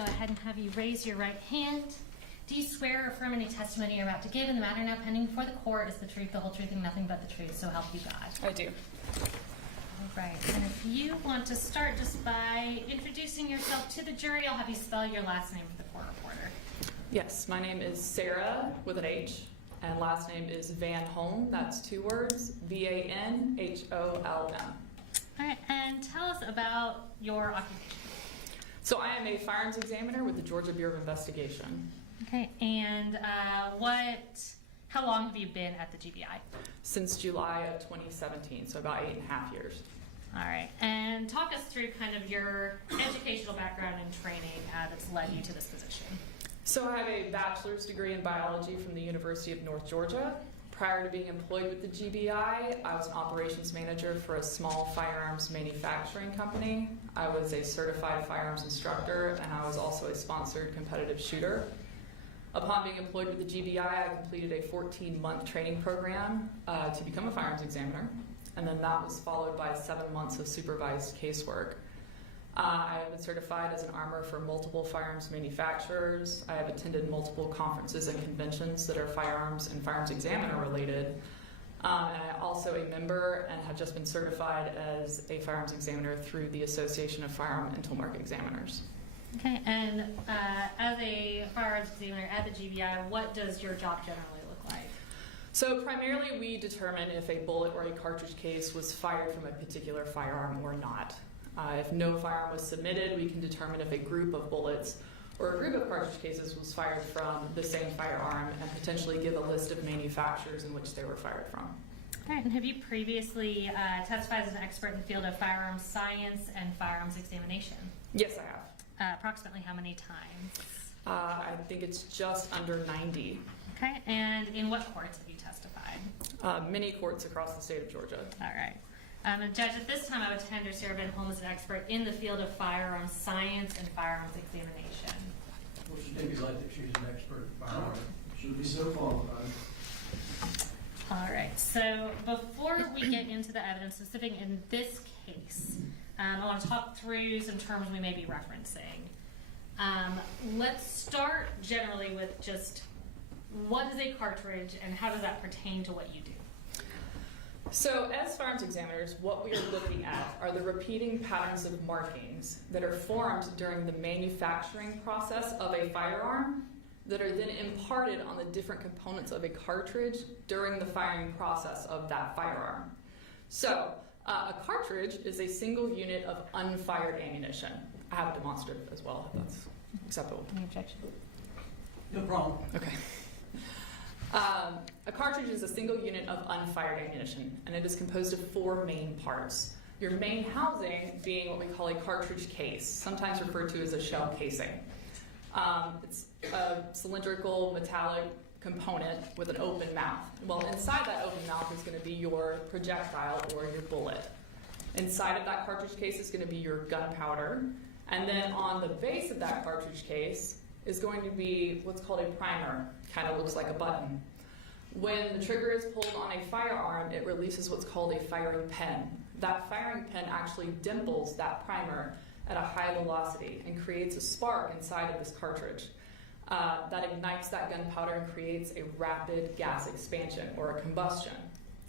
go ahead and have you raise your right hand. Do you swear or affirm any testimony you're about to give in the matter now pending before the court is the truth, the whole truth, and nothing but the truth, so help you God? I do. All right, and if you want to start just by introducing yourself to the jury, I'll have you spell your last name for the court reporter. Yes, my name is Sarah with an H, and last name is Van Holm. That's 2 words, VanHolm. All right, and tell us about your occupation. So I am a firearms examiner with the Georgia Bureau of Investigation. Okay, and how long have you been at the GBI? Since July of 2017, so about 8.5 years. All right, and talk us through kind of your educational background and training that's led you to this position. So I have a bachelor's degree in biology from the University of North Georgia. Prior to being employed with the GBI, I was an operations manager for a small firearms manufacturing company. I was a certified firearms instructor, and I was also a sponsored competitive shooter. Upon being employed with the GBI, I completed a 14-month training program to become a firearms examiner, and then that was followed by 7 months of supervised casework. I have been certified as an armor for multiple firearms manufacturers. I have attended multiple conferences and conventions that are firearms and firearms examiner related. And I'm also a member and have just been certified as a firearms examiner through the Association of Firearm and Tool Mark Examiners. Okay, and as a firearms examiner at the GBI, what does your job generally look like? So primarily we determine if a bullet or a cartridge case was fired from a particular firearm or not. If no firearm was submitted, we can determine if a group of bullets or a group of cartridge cases was fired from the same firearm and potentially give a list of manufacturers in which they were fired from. All right, and have you previously testified as an expert in the field of firearms science and firearms examination? Yes, I have. Approximately how many times? I think it's just under 90. Okay, and in what courts have you testified? Many courts across the state of Georgia. All right. Judge, at this time I would tender Sarah Van Holm as an expert in the field of firearms science and firearms examination. We'll stipulate that she's an expert in firearms. Should be so qualified. All right, so before we get into the evidence specific in this case, I want to talk through some terms we may be referencing. Let's start generally with just what is a cartridge and how does that pertain to what you do? So as firearms examiners, what we are looking at are the repeating patterns of markings that are formed during the manufacturing process of a firearm that are then imparted on the different components of a cartridge during the firing process of that firearm. So a cartridge is a single unit of unfired ammunition. I have a demonstrative as well, if that's acceptable. Any objection? No problem. Okay. A cartridge is a single unit of unfired ammunition, and it is composed of 4 main parts. Your main housing being what we call a cartridge case, sometimes referred to as a shell casing. It's a cylindrical metallic component with an open mouth. Well, inside that open mouth is going to be your projectile or your bullet. Inside of that cartridge case is going to be your gunpowder, and then on the base of that cartridge case is going to be what's called a primer. Kind of looks like a button. When the trigger is pulled on a firearm, it releases what's called a firing pin. That firing pin actually dimples that primer at a high velocity and creates a spark inside of this cartridge. That ignites that gunpowder and creates a rapid gas expansion or a combustion.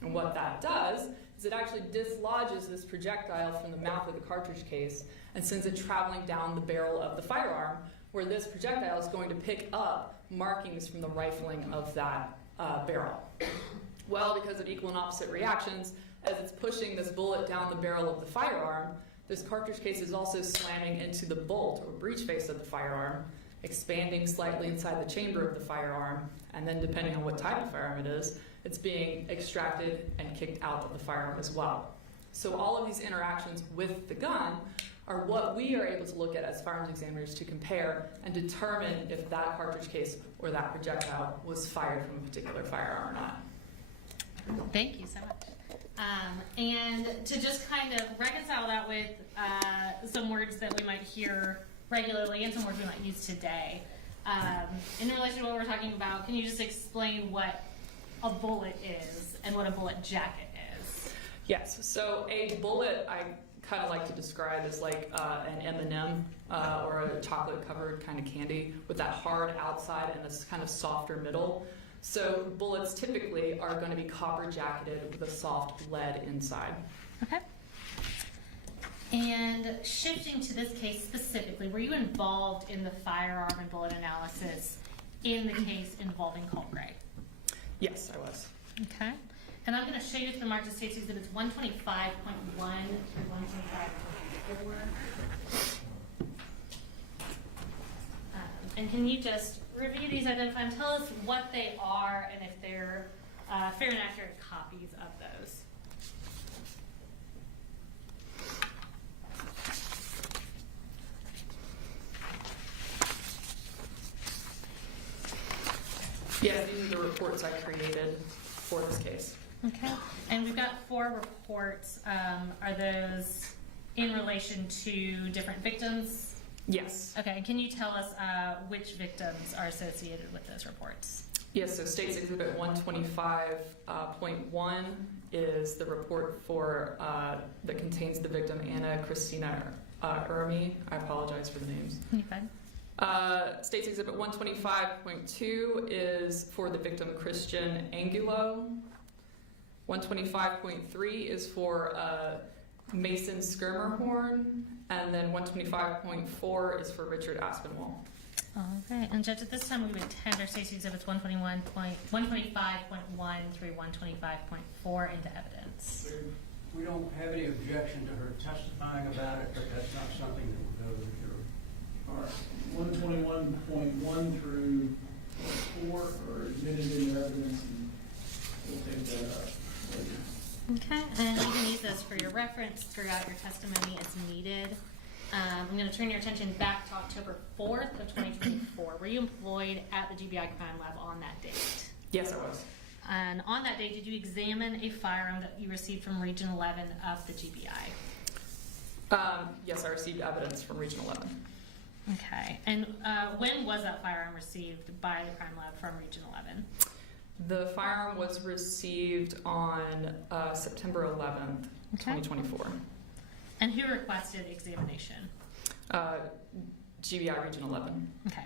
And what that does is it actually dislodges this projectile from the mouth of the cartridge case and sends it traveling down the barrel of the firearm, where this projectile is going to pick up markings from the rifling of that barrel. Well, because of equal and opposite reactions, as it's pushing this bullet down the barrel of the firearm, this cartridge case is also slamming into the bolt or breech face of the firearm, expanding slightly inside the chamber of the firearm, and then depending on what type of firearm it is, it's being extracted and kicked out of the firearm as well. So all of these interactions with the gun are what we are able to look at as firearms examiners to compare and determine if that cartridge case or that projectile was fired from a particular firearm or not. Thank you so much. And to just kind of reconcile that with some words that we might hear regularly and some words we might use today, in relation to what we're talking about, can you just explain what a bullet is and what a bullet jacket is? Yes, so a bullet, I kind of like to describe as like an M&M or a chocolate-covered kind of candy with that hard outside and this kind of softer middle. So bullets typically are going to be copper jacketed with a soft lead inside. Okay. And shifting to this case specifically, were you involved in the firearm and bullet analysis in the case involving Colt Gray? Yes, I was. Okay. And I'm going to show you the Marked States Exhibits 125.1 through 125.4. And can you just review these, identify them, tell us what they are and if they're fair and accurate copies of those. Yeah, these are the reports I created for this case. Okay. And we've got 4 reports. Are those in relation to different victims? Yes. Okay. Can you tell us which victims are associated with those reports? Yes, so States Exhibit 125.1 is the report for that contains the victim Anna Christina Ermi. I apologize for the names. You're fine. States Exhibit 125.2 is for the victim Christian Angulo. 125.3 is for Mason Skirmerhorn, and then 125.4 is for Richard Aspinwall. Okay. And Judge, at this time we would tender States Exhibits 125.1 through 125.4 into evidence. We don't have any objection to her testifying about it, but that's not something that will go to the jury. All right, 121.1 through 4 are admitted into evidence, and we'll take that up later. Okay, and you can use those for your reference throughout your testimony as needed. I'm going to turn your attention back to October 4th of 2024. Were you employed at the GBI Crime Lab on that date? Yes, I was. And on that day, did you examine a firearm that you received from Region 11 of the GBI? Yes, I received evidence from Region 11. Okay, and when was that firearm received by the Crime Lab from Region 11? The firearm was received on September 11th, 2024. And who requested examination? GBI Region 11. Okay.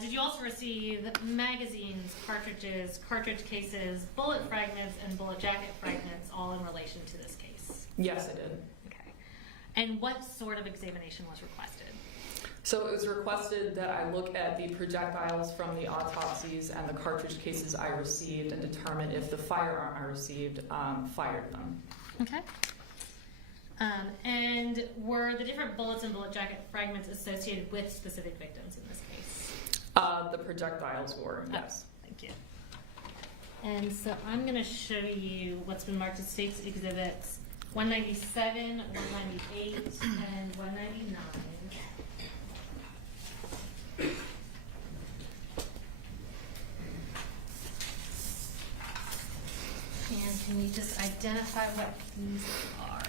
Did you also receive magazines, cartridges, cartridge cases, bullet fragments, and bullet jacket fragments, all in relation to this case? Yes, I did. Okay. And what sort of examination was requested? So it was requested that I look at the projectiles from the autopsies and the cartridge cases I received and determine if the firearm I received fired them. Okay. And were the different bullets and bullet jacket fragments associated with specific victims in this case? The projectiles were, yes. Thank you. And so I'm going to show you what's been marked as States Exhibits 197, 198, and 199. And can you just identify what these are?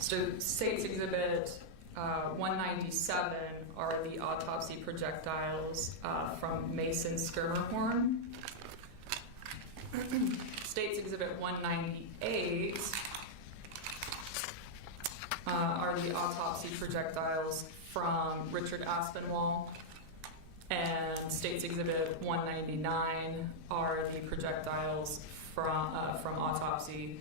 So States Exhibit 197 are the autopsy projectiles from Mason Skirmerhorn. States Exhibit 198 are the autopsy projectiles from Richard Aspinwall. And States Exhibit 199 are the projectiles from autopsy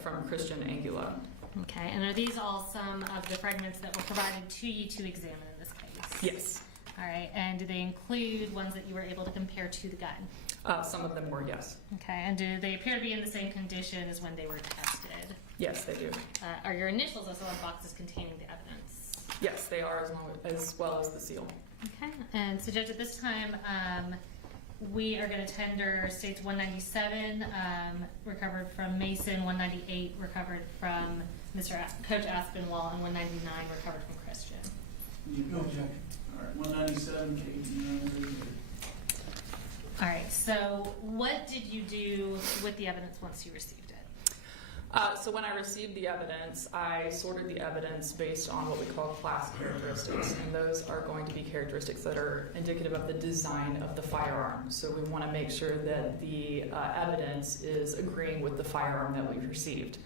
from Christian Angula. Okay, and are these all some of the fragments that were provided to you to examine in this case? Yes. All right, and do they include ones that you were able to compare to the gun? Some of them were, yes. Okay, and do they appear to be in the same condition as when they were tested? Yes, they do. Are your initials also on boxes containing the evidence? Yes, they are, as well as the seal. Okay, and so Judge, at this time, we are going to tender States 197, recovered from Mason, 198 recovered from Coach Aspinwall, and 199 recovered from Christian. No objection. All right, 197, Kate. All right, so what did you do with the evidence once you received it? So when I received the evidence, I sorted the evidence based on what we call class characteristics, and those are going to be characteristics that are indicative of the design of the firearm. So we want to make sure that the evidence is agreeing with the firearm that we received.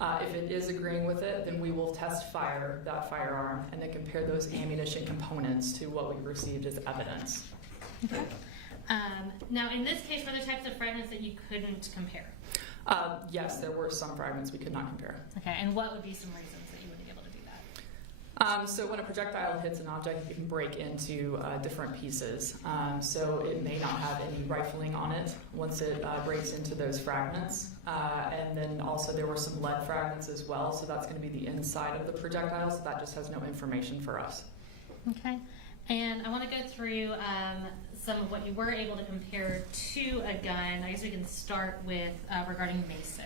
If it is agreeing with it, then we will test fire that firearm and then compare those ammunition components to what we received as evidence. Okay. Now, in this case, were there types of fragments that you couldn't compare? Yes, there were some fragments we could not compare. Okay, and what would be some reasons that you wouldn't be able to do that? So when a projectile hits an object, it can break into different pieces. So it may not have any rifling on it once it breaks into those fragments. And then also there were some lead fragments as well, so that's going to be the inside of the projectile, so that just has no information for us. Okay, and I want to go through some of what you were able to compare to a gun. I guess we can start with regarding Mason.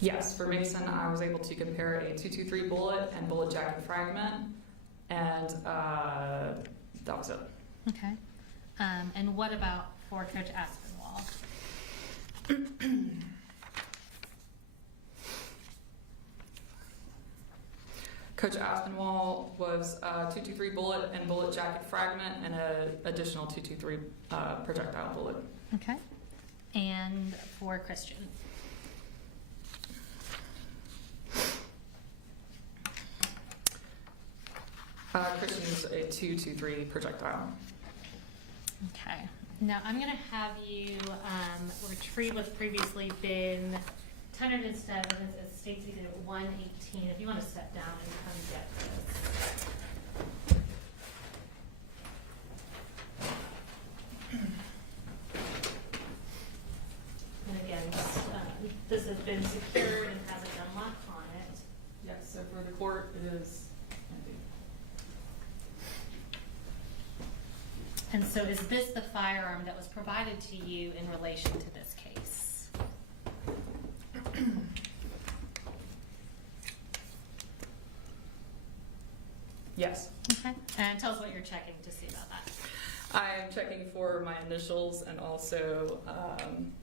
Yes, for Mason, I was able to compare a .223 bullet and bullet jacket fragment, and that was it. Okay, and what about for Coach Aspinwall? Coach Aspinwall was a .223 bullet and bullet jacket fragment and an additional .223 projectile bullet. Okay, and for Christian? Christian is a .223 projectile. Okay. Now I'm going to have you retrieve what's previously been tendered into evidence as States Exhibit 118. If you want to step down and come get this. And again, this has been secured and has a gun lock on it. Yes, so for the court, it is. And so is this the firearm that was provided to you in relation to this case? Yes. Okay. And tell us what you're checking to see about that. I'm checking for my initials and also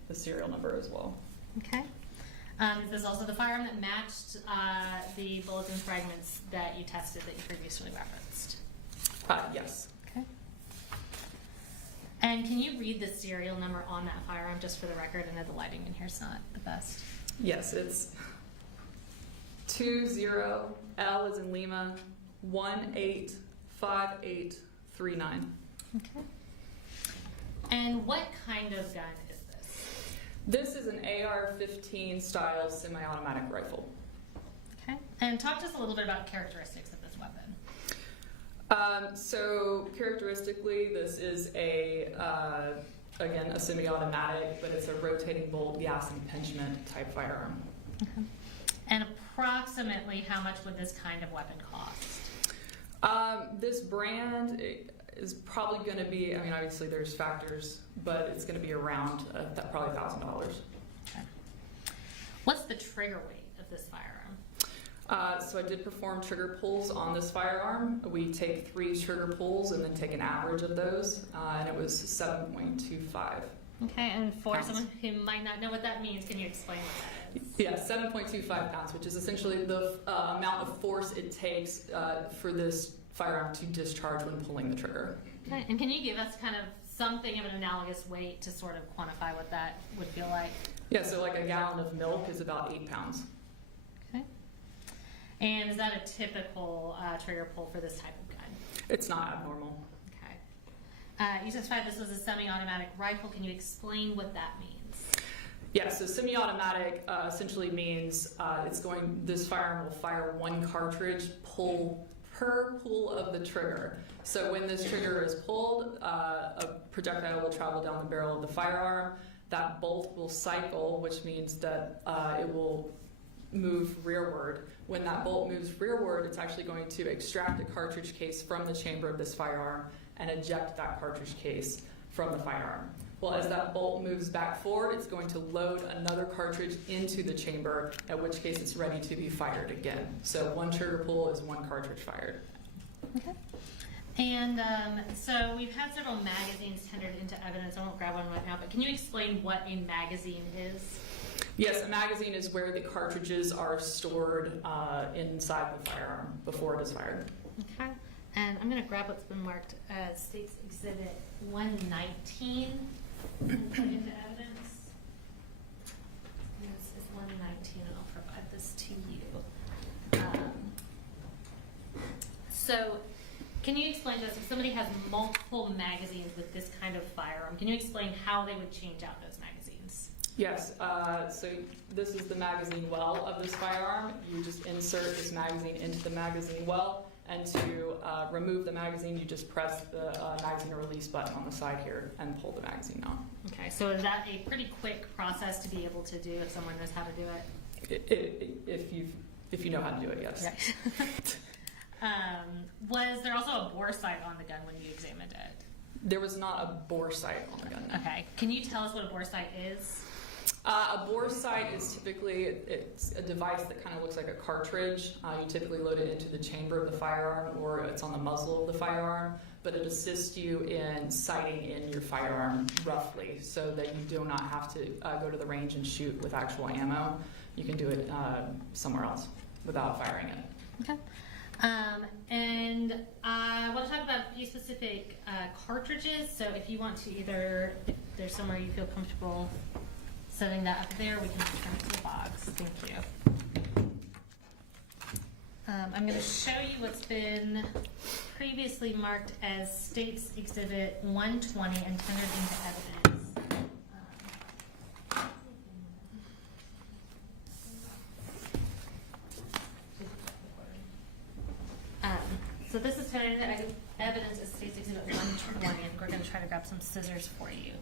the serial number as well. Okay. Is this also the firearm that matched the bullets and fragments that you tested that you previously referenced? Yes. Okay. And can you read the serial number on that firearm just for the record? I know the lighting in here is not the best. Yes, it's 20 L as in Lima 185839. Okay. And what kind of gun is this? This is an AR-15 style semi-automatic rifle. Okay. And talk to us a little bit about characteristics of this weapon. So characteristically, this is again, a semi-automatic, but it's a rotating bolt gas impingement type firearm. Okay. And approximately how much would this kind of weapon cost? This brand is probably going to be, I mean, obviously there's factors, but it's going to be around probably $1,000. Okay. What's the trigger weight of this firearm? So I did perform trigger pulls on this firearm. We take 3 trigger pulls and then take an average of those, and it was 7.25. Okay, and for pounds. someone who might not know what that means, can you explain what that is? Yeah, 7.25 pounds, which is essentially the amount of force it takes for this firearm to discharge when pulling the trigger. Okay, and can you give us kind of something of an analogous weight to sort of quantify what that would feel like? Yeah, so like a gallon of milk is about 8 pounds. Okay. And is that a typical trigger pull for this type of gun? It's not abnormal. Okay. You testified this was a semi-automatic rifle. Can you explain what that means? Yeah, so semi-automatic essentially means this firearm will fire 1 cartridge per pull of the trigger. So when this trigger is pulled, a projectile will travel down the barrel of the firearm. That bolt will cycle, which means that it will move rearward. When that bolt moves rearward, it's actually going to extract a cartridge case from the chamber of this firearm and eject that cartridge case from the firearm. Well, as that bolt moves back forward, it's going to load another cartridge into the chamber, at which case it's ready to be fired again. So one trigger pull is one cartridge fired. Okay. And so we've had several magazines tendered into evidence. I won't grab one right now, but can you explain what a magazine is? Yes, a magazine is where the cartridges are stored inside the firearm before it is fired. Okay. And I'm going to grab what's been marked as State's Exhibit 119 and put into evidence. This is 119, and I'll provide this to you. So, can you explain to us, if somebody has multiple magazines with this kind of firearm, can you explain how they would change out those magazines? Yes, so this is the magazine well of this firearm. You just insert this magazine into the magazine well, and to remove the magazine, you just press the magazine release button on the side here and pull the magazine out. Okay, so is that a pretty quick process to be able to do if someone knows how to do it? If you know how to do it, yes. Right. Was there also a bore sight on the gun when you examined it? There was not a bore sight on the gun. Okay, can you tell us what a bore sight is? A bore sight is typically, it's a device that kind of looks like a cartridge. You typically load it into the chamber of the firearm, or it's on the muzzle of the firearm, but it assists you in sighting in your firearm roughly, so that you do not have to go to the range and shoot with actual ammo. You can do it somewhere else without firing it. Okay. And I want to talk about a few specific cartridges. So if you want to either, if there's somewhere you feel comfortable setting that up there, we can return it to the box. Thank you. I'm going to show you what's been previously marked as State's Exhibit 120 and tendered into evidence. So this is tendered into evidence as State's Exhibit 120, and we're going to try to grab some scissors for you.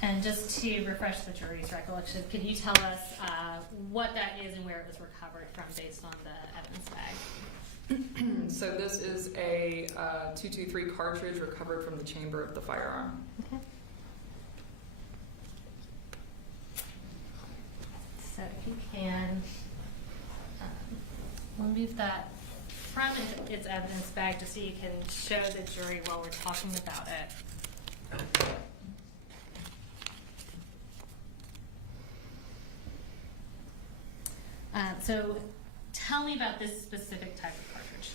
And just to refresh the jury's recollection, could you tell us what that is and where it was recovered from based on the evidence bag? So this is a 223 cartridge recovered from the chamber of the firearm. Okay. So if you can remove that from its evidence bag just so you can show the jury while we're talking about it. So tell me about this specific type of cartridge.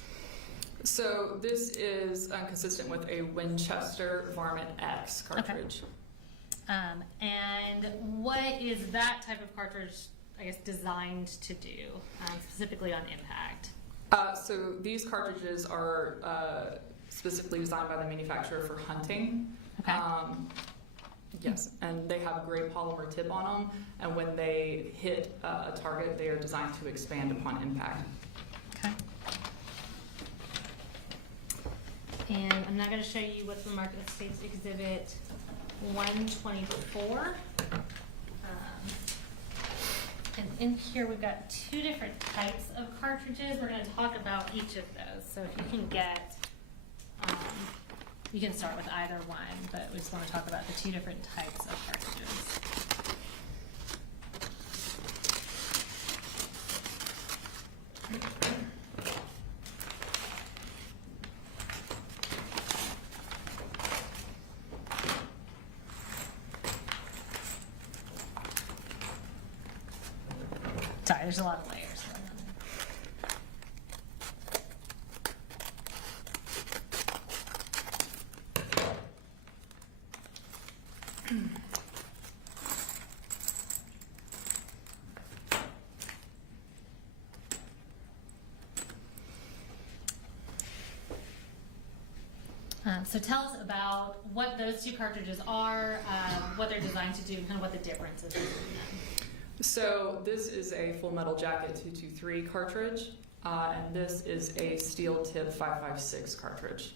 So this is consistent with a Winchester Varmint X cartridge. Okay. And what is that type of cartridge, I guess, designed to do, specifically on impact? So these cartridges are specifically designed by the manufacturer for hunting. Okay. Yes, and they have a gray polymer tip on them, and when they hit a target, they are designed to expand upon impact. Okay. And I'm now going to show you what's been marked as State's Exhibit 124. And in here we've got two different types of cartridges. We're going to talk about each of those. So if you can get, you can start with either one, but we just want to talk about the two different types of cartridges. Sorry, there's a lot of layers. So tell us about what those two cartridges are, what they're designed to do, and kind of what the difference is between them. So this is a Full Metal Jacket 223 cartridge, and this is a steel tip 556 cartridge.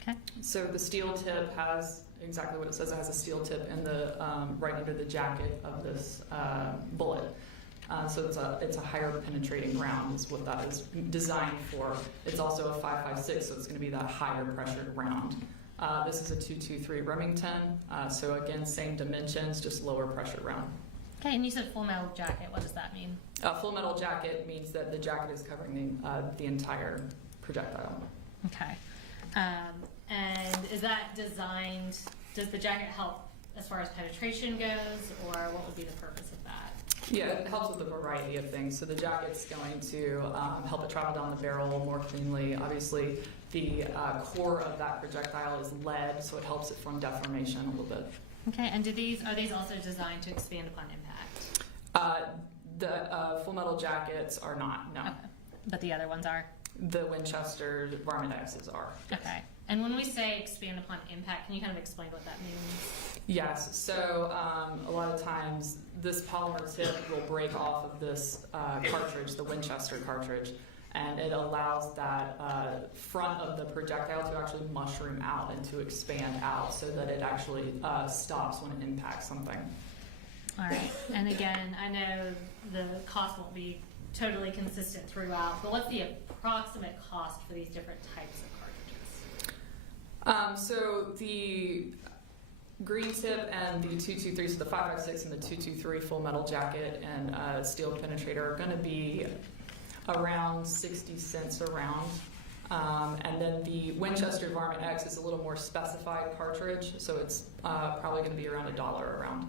Okay. So the steel tip has exactly what it says. It has a steel tip in the right under the jacket of this bullet. So it's a higher penetrating round is what that is designed for. It's also a 5.56, so it's going to be that higher pressured round. This is a 223 Remington. So again, same dimensions, just lower pressure round. Okay, and you said full metal jacket. What does that mean? Full metal jacket means that the jacket is covering the entire projectile. Okay. And is that designed, does the jacket help as far as penetration goes, or what would be the purpose of that? Yeah, it helps with a variety of things. So the jacket's going to help it travel down the barrel more cleanly. Obviously, the core of that projectile is lead, so it helps it from deformation a little bit. Okay, and are these also designed to expand upon impact? The full metal jackets are not, no. Okay. But the other ones are? The Winchester Varmint X's are. Okay. And when we say expand upon impact, can you kind of explain what that means? Yes, so a lot of times this polymer tip will break off of this cartridge, the Winchester cartridge, and it allows that front of the projectile to actually mushroom out and to expand out so that it actually stops when it impacts something. All right. And again, I know the cost won't be totally consistent throughout, but what's the approximate cost for these different types of cartridges? So the green tip and the 223, so the 5.56 and the 223 full metal jacket and steel penetrator are going to be around 60 cents a round. And then the Winchester Varmint X is a little more specified cartridge, so it's probably going to be around $1 a round.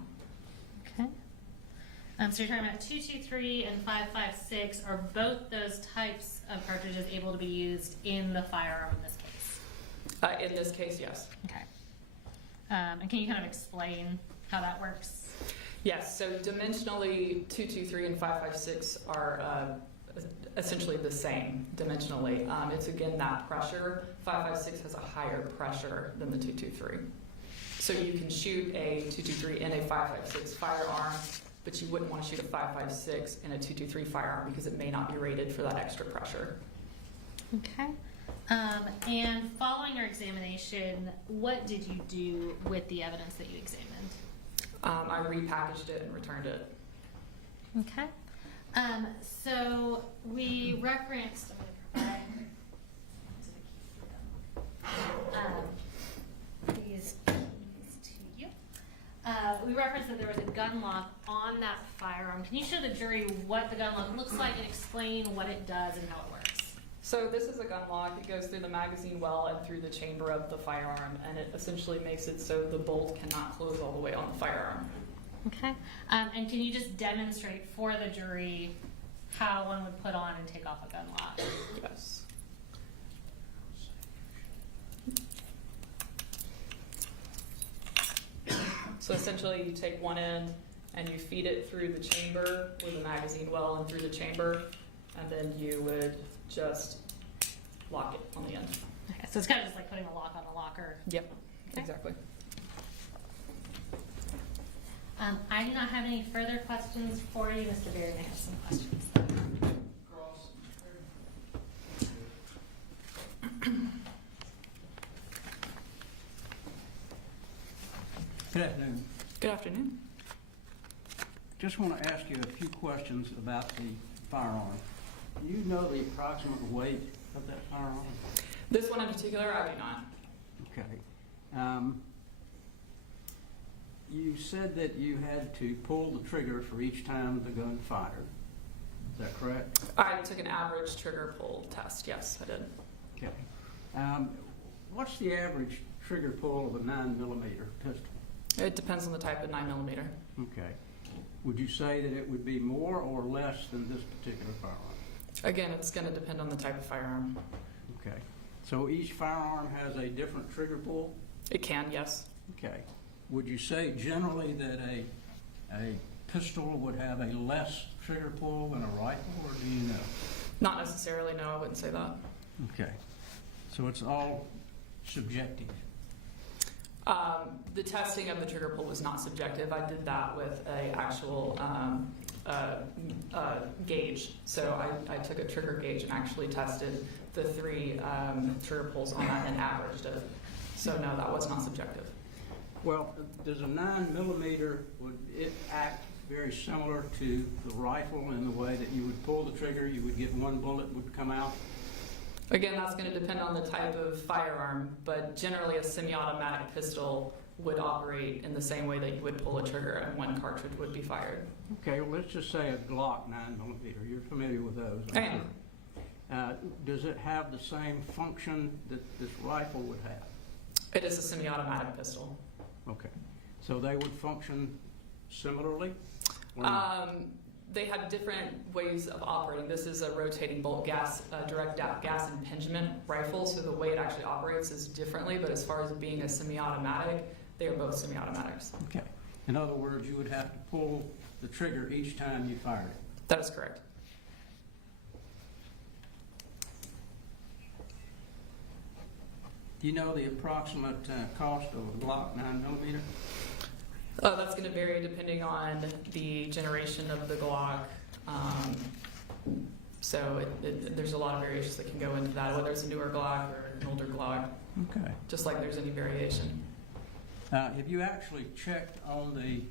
Okay. So you're talking about 223 and 5.56. Are both those types of cartridges able to be used in the firearm in this case? In this case, yes. Okay. And can you kind of explain how that works? Yes, so dimensionally 223 and 5.56 are essentially the same dimensionally. It's again that pressure. 5.56 has a higher pressure than the 223. So you can shoot a 223 in a 5.56 firearm, but you wouldn't want to shoot a 5.56 in a 223 firearm because it may not be rated for that extra pressure. Okay. And following your examination, what did you do with the evidence that you examined? I repackaged it and returned it. Okay. So we referenced, these keys to you. We referenced that there was a gun lock on that firearm. Can you show the jury what the gun lock looks like and explain what it does and how it works? So this is a gun lock. It goes through the magazine well and through the chamber of the firearm, and it essentially makes it so the bolt cannot close all the way on the firearm. Okay. And can you just demonstrate for the jury how one would put on and take off a gun lock? Yes. So essentially you take one end and you feed it through the chamber with the magazine well and through the chamber, and then you would just lock it on the end. Okay, so it's kind of just like putting a lock on a locker. Yep, okay. Exactly. I do not have any further questions for you. Mr. Berry may have some questions. Good afternoon. Good afternoon. Just want to ask you a few questions about the firearm. Do you know the approximate weight of that firearm? This one in particular, I do not. Okay. You said that you had to pull the trigger for each time the gun fired. Is that correct? I took an average trigger pull test. Yes, I did. Okay. What's the average trigger pull of a 9mm pistol? It depends on the type of 9mm. Okay. Would you say that it would be more or less than this particular firearm? Again, it's going to depend on the type of firearm. Okay. So each firearm has a different trigger pull? It can, yes. Okay. Would you say generally that a pistol would have a less trigger pull than a rifle, or do you know? Not necessarily, no, I wouldn't say that. Okay. So it's all subjective. The testing of the trigger pull was not subjective. I did that with a actual gauge. So I took a trigger gauge and actually tested the 3 trigger pulls on that and averaged it. So no, that was not subjective. Well, does a 9mm, would it act very similar to the rifle in the way that you would pull the trigger, you would get one bullet would come out? Again, that's going to depend on the type of firearm, but generally a semi-automatic pistol would operate in the same way that you would pull a trigger and one cartridge would be fired. Okay, well, let's just say a Glock 9mm. You're familiar with those? I am. Does it have the same function that this rifle would have? It is a semi-automatic pistol. Okay, so they would function similarly? Or not? They have different ways of operating. This is a rotating bolt gas, direct gas impingement rifle, so the way it actually operates is differently, but as far as being a semi-automatic, they are both semi-automatics. Okay. In other words, you would have to pull the trigger each time you fired it. That is correct. Do you know the approximate cost of a Glock 9mm? That's going to vary depending on the generation of the Glock. So there's a lot of variations that can go into that, whether it's a newer Glock or an older Glock. Okay. Just like there's any variation. Have you actually checked on the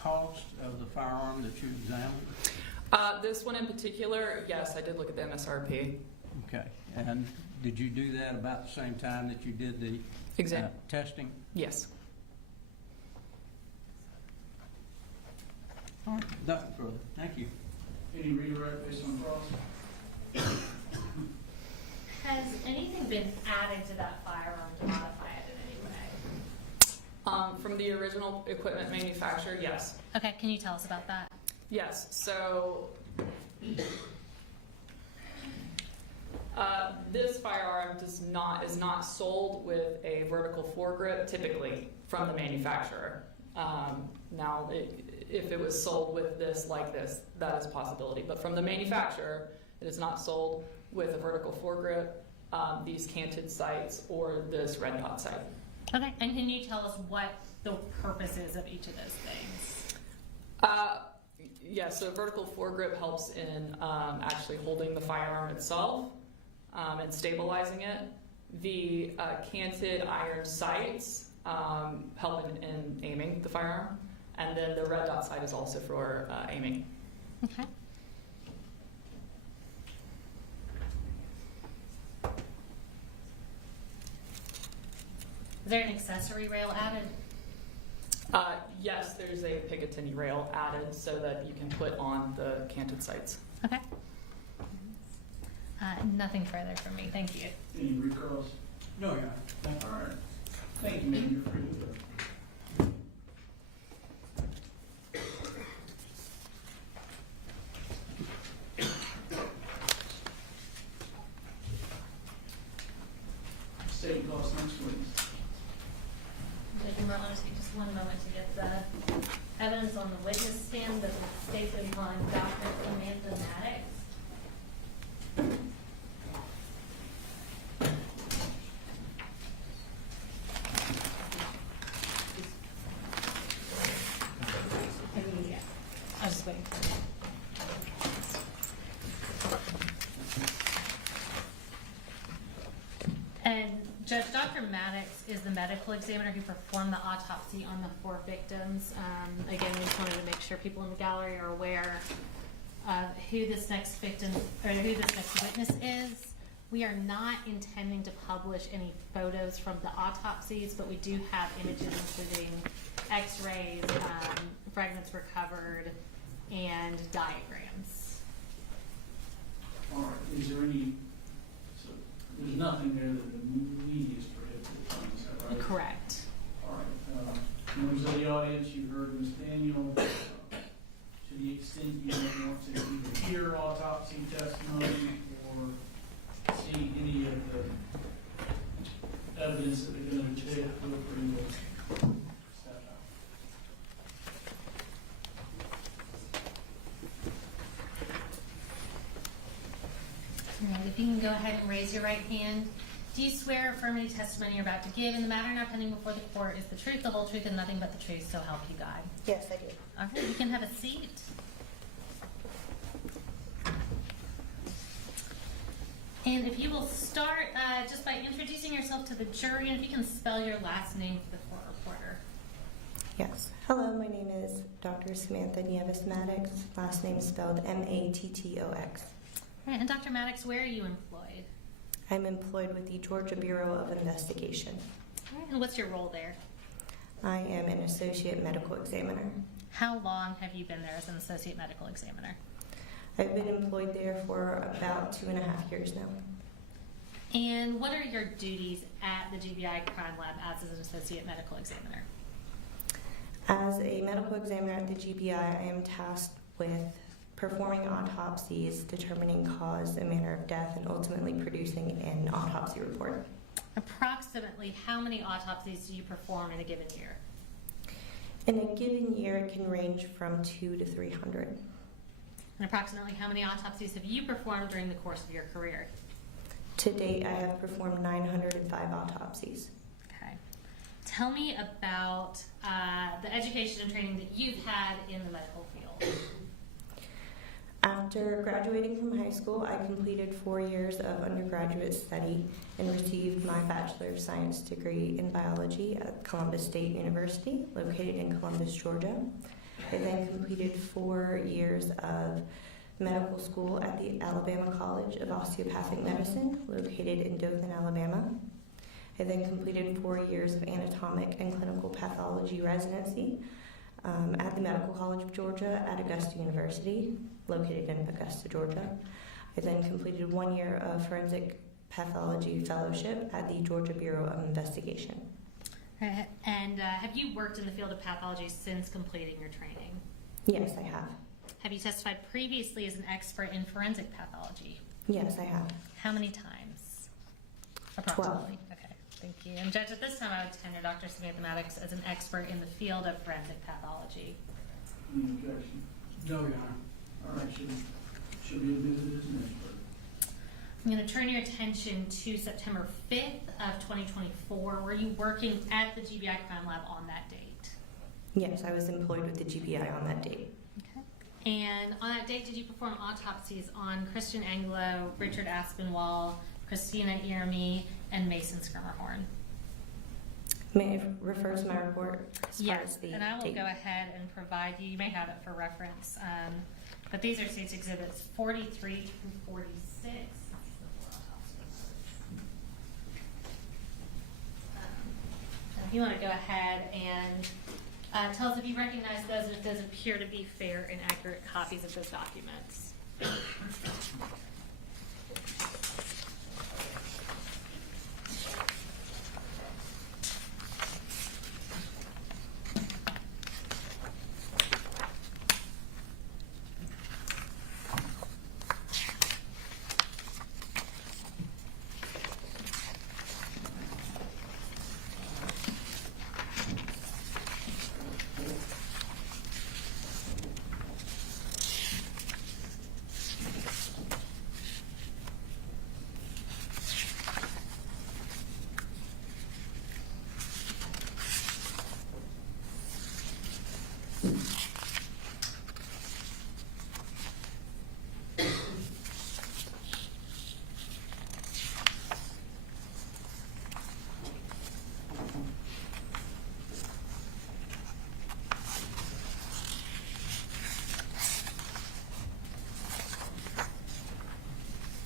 cost of the firearm that you examined? This one in particular, yes, I did look at the MSRP. Okay. And did you do that about the same time that you did the testing? Yes. All right, nothing further. Thank you. Any redirect based on cross? Has anything been added to that firearm to modify it in any way? From the original equipment manufacturer, yes. Okay, can you tell us about that? Yes, so this firearm is not sold with a vertical foregrip typically from the manufacturer. Now, if it was sold with this like this, that is a possibility. But from the manufacturer, it is not sold with a vertical foregrip, these canted sights, or this red dot sight. Okay, and can you tell us what the purpose is of each of those things? Yeah, so vertical foregrip helps in actually holding the firearm itself and stabilizing it. The canted iron sights help in aiming the firearm. And then the red dot sight is also for aiming. Okay. Is there an accessory rail added? Yes, there's a Picatinny rail added so that you can put on the canted sights. Okay. Nothing further from me. Thank you. Any recalls? No, yeah. All right. Thank you, ma'am. You're free to go. State cost next witness. Judge, you might want to take just one moment to get the evidence on the witness stand that the state's been calling Dr. Samantha Maddox. Yeah, I was just waiting for you. And Judge, Dr. Maddox is the medical examiner who performed the autopsy on the 4 victims. Again, we just wanted to make sure people in the gallery are aware of who this next victim, or who this next witness is. We are not intending to publish any photos from the autopsies, but we do have images including x-rays, fragments recovered, and diagrams. All right. Is there any, so there's nothing there that the media is prohibited from, is that right? Correct. All right. Members of the audience, you heard Ms. Daniel. To the extent you want to either hear autopsy testimony or see any of the evidence that they're going to take, feel free to step out. All right, if you can go ahead and raise your right hand. Do you swear or affirm any testimony you're about to give in the matter now pending before the court is the truth, the whole truth, and nothing but the truth, so help you God? Yes, I do. All right, you can have a seat. And if you will start just by introducing yourself to the jury, and if you can spell your last name for the court reporter. Yes. Hello, my name is Dr. Samantha Nieves Maddox. Last name is spelled Mattox. All right, and Dr. Maddox, where are you employed? I'm employed with the Georgia Bureau of Investigation. All right, and what's your role there? I am an associate medical examiner. How long have you been there as an associate medical examiner? I've been employed there for about 2.5 years now. And what are your duties at the GBI Crime Lab as an associate medical examiner? As a medical examiner at the GBI, I am tasked with performing autopsies, determining cause and manner of death, and ultimately producing an autopsy report. Approximately how many autopsies do you perform in a given year? In a given year, it can range from 200 to 300. And approximately how many autopsies have you performed during the course of your career? To date, I have performed 905 autopsies. Okay. Tell me about the education and training that you've had in the medical field. After graduating from high school, I completed 4 years of undergraduate study and received my Bachelor of Science degree in biology at Columbus State University, located in Columbus, Georgia. I then completed 4 years of medical school at the Alabama College of Osteopathic Medicine, located in Dothan, Alabama. I then completed 4 years of anatomic and clinical pathology residency at the Medical College of Georgia at Augusta University, located in Augusta, Georgia. I then completed 1 year of forensic pathology fellowship at the Georgia Bureau of Investigation. And have you worked in the field of pathology since completing your training? Yes, I have. Have you testified previously as an expert in forensic pathology? Yes, I have. How many times? Approximately. 12. Okay, thank you. And Judge, at this time I would tenure Dr. Samantha Maddox as an expert in the field of forensic pathology. Any objection? No, Your Honor. All right, should be admitted as an expert. I'm going to turn your attention to September 5th of 2024. Were you working at the GBI Crime Lab on that date? Yes, I was employed with the GBI on that date. Okay. And on that date, did you perform autopsies on Christian Anglo, Richard Aspinwall, Christina Ieremy, and Mason Skirmerhorn? May I refer to my report? Yes, and I will go ahead and provide you may have it for reference, but these are State's Exhibits 43 through 46. If you want to go ahead and tell us if you recognize those and if those appear to be fair and accurate copies of those documents.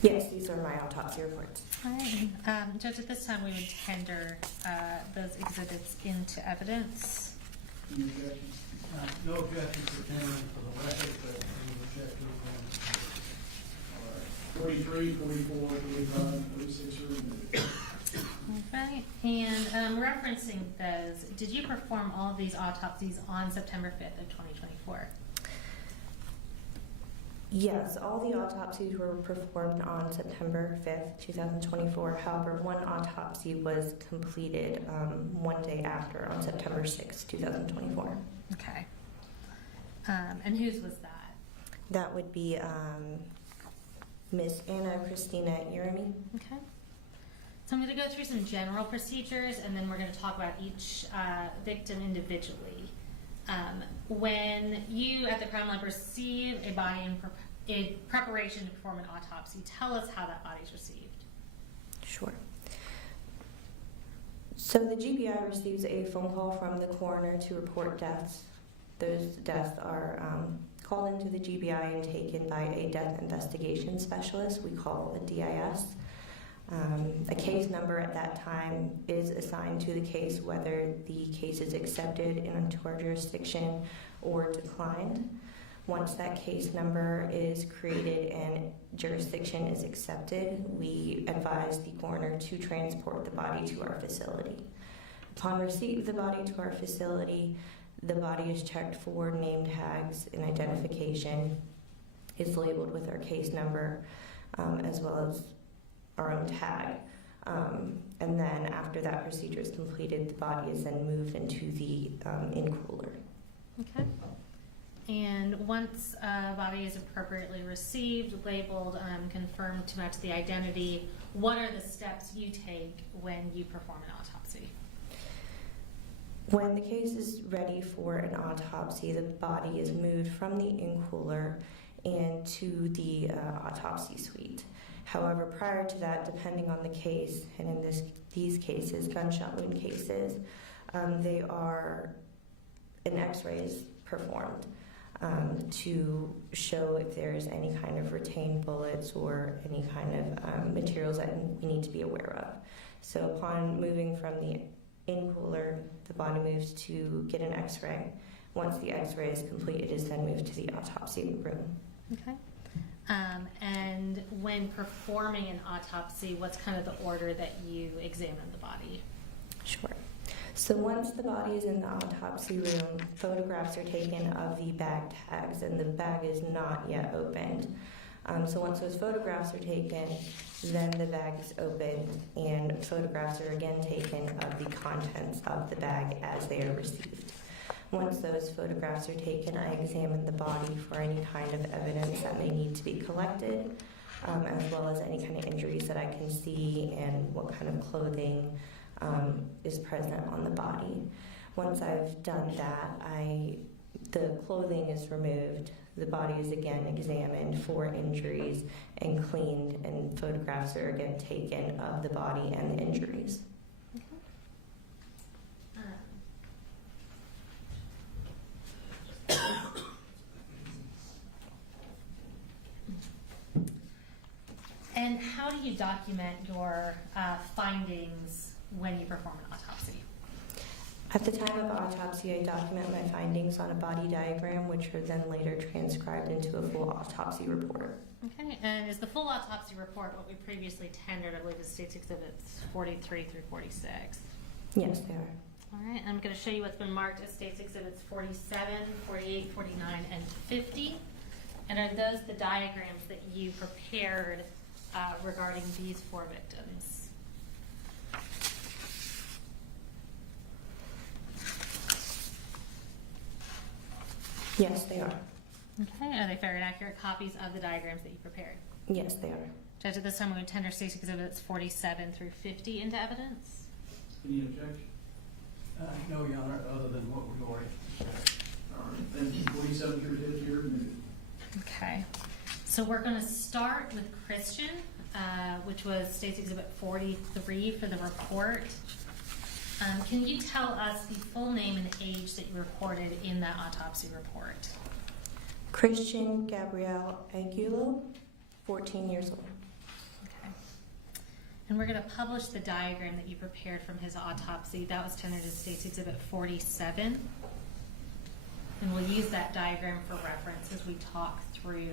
Yes, these are my autopsy reports. All right. Judge, at this time we would tender those exhibits into evidence. Any objection? No objection for tendering for the record, but any objection for. All right. 43, 44, 45, 46 are admitted. All right. And referencing those, did you perform all of these autopsies on September 5th of 2024? Yes, all the autopsies were performed on September 5th, 2024. However, one autopsy was completed 1 day after, on September 6th, 2024. Okay. And whose was that? That would be Miss Anna Christina Ieremy. Okay. So I'm going to go through some general procedures, and then we're going to talk about each victim individually. When you at the Crime Lab receive a body in in preparation to perform an autopsy. Tell us how that body's received. Sure. So the GBI receives a phone call from the coroner to report deaths. Those deaths are called into the GBI and taken by a death investigation specialist we call a DIS. A case number at that time is assigned to the case, whether the case is accepted into our jurisdiction or declined. Once that case number is created and jurisdiction is accepted, we advise the coroner to transport the body to our facility. Upon receipt of the body to our facility, the body is checked for name tags and identification. It's labeled with our case number, as well as our own tag. And then after that procedure is completed, the body is then moved into the in-cooler. Okay. And once a body is appropriately received, labeled, confirmed to match the identity, what are the steps you take when you perform an autopsy? When the case is ready for an autopsy, the body is moved from the in-cooler and to the autopsy suite. However, prior to that, depending on the case, and in these cases, gunshot wound cases, an X-ray is performed to show if there's any kind of retained bullets or any kind of materials that we need to be aware of. So upon moving from the in-cooler, the body moves to get an X-ray. Once the X-ray is complete, it is then moved to the autopsy room. Okay. And when performing an autopsy, what's kind of the order that you examine the body? Sure. So once the body is in the autopsy room, photographs are taken of the bag tags, and the bag is not yet opened. So once those photographs are taken, then the bag is opened, and photographs are again taken of the contents of the bag as they are received. Once those photographs are taken, I examine the body for any kind of evidence that may need to be collected, as well as any kind of injuries that I can see and what kind of clothing is present on the body. Once I've done that, the clothing is removed, the body is again examined for injuries and cleaned, and photographs are again taken of the body and the injuries. And how do you document your findings when you perform an autopsy? At the time of autopsy, I document my findings on a body diagram, which are then later transcribed into a full autopsy report. Okay, and is the full autopsy report what we previously tendered? I believe is State's Exhibits 43 through 46. Yes, they are. All right, I'm going to show you what's been marked as State's Exhibits 47, 48, 49, and 50. And are those the diagrams that you prepared regarding these 4 victims? Yes, they are. Okay, are they fair and accurate copies of the diagrams that you prepared? Yes, they are. Judge, at this time, we would tender State's Exhibits 47 through 50 into evidence. Any objection? No, Your Honor, other than what we've already said. All right, then 47 through 50 are removed. Okay, so we're going to start with Christian, which was State's Exhibit 43 for the report. Can you tell us the full name and age that you reported in that autopsy report? Christian Gabrielle Angulo, 14 years old. Okay. And we're going to publish the diagram that you prepared from his autopsy. That was tendered as State's Exhibit 47. And we'll use that diagram for reference as we talk through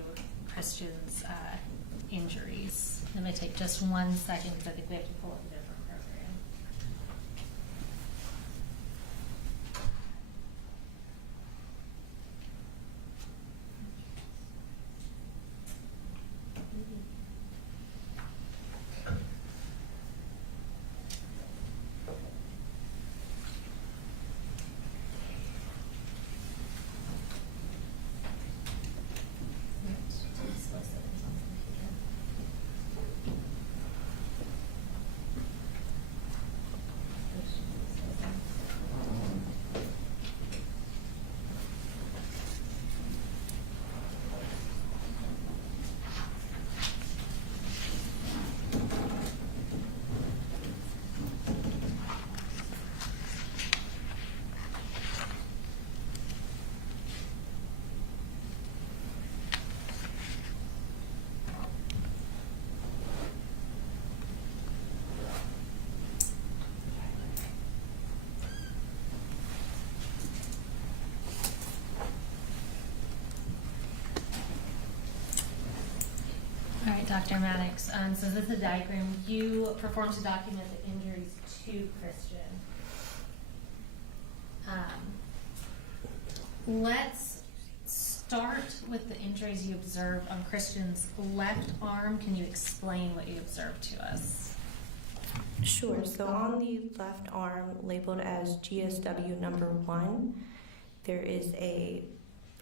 Christian's injuries. It may take just 1 second because I think we have to pull up a different program. Dr. Maddox, so this is a diagram. You performed to document the injuries to Christian. Let's start with the injuries you observed on Christian's left arm. Can you explain what you observed to us? Sure. So on the left arm, labeled as GSW number 1, there is a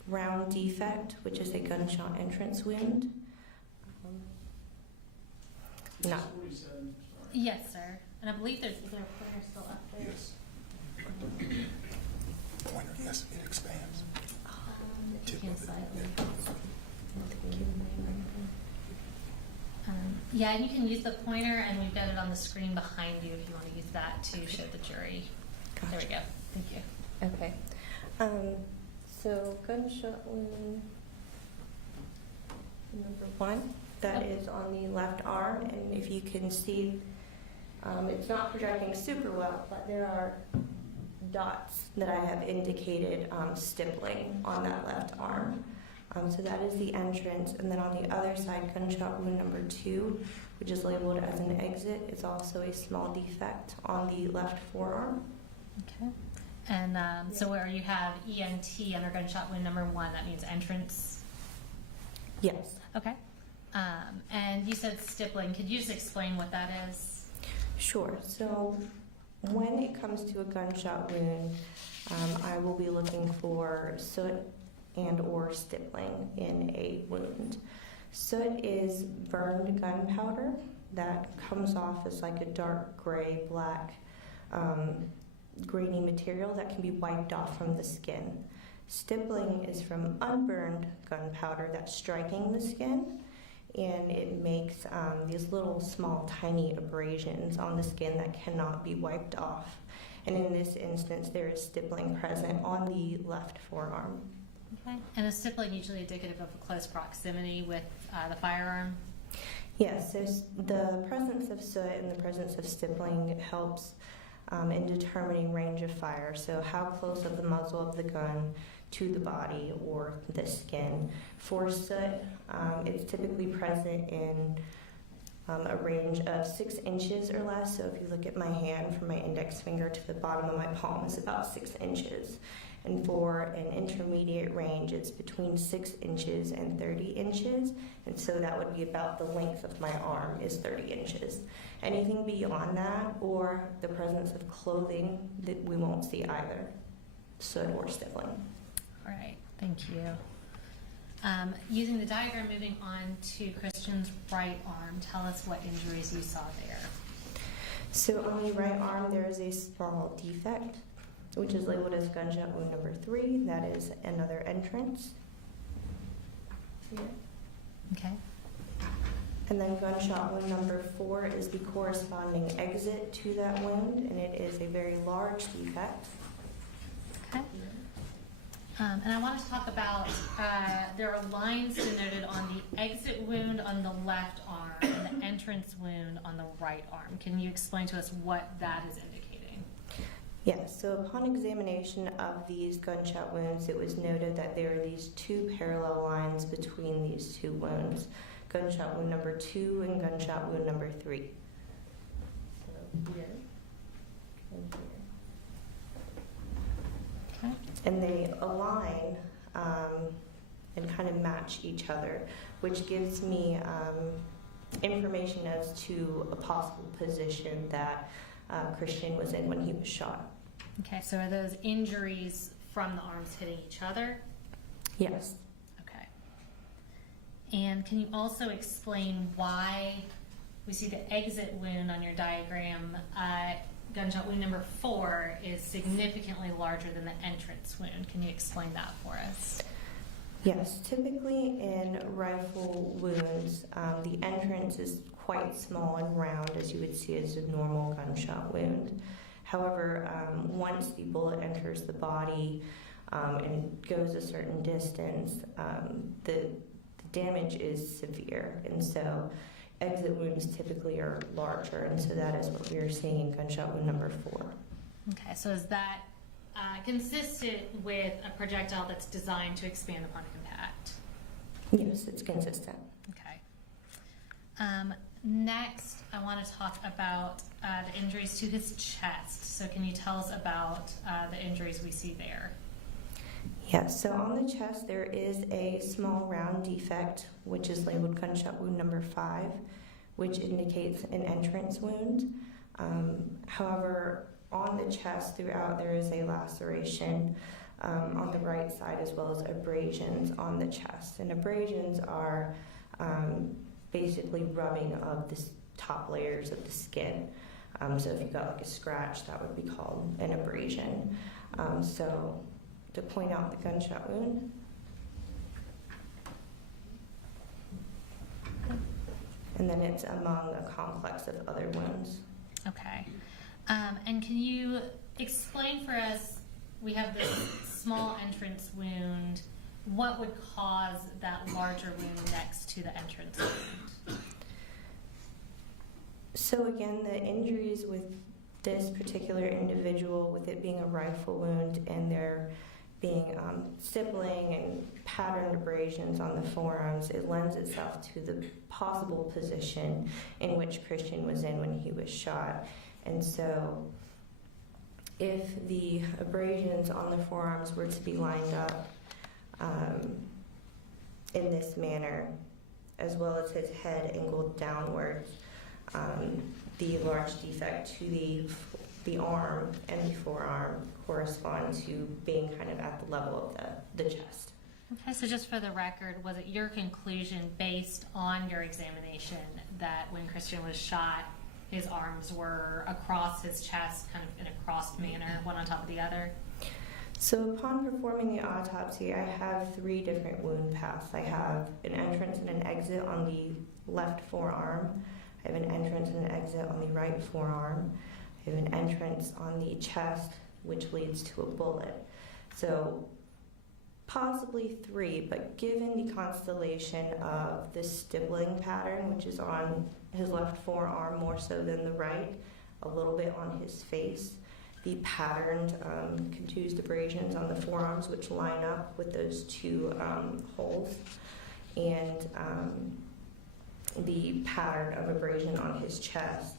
round defect, which is a gunshot entrance wound. No. 47, sorry. Yes, sir. And I believe there's a pointer still up there. Yes. Pointer, yes, it expands. If you can slightly. Yeah, and you can use the pointer, and we've got it on the screen behind you if you want to use that to show the jury. Gotcha. There we go. Thank you. Okay. So gunshot wound number 1, that is on the left arm, and if you can see, it's not projecting super well, but there are dots that I have indicated stippling on that left arm. So that is the entrance, and then on the other side, gunshot wound number 2, which is labeled as an exit, is also a small defect on the left forearm. Okay. And so where you have ENT under gunshot wound number 1, that means entrance? Yes. Okay. And you said stippling. Could you just explain what that is? Sure. So when it comes to a gunshot wound, I will be looking for soot and or stippling in a wound. Soot is burned gunpowder that comes off as like a dark gray, black, grainy material that can be wiped off from the skin. Stippling is from unburned gunpowder that's striking the skin, and it makes these little small tiny abrasions on the skin that cannot be wiped off. And in this instance, there is stippling present on the left forearm. Okay. And is stippling usually indicative of a close proximity with the firearm? Yes, so the presence of soot and the presence of stippling helps in determining range of fire. So how close of the muzzle of the gun to the body or the skin. For soot, it's typically present in a range of 6 inches or less. So if you look at my hand from my index finger to the bottom of my palm, it's about 6 inches. And for an intermediate range, it's between 6 inches and 30 inches. And so that would be about the length of my arm is 30 inches. Anything beyond that or the presence of clothing that we won't see either, soot or stippling. All right, thank you. Using the diagram, moving on to Christian's right arm, tell us what injuries you saw there. So on the right arm, there is a small defect, which is labeled as gunshot wound number 3. That is another entrance. Here. Okay. And then gunshot wound number 4 is the corresponding exit to that wound, and it is a very large defect. Okay. And I want to talk about, there are lines denoted on the exit wound on the left arm and the entrance wound on the right arm. Can you explain to us what that is indicating? Yes, so upon examination of these gunshot wounds, it was noted that there are these 2 parallel lines between these 2 wounds, gunshot wound number 2 and gunshot wound number 3. So here and here. Okay. And they align and kind of match each other, which gives me information as to a possible position that Christian was in when he was shot. Okay, so are those injuries from the arms hitting each other? Yes. Okay. And can you also explain why we see the exit wound on your diagram, gunshot wound number 4, is significantly larger than the entrance wound? Can you explain that for us? Yes, typically in rifle wounds, the entrance is quite small and round, as you would see as a normal gunshot wound. However, once the bullet enters the body and goes a certain distance, the damage is severe, and so exit wounds typically are larger, and so that is what we are seeing in gunshot wound number 4. Okay, so is that consistent with a projectile that's designed to expand upon impact? Yes, it's consistent. Okay. Next, I want to talk about the injuries to his chest. So can you tell us about the injuries we see there? Yes, so on the chest there is a small round defect, which is labeled gunshot wound number 5, which indicates an entrance wound. However, on the chest throughout there is a laceration on the right side, as well as abrasions on the chest. And abrasions are basically rubbing of the top layers of the skin. So if you got like a scratch, that would be called an abrasion. So to point out the gunshot wound. And then it's among a complex of other wounds. Okay. And can you explain for us, we have this small entrance wound. What would cause that larger wound next to the entrance wound? So again, the injuries with this particular individual, with it being a rifle wound and there being stippling and patterned abrasions on the forearms, it lends itself to the possible position in which Christian was in when he was shot. And so if the abrasions on the forearms were to be lined up in this manner, as well as his head angled downwards, the large defect to the arm and the forearm correspond to being kind of at the level of the chest. Okay, so just for the record, was it your conclusion based on your examination that when Christian was shot, his arms were across his chest, kind of in a crossed manner, one on top of the other? So upon performing the autopsy, I have 3 different wound paths. I have an entrance and an exit on the left forearm. I have an entrance and an exit on the right forearm. I have an entrance on the chest, which leads to a bullet. So possibly 3, but given the constellation of the stippling pattern, which is on his left forearm more so than the right, a little bit on his face, the patterned contused abrasions on the forearms, which line up with those 2 holes, and the pattern of abrasion on his chest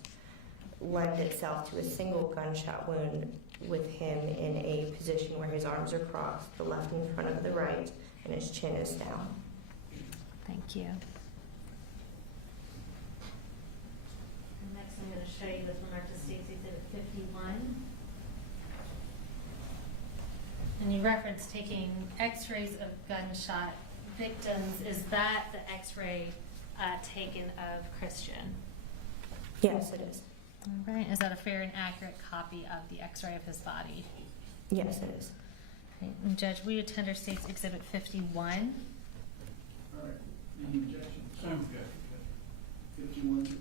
lend itself to a single gunshot wound with him in a position where his arms are crossed, the left in front of the right, and his chin is down. Thank you. And next I'm going to show you with regard to State's Exhibit 51. And you referenced taking x-rays of gunshot victims. Is that the x-ray taken of Christian? Yes, it is. All right. Is that a fair and accurate copy of the x-ray of his body? Yes, it is. Okay. And Judge, we would tender State's Exhibit 51. All right, any objection? Some objection. 51.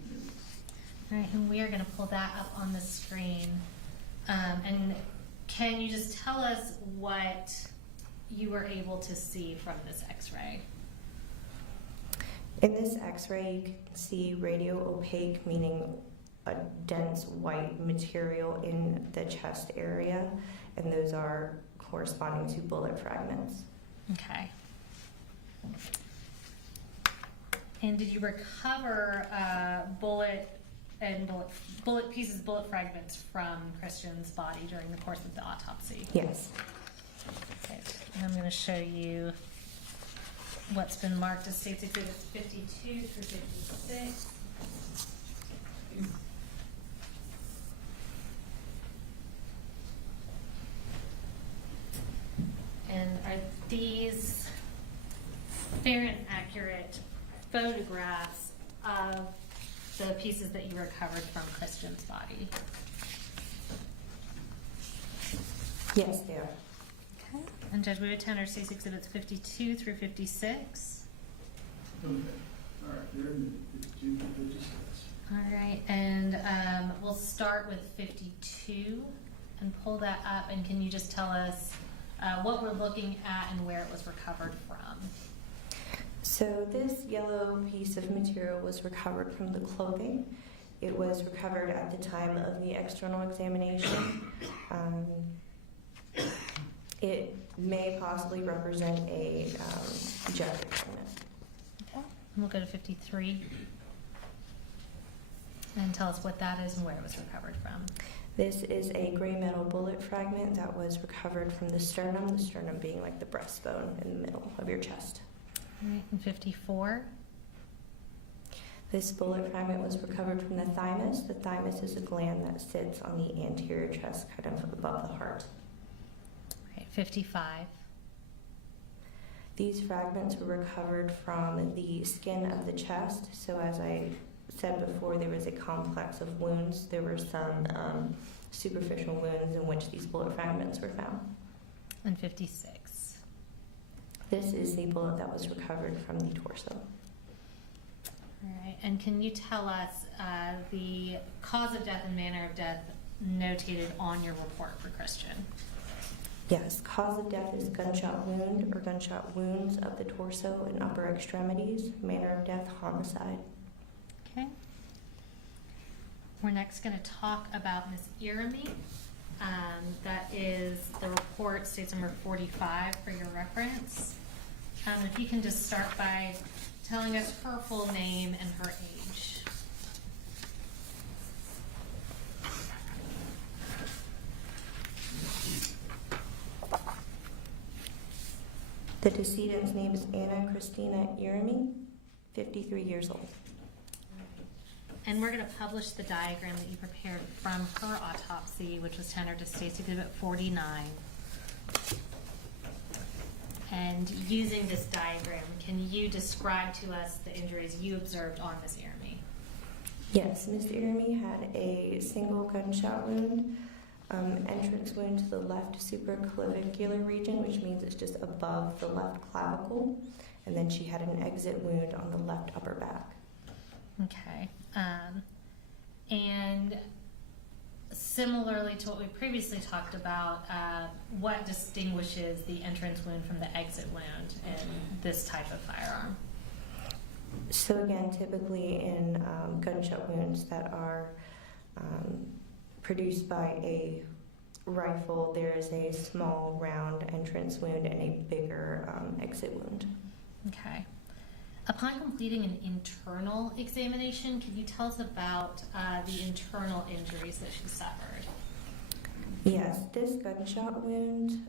All right, and we are going to pull that up on the screen. And can you just tell us what you were able to see from this x-ray? In this x-ray, you can see radio opaque, meaning a dense white material in the chest area, and those are corresponding to bullet fragments. Okay. And did you recover bullet pieces, bullet fragments from Christian's body during the course of the autopsy? Yes. Okay. And I'm going to show you what's been marked as State's Exhibits 52 through 56. And are these fair and accurate photographs of the pieces that you recovered from Christian's body? Yes, they are. Okay. And Judge, we would tender State's Exhibits 52 through 56. Okay, all right, they're in the 52 to 56. All right, and we'll start with 52 and pull that up. And can you just tell us what we're looking at and where it was recovered from? So this yellow piece of material was recovered from the clothing. It was recovered at the time of the external examination. It may possibly represent a jacket garment. Okay. And we'll go to 53. And tell us what that is and where it was recovered from. This is a gray metal bullet fragment that was recovered from the sternum being like the breastbone in the middle of your chest. All right, and 54. This bullet fragment was recovered from the thymus. The thymus is a gland that sits on the anterior chest, kind of above the heart. All right, 55. These fragments were recovered from the skin of the chest. So as I said before, there was a complex of wounds. There were some superficial wounds in which these bullet fragments were found. And 56. This is the bullet that was recovered from the torso. All right, and can you tell us the cause of death and manner of death notated on your report for Christian? Yes, cause of death is gunshot wound or gunshot wounds of the torso and upper extremities. Manner of death, homicide. Okay. We're next going to talk about Miss Irami. That is the report, states number 45 for your reference. If you can just start by telling us her full name and her age. The decedent's name is Anna Christina Irami, 53 years old. And we're going to publish the diagram that you prepared from her autopsy, which was tendered to State's Exhibit 49. And using this diagram, can you describe to us the injuries you observed on Miss Irami? Yes, Ms. Irami had a single gunshot wound, entrance wound to the left supraclavicular region, which means it's just above the left clavicle, and then she had an exit wound on the left upper back. Okay. And similarly to what we previously talked about, what distinguishes the entrance wound from the exit wound in this type of firearm? So again, typically in gunshot wounds that are produced by a rifle, there is a small round entrance wound and a bigger exit wound. Okay. Upon completing an internal examination, can you tell us about the internal injuries that she suffered? Yes, this gunshot wound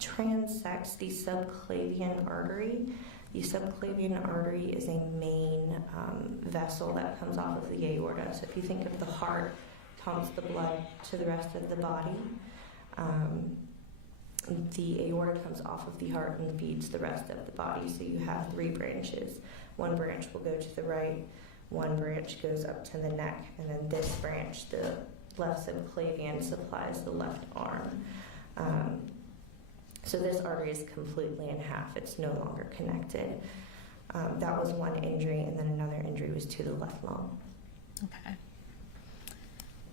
transects the subclavian artery. The subclavian artery is a main vessel that comes off of the aorta. So if you think of the heart, pumps the blood to the rest of the body. The aorta comes off of the heart and feeds the rest of the body. So you have 3 branches. One branch will go to the right, one branch goes up to the neck, and then this branch, the left subclavian, supplies the left arm. So this artery is completely in half. It's no longer connected. That was one injury, and then another injury was to the left lung. Okay.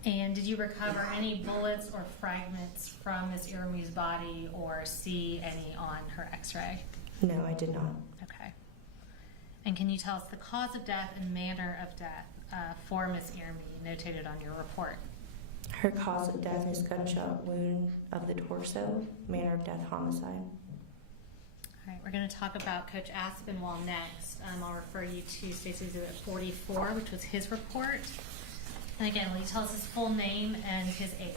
And did you recover any bullets or fragments from Ms. Irami's body or see any on her x-ray? No, I did not. Okay. And can you tell us the cause of death and manner of death for Ms. Irami notated on your report? Her cause of death is gunshot wound of the torso, manner of death, homicide. All right, we're going to talk about Coach Aspinwall next. I'll refer you to State's Exhibit 44, which was his report. And again, will you tell us his full name and his age?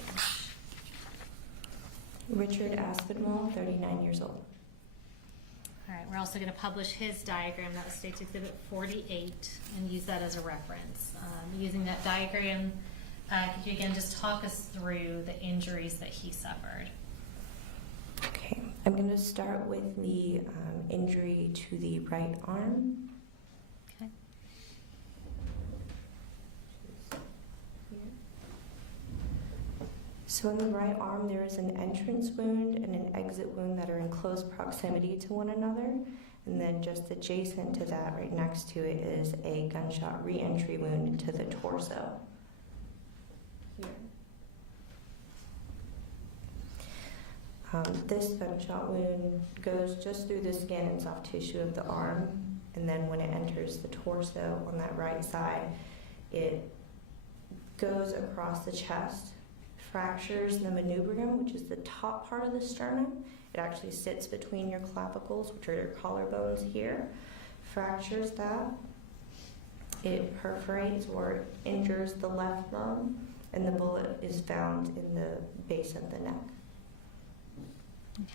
Richard Aspinwall, 39 years old. All right, we're also going to publish his diagram. That was State's Exhibit 48, and use that as a reference. Using that diagram, could you again just talk us through the injuries that he suffered? Okay, I'm going to start with the injury to the right arm. Okay. So in the right arm, there is an entrance wound and an exit wound that are in close proximity to one another. And then just adjacent to that, right next to it, is a gunshot re-entry wound into the torso. Here. This gunshot wound goes just through the skin and soft tissue of the arm. And then when it enters the torso on that right side, it goes across the chest, fractures the manubrium, which is the top part of the sternum. It actually sits between your clavicles, which are your collarbones here. Fractures that. It perforates or injures the left lung, and the bullet is found in the base of the neck.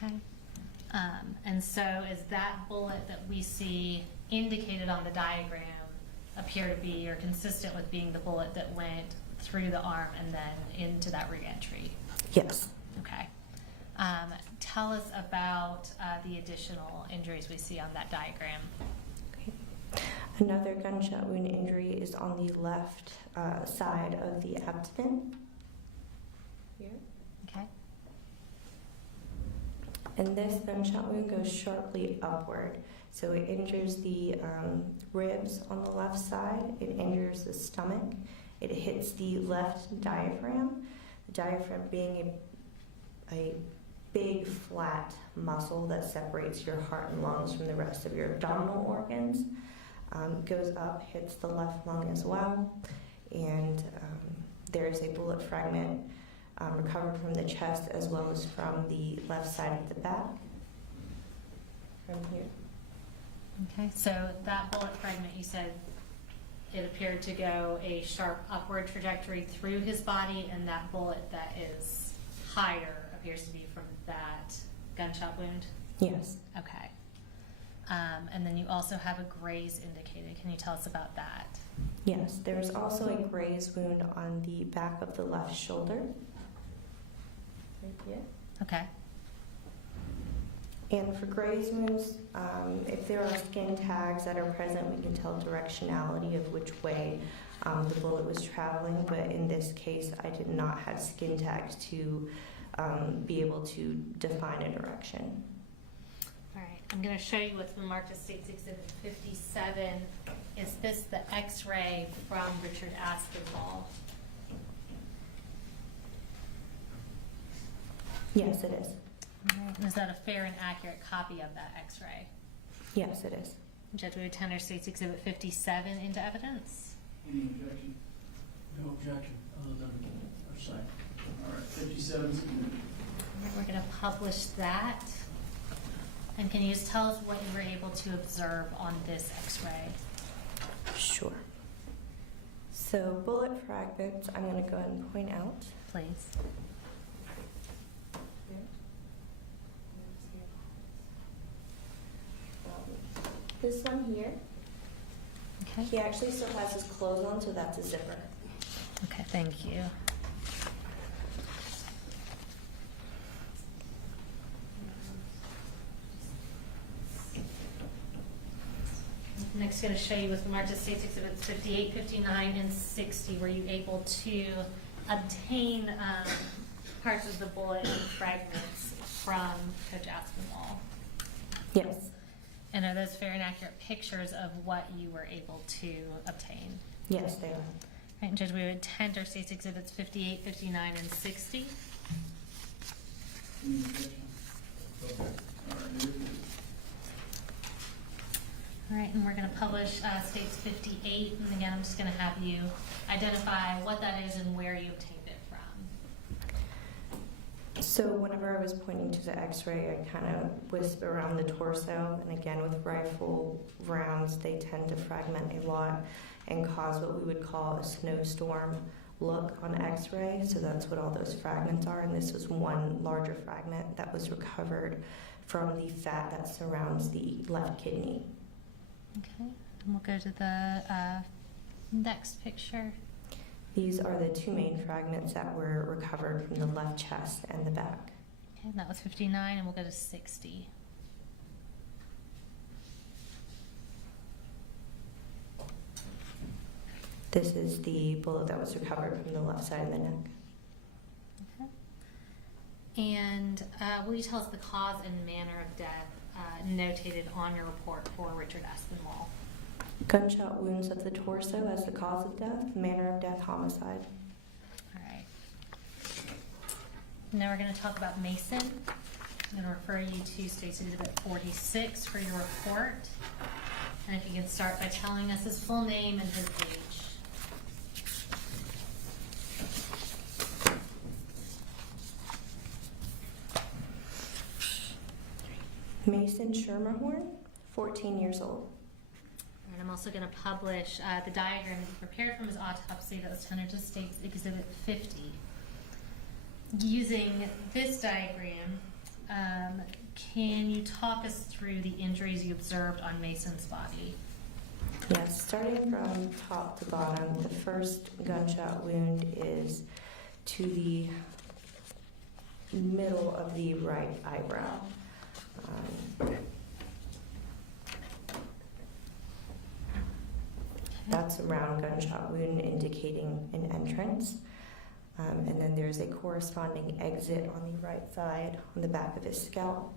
Okay. And so is that bullet that we see indicated on the diagram appear to be or consistent with being the bullet that went through the arm and then into that reentry? Yes. Okay. Tell us about the additional injuries we see on that diagram. Another gunshot wound injury is on the left side of the abdomen. Here. Okay. And this gunshot wound goes sharply upward. So it injures the ribs on the left side, it injures the stomach, it hits the left diaphragm, the diaphragm being a big flat muscle that separates your heart and lungs from the rest of your abdominal organs. Goes up, hits the left lung as well, and there is a bullet fragment recovered from the chest as well as from the left side of the back. From here. Okay, so that bullet fragment, you said it appeared to go a sharp upward trajectory through his body, and that bullet that is higher appears to be from that gunshot wound? Yes. Okay. And then you also have a graze indicated. Can you tell us about that? Yes, there's also a graze wound on the back of the left shoulder. Right here. Okay. And for graze wounds, if there are skin tags that are present, we can tell directionality of which way the bullet was traveling. But in this case, I did not have skin tags to be able to define a direction. All right, I'm going to show you what's been marked as State's Exhibit 57. Is this the X-ray from Richard Aspinwall? Yes, it is. And is that a fair and accurate copy of that X-ray? Yes, it is. Judge, we would tender State's Exhibit 57 into evidence. Any objection? No objection, other than our side. All right, 57 is submitted. We're going to publish that. And can you just tell us what you were able to observe on this X-ray? Sure. So bullet fragments, I'm going to go ahead and point out. Please. This one here, Okay. he actually still has his clothes on, so that's a zipper. Okay, thank you. Next, going to show you with marked as State's Exhibits 58, 59, and 60. Were you able to obtain parts of the bullet and fragments from Coach Aspinwall? Yes. And are those fair and accurate pictures of what you were able to obtain? Yes, they are. Right, and Judge, we would tender State's Exhibits 58, 59, and 60. Any objection? Okay. All right, here it is. All right, and we're going to publish State's 58. And again, I'm just going to have you identify what that is and where you obtained it from. So whenever I was pointing to the x-ray, I kind of whisper around the torso. And again, with rifle rounds, they tend to fragment a lot and cause what we would call a snowstorm look on x-ray. So that's what all those fragments are. And this was one larger fragment that was recovered from the fat that surrounds the left kidney. Okay, and we'll go to the next picture. These are the two main fragments that were recovered from the left chest and the back. Okay, and that was 59, and we'll go to 60. This is the bullet that was recovered from the left side of the neck. Okay. And will you tell us the cause and manner of death notated on your report for Richard Aspinwall? Gunshot wounds of the torso as the cause of death, manner of death, homicide. All right. Now we're going to talk about Mason. I'm going to refer you to State's Exhibit 46 for your report. And if you can start by telling us his full name and his age. Mason Schermerhorn, 14 years old. And I'm also going to publish the diagram that he prepared from his autopsy that was tendered to State's Exhibit 50. Using this diagram, can you talk us through the injuries you observed on Mason's body? Yes, starting from top to bottom, the first gunshot wound is to the middle of the right eyebrow. That's a round gunshot wound indicating an entrance. And then there's a corresponding exit on the right side on the back of his scalp.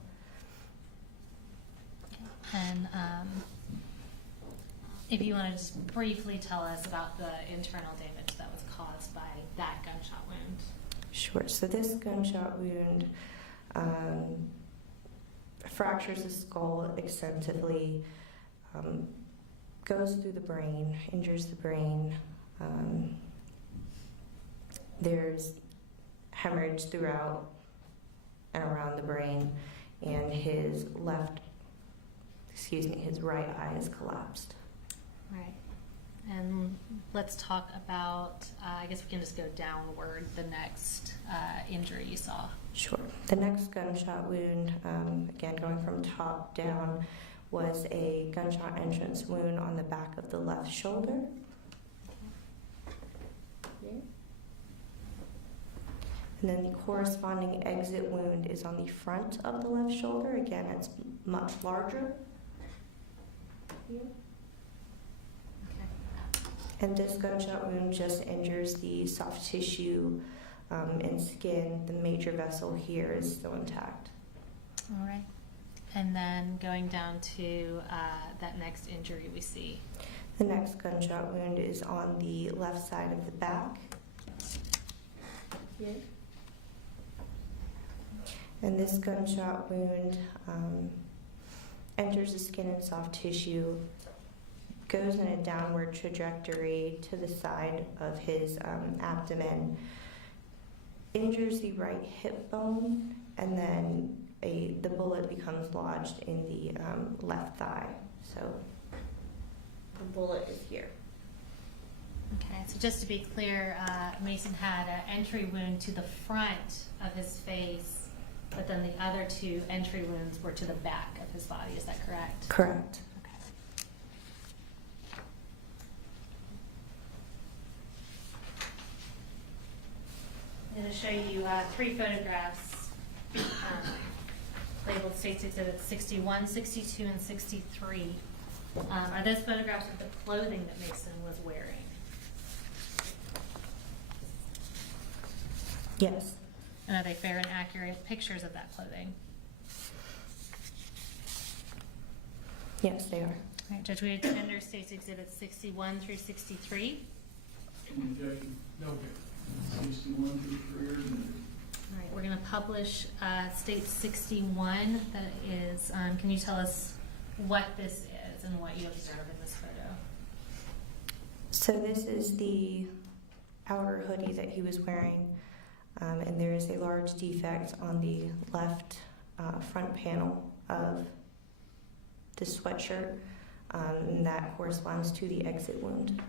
And if you want to just briefly tell us about the internal damage that was caused by that gunshot wound. Sure. So this gunshot wound fractures the skull extensively, goes through the brain, injures the brain. There's hemorrhage throughout and around the brain, and his right eye is collapsed. Right. And let's talk about, I guess we can just go downward, the next injury you saw. Sure. The next gunshot wound, again going from top down, was a gunshot entrance wound on the back of the left shoulder. Okay. And then the corresponding exit wound is on the front of the left shoulder. Again, it's much larger. Here. And this gunshot wound just injures the soft tissue and skin. The major vessel here is still intact. All right. And then going down to that next injury we see. The next gunshot wound is on the left side of the back. Here. And this gunshot wound enters the skin and soft tissue, goes in a downward trajectory to the side of his abdomen, injures the right hip bone, and then the bullet becomes lodged in the left thigh. So the bullet is here. Okay, so just to be clear, Mason had an entry wound to the front of his face, but then the other two entry wounds were to the back of his body. Is that correct? Correct. I'm going to show you 3 photographs labeled States Exhibits 61, 62, and 63. Are those photographs of the clothing that Mason was wearing? Yes. And are they fair and accurate pictures of that clothing? Yes, they are. All right, Judge, we tender States Exhibits 61 through 63. Objection. No objection. 61 through 3. All right, we're going to publish State 61. That is, can you tell us what this is and what you observe in this photo? So this is the outer hoodie that he was wearing, and there is a large defect on the left front panel of the sweatshirt, and that corresponds to the exit wound.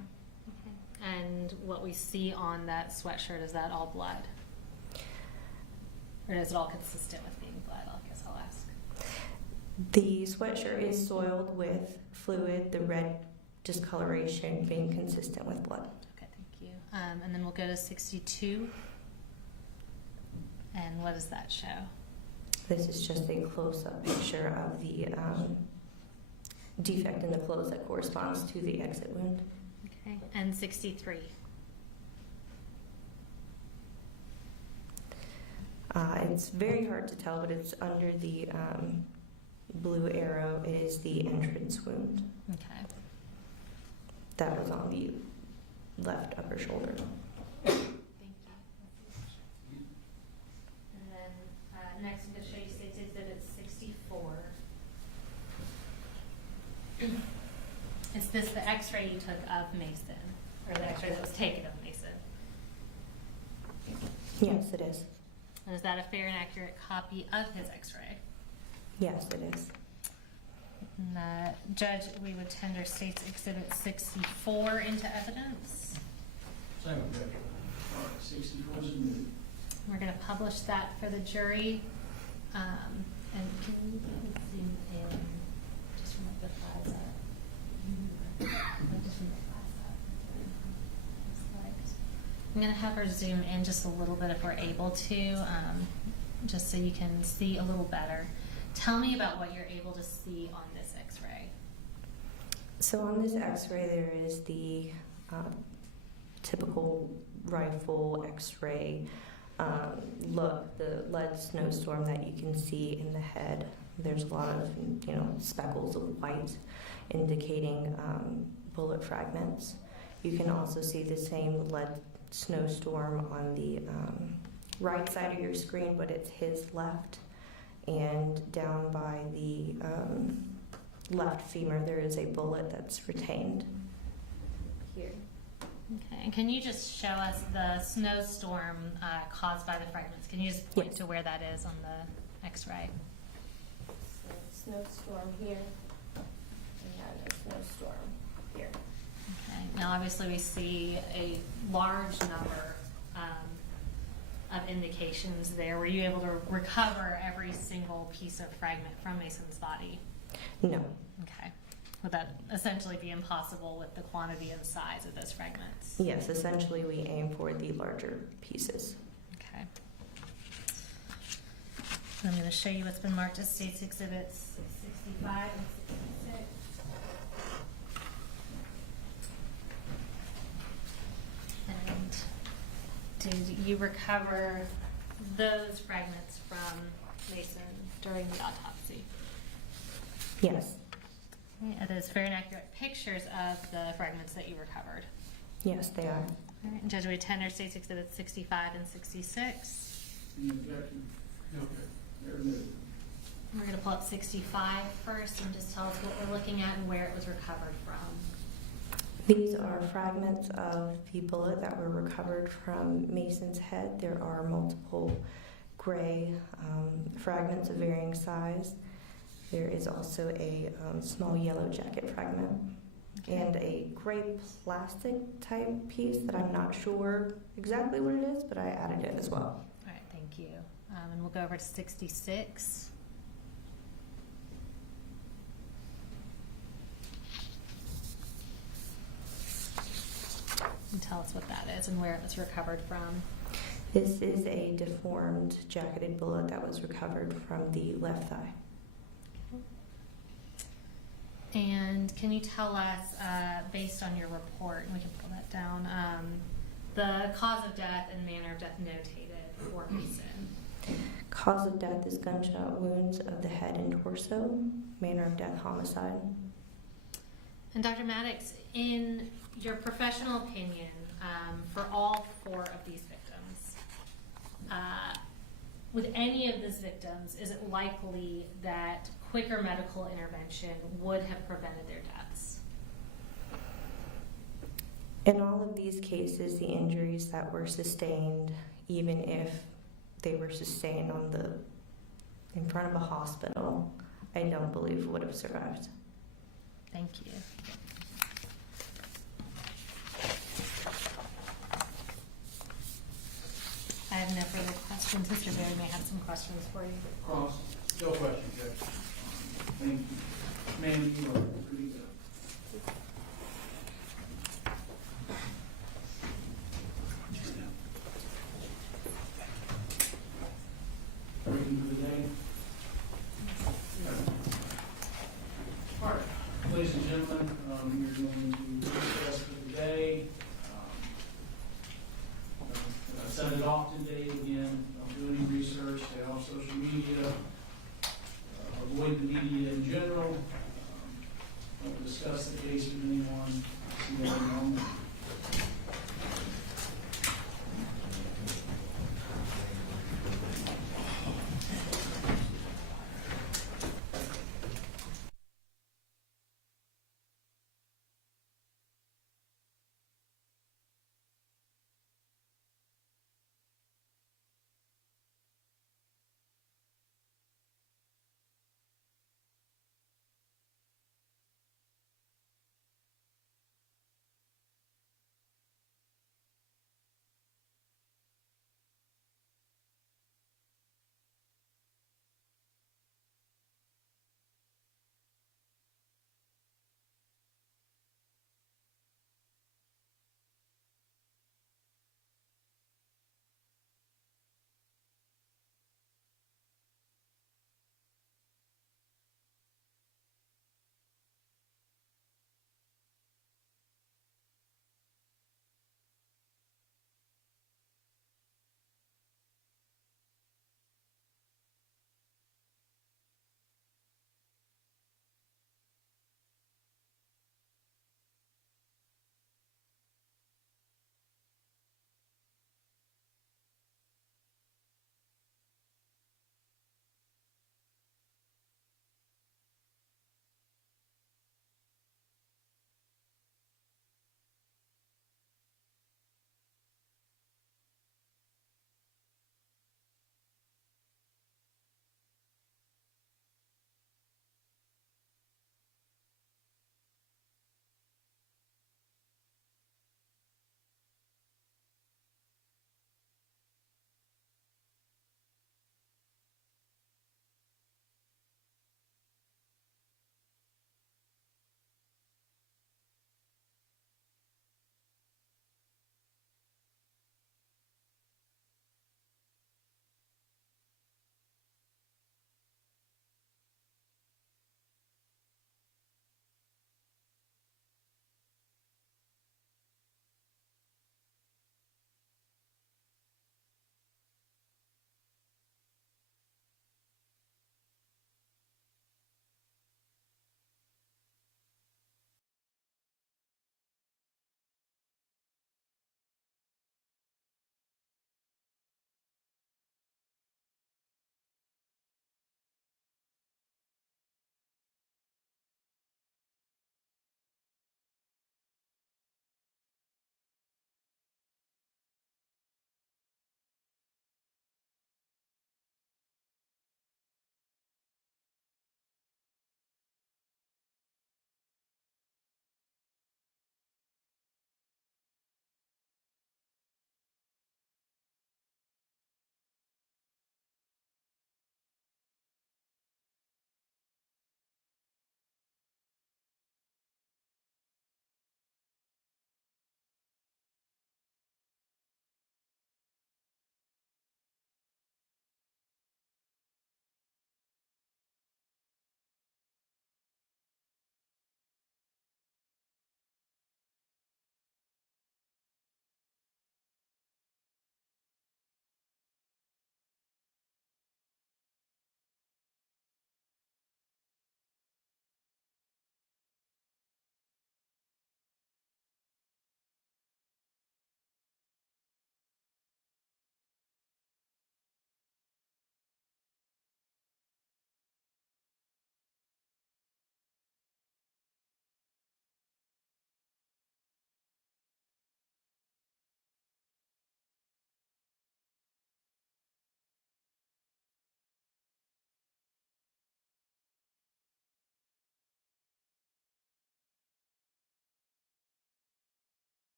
And what we see on that sweatshirt, is that all blood? Or is it all consistent with being blood? I guess I'll ask. The sweatshirt is soiled with fluid, the red discoloration being consistent with blood. Okay, thank you. And then we'll go to 62. And what does that show? This is just a close-up picture of the defect in the clothes that corresponds to the exit wound. Okay, and 63. It's very hard to tell, but it's under the blue arrow. It is the entrance wound. Okay. That was on the left upper shoulder. Thank you. And then next I'm going to show you States Exhibit 64. Is this the x-ray you took of Mason? Or the x-ray that was taken of Mason? Yes, it is. And is that a fair and accurate copy of his x-ray? Yes, it is. And, Judge, we would tender State's Exhibit 64 into evidence. Same objection. All right, 64 submitted. We're going to publish that for the jury. And can you zoom in just from like the files up? Like just from the files up. I'm going to have her zoom in just a little bit if we're able to, just so you can see a little better. Tell me about what you're able to see on this x-ray. So on this x-ray, there is the typical rifle x-ray look, the lead snowstorm that you can see in the head. There's a lot of, speckles of white indicating bullet fragments. You can also see the same lead snowstorm on the right side of your screen, but it's his left. And down by the left femur, there is a bullet that's retained here. Okay, and can you just show us the snowstorm caused by the fragments? Can you just point to where that is on the x-ray? So snowstorm here, and then a snowstorm here. Okay, now obviously we see a large number of indications there. Were you able to recover every single piece of fragment from Mason's body? No. Okay. Would that essentially be impossible with the quantity and size of those fragments? Yes, essentially we aim for the larger pieces. Okay. I'm going to show you what's been marked as State's Exhibits 65 and 66. And did you recover those fragments from Mason during the autopsy? Yes. Are those fair and accurate pictures of the fragments that you recovered? Yes, they are. All right, and Judge, we tender State's Exhibits 65 and 66. Any objection? Okay, they're admitted. We're going to pull up 65 first and just tell us what we're looking at and where it was recovered from. These are fragments of the bullet that were recovered from Mason's head. There are multiple gray fragments of varying size. There is also a small yellow jacket fragment and a gray plastic type piece that I'm not sure exactly what it is, but I added it as well. All right, thank you. And we'll go over to 66. And tell us what that is and where it was recovered from. This is a deformed jacketed bullet that was recovered from the left thigh. And can you tell us, based on your report, and we can pull that down, the cause of death and manner of death notated for Mason? Cause of death is gunshot wounds of the head and torso. Manner of death, homicide. And Dr. Maddox, in your professional opinion, for all 4 of these victims, with any of these victims, is it likely that quicker medical intervention would have prevented their deaths? In all of these cases, the injuries that were sustained, even if they were sustained in front of a hospital, I don't believe would have survived. Thank you. I have no further questions. Mr. Berry may have some questions for you. Cross. No question, Judge. Thank you. Ma'am, you are free to go. Everything for the day? All right, ladies and gentlemen, you're going